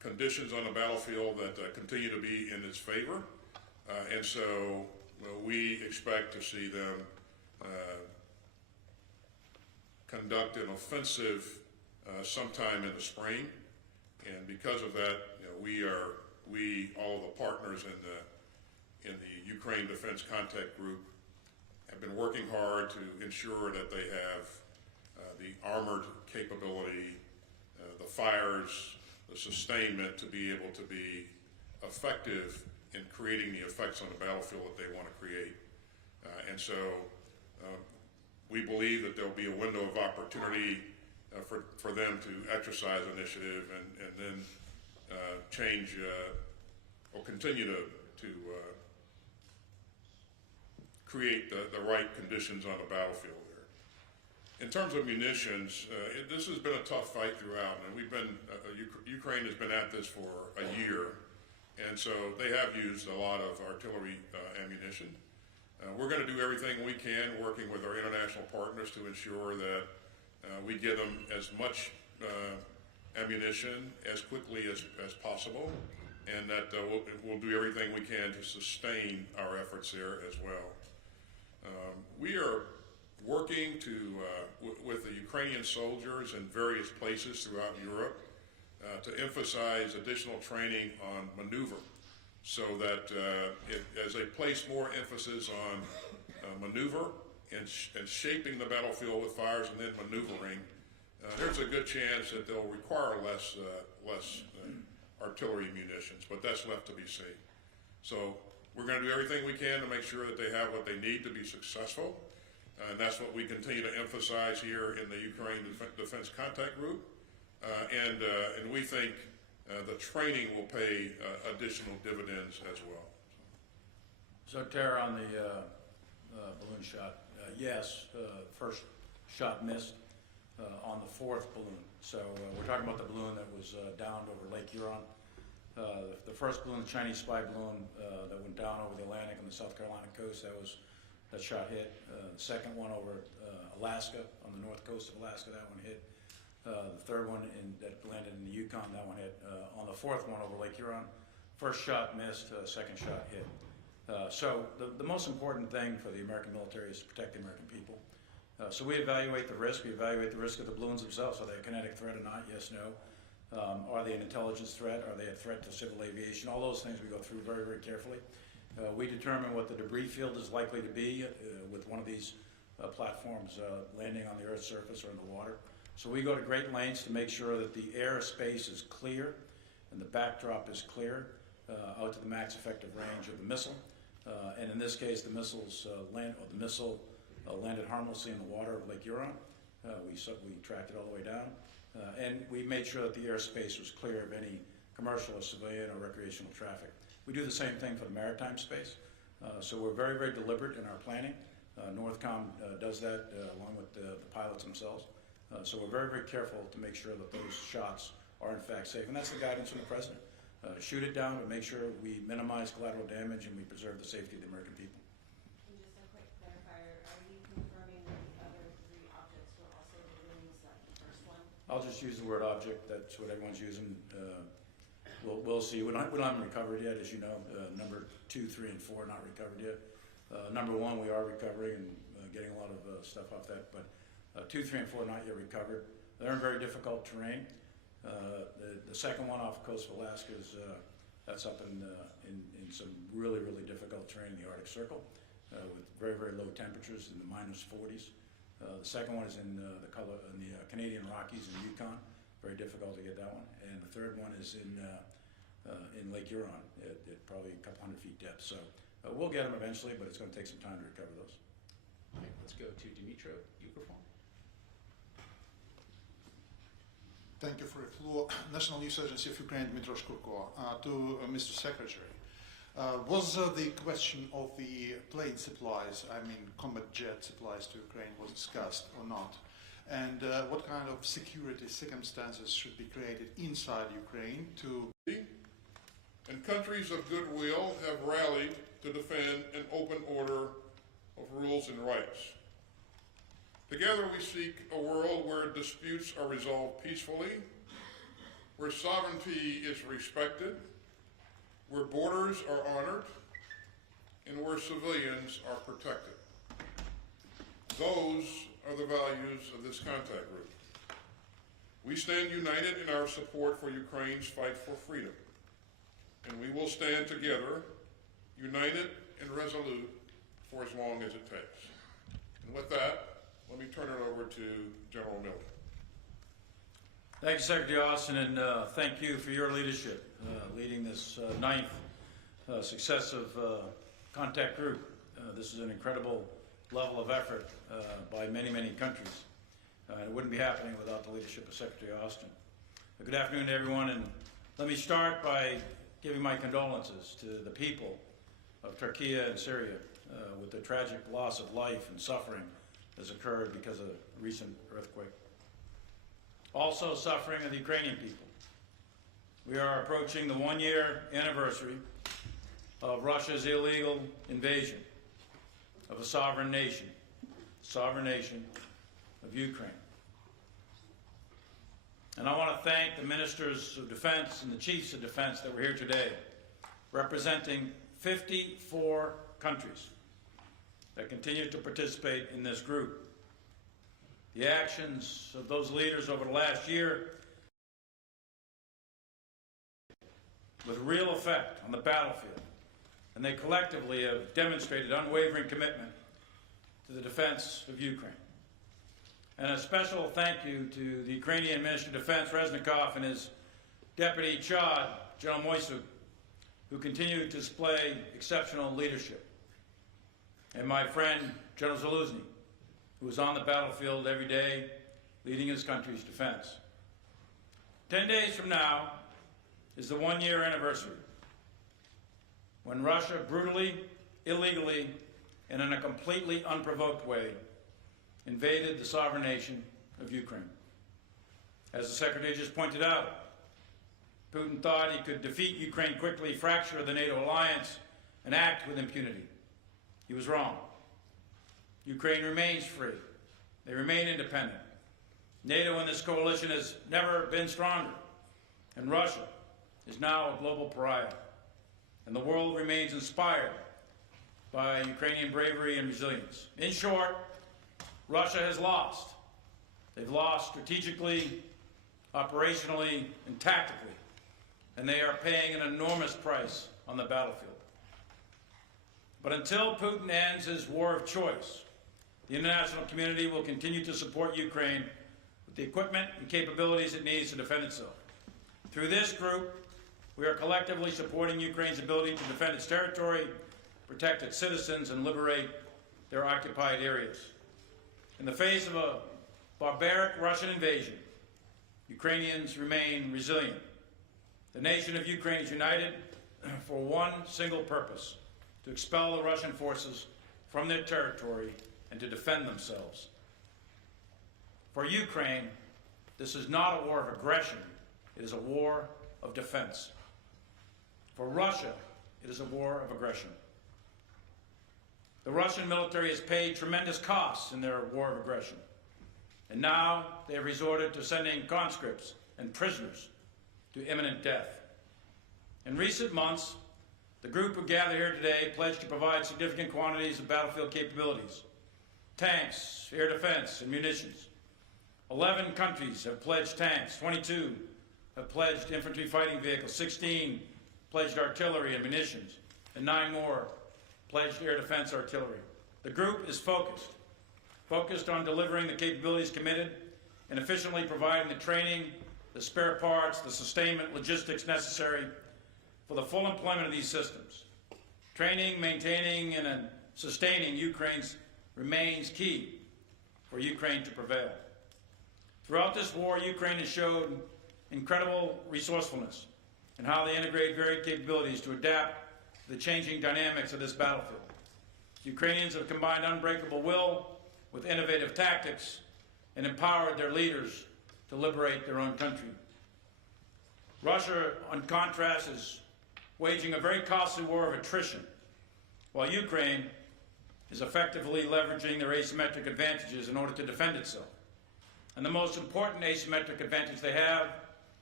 conditions on the battlefield that continue to be in its favor. And so we expect to see them conduct an offensive sometime in the spring. And because of that, all of the partners in the Ukraine Defense Contact Group have been working hard to ensure that they have the armored capability, the fires, the sustainment to be able to be effective in creating the effects on the battlefield that they want to create. And so we believe that there will be a window of opportunity for them to exercise initiative and then change or continue to create the right conditions on the battlefield there. In terms of munitions, this has been a tough fight throughout, and Ukraine has been at this for a year, and so they have used a lot of artillery ammunition. We're going to do everything we can, working with our international partners, to ensure that we give them as much ammunition as quickly as possible, and that we'll do everything we can to sustain our efforts there as well. We are working with the Ukrainian soldiers in various places throughout Europe to emphasize additional training on maneuver, so that as they place more emphasis on maneuver and shaping the battlefield with fires and then maneuvering, there's a good chance that they'll require less artillery munitions, but that's left to be seen. So we're going to do everything we can to make sure that they have what they need to be successful, and that's what we continue to emphasize here in the Ukraine Defense Contact Group, and we think the training will pay additional dividends as well. So Tara, on the balloon shot, yes, first shot missed on the fourth balloon. So we're talking about the balloon that was downed over Lake Huron. The first balloon, the Chinese spy balloon that went down over the Atlantic on the South Carolina coast, that shot hit. The second one over Alaska, on the north coast of Alaska, that one hit. The third one that landed in the Yukon, that one hit. On the fourth one over Lake Huron, first shot missed, second shot hit. So the most important thing for the American military is to protect the American people. So we evaluate the risk. We evaluate the risk of the balloons themselves. Are they a kinetic threat or not? Yes, no. Are they an intelligence threat? Are they a threat to civil aviation? All those things we go through very, very carefully. We determine what the debris field is likely to be with one of these platforms landing on the Earth's surface or in the water. So we go to great lengths to make sure that the airspace is clear and the backdrop is clear out to the max effective range of the missile. And in this case, the missile landed harmlessly in the water of Lake Huron. We tracked it all the way down. And we made sure that the airspace was clear of any commercial or civilian or recreational traffic. We do the same thing for the maritime space. So we're very, very deliberate in our planning. Northcom does that along with the pilots themselves. So we're very, very careful to make sure that those shots are in fact safe. And that's the guidance from the President. Shoot it down, but make sure we minimize collateral damage and we preserve the safety of the American people. And just a quick clarifier, are you confirming that the other three objects were also balloons like the first one? I'll just use the word object. That's what everyone's using. We'll see. We don't have them recovered yet, as you know. Number 2, 3, and 4 not recovered yet. Number 1 we are recovering and getting a lot of stuff off that, but 2, 3, and 4 not yet recovered. They're in very difficult terrain. The second one off the coast of Alaska is that's up in some really, really difficult terrain in the Arctic Circle with very, very low temperatures in the -40s. The second one is in the Canadian Rockies in Yukon. Very difficult to get that one. And the third one is in Lake Huron at probably a couple hundred feet depth. So we'll get them eventually, but it's going to take some time to recover those. All right, let's go to Dmitry Peskov. Thank you for the floor. National News Agency of Ukraine, Dmitry Peskov. To Mr. Secretary, was the question of the plane supplies, I mean combat jet supplies to Ukraine, was discussed or not? And what kind of security circumstances should be created inside Ukraine to... And countries of goodwill have rallied to defend an open order of rules and rights. Together we seek a world where disputes are resolved peacefully, where sovereignty is respected, where borders are honored, and where civilians are protected. Those are the values of this contact group. We stand united in our support for Ukraine's fight for freedom, and we will stand together, united and resolute, for as long as it takes. And with that, let me turn it over to General Miller. Thank you, Secretary Austin, and thank you for your leadership, leading this ninth successive contact group. This is an incredible level of effort by many, many countries. It wouldn't be happening without the leadership of Secretary Austin. Good afternoon to everyone, and let me start by giving my condolences to the people of Turkey and Syria with the tragic loss of life and suffering that's occurred because of a recent earthquake. Also suffering are the Ukrainian people. We are approaching the one-year anniversary of Russia's illegal invasion of a sovereign nation of Ukraine. And I want to thank the ministers of defense and the chiefs of defense that were here today, representing 54 countries that continue to participate in this group. The actions of those leaders over the last year with real effect on the battlefield, and they collectively have demonstrated unwavering commitment to the defense of Ukraine. And a special thank you to the Ukrainian Minister of Defense, Reznikov, and his Deputy Chad, General Moisuk, who continue to display exceptional leadership. And my friend, General Zaluzny, who is on the battlefield every day, leading his country's defense. 10 days from now is the one-year anniversary when Russia brutally, illegally, and in a completely unprovoked way invaded the sovereign nation of Ukraine. As the Secretary just pointed out, Putin thought he could defeat Ukraine quickly, fracture the NATO alliance, and act with impunity. He was wrong. Ukraine remains free. They remain independent. NATO in this coalition has never been stronger, and Russia is now a global pariah. And the world remains inspired by Ukrainian bravery and resilience. In short, Russia has lost. They've lost strategically, operationally, and tactically, and they are paying an enormous price on the battlefield. But until Putin ends his war of choice, the international community will continue to support Ukraine with the equipment and capabilities it needs to defend itself. Through this group, we are collectively supporting Ukraine's ability to defend its territory, protect its citizens, and liberate their occupied areas. In the face of a barbaric Russian invasion, Ukrainians remain resilient. The nation of Ukraine is united for one single purpose: to expel the Russian forces from their territory and to defend themselves. For Ukraine, this is not a war of aggression, it is a war of defense. For Russia, it is a war of aggression. The Russian military has paid tremendous costs in their war of aggression, and now they have resorted to sending conscripts and prisoners to imminent death. In recent months, the group who gathered here today pledged to provide significant quantities of battlefield capabilities: tanks, air defense, and munitions. 11 countries have pledged tanks, 22 have pledged infantry fighting vehicles, 16 pledged artillery and munitions, and 9 more pledged air defense artillery. The group is focused on delivering the capabilities committed and efficiently providing the training, the spare parts, the sustainment logistics necessary for the full employment of these systems. Training, maintaining, and sustaining Ukraine's remains key for Ukraine to prevail. Throughout this war, Ukraine has showed incredible resourcefulness in how they integrate varied capabilities to adapt to the changing dynamics of this battlefield. Ukrainians have combined unbreakable will with innovative tactics and empowered their leaders to liberate their own country. Russia, on contrast, is waging a very costly war of attrition, while Ukraine is effectively leveraging their asymmetric advantages in order to defend itself. And the most important asymmetric advantage they have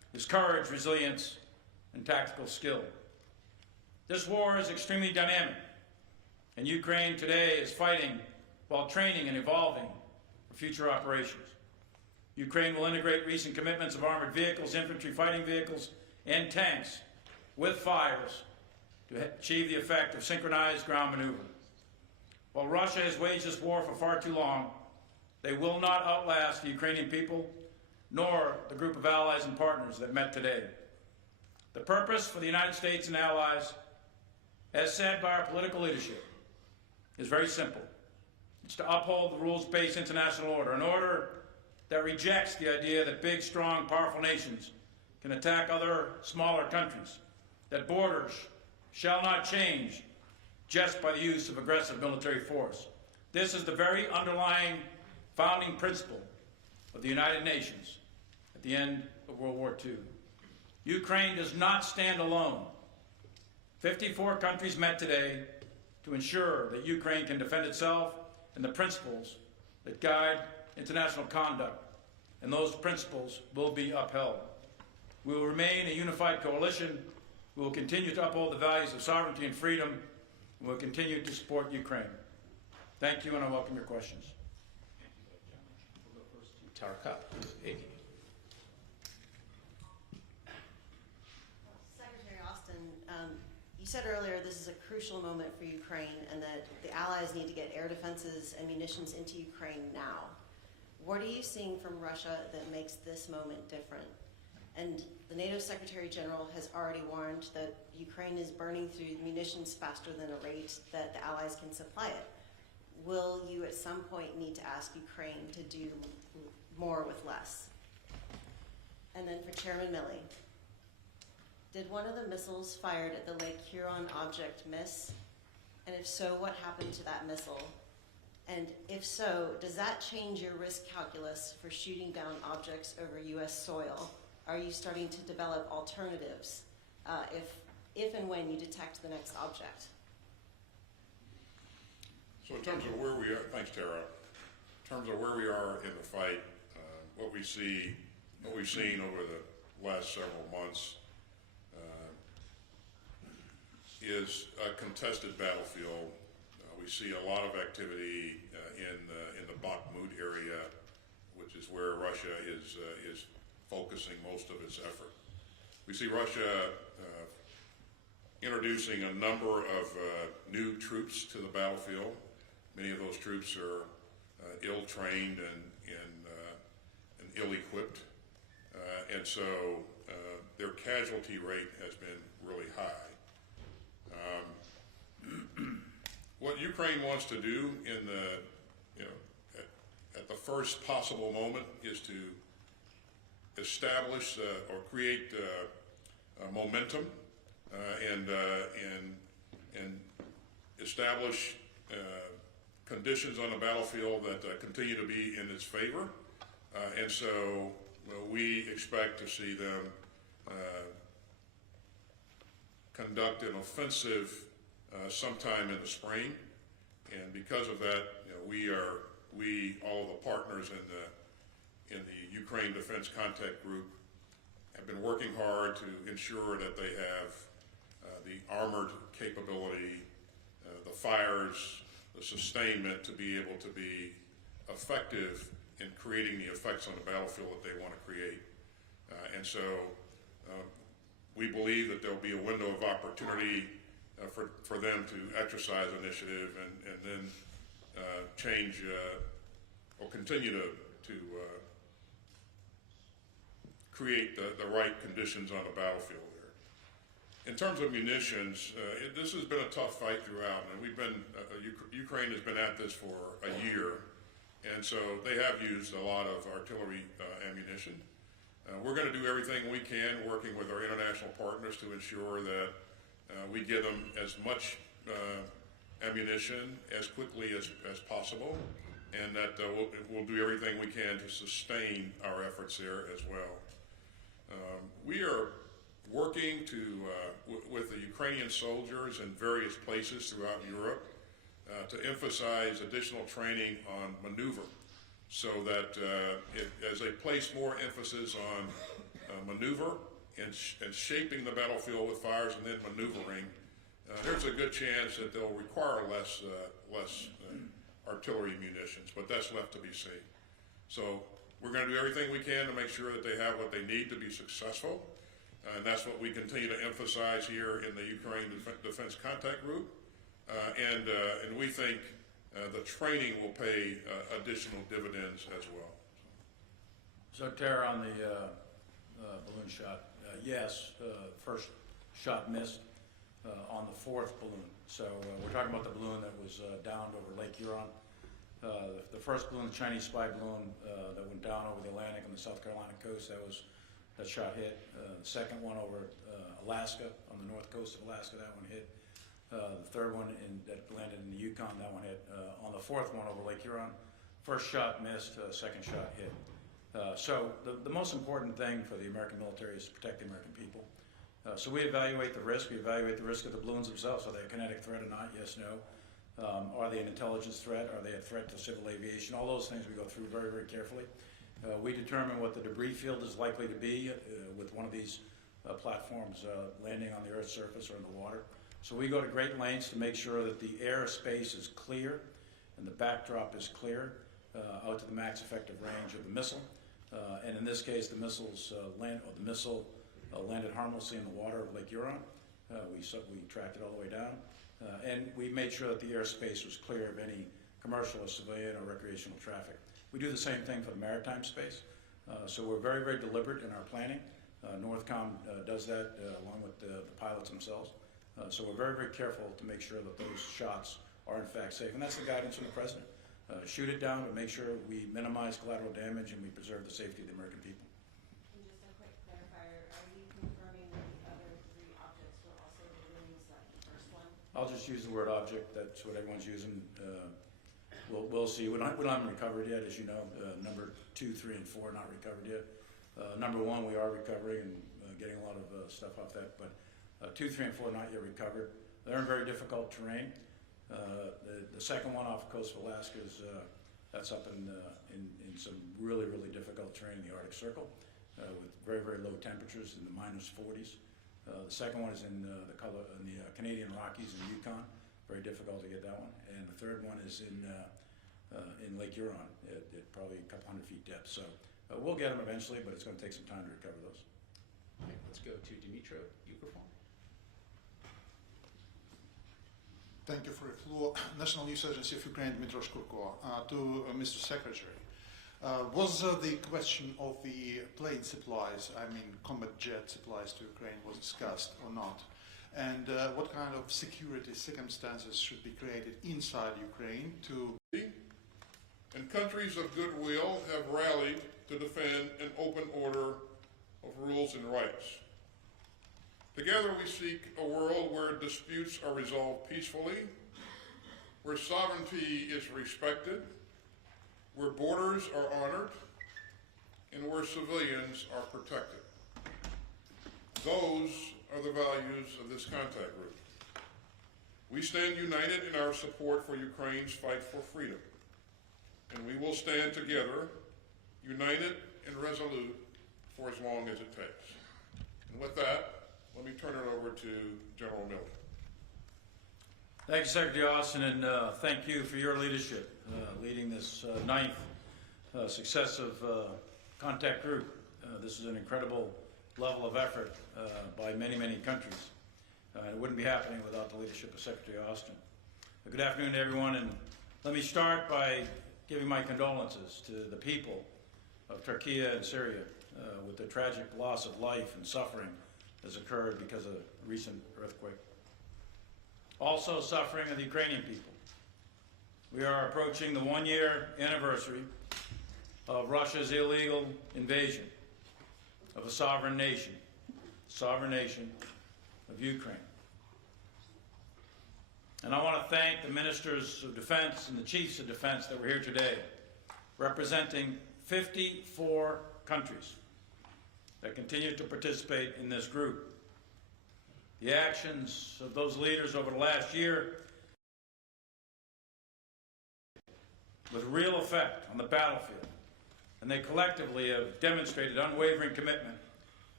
is courage, resilience, and tactical skill. This war is extremely dynamic, and Ukraine today is fighting while training and evolving for future operations. Ukraine will integrate recent commitments of armored vehicles, infantry fighting vehicles, and tanks with fires to achieve the effect of synchronized ground maneuver. While Russia has waged this war for far too long, they will not outlast the Ukrainian people, nor the group of allies and partners that met today. The purpose for the United States and allies, as said by our political leadership, is very simple. It's to uphold the rules-based international order, an order that rejects the idea that big, strong, powerful nations can attack other smaller countries, that borders shall not change just by the use of aggressive military force. This is the very underlying founding principle of the United Nations at the end of World War II. Ukraine does not stand alone. 54 countries met today to ensure that Ukraine can defend itself and the principles that guide international conduct, and those principles will be upheld. We will remain a unified coalition. We will continue to uphold the values of sovereignty and freedom, and we will continue to support Ukraine. Thank you, and I welcome your questions. We'll go first to Tarka. Secretary Austin, you said earlier this is a crucial moment for Ukraine and that the allies need to get air defenses and munitions into Ukraine now. What are you seeing from Russia that makes this moment different? And the NATO Secretary General has already warned that Ukraine is burning through munitions faster than a rate that the allies can supply it. Will you at some point need to ask Ukraine to do more with less? And then for Chairman Milley, did one of the missiles fired at the Lake Huron object miss? And if so, what happened to that missile? And if so, does that change your risk calculus for shooting down objects over U.S. soil? Are you starting to develop alternatives if and when you detect the next object? So in terms of where we are, thanks Tara, in terms of where we are in the fight, what we've seen over the last several months is a contested battlefield. We see a lot of activity in the Bakhmut area, which is where Russia is focusing most of its effort. We see Russia introducing a number of new troops to the battlefield. Many of those troops are ill-trained and ill-equipped, and so their casualty rate has been really high. What Ukraine wants to do in at the first possible moment is to establish or create momentum and establish conditions on the battlefield that continue to be in its favor, and so we expect to see them conduct an offensive sometime in the spring, and because of that, all of the partners in the Ukraine Defense Contact Group have been working hard to ensure that they have the armored capability, the fires, the sustainment to be able to be effective in creating the effects on the battlefield that they want to create. And so we believe that there will be a window of opportunity for them to exercise initiative and then change or continue to create the right conditions on the battlefield there. In terms of munitions, this has been a tough fight throughout, and Ukraine has been at this for a year, and so they have used a lot of artillery ammunition. We're going to do everything we can, working with our international partners, to ensure that we give them as much ammunition as quickly as possible, and that we'll do everything we can to sustain our efforts there as well. We are working with the Ukrainian soldiers in various places throughout Europe to emphasize additional training on maneuver, so that as they place more emphasis maneuver and shaping the battlefield with fires and then maneuvering, there's a good chance that they'll require less artillery munitions, but that's left to be seen. So we're going to do everything we can to make sure that they have what they need to be successful, and that's what we continue to emphasize here in the Ukraine Defense Contact Group, and we think the training will pay additional dividends as well. So Tara, on the balloon shot, yes, first shot missed on the fourth balloon. So we're talking about the balloon that was downed over Lake Huron. The first balloon, the Chinese spy balloon that went down over the Atlantic on the South Carolina coast, that shot hit. The second one over Alaska, on the north coast of Alaska, that one hit. The third one that landed in the Yukon, that one hit. On the fourth one over Lake Huron, first shot missed, second shot hit. So the most important thing for the American military is to protect the American people. So we evaluate the risk. We evaluate the risk of the balloons themselves. Are they a kinetic threat or not? Yes, no. Are they an intelligence threat? Are they a threat to civil aviation? All those things we go through very, very carefully. We determine what the debris field is likely to be with one of these platforms landing on the Earth's surface or in the water. So we go to great lengths to make sure that the airspace is clear and the backdrop is clear out to the max effective range of the missile. And in this case, the missile landed harmlessly in the water of Lake Huron. We tracked it all the way down. And we made sure that the airspace was clear of any commercial or civilian or recreational traffic. We do the same thing for the maritime space. So we're very, very deliberate in our planning. Northcom does that along with the pilots themselves. So we're very, very careful to make sure that those shots are in fact safe. And that's the guidance from the President. Shoot it down, but make sure we minimize collateral damage and we preserve the safety of the American people. And just a quick clarifier, are you confirming that the other three objects were also balloons like the first one? I'll just use the word object. That's what everyone's using. We'll see. We don't have them recovered yet, as you know. Number 2, 3, and 4 not recovered yet. Number 1 we are recovering and getting a lot of stuff off that, but 2, 3, and 4 not yet recovered. They're in very difficult terrain. The second one off the coast of Alaska is that's up in some really, really difficult terrain in the Arctic Circle with very, very low temperatures in the -40s. The second one is in the Canadian Rockies in Yukon. Very difficult to get that one. And the third one is in Lake Huron at probably a couple hundred feet depth. So we'll get them eventually, but it's going to take some time to recover those. All right, let's go to Dmitry Peskov. Thank you for your floor. National News Agency of Ukraine, Dmitry Peskov. To Mr. Secretary, was the question of the plane supplies, I mean combat jet supplies to Ukraine, was discussed or not? And what kind of security circumstances should be created inside Ukraine to... And countries of goodwill have rallied to defend an open order of rules and rights. Together we seek a world where disputes are resolved peacefully, where sovereignty is respected, where borders are honored, and where civilians are protected. Those are the values of this contact group. We stand united in our support for Ukraine's fight for freedom, and we will stand together, united and resolute, for as long as it takes. And with that, let me turn it over to General Miller. Thank you, Secretary Austin, and thank you for your leadership, leading this ninth successive contact group. This is an incredible level of effort by many, many countries. It wouldn't be happening without the leadership of Secretary Austin. Good afternoon, everyone, and let me start by giving my condolences to the people of Turkey and Syria with the tragic loss of life and suffering has occurred because of the recent earthquake. Also suffering are the Ukrainian people. We are approaching the 1-year anniversary of Russia's illegal invasion of a sovereign nation of Ukraine. And I want to thank the ministers of defense and the chiefs of defense that were here today, representing 54 countries that continue to participate in this group. The actions of those leaders over the last year with real effect on the battlefield, and they collectively have demonstrated unwavering commitment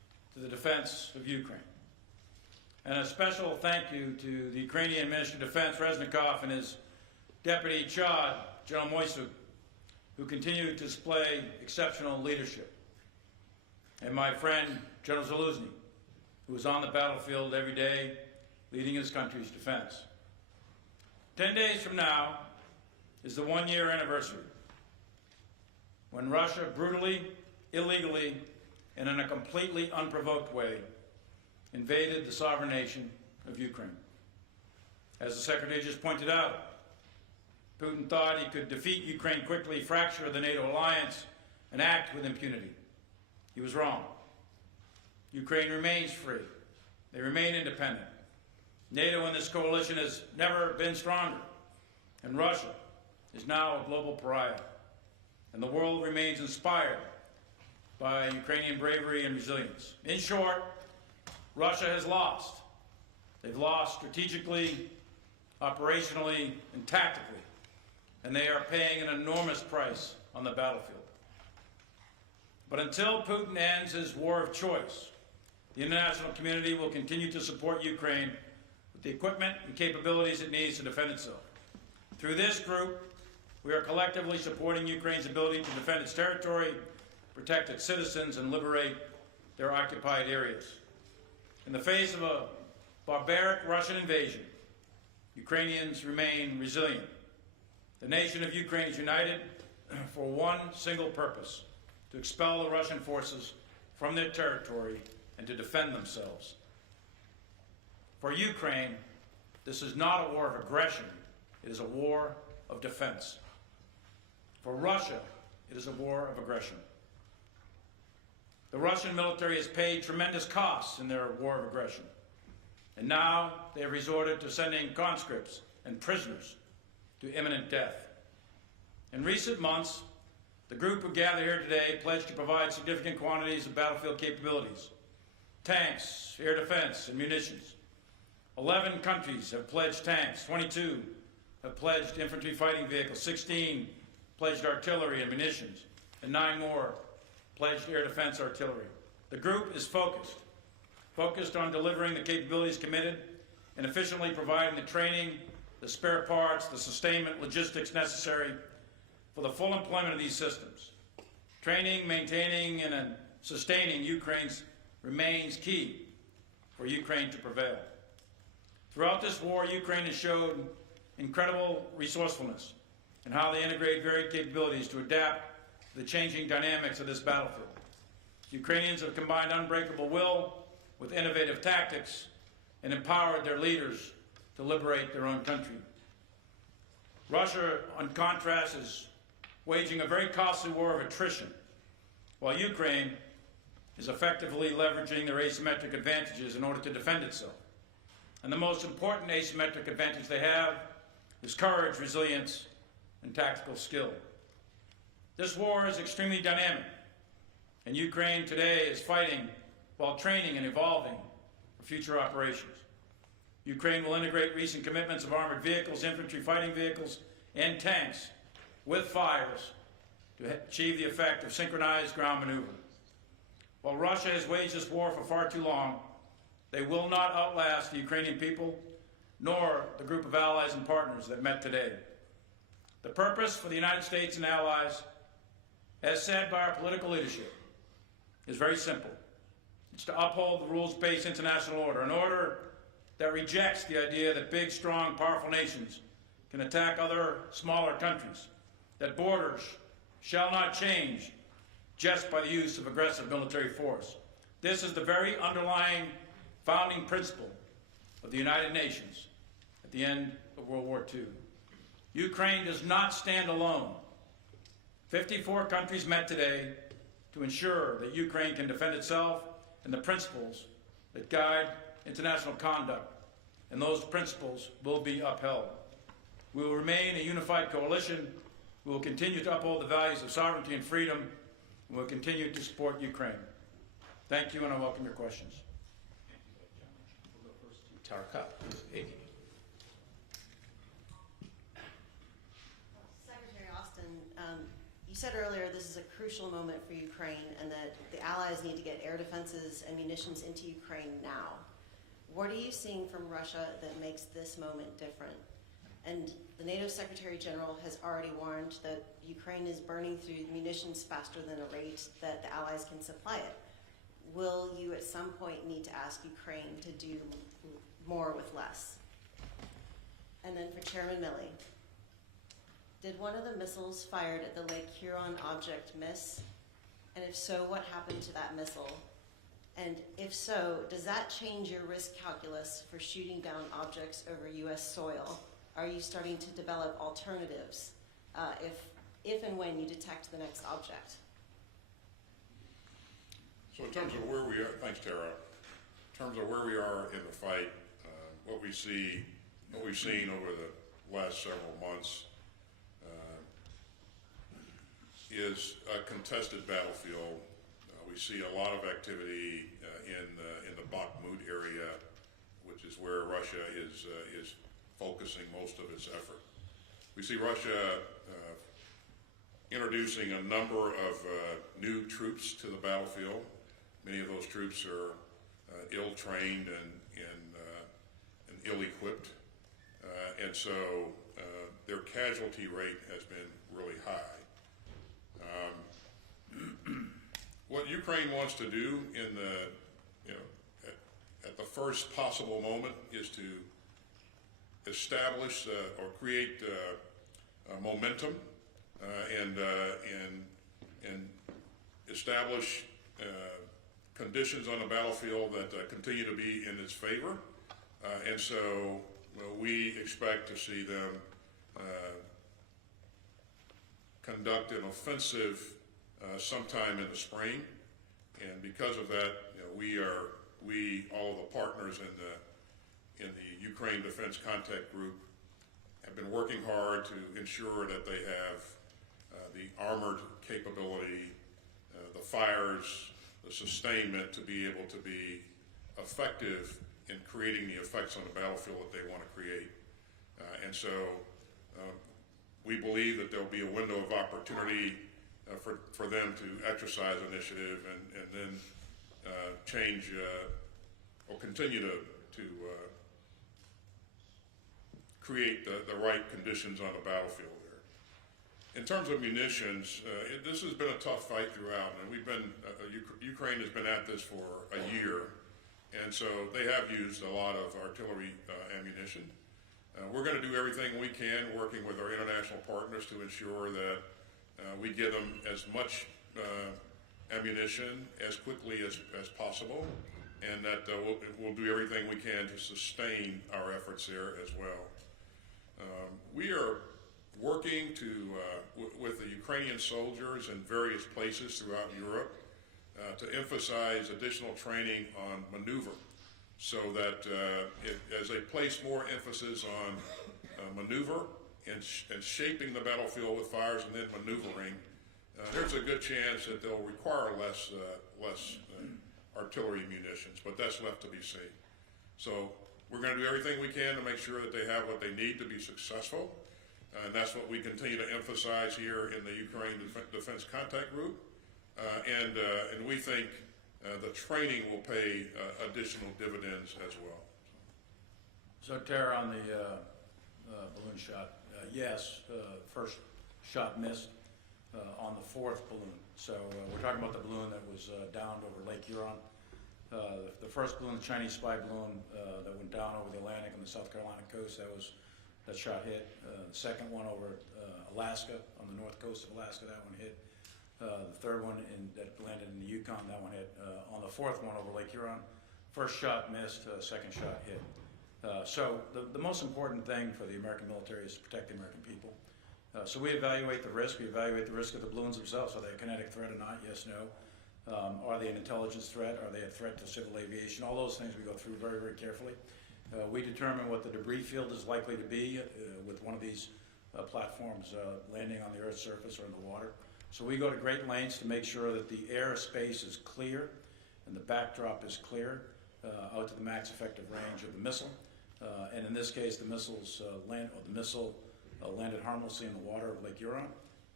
to the defense of Ukraine. And a special thank you to the Ukrainian Minister of Defense, Reznikov, and his Deputy Chad, General Moisuk, who continue to display exceptional leadership. And my friend, General Zaluzny, who is on the battlefield every day, leading his country's defense. 10 days from now is the one-year anniversary when Russia brutally, illegally, and in a completely unprovoked way invaded the sovereign nation of Ukraine. As the Secretary just pointed out, Putin thought he could defeat Ukraine quickly, fracture the NATO alliance, and act with impunity. He was wrong. Ukraine remains free. They remain independent. NATO in this coalition has never been stronger, and Russia is now a global pariah. And the world remains inspired by Ukrainian bravery and resilience. In short, Russia has lost. They've lost strategically, operationally, and tactically, and they are paying an enormous price on the battlefield. But until Putin ends his war of choice, the international community will continue to support Ukraine with the equipment and capabilities it needs to defend itself. Through this group, we are collectively supporting Ukraine's ability to defend its territory, protect its citizens, and liberate their occupied areas. In the face of a barbaric Russian invasion, Ukrainians remain resilient. The nation of Ukraine is united for one single purpose: to expel the Russian forces from their territory and to defend themselves. For Ukraine, this is not a war of aggression, it is a war of defense. For Russia, it is a war of aggression. The Russian military has paid tremendous costs in their war of aggression, and now they have resorted to sending conscripts and prisoners to imminent death. In recent months, the group who gathered here today pledged to provide significant quantities of battlefield capabilities: tanks, air defense, and munitions. 11 countries have pledged tanks, 22 have pledged infantry fighting vehicles, 16 pledged artillery and munitions, and 9 more pledged air defense artillery. The group is focused on delivering the capabilities committed and efficiently providing the training, the spare parts, the sustainment logistics necessary for the full employment of these systems. Training, maintaining, and sustaining Ukraine's remains key for Ukraine to prevail. Throughout this war, Ukraine has showed incredible resourcefulness in how they integrate varied capabilities to adapt to the changing dynamics of this battlefield. Ukrainians have combined unbreakable will with innovative tactics and empowered their leaders to liberate their own country. Russia, on contrast, is waging a very costly war of attrition, while Ukraine is effectively leveraging their asymmetric advantages in order to defend itself. And the most important asymmetric advantage they have is courage, resilience, and tactical skill. This war is extremely dynamic, and Ukraine today is fighting while training and evolving for future operations. Ukraine will integrate recent commitments of armored vehicles, infantry fighting vehicles, and tanks with fires to achieve the effect of synchronized ground maneuver. While Russia has waged this war for far too long, they will not outlast the Ukrainian people, nor the group of allies and partners that met today. The purpose for the United States and allies, as said by our political leadership, is very simple. It's to uphold the rules-based international order, an order that rejects the idea that big, strong, powerful nations can attack other smaller countries, that borders shall not change just by the use of aggressive military force. This is the very underlying founding principle of the United Nations at the end of World War II. Ukraine does not stand alone. 54 countries met today to ensure that Ukraine can defend itself and the principles that guide international conduct, and those principles will be upheld. We will remain a unified coalition. We will continue to uphold the values of sovereignty and freedom, and we will continue to support Ukraine. Thank you, and I welcome your questions. We'll go first to Tarka. Secretary Austin, you said earlier this is a crucial moment for Ukraine and that the Allies need to get air defenses and munitions into Ukraine now. What are you seeing from Russia that makes this moment different? And the NATO Secretary General has already warned that Ukraine is burning through munitions faster than a rate that the Allies can supply it. Will you at some point need to ask Ukraine to do more with less? And then for Chairman Milley, did one of the missiles fired at the Lake Huron object miss? And if so, what happened to that missile? And if so, does that change your risk calculus for shooting down objects over U.S. soil? Are you starting to develop alternatives if and when you detect the next object? So in terms of where we are, thanks Tara, in terms of where we are in the fight, what we've seen over the last several months is a contested battlefield. We see a lot of activity in the Bakhmut area, which is where Russia is focusing most of its effort. We see Russia introducing a number of new troops to the battlefield. Many of those troops are ill-trained and ill-equipped, and so their casualty rate has been really high. What Ukraine wants to do in at the first possible moment is to establish or create momentum and establish conditions on the battlefield that continue to be in its favor, and so we expect to see them conduct an offensive sometime in the spring, and because of that, all of the partners in the Ukraine Defense Contact Group have been working hard to ensure that they have the armored capability, the fires, the sustainment to be able to be effective in creating the effects on the battlefield that they want to create. And so we believe that there'll be a window of opportunity for them to exercise initiative and then change or continue to create the right conditions on the battlefield there. In terms of munitions, this has been a tough fight throughout, and Ukraine has been at this for a year, and so they have used a lot of artillery ammunition. We're going to do everything we can, working with our international partners, to ensure that we get them as much ammunition as quickly as possible, and that we'll do everything we can to sustain our efforts there as well. We are working with the Ukrainian soldiers in various places throughout Europe to emphasize additional training on maneuver, so that as they place more emphasis on maneuver and shaping the battlefield with fires and then maneuvering, there's a good chance that they'll require less artillery munitions, but that's left to be seen. So we're going to do everything we can to make sure that they have what they need to be successful, and that's what we continue to emphasize here in the Ukraine Defense Contact Group, and we think the training will pay additional dividends as well. So Tara, on the balloon shot, yes, first shot missed on the fourth balloon. So we're talking about the balloon that was downed over Lake Huron. The first balloon, the Chinese spy balloon that went down over the Atlantic on the South Carolina coast, that shot hit. The second one over Alaska, on the north coast of Alaska, that one hit. The third one that landed in the Yukon, that one hit. On the fourth one over Lake Huron, first shot missed, second shot hit. So the most important thing for the American military is to protect the American people. So we evaluate the risk. We evaluate the risk of the balloons themselves. Are they a kinetic threat or not? Yes, no. Are they an intelligence threat? Are they a threat to civil aviation? All those things we go through very, very carefully. We determine what the debris field is likely to be with one of these platforms landing on the Earth's surface or in the water. So we go to great lengths to make sure that the airspace is clear and the backdrop is clear out to the max effective range of the missile. And in this case, the missile landed harmlessly in the water of Lake Huron.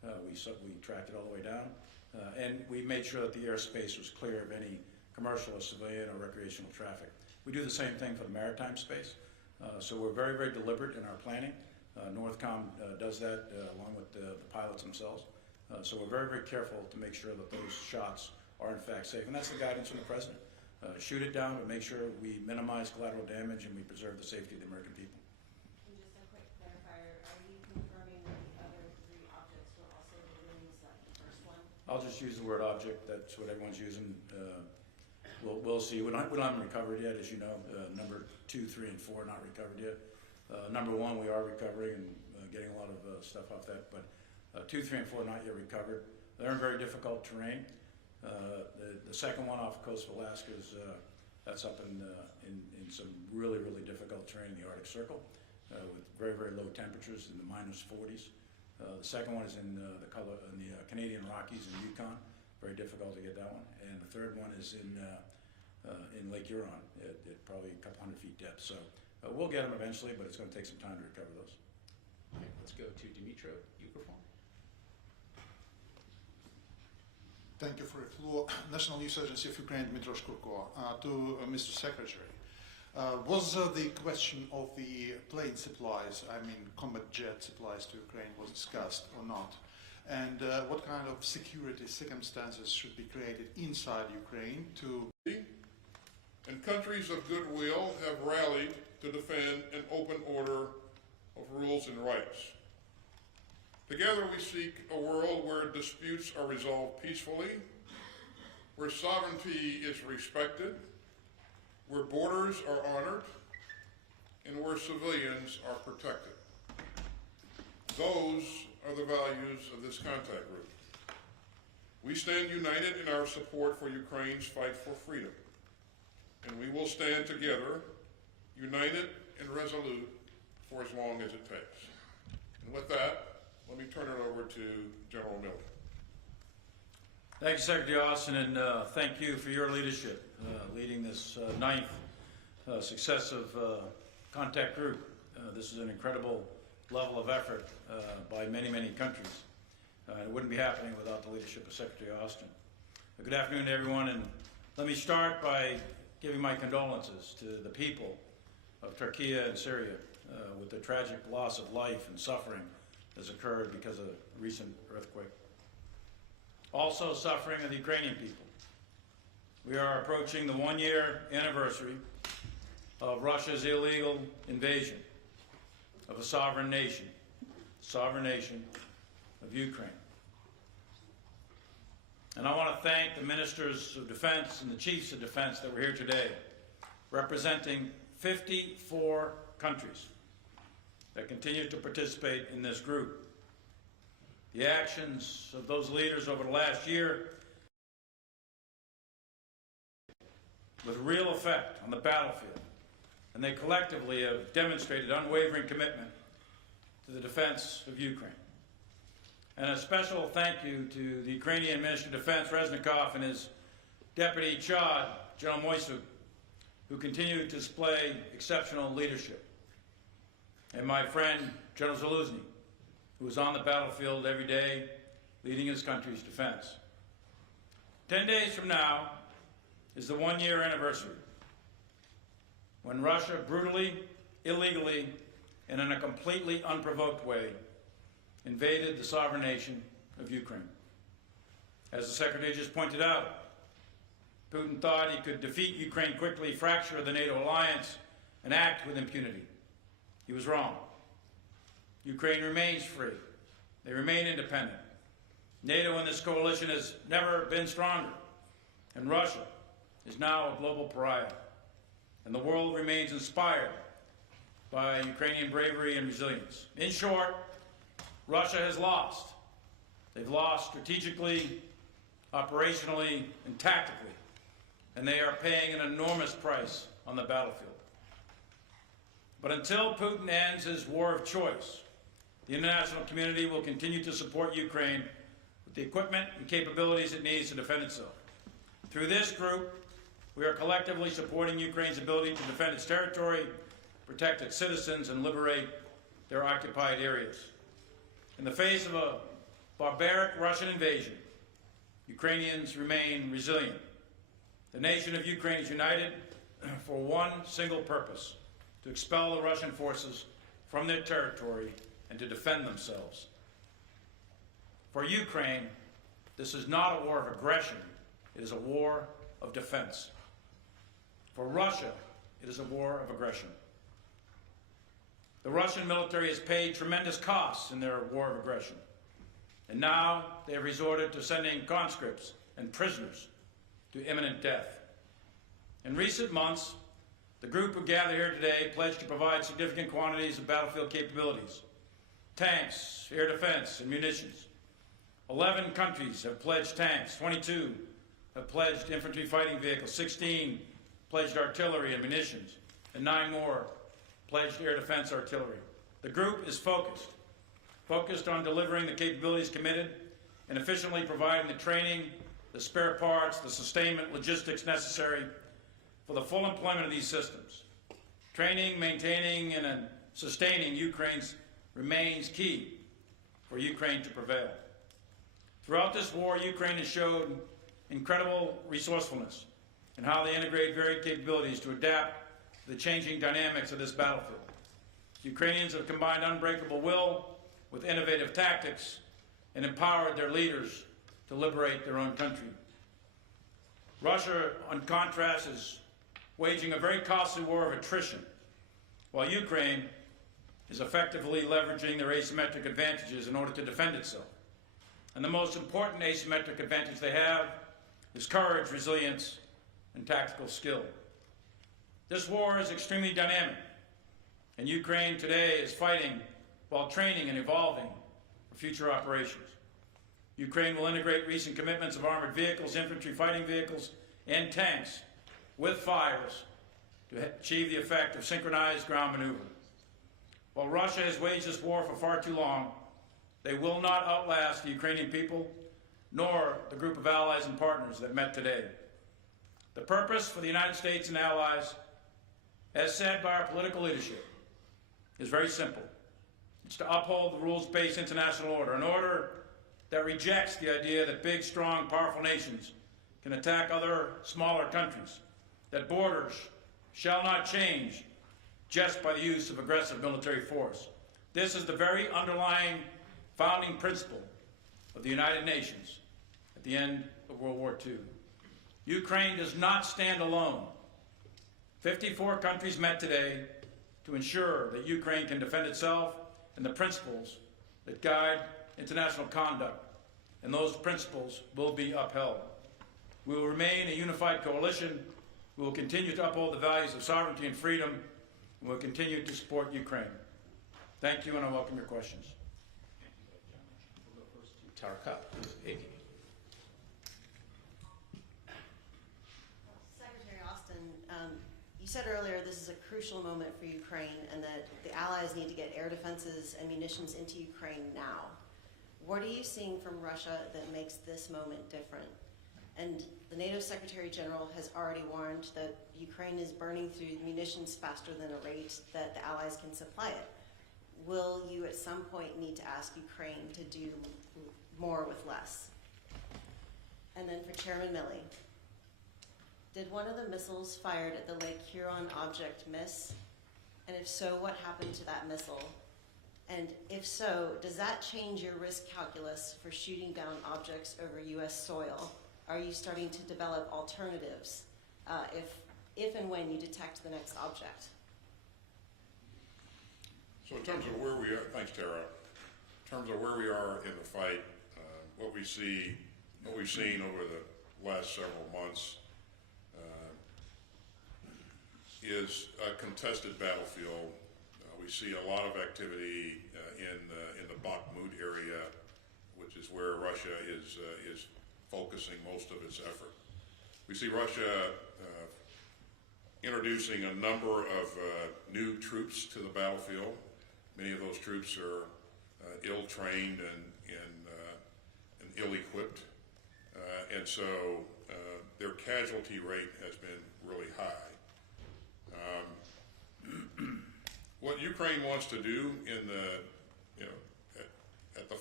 We tracked it all the way down, and we made sure that the airspace was clear of any commercial or civilian or recreational traffic. We do the same thing for the maritime space, so we're very, very deliberate in our planning. Northcom does that along with the pilots themselves. So we're very, very careful to make sure that those shots are in fact safe, and that's the guidance from the President. Shoot it down, but make sure we minimize collateral damage and we preserve the safety of the American people. And just a quick clarifier, are you confirming that the other three objects were also balloons, like the first one? I'll just use the word object. That's what everyone's using. We'll see. We don't haven't recovered yet, as you know. Number 2, 3, and 4 not recovered yet. Number 1 we are recovering and getting a lot of stuff off that, but 2, 3, and 4 not yet recovered. They're in very difficult terrain. The second one off the coast of Alaska is that's up in some really, really difficult terrain in the Arctic Circle with very, very low temperatures in the -40s. The second one is in the Canadian Rockies in Yukon. Very difficult to get that one. And the third one is in Lake Huron at probably a couple hundred feet depth. So we'll get them eventually, but it's going to take some time to recover those. Okay, let's go to Dmitry Peskov. Thank you for your floor. National News Agency of Ukraine, Dmitry Peskov. To Mr. Secretary, was the question of the plane supplies, I mean combat jet supplies to Ukraine, was discussed or not? And what kind of security circumstances should be created inside Ukraine to... And countries of goodwill have rallied to defend an open order of rules and rights. Together we seek a world where disputes are resolved peacefully, where sovereignty is respected, where borders are honored, and where civilians are protected. Those are the values of this contact group. We stand united in our support for Ukraine's fight for freedom, and we will stand together, united and resolute, for as long as it takes. And with that, let me turn it over to General Miller. Thank you, Secretary Austin, and thank you for your leadership, leading this ninth successive contact group. This is an incredible level of effort by many, many countries. It wouldn't be happening without the leadership of Secretary Austin. Good afternoon, everyone, and let me start by giving my condolences to the people of Turkey and Syria with the tragic loss of life and suffering has occurred because of a recent earthquake. Also suffering are the Ukrainian people. We are approaching the 1-year anniversary of Russia's illegal invasion of a sovereign nation of Ukraine. And I want to thank the ministers of defense and the chiefs of defense that were here today, representing 54 countries that continue to participate in this group. The actions of those leaders over the last year with real effect on the battlefield, and they collectively have demonstrated unwavering commitment to the defense of Ukraine. And a special thank you to the Ukrainian Minister of Defense, Reznikov, and his Deputy Chad, General Moisuk, who continue to display exceptional leadership. And my friend, General Zaluzny, who is on the battlefield every day, leading his country's defense. 10 days from now is the 1-year anniversary when Russia brutally, illegally, and in a completely unprovoked way invaded the sovereign nation of Ukraine. As the Secretary just pointed out, Putin thought he could defeat Ukraine quickly, fracture the NATO alliance, and act with impunity. He was wrong. Ukraine remains free. They remain independent. NATO in this coalition has never been stronger, and Russia is now a global pariah. And the world remains inspired by Ukrainian bravery and resilience. In short, Russia has lost. They've lost strategically, operationally, and tactically, and they are paying an enormous price on the battlefield. But until Putin ends his war of choice, the international community will continue to support Ukraine with the equipment and capabilities it needs to defend itself. Through this group, we are collectively supporting Ukraine's ability to defend its territory, protect its citizens, and liberate their occupied areas. In the face of a barbaric Russian invasion, Ukrainians remain resilient. The nation of Ukraine is united for one single purpose: to expel the Russian forces from their territory and to defend themselves. For Ukraine, this is not a war of aggression, it is a war of defense. For Russia, it is a war of aggression. The Russian military has paid tremendous costs in their war of aggression, and now they have resorted to sending conscripts and prisoners to imminent death. In recent months, the group who gathered here today pledged to provide significant quantities of battlefield capabilities: tanks, air defense, and munitions. 11 countries have pledged tanks, 22 have pledged infantry fighting vehicles, 16 pledged artillery and munitions, and 9 more pledged air defense artillery. The group is focused on delivering the capabilities committed and efficiently providing the training, the spare parts, the sustainment logistics necessary for the full employment of these systems. Training, maintaining, and sustaining Ukraine's remains key for Ukraine to prevail. Throughout this war, Ukraine has showed incredible resourcefulness in how they integrate varied capabilities to adapt to the changing dynamics of this battlefield. Ukrainians have combined unbreakable will with innovative tactics and empowered their leaders to liberate their own country. Russia, on contrast, is waging a very costly war of attrition, while Ukraine is effectively leveraging their asymmetric advantages in order to defend itself. And the most important asymmetric advantage they have is courage, resilience, and tactical skill. This war is extremely dynamic, and Ukraine today is fighting while training and evolving for future operations. Ukraine will integrate recent commitments of armored vehicles, infantry fighting vehicles, and tanks with fires to achieve the effect of synchronized ground maneuver. While Russia has waged this war for far too long, they will not outlast the Ukrainian people, nor the group of allies and partners that met today. The purpose for the United States and allies, as said by our political leadership, is very simple. It's to uphold the rules-based international order, an order that rejects the idea that big, strong, powerful nations can attack other smaller countries, that borders shall not change just by the use of aggressive military force. This is the very underlying founding principle of the United Nations at the end of World War II. Ukraine does not stand alone. 54 countries met today to ensure that Ukraine can defend itself and the principles that guide international conduct, and those principles will be upheld. We will remain a unified coalition. We will continue to uphold the values of sovereignty and freedom, and we'll continue to support Ukraine. Thank you, and I welcome your questions. We'll go first to Tarka. Secretary Austin, you said earlier this is a crucial moment for Ukraine and that the allies need to get air defenses and munitions into Ukraine now. What are you seeing from Russia that makes this moment different? And the NATO Secretary General has already warned that Ukraine is burning through munitions faster than a rate that the allies can supply it. Will you at some point need to ask Ukraine to do more with less? And then for Chairman Milley, did one of the missiles fired at the Lake Huron object miss? And if so, what happened to that missile? And if so, does that change your risk calculus for shooting down objects over U.S. soil? Are you starting to develop alternatives if and when you detect the next object? So in terms of where we are, thanks Tara, in terms of where we are in the fight, what we've seen over the last several months is a contested battlefield. We see a lot of activity in the Bakhmut area, which is where Russia is focusing most of its effort. We see Russia introducing a number of new troops to the battlefield. Many of those troops are ill-trained and ill-equipped, and so their casualty rate has been really high. What Ukraine wants to do in the, at the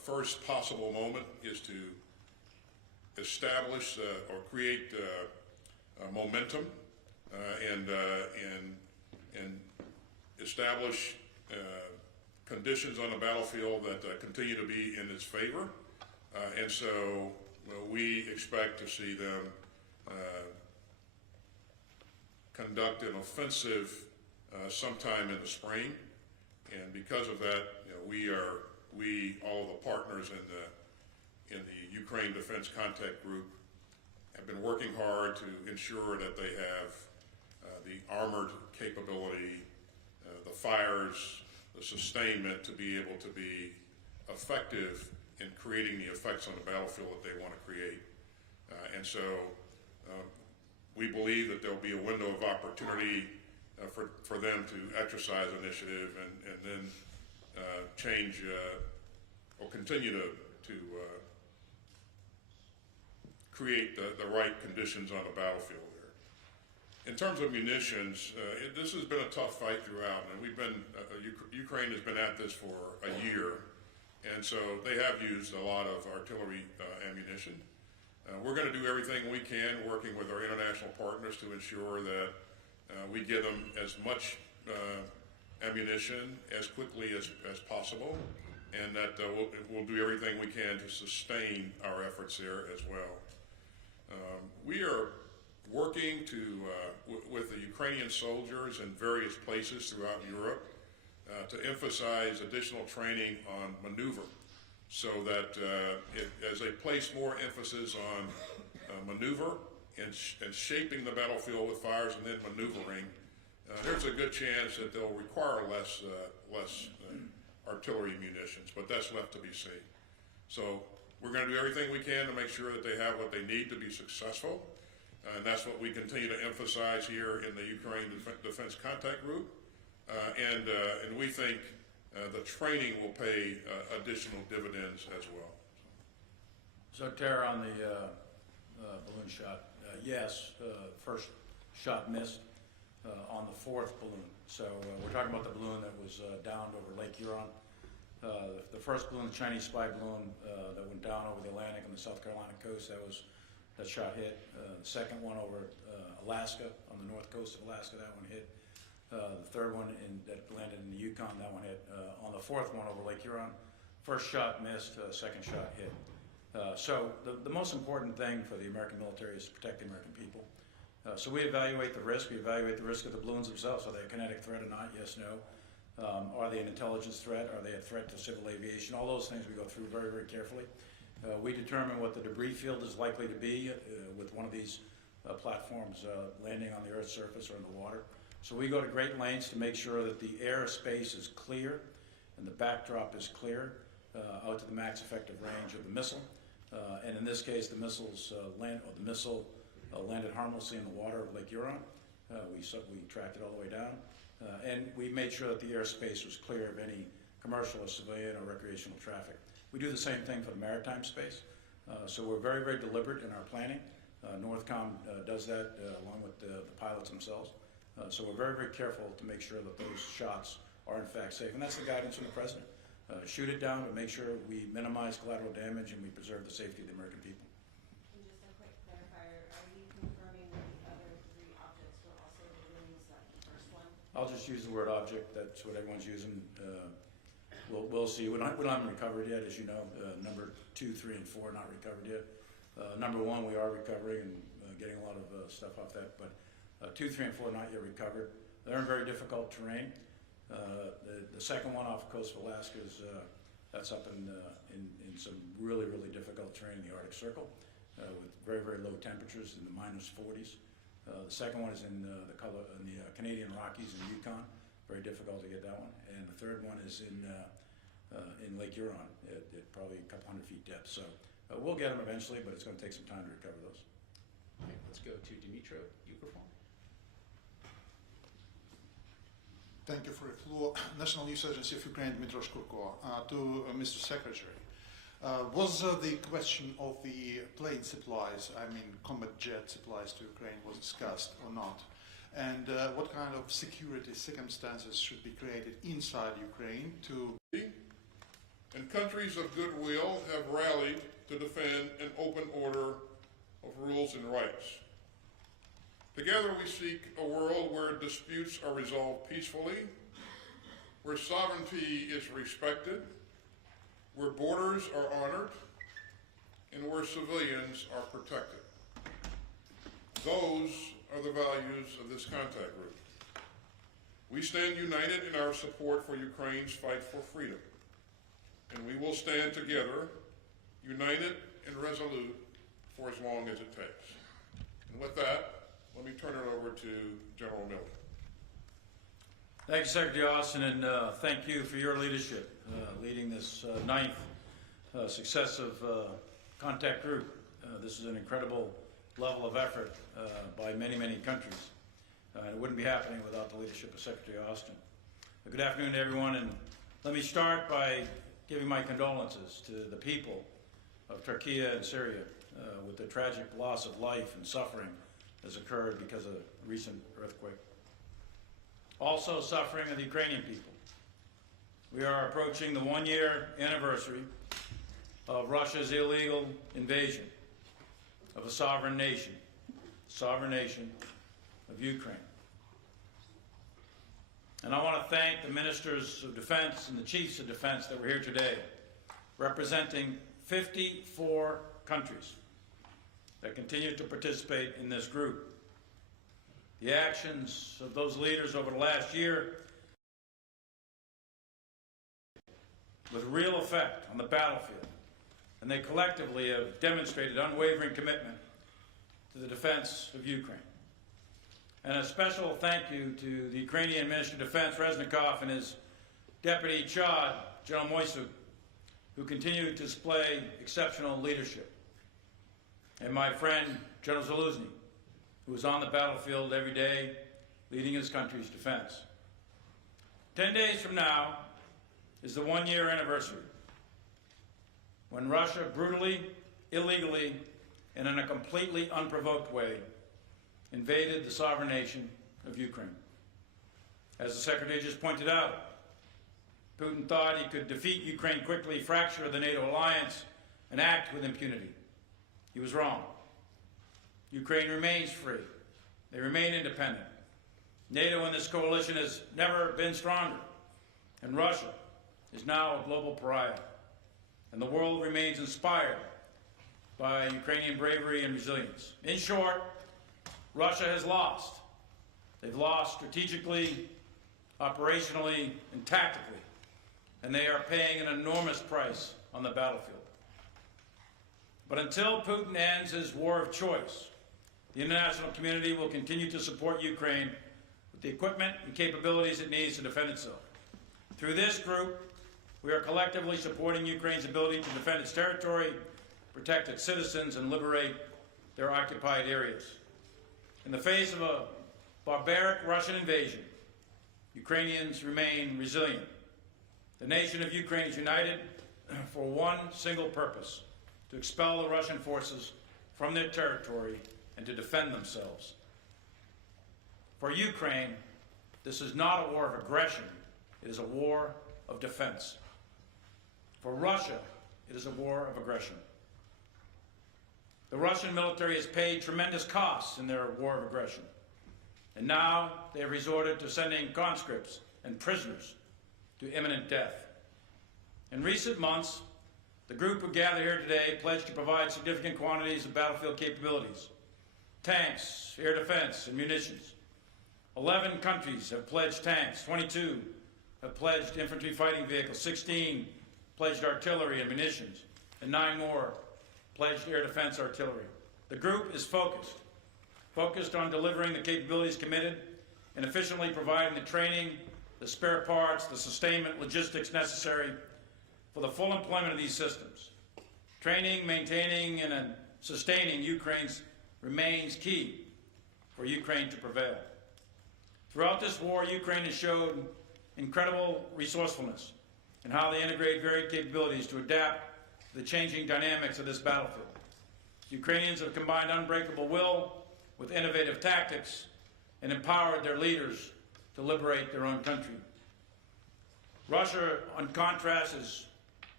first possible moment is to establish or create momentum and establish conditions on the battlefield that continue to be in its favor. And so we expect to see them conduct an offensive sometime in the spring. And because of that, we all of the partners in the Ukraine Defense Contact Group have been working hard to ensure that they have the armored capability, the fires, the sustainment to be able to be effective in creating the effects on the battlefield that they want to create. And so we believe that there'll be a window of opportunity for them to exercise initiative and then change or continue to create the right conditions on the battlefield there. In terms of munitions, this has been a tough fight throughout, and we've been Ukraine has been at this for a year, and so they have used a lot of artillery ammunition. We're going to do everything we can, working with our international partners, to ensure that we get them as much ammunition as quickly as possible, and that we'll do everything we can to sustain our efforts there as well. We are working with the Ukrainian soldiers in various places throughout Europe to emphasize additional training on maneuver, so that as they place more emphasis on maneuver and shaping the battlefield with fires and then maneuvering, there's a good chance that they'll require less artillery munitions, but that's left to be seen. So we're going to do everything we can to make sure that they have what they need to be successful, and that's what we continue to emphasize here in the Ukraine Defense Contact Group, and we think the training will pay additional dividends as well. So Tara, on the balloon shot, yes, first shot missed on the fourth balloon. So we're talking about the balloon that was downed over Lake Huron. The first balloon, the Chinese spy balloon that went down over the Atlantic on the South Carolina coast, that shot hit. The second one over Alaska, on the north coast of Alaska, that one hit. The third one that landed in the Yukon, that one hit. On the fourth one over Lake Huron, first shot missed, second shot hit. So the most important thing for the American military is to protect the American people. So we evaluate the risk. We evaluate the risk of the balloons themselves. Are they a kinetic threat or not? Yes, no. Are they an intelligence threat? Are they a threat to civil aviation? All those things we go through very, very carefully. We determine what the debris field is likely to be with one of these platforms landing on the Earth's surface or in the water. So we go to great lengths to make sure that the airspace is clear and the backdrop is clear out to the max effective range of the missile. And in this case, the missile landed harmlessly in the water of Lake Huron. We tracked it all the way down. And we made sure that the airspace was clear of any commercial or civilian or recreational traffic. We do the same thing for the maritime space. So we're very, very deliberate in our planning. Northcom does that along with the pilots themselves. So we're very, very careful to make sure that those shots are in fact safe. And that's the guidance from the President. Shoot it down, but make sure we minimize collateral damage and we preserve the safety of the American people. And just a quick clarifier, are you confirming that the other three objects were also the balloons, like the first one? I'll just use the word object. That's what everyone's using. We'll see. We haven't recovered yet, as you know. Number 2, 3, and 4 not recovered yet. Number 1 we are recovering and getting a lot of stuff off that, but 2, 3, and 4 not yet recovered. They're in very difficult terrain. The second one off the coast of Alaska is that's up in some really, really difficult terrain in the Arctic Circle with very, very low temperatures in the -40s. The second one is in the Canadian Rockies in Yukon. Very difficult to get that one. And the third one is in Lake Huron at probably a couple hundred feet depth. So we'll get them eventually, but it's going to take some time to recover those. All right, let's go to Dmitry Peskov. Thank you for the floor. National News Agency of Ukraine, Dmitry Peskov. To Mr. Secretary, was the question of the plane supplies, I mean combat jet supplies to Ukraine, was discussed or not? And what kind of security circumstances should be created inside Ukraine to... and countries of goodwill have rallied to defend an open order of rules and rights. Together we seek a world where disputes are resolved peacefully, where sovereignty is respected, where borders are honored, and where civilians are protected. Those are the values of this contact group. We stand united in our support for Ukraine's fight for freedom, and we will stand together, united and resolute, for as long as it takes. And with that, let me turn it over to General Miller. Thank you, Secretary Austin, and thank you for your leadership, leading this ninth successive contact group. This is an incredible level of effort by many, many countries. It wouldn't be happening without the leadership of Secretary Austin. Good afternoon to everyone, and let me start by giving my condolences to the people of Turkey and Syria with the tragic loss of life and suffering has occurred because of the recent earthquake. Also suffering are the Ukrainian people. We are approaching the one-year anniversary of Russia's illegal invasion of a sovereign nation of Ukraine. And I want to thank the ministers of defense and the chiefs of defense that were here today, representing 54 countries that continue to participate in this group. The actions of those leaders over the last year with real effect on the battlefield, and they collectively have demonstrated unwavering commitment to the defense of Ukraine. And a special thank you to the Ukrainian Minister of Defense, Reznikov, and his Deputy Chad, General Moisuk, who continue to display exceptional leadership. And my friend, General Zaluzny, who is on the battlefield every day, leading his country's defense. 10 days from now is the one-year anniversary when Russia brutally, illegally, and in a completely unprovoked way invaded the sovereign nation of Ukraine. As the Secretary just pointed out, Putin thought he could defeat Ukraine quickly, fracture the NATO alliance, and act with impunity. He was wrong. Ukraine remains free. They remain independent. NATO in this coalition has never been stronger, and Russia is now a global pariah. And the world remains inspired by Ukrainian bravery and resilience. In short, Russia has lost. They've lost strategically, operationally, and tactically, and they are paying an enormous price on the battlefield. But until Putin ends his war of choice, the international community will continue to support Ukraine with the equipment and capabilities it needs to defend itself. Through this group, we are collectively supporting Ukraine's ability to defend its territory, protect its citizens, and liberate their occupied areas. In the face of a barbaric Russian invasion, Ukrainians remain resilient. The nation of Ukraine is united for one single purpose: to expel the Russian forces from their territory and to defend themselves. For Ukraine, this is not a war of aggression, it is a war of defense. For Russia, it is a war of aggression. The Russian military has paid tremendous costs in their war of aggression, and now they have resorted to sending conscripts and prisoners to imminent death. In recent months, the group who gathered here today pledged to provide significant quantities of battlefield capabilities: tanks, air defense, and munitions. 11 countries have pledged tanks, 22 have pledged infantry fighting vehicles, 16 pledged artillery and munitions, and 9 more pledged air defense artillery. The group is focused on delivering the capabilities committed and efficiently providing the training, the spare parts, the sustainment logistics necessary for the full employment of these systems. Training, maintaining, and sustaining Ukraine's remains key for Ukraine to prevail. Throughout this war, Ukraine has showed incredible resourcefulness in how they integrate varied capabilities to adapt to the changing dynamics of this battlefield. Ukrainians have combined unbreakable will with innovative tactics and empowered their leaders to liberate their own country. Russia, on contrast, has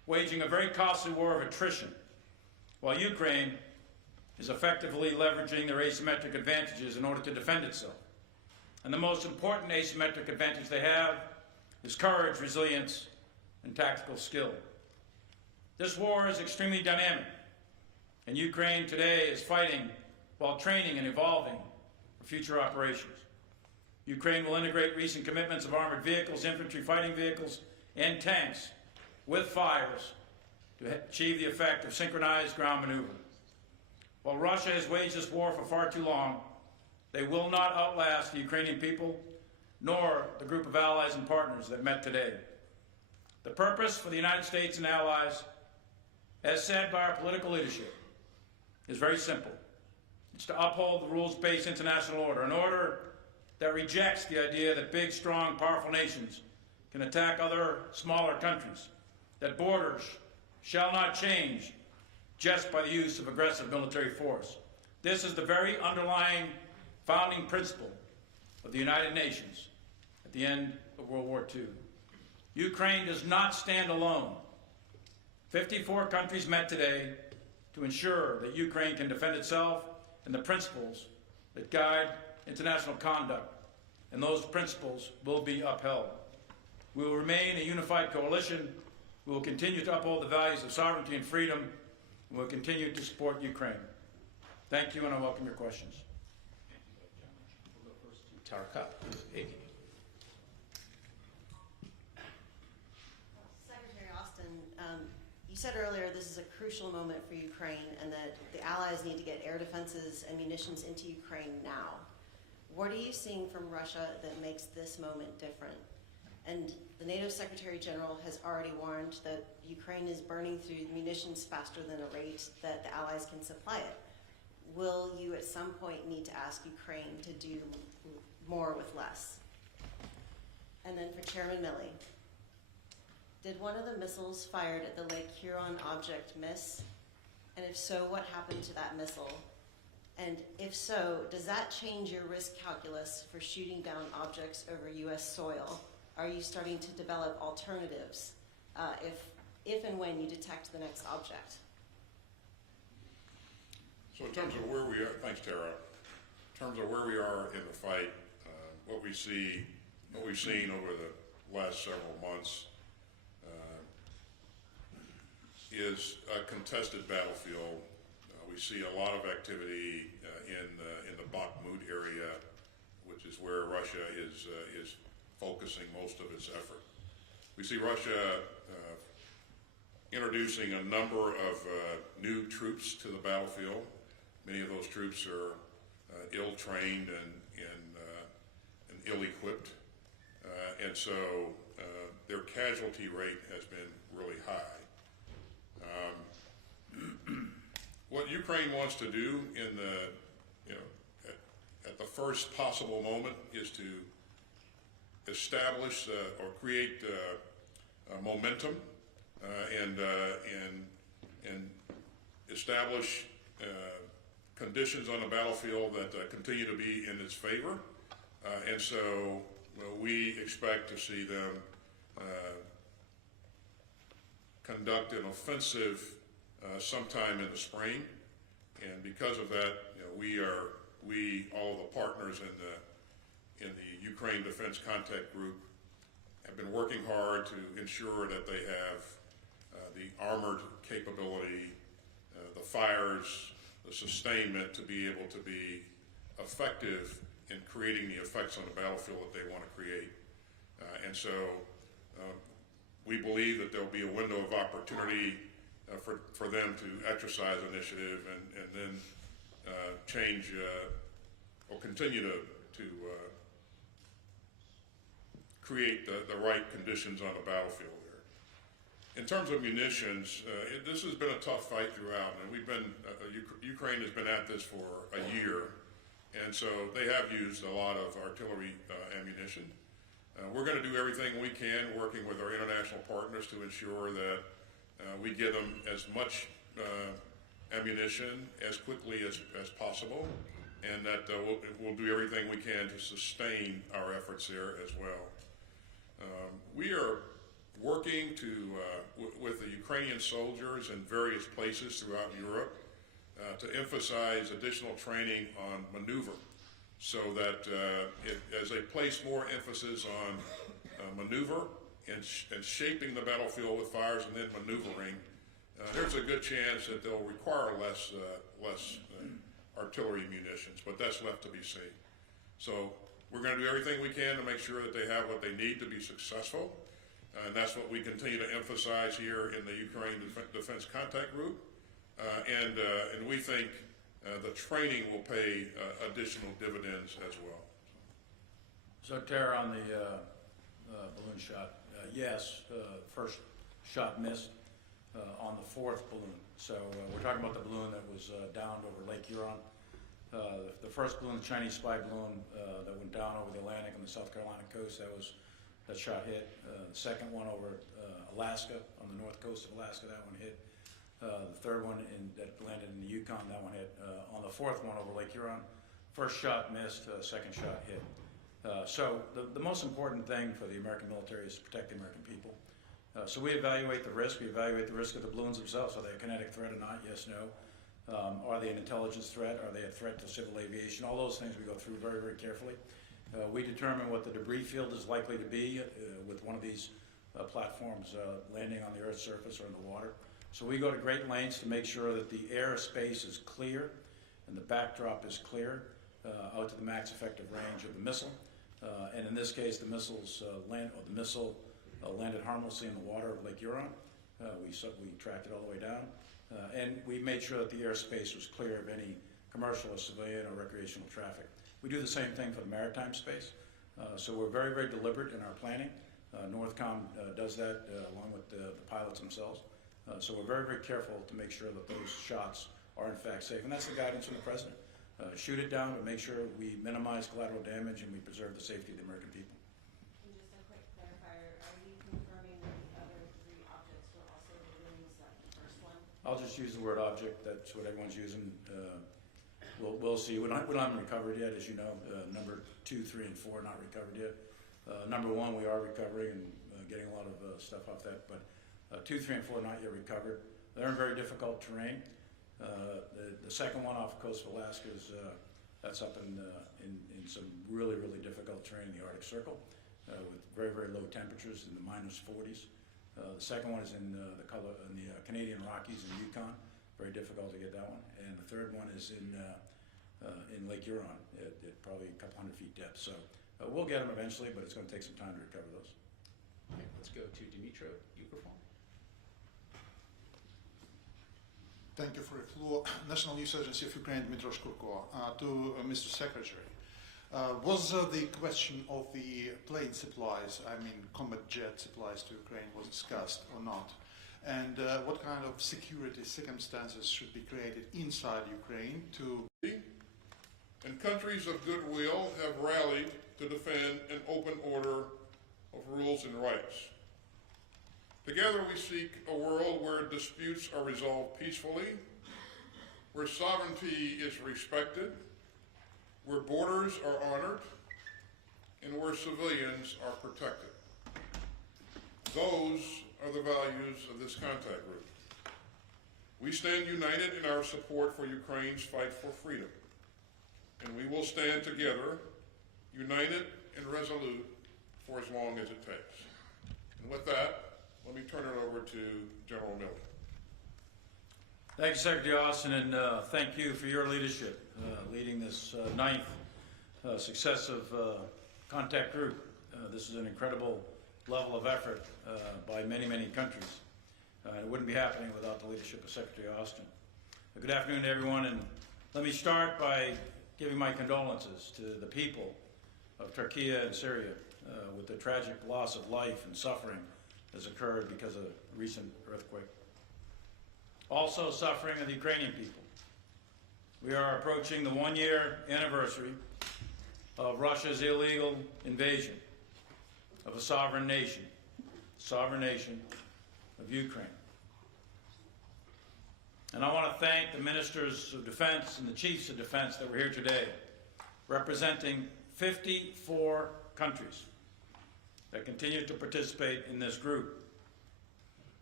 waging a very costly war of attrition, while Ukraine is effectively leveraging their asymmetric advantages in order to defend itself. And the most important asymmetric advantage they have is courage, resilience, and tactical skill. This war is extremely dynamic, and Ukraine today is fighting while training and evolving for future operations. Ukraine will integrate recent commitments of armored vehicles, infantry fighting vehicles, and tanks with fires to achieve the effect of synchronized ground maneuver. While Russia has waged this war for far too long, they will not outlast the Ukrainian people, nor the group of allies and partners that met today. The purpose for the United States and allies, as said by our political leadership, is very simple. It's to uphold the rules-based international order, an order that rejects the idea that big, strong, powerful nations can attack other smaller countries, that borders shall not change just by the use of aggressive military force. This is the very underlying founding principle of the United Nations at the end of World War II. Ukraine does not stand alone. 54 countries met today to ensure that Ukraine can defend itself and the principles that guide international conduct, and those principles will be upheld. We will remain a unified coalition. We will continue to uphold the values of sovereignty and freedom, and we'll continue to support Ukraine. Thank you, and I welcome your questions. We'll go first to Tarka. Secretary Austin, you said earlier this is a crucial moment for Ukraine and that the allies need to get air defenses and munitions into Ukraine now. What are you seeing from Russia that makes this moment different? And the NATO Secretary General has already warned that Ukraine is burning through munitions faster than a rate that the allies can supply it. Will you at some point need to ask Ukraine to do more with less? And then for Chairman Milley, did one of the missiles fired at the Lake Huron object miss? And if so, what happened to that missile? And if so, does that change your risk calculus for shooting down objects over U.S. soil? Are you starting to develop alternatives if and when you detect the next object? So in terms of where we are, thanks Tara, in terms of where we are in the fight, what we've seen over the last several months is a contested battlefield. We see a lot of activity in the Bakhmut area, which is where Russia is focusing most of its effort. We see Russia introducing a number of new troops to the battlefield. Many of those troops are ill-trained and ill-equipped, and so their casualty rate has been really high. What Ukraine wants to do in at the first possible moment is to establish or create momentum and establish conditions on the battlefield that continue to be in its favor, and so we expect to see them conduct an offensive sometime in the spring, and because of that, all of the partners in the Ukraine Defense Contact Group have been working hard to ensure that they have the armored capability, the fires, the sustainment to be able to be effective in creating the effects on the battlefield that they want to create. And so we believe that there'll be a window of opportunity for them to exercise initiative and then change or continue to create the right conditions on the battlefield there. In terms of munitions, this has been a tough fight throughout, and Ukraine has been at this for a year, and so they have used a lot of artillery ammunition. We're going to do everything we can, working with our international partners, to ensure that we get them as much ammunition as quickly as possible, and that we'll do everything we can to sustain our efforts there as well. We are working with the Ukrainian Ukrainian soldiers in various places throughout Europe to emphasize additional training on maneuver, so that as they place more emphasis on maneuver and shaping the battlefield with fires and then maneuvering, there's a good chance that they'll require less artillery munitions, but that's left to be seen. So we're going to do everything we can to make sure that they have what they need to be successful, and that's what we continue to emphasize here in the Ukraine Defense Contact Group, and we think the training will pay additional dividends as well. So Tara, on the balloon shot, yes, first shot missed on the fourth balloon. So we're talking about the balloon that was downed over Lake Huron. The first balloon, the Chinese spy balloon that went down over the Atlantic on the South Carolina coast, that shot hit. The second one over Alaska, on the north coast of Alaska, that one hit. The third one that landed in the Yukon, that one hit. On the fourth one over Lake Huron, first shot missed, second shot hit. So the most important thing for the American military is to protect the American people. So we evaluate the risk. We evaluate the risk of the balloons themselves. Are they a kinetic threat or not? Yes, no. Are they an intelligence threat? Are they a threat to civil aviation? All those things we go through very, very carefully. We determine what the debris field is likely to be with one of these platforms landing on the Earth's surface or in the water. So we go to great lengths to make sure that the airspace is clear and the backdrop is clear out to the max effective range of the missile. And in this case, the missile landed harmlessly in the water of Lake Huron. We tracked it all the way down. And we made sure that the airspace was clear of any commercial or civilian or recreational traffic. We do the same thing for the maritime space. So we're very, very deliberate in our planning. Northcom does that along with the pilots themselves. So we're very, very careful to make sure that those shots are in fact safe. And that's the guidance from the President. Shoot it down, but make sure we minimize collateral damage and we preserve the safety of the American people. And just a quick clarifier, are you confirming that the other three objects were also the balloons like the first one? I'll just use the word object. That's what everyone's using. We'll see. We haven't recovered yet, as you know. Number 2, 3, and 4 not recovered yet. Number 1 we are recovering and getting a lot of stuff off that, but 2, 3, and 4 not yet recovered. They're in very difficult terrain. The second one off the coast of Alaska is that's up in some really, really difficult terrain in the Arctic Circle with very, very low temperatures in the -40s. The second one is in the Canadian Rockies in Yukon. Very difficult to get that one. And the third one is in Lake Huron at probably a couple hundred feet depth. So we'll get them eventually, but it's going to take some time to recover those. All right, let's go to Dmitry Peskov. Thank you for the floor. National News Agency of Ukraine, Dmitry Peskov. To Mr. Secretary, was the question of the plane supplies, I mean combat jet supplies to Ukraine, was discussed or not? And what kind of security circumstances should be created inside Ukraine to... And countries of goodwill have rallied to defend an open order of rules and rights. Together we seek a world where disputes are resolved peacefully, where sovereignty is respected, where borders are honored, and where civilians are protected. Those are the values of this contact group. We stand united in our support for Ukraine's fight for freedom, and we will stand together, united and resolute, for as long as it takes. And with that, let me turn it over to General Miller. Thank you, Secretary Austin, and thank you for your leadership, leading this ninth successive contact group. This is an incredible level of effort by many, many countries. It wouldn't be happening without the leadership of Secretary Austin. Good afternoon to everyone, and let me start by giving my condolences to the people of Turkey and Syria with the tragic loss of life and suffering has occurred because of a recent earthquake. Also suffering are the Ukrainian people. We are approaching the one-year anniversary of Russia's illegal invasion of a sovereign nation of Ukraine. And I want to thank the ministers of defense and the chiefs of defense that were here today, representing 54 countries that continue to participate in this group.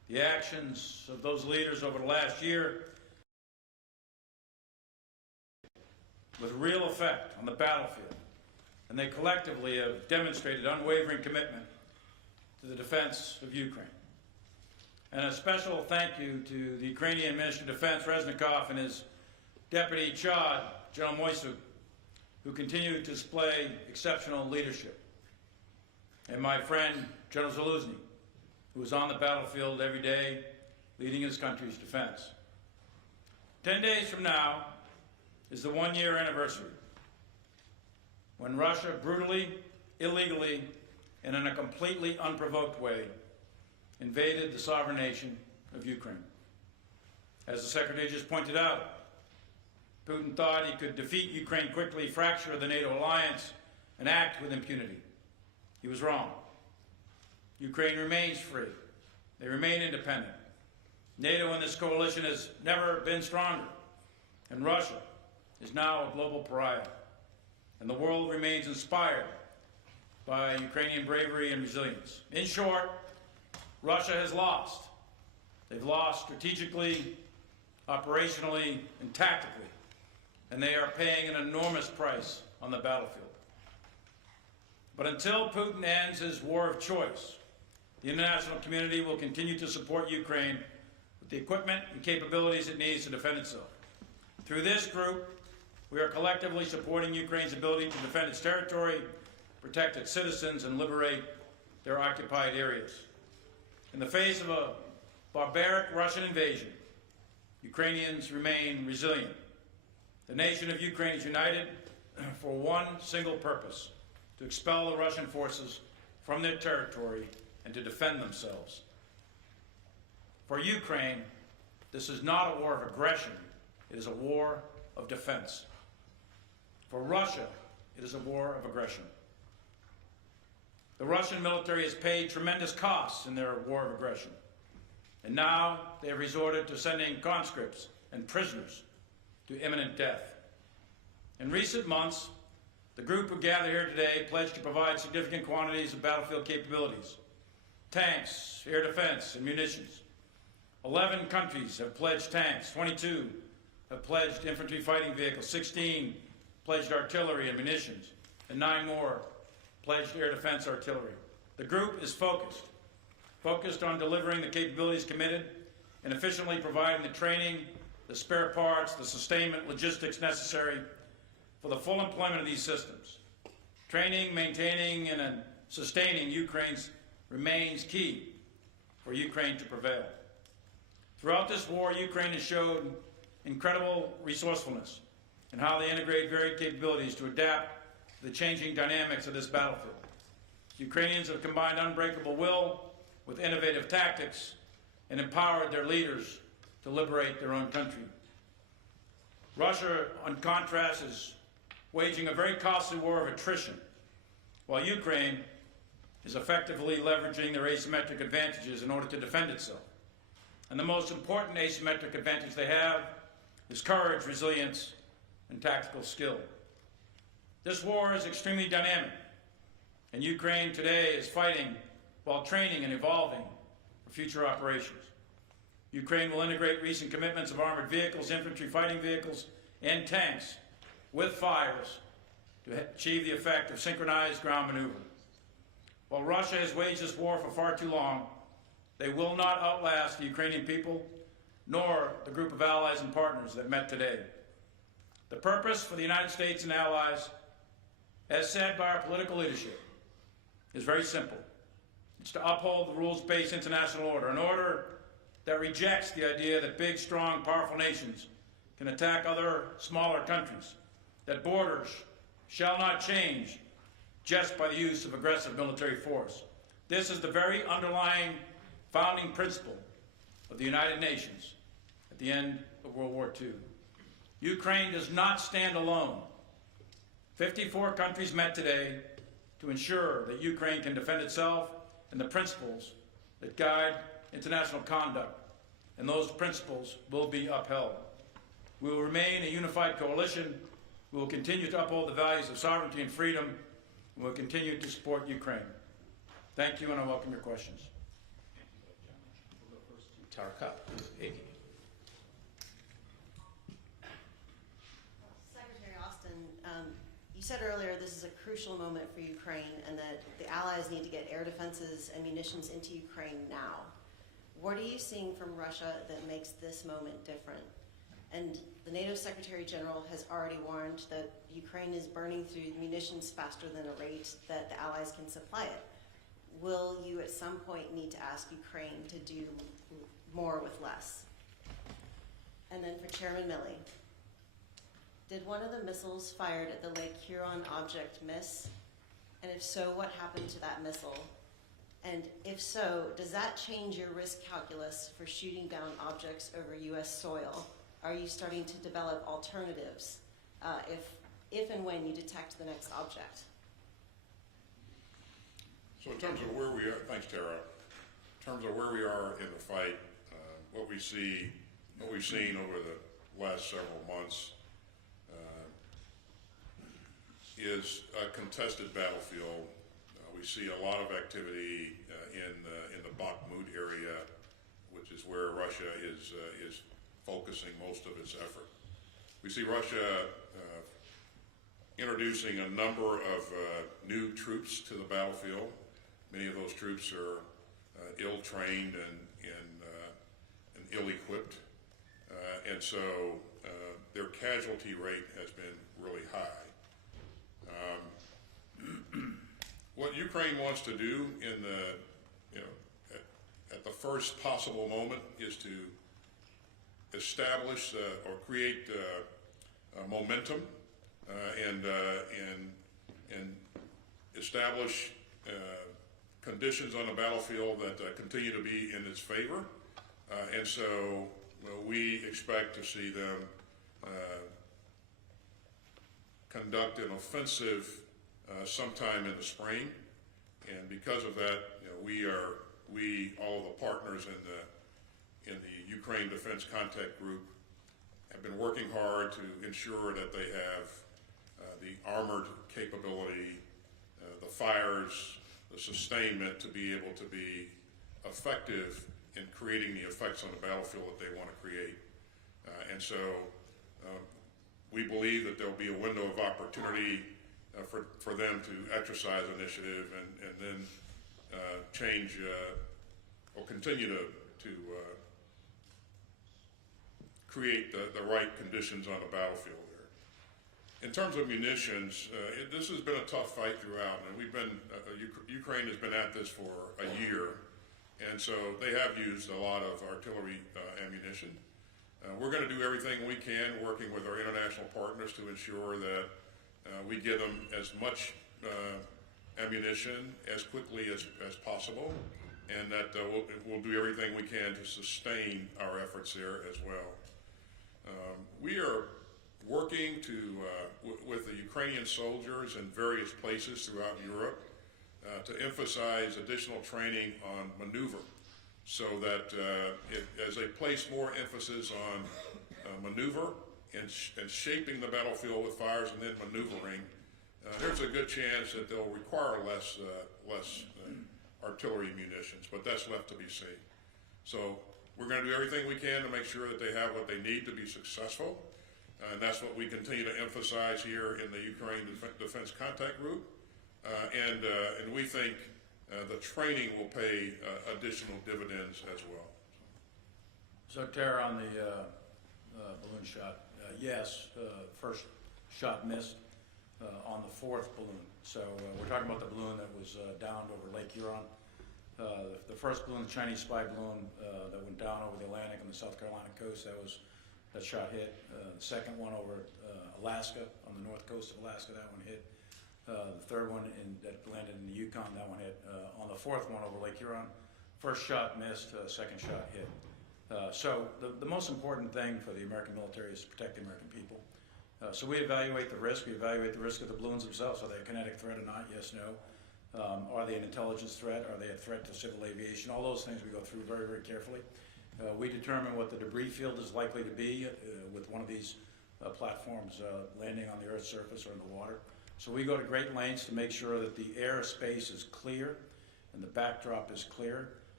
The actions of those leaders over the last year with real effect on the battlefield, and they collectively have demonstrated unwavering commitment to the defense of Ukraine. And a special thank you to the Ukrainian Minister of Defense, Reznikov, and his Deputy Chad, General Moisuk, who continue to display exceptional leadership. And my friend, General Zaluzny, who is on the battlefield every day, leading his country's defense. 10 days from now is the one-year anniversary when Russia brutally, illegally, and in a completely unprovoked way invaded the sovereign nation of Ukraine. As the Secretary just pointed out, Putin thought he could defeat Ukraine quickly, fracture the NATO alliance, and act with impunity. He was wrong. Ukraine remains free. They remain independent. NATO in this coalition has never been stronger, and Russia is now a global pariah. And the world remains inspired by Ukrainian bravery and resilience. In short, Russia has lost. They've lost strategically, operationally, and tactically, and they are paying an enormous price on the battlefield. But until Putin ends his war of choice, the international community will continue to support Ukraine with the equipment and capabilities it needs to defend itself. Through this group, we are collectively supporting Ukraine's ability to defend its territory, protect its citizens, and liberate their occupied areas. In the face of a barbaric Russian invasion, Ukrainians remain resilient. The nation of Ukraine is united for one single purpose: to expel the Russian forces from their territory and to defend themselves. For Ukraine, this is not a war of aggression, it is a war of defense. For Russia, it is a war of aggression. The Russian military has paid tremendous costs in their war of aggression, and now they have resorted to sending conscripts and prisoners to imminent death. In recent months, the group who gathered here today pledged to provide significant quantities of battlefield capabilities: tanks, air defense, and munitions. 11 countries have pledged tanks, 22 have pledged infantry fighting vehicles, 16 pledged artillery and munitions, and 9 more pledged air defense artillery. The group is focused on delivering the capabilities committed and efficiently providing the training, the spare parts, the sustainment logistics necessary for the full employment of these systems. Training, maintaining, and sustaining Ukraine's remains key for Ukraine to prevail. Throughout this war, Ukraine has showed incredible resourcefulness in how they integrate varied capabilities to adapt to the changing dynamics of this battlefield. Ukrainians have combined unbreakable will with innovative tactics and empowered their leaders to liberate their own country. Russia, on contrast, is waging a very costly war of attrition, while Ukraine is effectively leveraging their asymmetric advantages in order to defend itself. And the most important asymmetric advantage they have is courage, resilience, and tactical skill. This war is extremely dynamic, and Ukraine today is fighting while training and evolving for future operations. Ukraine will integrate recent commitments of armored vehicles, infantry fighting vehicles, and tanks with fires to achieve the effect of synchronized ground maneuver. While Russia has waged this war for far too long, they will not outlast the Ukrainian people, nor the group of allies and partners that met today. The purpose for the United States and allies, as said by our political leadership, is very simple. It's to uphold the rules-based international order, an order that rejects the idea that big, strong, powerful nations can attack other smaller countries, that borders shall not change just by the use of aggressive military force. This is the very underlying founding principle of the United Nations at the end of World War II. Ukraine does not stand alone. 54 countries met today to ensure that Ukraine can defend itself and the principles that guide international conduct, and those principles will be upheld. We will remain a unified coalition. We will continue to uphold the values of sovereignty and freedom, and we will continue to support Ukraine. Thank you, and I welcome your questions. We'll go first Tarka. Secretary Austin, you said earlier this is a crucial moment for Ukraine and that the Allies need to get air defenses and munitions into Ukraine now. What are you seeing from Russia that makes this moment different? And the NATO Secretary General has already warned that Ukraine is burning through munitions faster than a rate that the Allies can supply it. Will you at some point need to ask Ukraine to do more with less? And then for Chairman Milley, did one of the missiles fired at the Lake Huron object miss? And if so, what happened to that missile? And if so, does that change your risk calculus for shooting down objects over U.S. soil? Are you starting to develop alternatives if and when you detect the next object? So in terms of where we are, thanks Tara, in terms of where we are in the fight, what we've seen over the last several months is a contested battlefield. We see a lot of activity in the Bakhmut area, which is where Russia is focusing most of its effort. We see Russia introducing a number of new troops to the battlefield. Many of those troops are ill-trained and ill-equipped, and so their casualty rate has been really high. What Ukraine wants to do in the, at the first possible moment is to establish or create momentum and establish conditions on the battlefield that continue to be in its favor. And so we expect to see them conduct an offensive sometime in the spring, and because of that, all of the partners in the Ukraine Defense Contact Group have been working hard to ensure that they have the armored capability, the fires, the sustainment to be able to be effective in creating the effects on the battlefield that they want to create. And so we believe that there will be a window of opportunity for them to exercise initiative and then change or continue to create the right conditions on the battlefield there. In terms of munitions, this has been a tough fight throughout, and Ukraine has been at this for a year, and so they have used a lot of artillery ammunition. We're going to do everything we can, working with our international partners, to ensure that we give them as much ammunition as quickly as possible, and that we'll do everything we can to sustain our efforts there as well. We are working with the Ukrainian soldiers in various places throughout Europe to emphasize additional training on maneuver, so that as they place more emphasis on maneuver and shaping the battlefield with fires and then maneuvering, there's a good chance that they'll require less artillery munitions, but that's left to be seen. So we're going to do everything we can to make sure that they have what they need to be successful, and that's what we continue to emphasize here in the Ukraine Defense Contact Group, and we think the training will pay additional dividends as well. So Tara, on the balloon shot, yes, first shot missed on the fourth balloon. So we're talking about the balloon that was downed over Lake Huron. The first balloon, the Chinese spy balloon that went down over the Atlantic and the South Carolina coast, that shot hit. The second one over Alaska, on the north coast of Alaska, that one hit. The third one that landed in the Yukon, that one hit. On the fourth one over Lake Huron, first shot missed, second shot hit. So the most important thing for the American military is to protect the American people. So we evaluate the risk. We evaluate the risk of the balloons themselves. Are they a kinetic threat or not? Yes, no. Are they an intelligence threat? Are they a threat to civil aviation? All those things we go through very, very carefully. We determine what the debris field is likely to be with one of these platforms landing on the Earth's surface or in the water. So we go to great lengths to make sure that the airspace is clear and the backdrop is clear.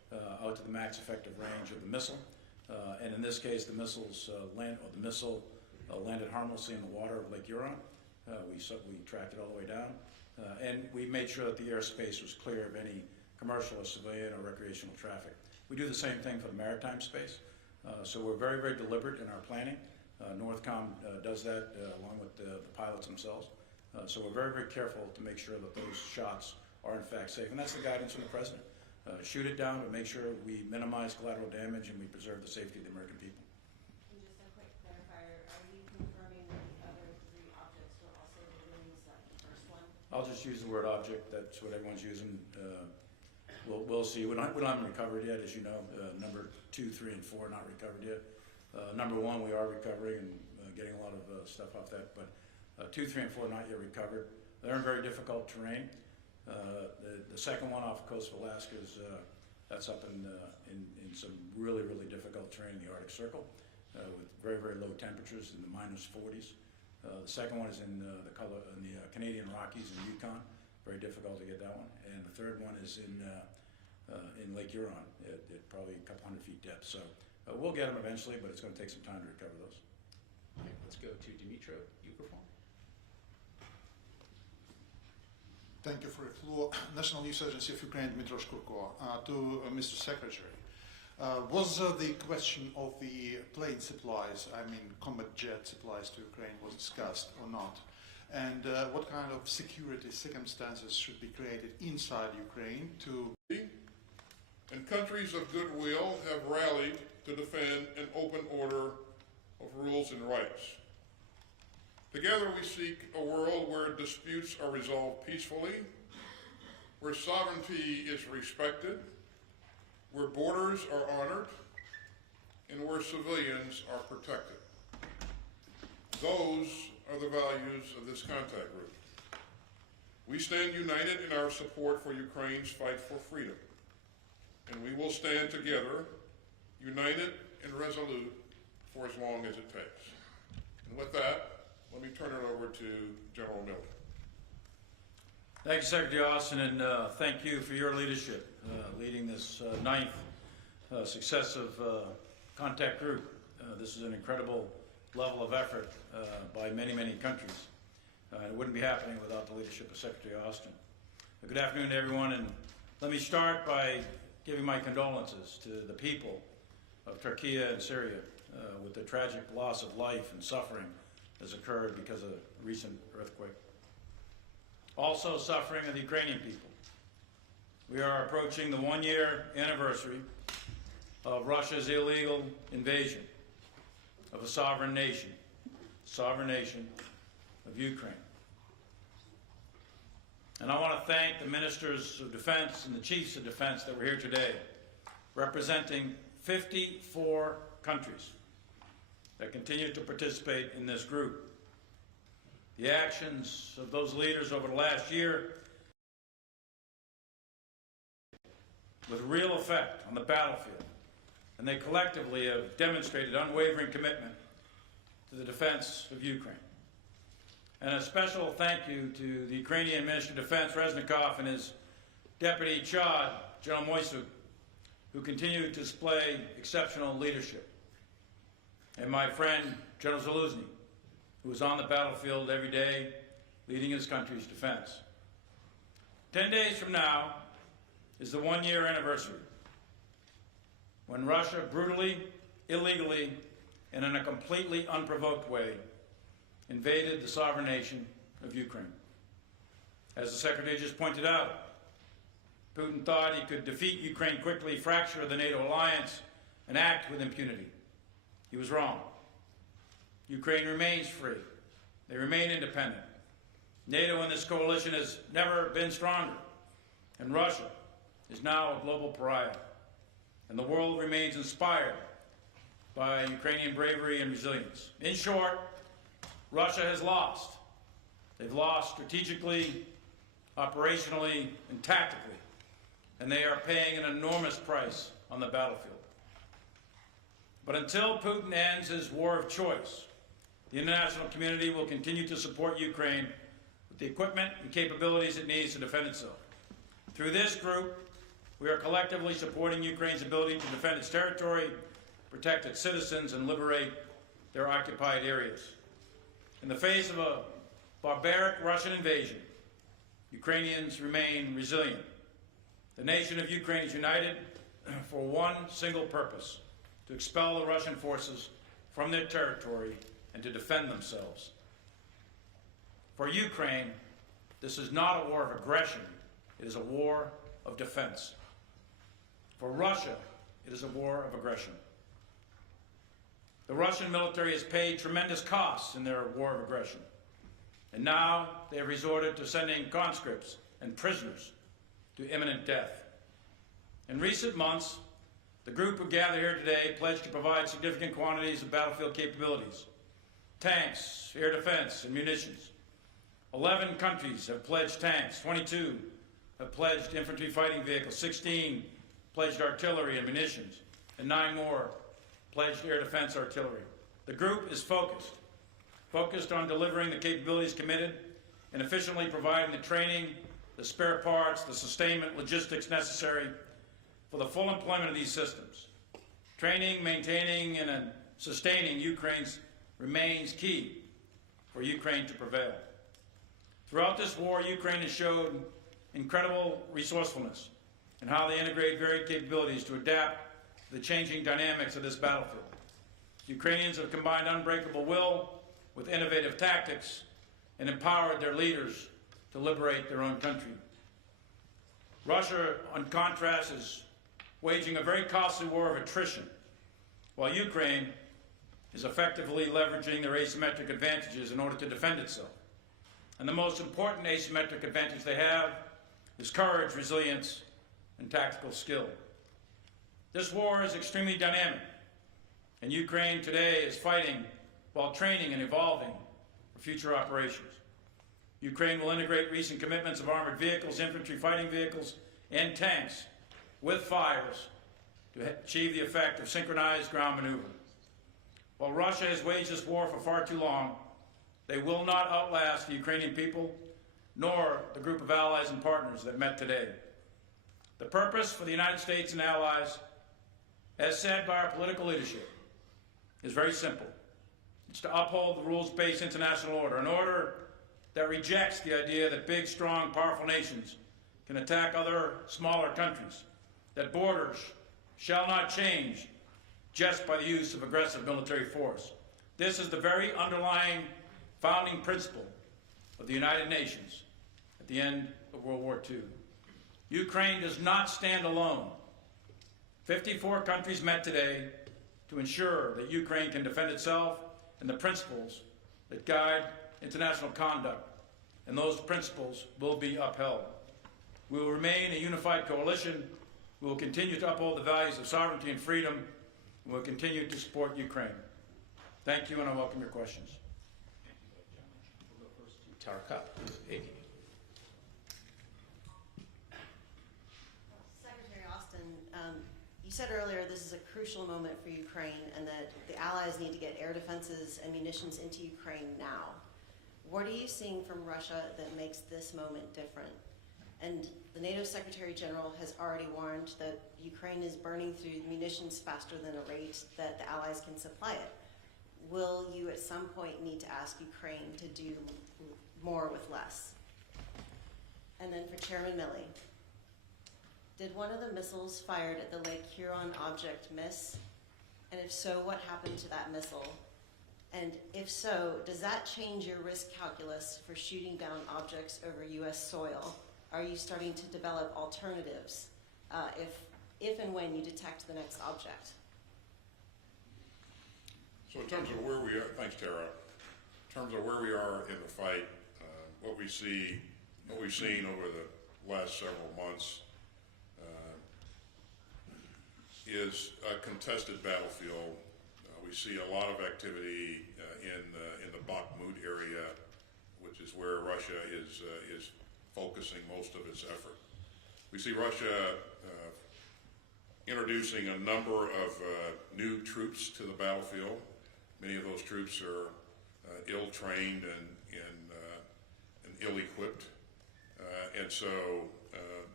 out to the max effective range of the missile. And in this case, the missile landed harmlessly in the water of Lake Huron. We tracked it all the way down, and we made sure that the airspace was clear of any commercial or civilian or recreational traffic. We do the same thing for the maritime space, so we're very, very deliberate in our planning. Northcom does that along with the pilots themselves. So we're very, very careful to make sure that those shots are in fact safe, and that's the guidance from the President. Shoot it down, but make sure we minimize collateral damage and we preserve the safety of the American people. And just a quick clarifier, are you confirming that the other three objects were also balloons like the first one? I'll just use the word object. That's what everyone's using. We'll see. We don't have them recovered yet, as you know. Number 2, 3, and 4 not recovered yet. Number 1 we are recovering and getting a lot of stuff off that, but 2, 3, and 4 not yet recovered. They're in very difficult terrain. The second one off the coast of Alaska is that's up in some really, really difficult terrain in the Arctic Circle with very, very low temperatures in the -40s. The second one is in the Canadian Rockies in Yukon. Very difficult to get that one. And the third one is in Lake Huron at probably a couple hundred feet depth. So we'll get them eventually, but it's going to take some time to recover those. All right, let's go to Dmitry Peskov. Thank you for the floor. National News Agency of Ukraine, Dmitry Peskov. To Mr. Secretary, was the question of the plane supplies, I mean combat jet supplies to Ukraine, was discussed or not? And what kind of security circumstances should be created inside Ukraine to... And countries of goodwill have rallied to defend an open order of rules and rights. Together we seek a world where disputes are resolved peacefully, where sovereignty is respected, where borders are honored, and where civilians are protected. Those are the values of this contact group. We stand united in our support for Ukraine's fight for freedom, and we will stand together, united and resolute, for as long as it takes. And with that, let me turn it over to General Miller. Thank you, Secretary Austin, and thank you for your leadership, leading this ninth successive contact group. This is an incredible level of effort by many, many countries. It wouldn't be happening without the leadership of Secretary Austin. Good afternoon to everyone, and let me start by giving my condolences to the people of Turkey and Syria with the tragic loss of life and suffering has occurred because of a recent earthquake. Also suffering are the Ukrainian people. We are approaching the one-year anniversary of Russia's illegal invasion of a sovereign nation of Ukraine. And I want to thank the ministers of defense and the chiefs of defense that were here today, representing 54 countries that continue to participate in this group. The actions of those leaders over the last year with real effect on the battlefield, and they collectively have demonstrated unwavering commitment to the defense of Ukraine. And a special thank you to the Ukrainian Minister of Defense, Reznikov, and his Deputy Chad, General Moisuk, who continue to display exceptional leadership. And my friend, General Zaluzny, who is on the battlefield every day, leading his country's defense. 10 days from now is the one-year anniversary when Russia brutally, illegally, and in a completely unprovoked way invaded the sovereign nation of Ukraine. As the Secretary just pointed out, Putin thought he could defeat Ukraine quickly, fracture the NATO alliance, and act with impunity. He was wrong. Ukraine remains free. They remain independent. NATO in this coalition has never been stronger, and Russia is now a global pariah. And the world remains inspired by Ukrainian bravery and resilience. In short, Russia has lost. They've lost strategically, operationally, and tactically, and they are paying an enormous price on the battlefield. But until Putin ends his war of choice, the international community will continue to support Ukraine with the equipment and capabilities it needs to defend itself. Through this group, we are collectively supporting Ukraine's ability to defend its territory, protect its citizens, and liberate their occupied areas. In the face of a barbaric Russian invasion, Ukrainians remain resilient. The nation of Ukraine is united for one single purpose: to expel the Russian forces from their territory and to defend themselves. For Ukraine, this is not a war of aggression, it is a war of defense. For Russia, it is a war of aggression. The Russian military has paid tremendous costs in their war of aggression, and now they have resorted to sending conscripts and prisoners to imminent death. In recent months, the group who gathered here today pledged to provide significant quantities of battlefield capabilities: tanks, air defense, and munitions. 11 countries have pledged tanks, 22 have pledged infantry fighting vehicles, 16 pledged artillery and munitions, and 9 more pledged air defense artillery. The group is focused on delivering the capabilities committed and efficiently providing the training, the spare parts, the sustainment logistics necessary for the full employment of these systems. Training, maintaining, and sustaining Ukraine's remains key for Ukraine to prevail. Throughout this war, Ukraine has showed incredible resourcefulness in how they integrate varied capabilities to adapt to the changing dynamics of this battlefield. Ukrainians have combined unbreakable will with innovative tactics and empowered their leaders to liberate their own country. Russia, on contrast, is waging a very costly war of attrition, while Ukraine is effectively leveraging their asymmetric advantages in order to defend itself. And the most important asymmetric advantage they have is courage, resilience, and tactical skill. This war is extremely dynamic, and Ukraine today is fighting while training and evolving for future operations. Ukraine will integrate recent commitments of armored vehicles, infantry fighting vehicles, and tanks with fires to achieve the effect of synchronized ground maneuver. While Russia has waged this war for far too long, they will not outlast the Ukrainian people, nor the group of allies and partners that met today. The purpose for the United States and allies, as said by our political leadership, is very simple. It's to uphold the rules-based international order, an order that rejects the idea that big, strong, powerful nations can attack other smaller countries, that borders shall not change just by the use of aggressive military force. This is the very underlying founding principle of the United Nations at the end of World War II. Ukraine does not stand alone. 54 countries met today to ensure that Ukraine can defend itself and the principles that guide international conduct, and those principles will be upheld. We will remain a unified coalition. We will continue to uphold the values of sovereignty and freedom, and we will continue to support Ukraine. Thank you, and I welcome your questions. We'll go first to Tarka. Secretary Austin, you said earlier this is a crucial moment for Ukraine and that the allies need to get air defenses and munitions into Ukraine now. What are you seeing from Russia that makes this moment different? And the NATO Secretary General has already warned that Ukraine is burning through munitions faster than a rate that the allies can supply it. Will you at some point need to ask Ukraine to do more with less? And then for Chairman Milley, did one of the missiles fired at the Lake Huron object miss? And if so, what happened to that missile? And if so, does that change your risk calculus for shooting down objects over U.S. soil? Are you starting to develop alternatives if and when you detect the next object? So in terms of where we are, thanks Tara, in terms of where we are in the fight, what we've seen over the last several months is a contested battlefield. We see a lot of activity in the Bakhmut area, which is where Russia is focusing most of its effort. We see Russia introducing a number of new troops to the battlefield. Many of those troops are ill-trained and ill-equipped, and so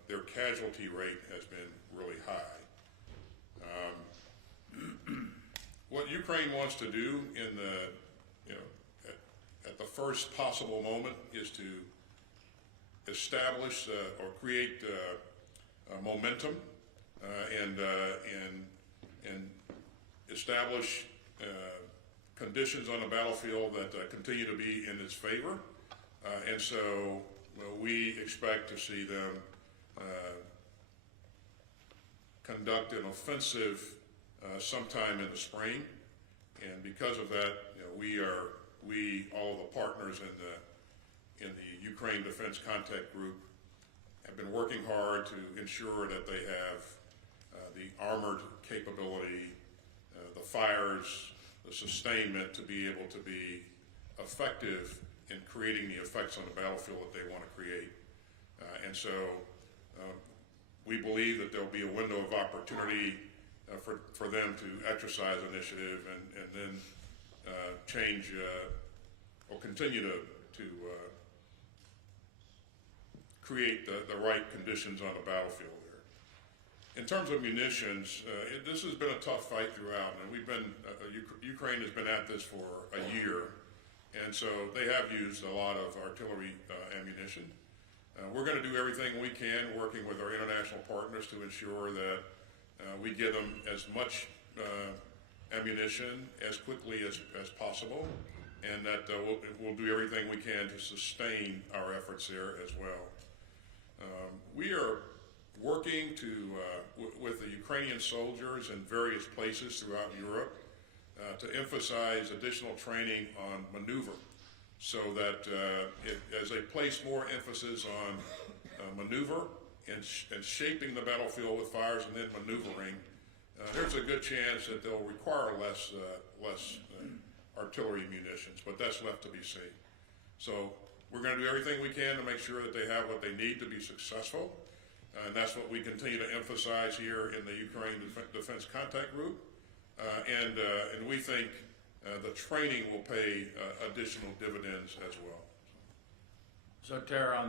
their casualty rate has been really high. What Ukraine wants to do in the, at the first possible moment is to establish or create momentum and establish conditions on the battlefield that continue to be in its favor. And so we expect to see them conduct an offensive sometime in the spring. And because of that, all of the partners in the Ukraine Defense Contact Group have been working hard to ensure that they have the armored capability, the fires, the sustainment to be able to be effective in creating the effects on the battlefield that they want to create. And so we believe that there'll be a window of opportunity for them to exercise initiative and then change or continue to create the right conditions on the battlefield there. In terms of munitions, this has been a tough fight throughout, and Ukraine has been at this for a year, and so they have used a lot of artillery ammunition. We're going to do everything we can, working with our international partners, to ensure that we give them as much ammunition as quickly as possible, and that we'll do everything we can to sustain our efforts there as well. We are working with the Ukrainian soldiers in various places throughout Europe to emphasize additional training on maneuver, so that as they place more emphasis on maneuver and shaping the battlefield with fires and then maneuvering, there's a good chance that they'll require less artillery munitions, but that's left to be seen. So we're going to do everything we can to make sure that they have what they need to be successful, and that's what we continue to emphasize here in the Ukraine Defense Contact Group, and we think the training will pay additional dividends as well. So Tara, on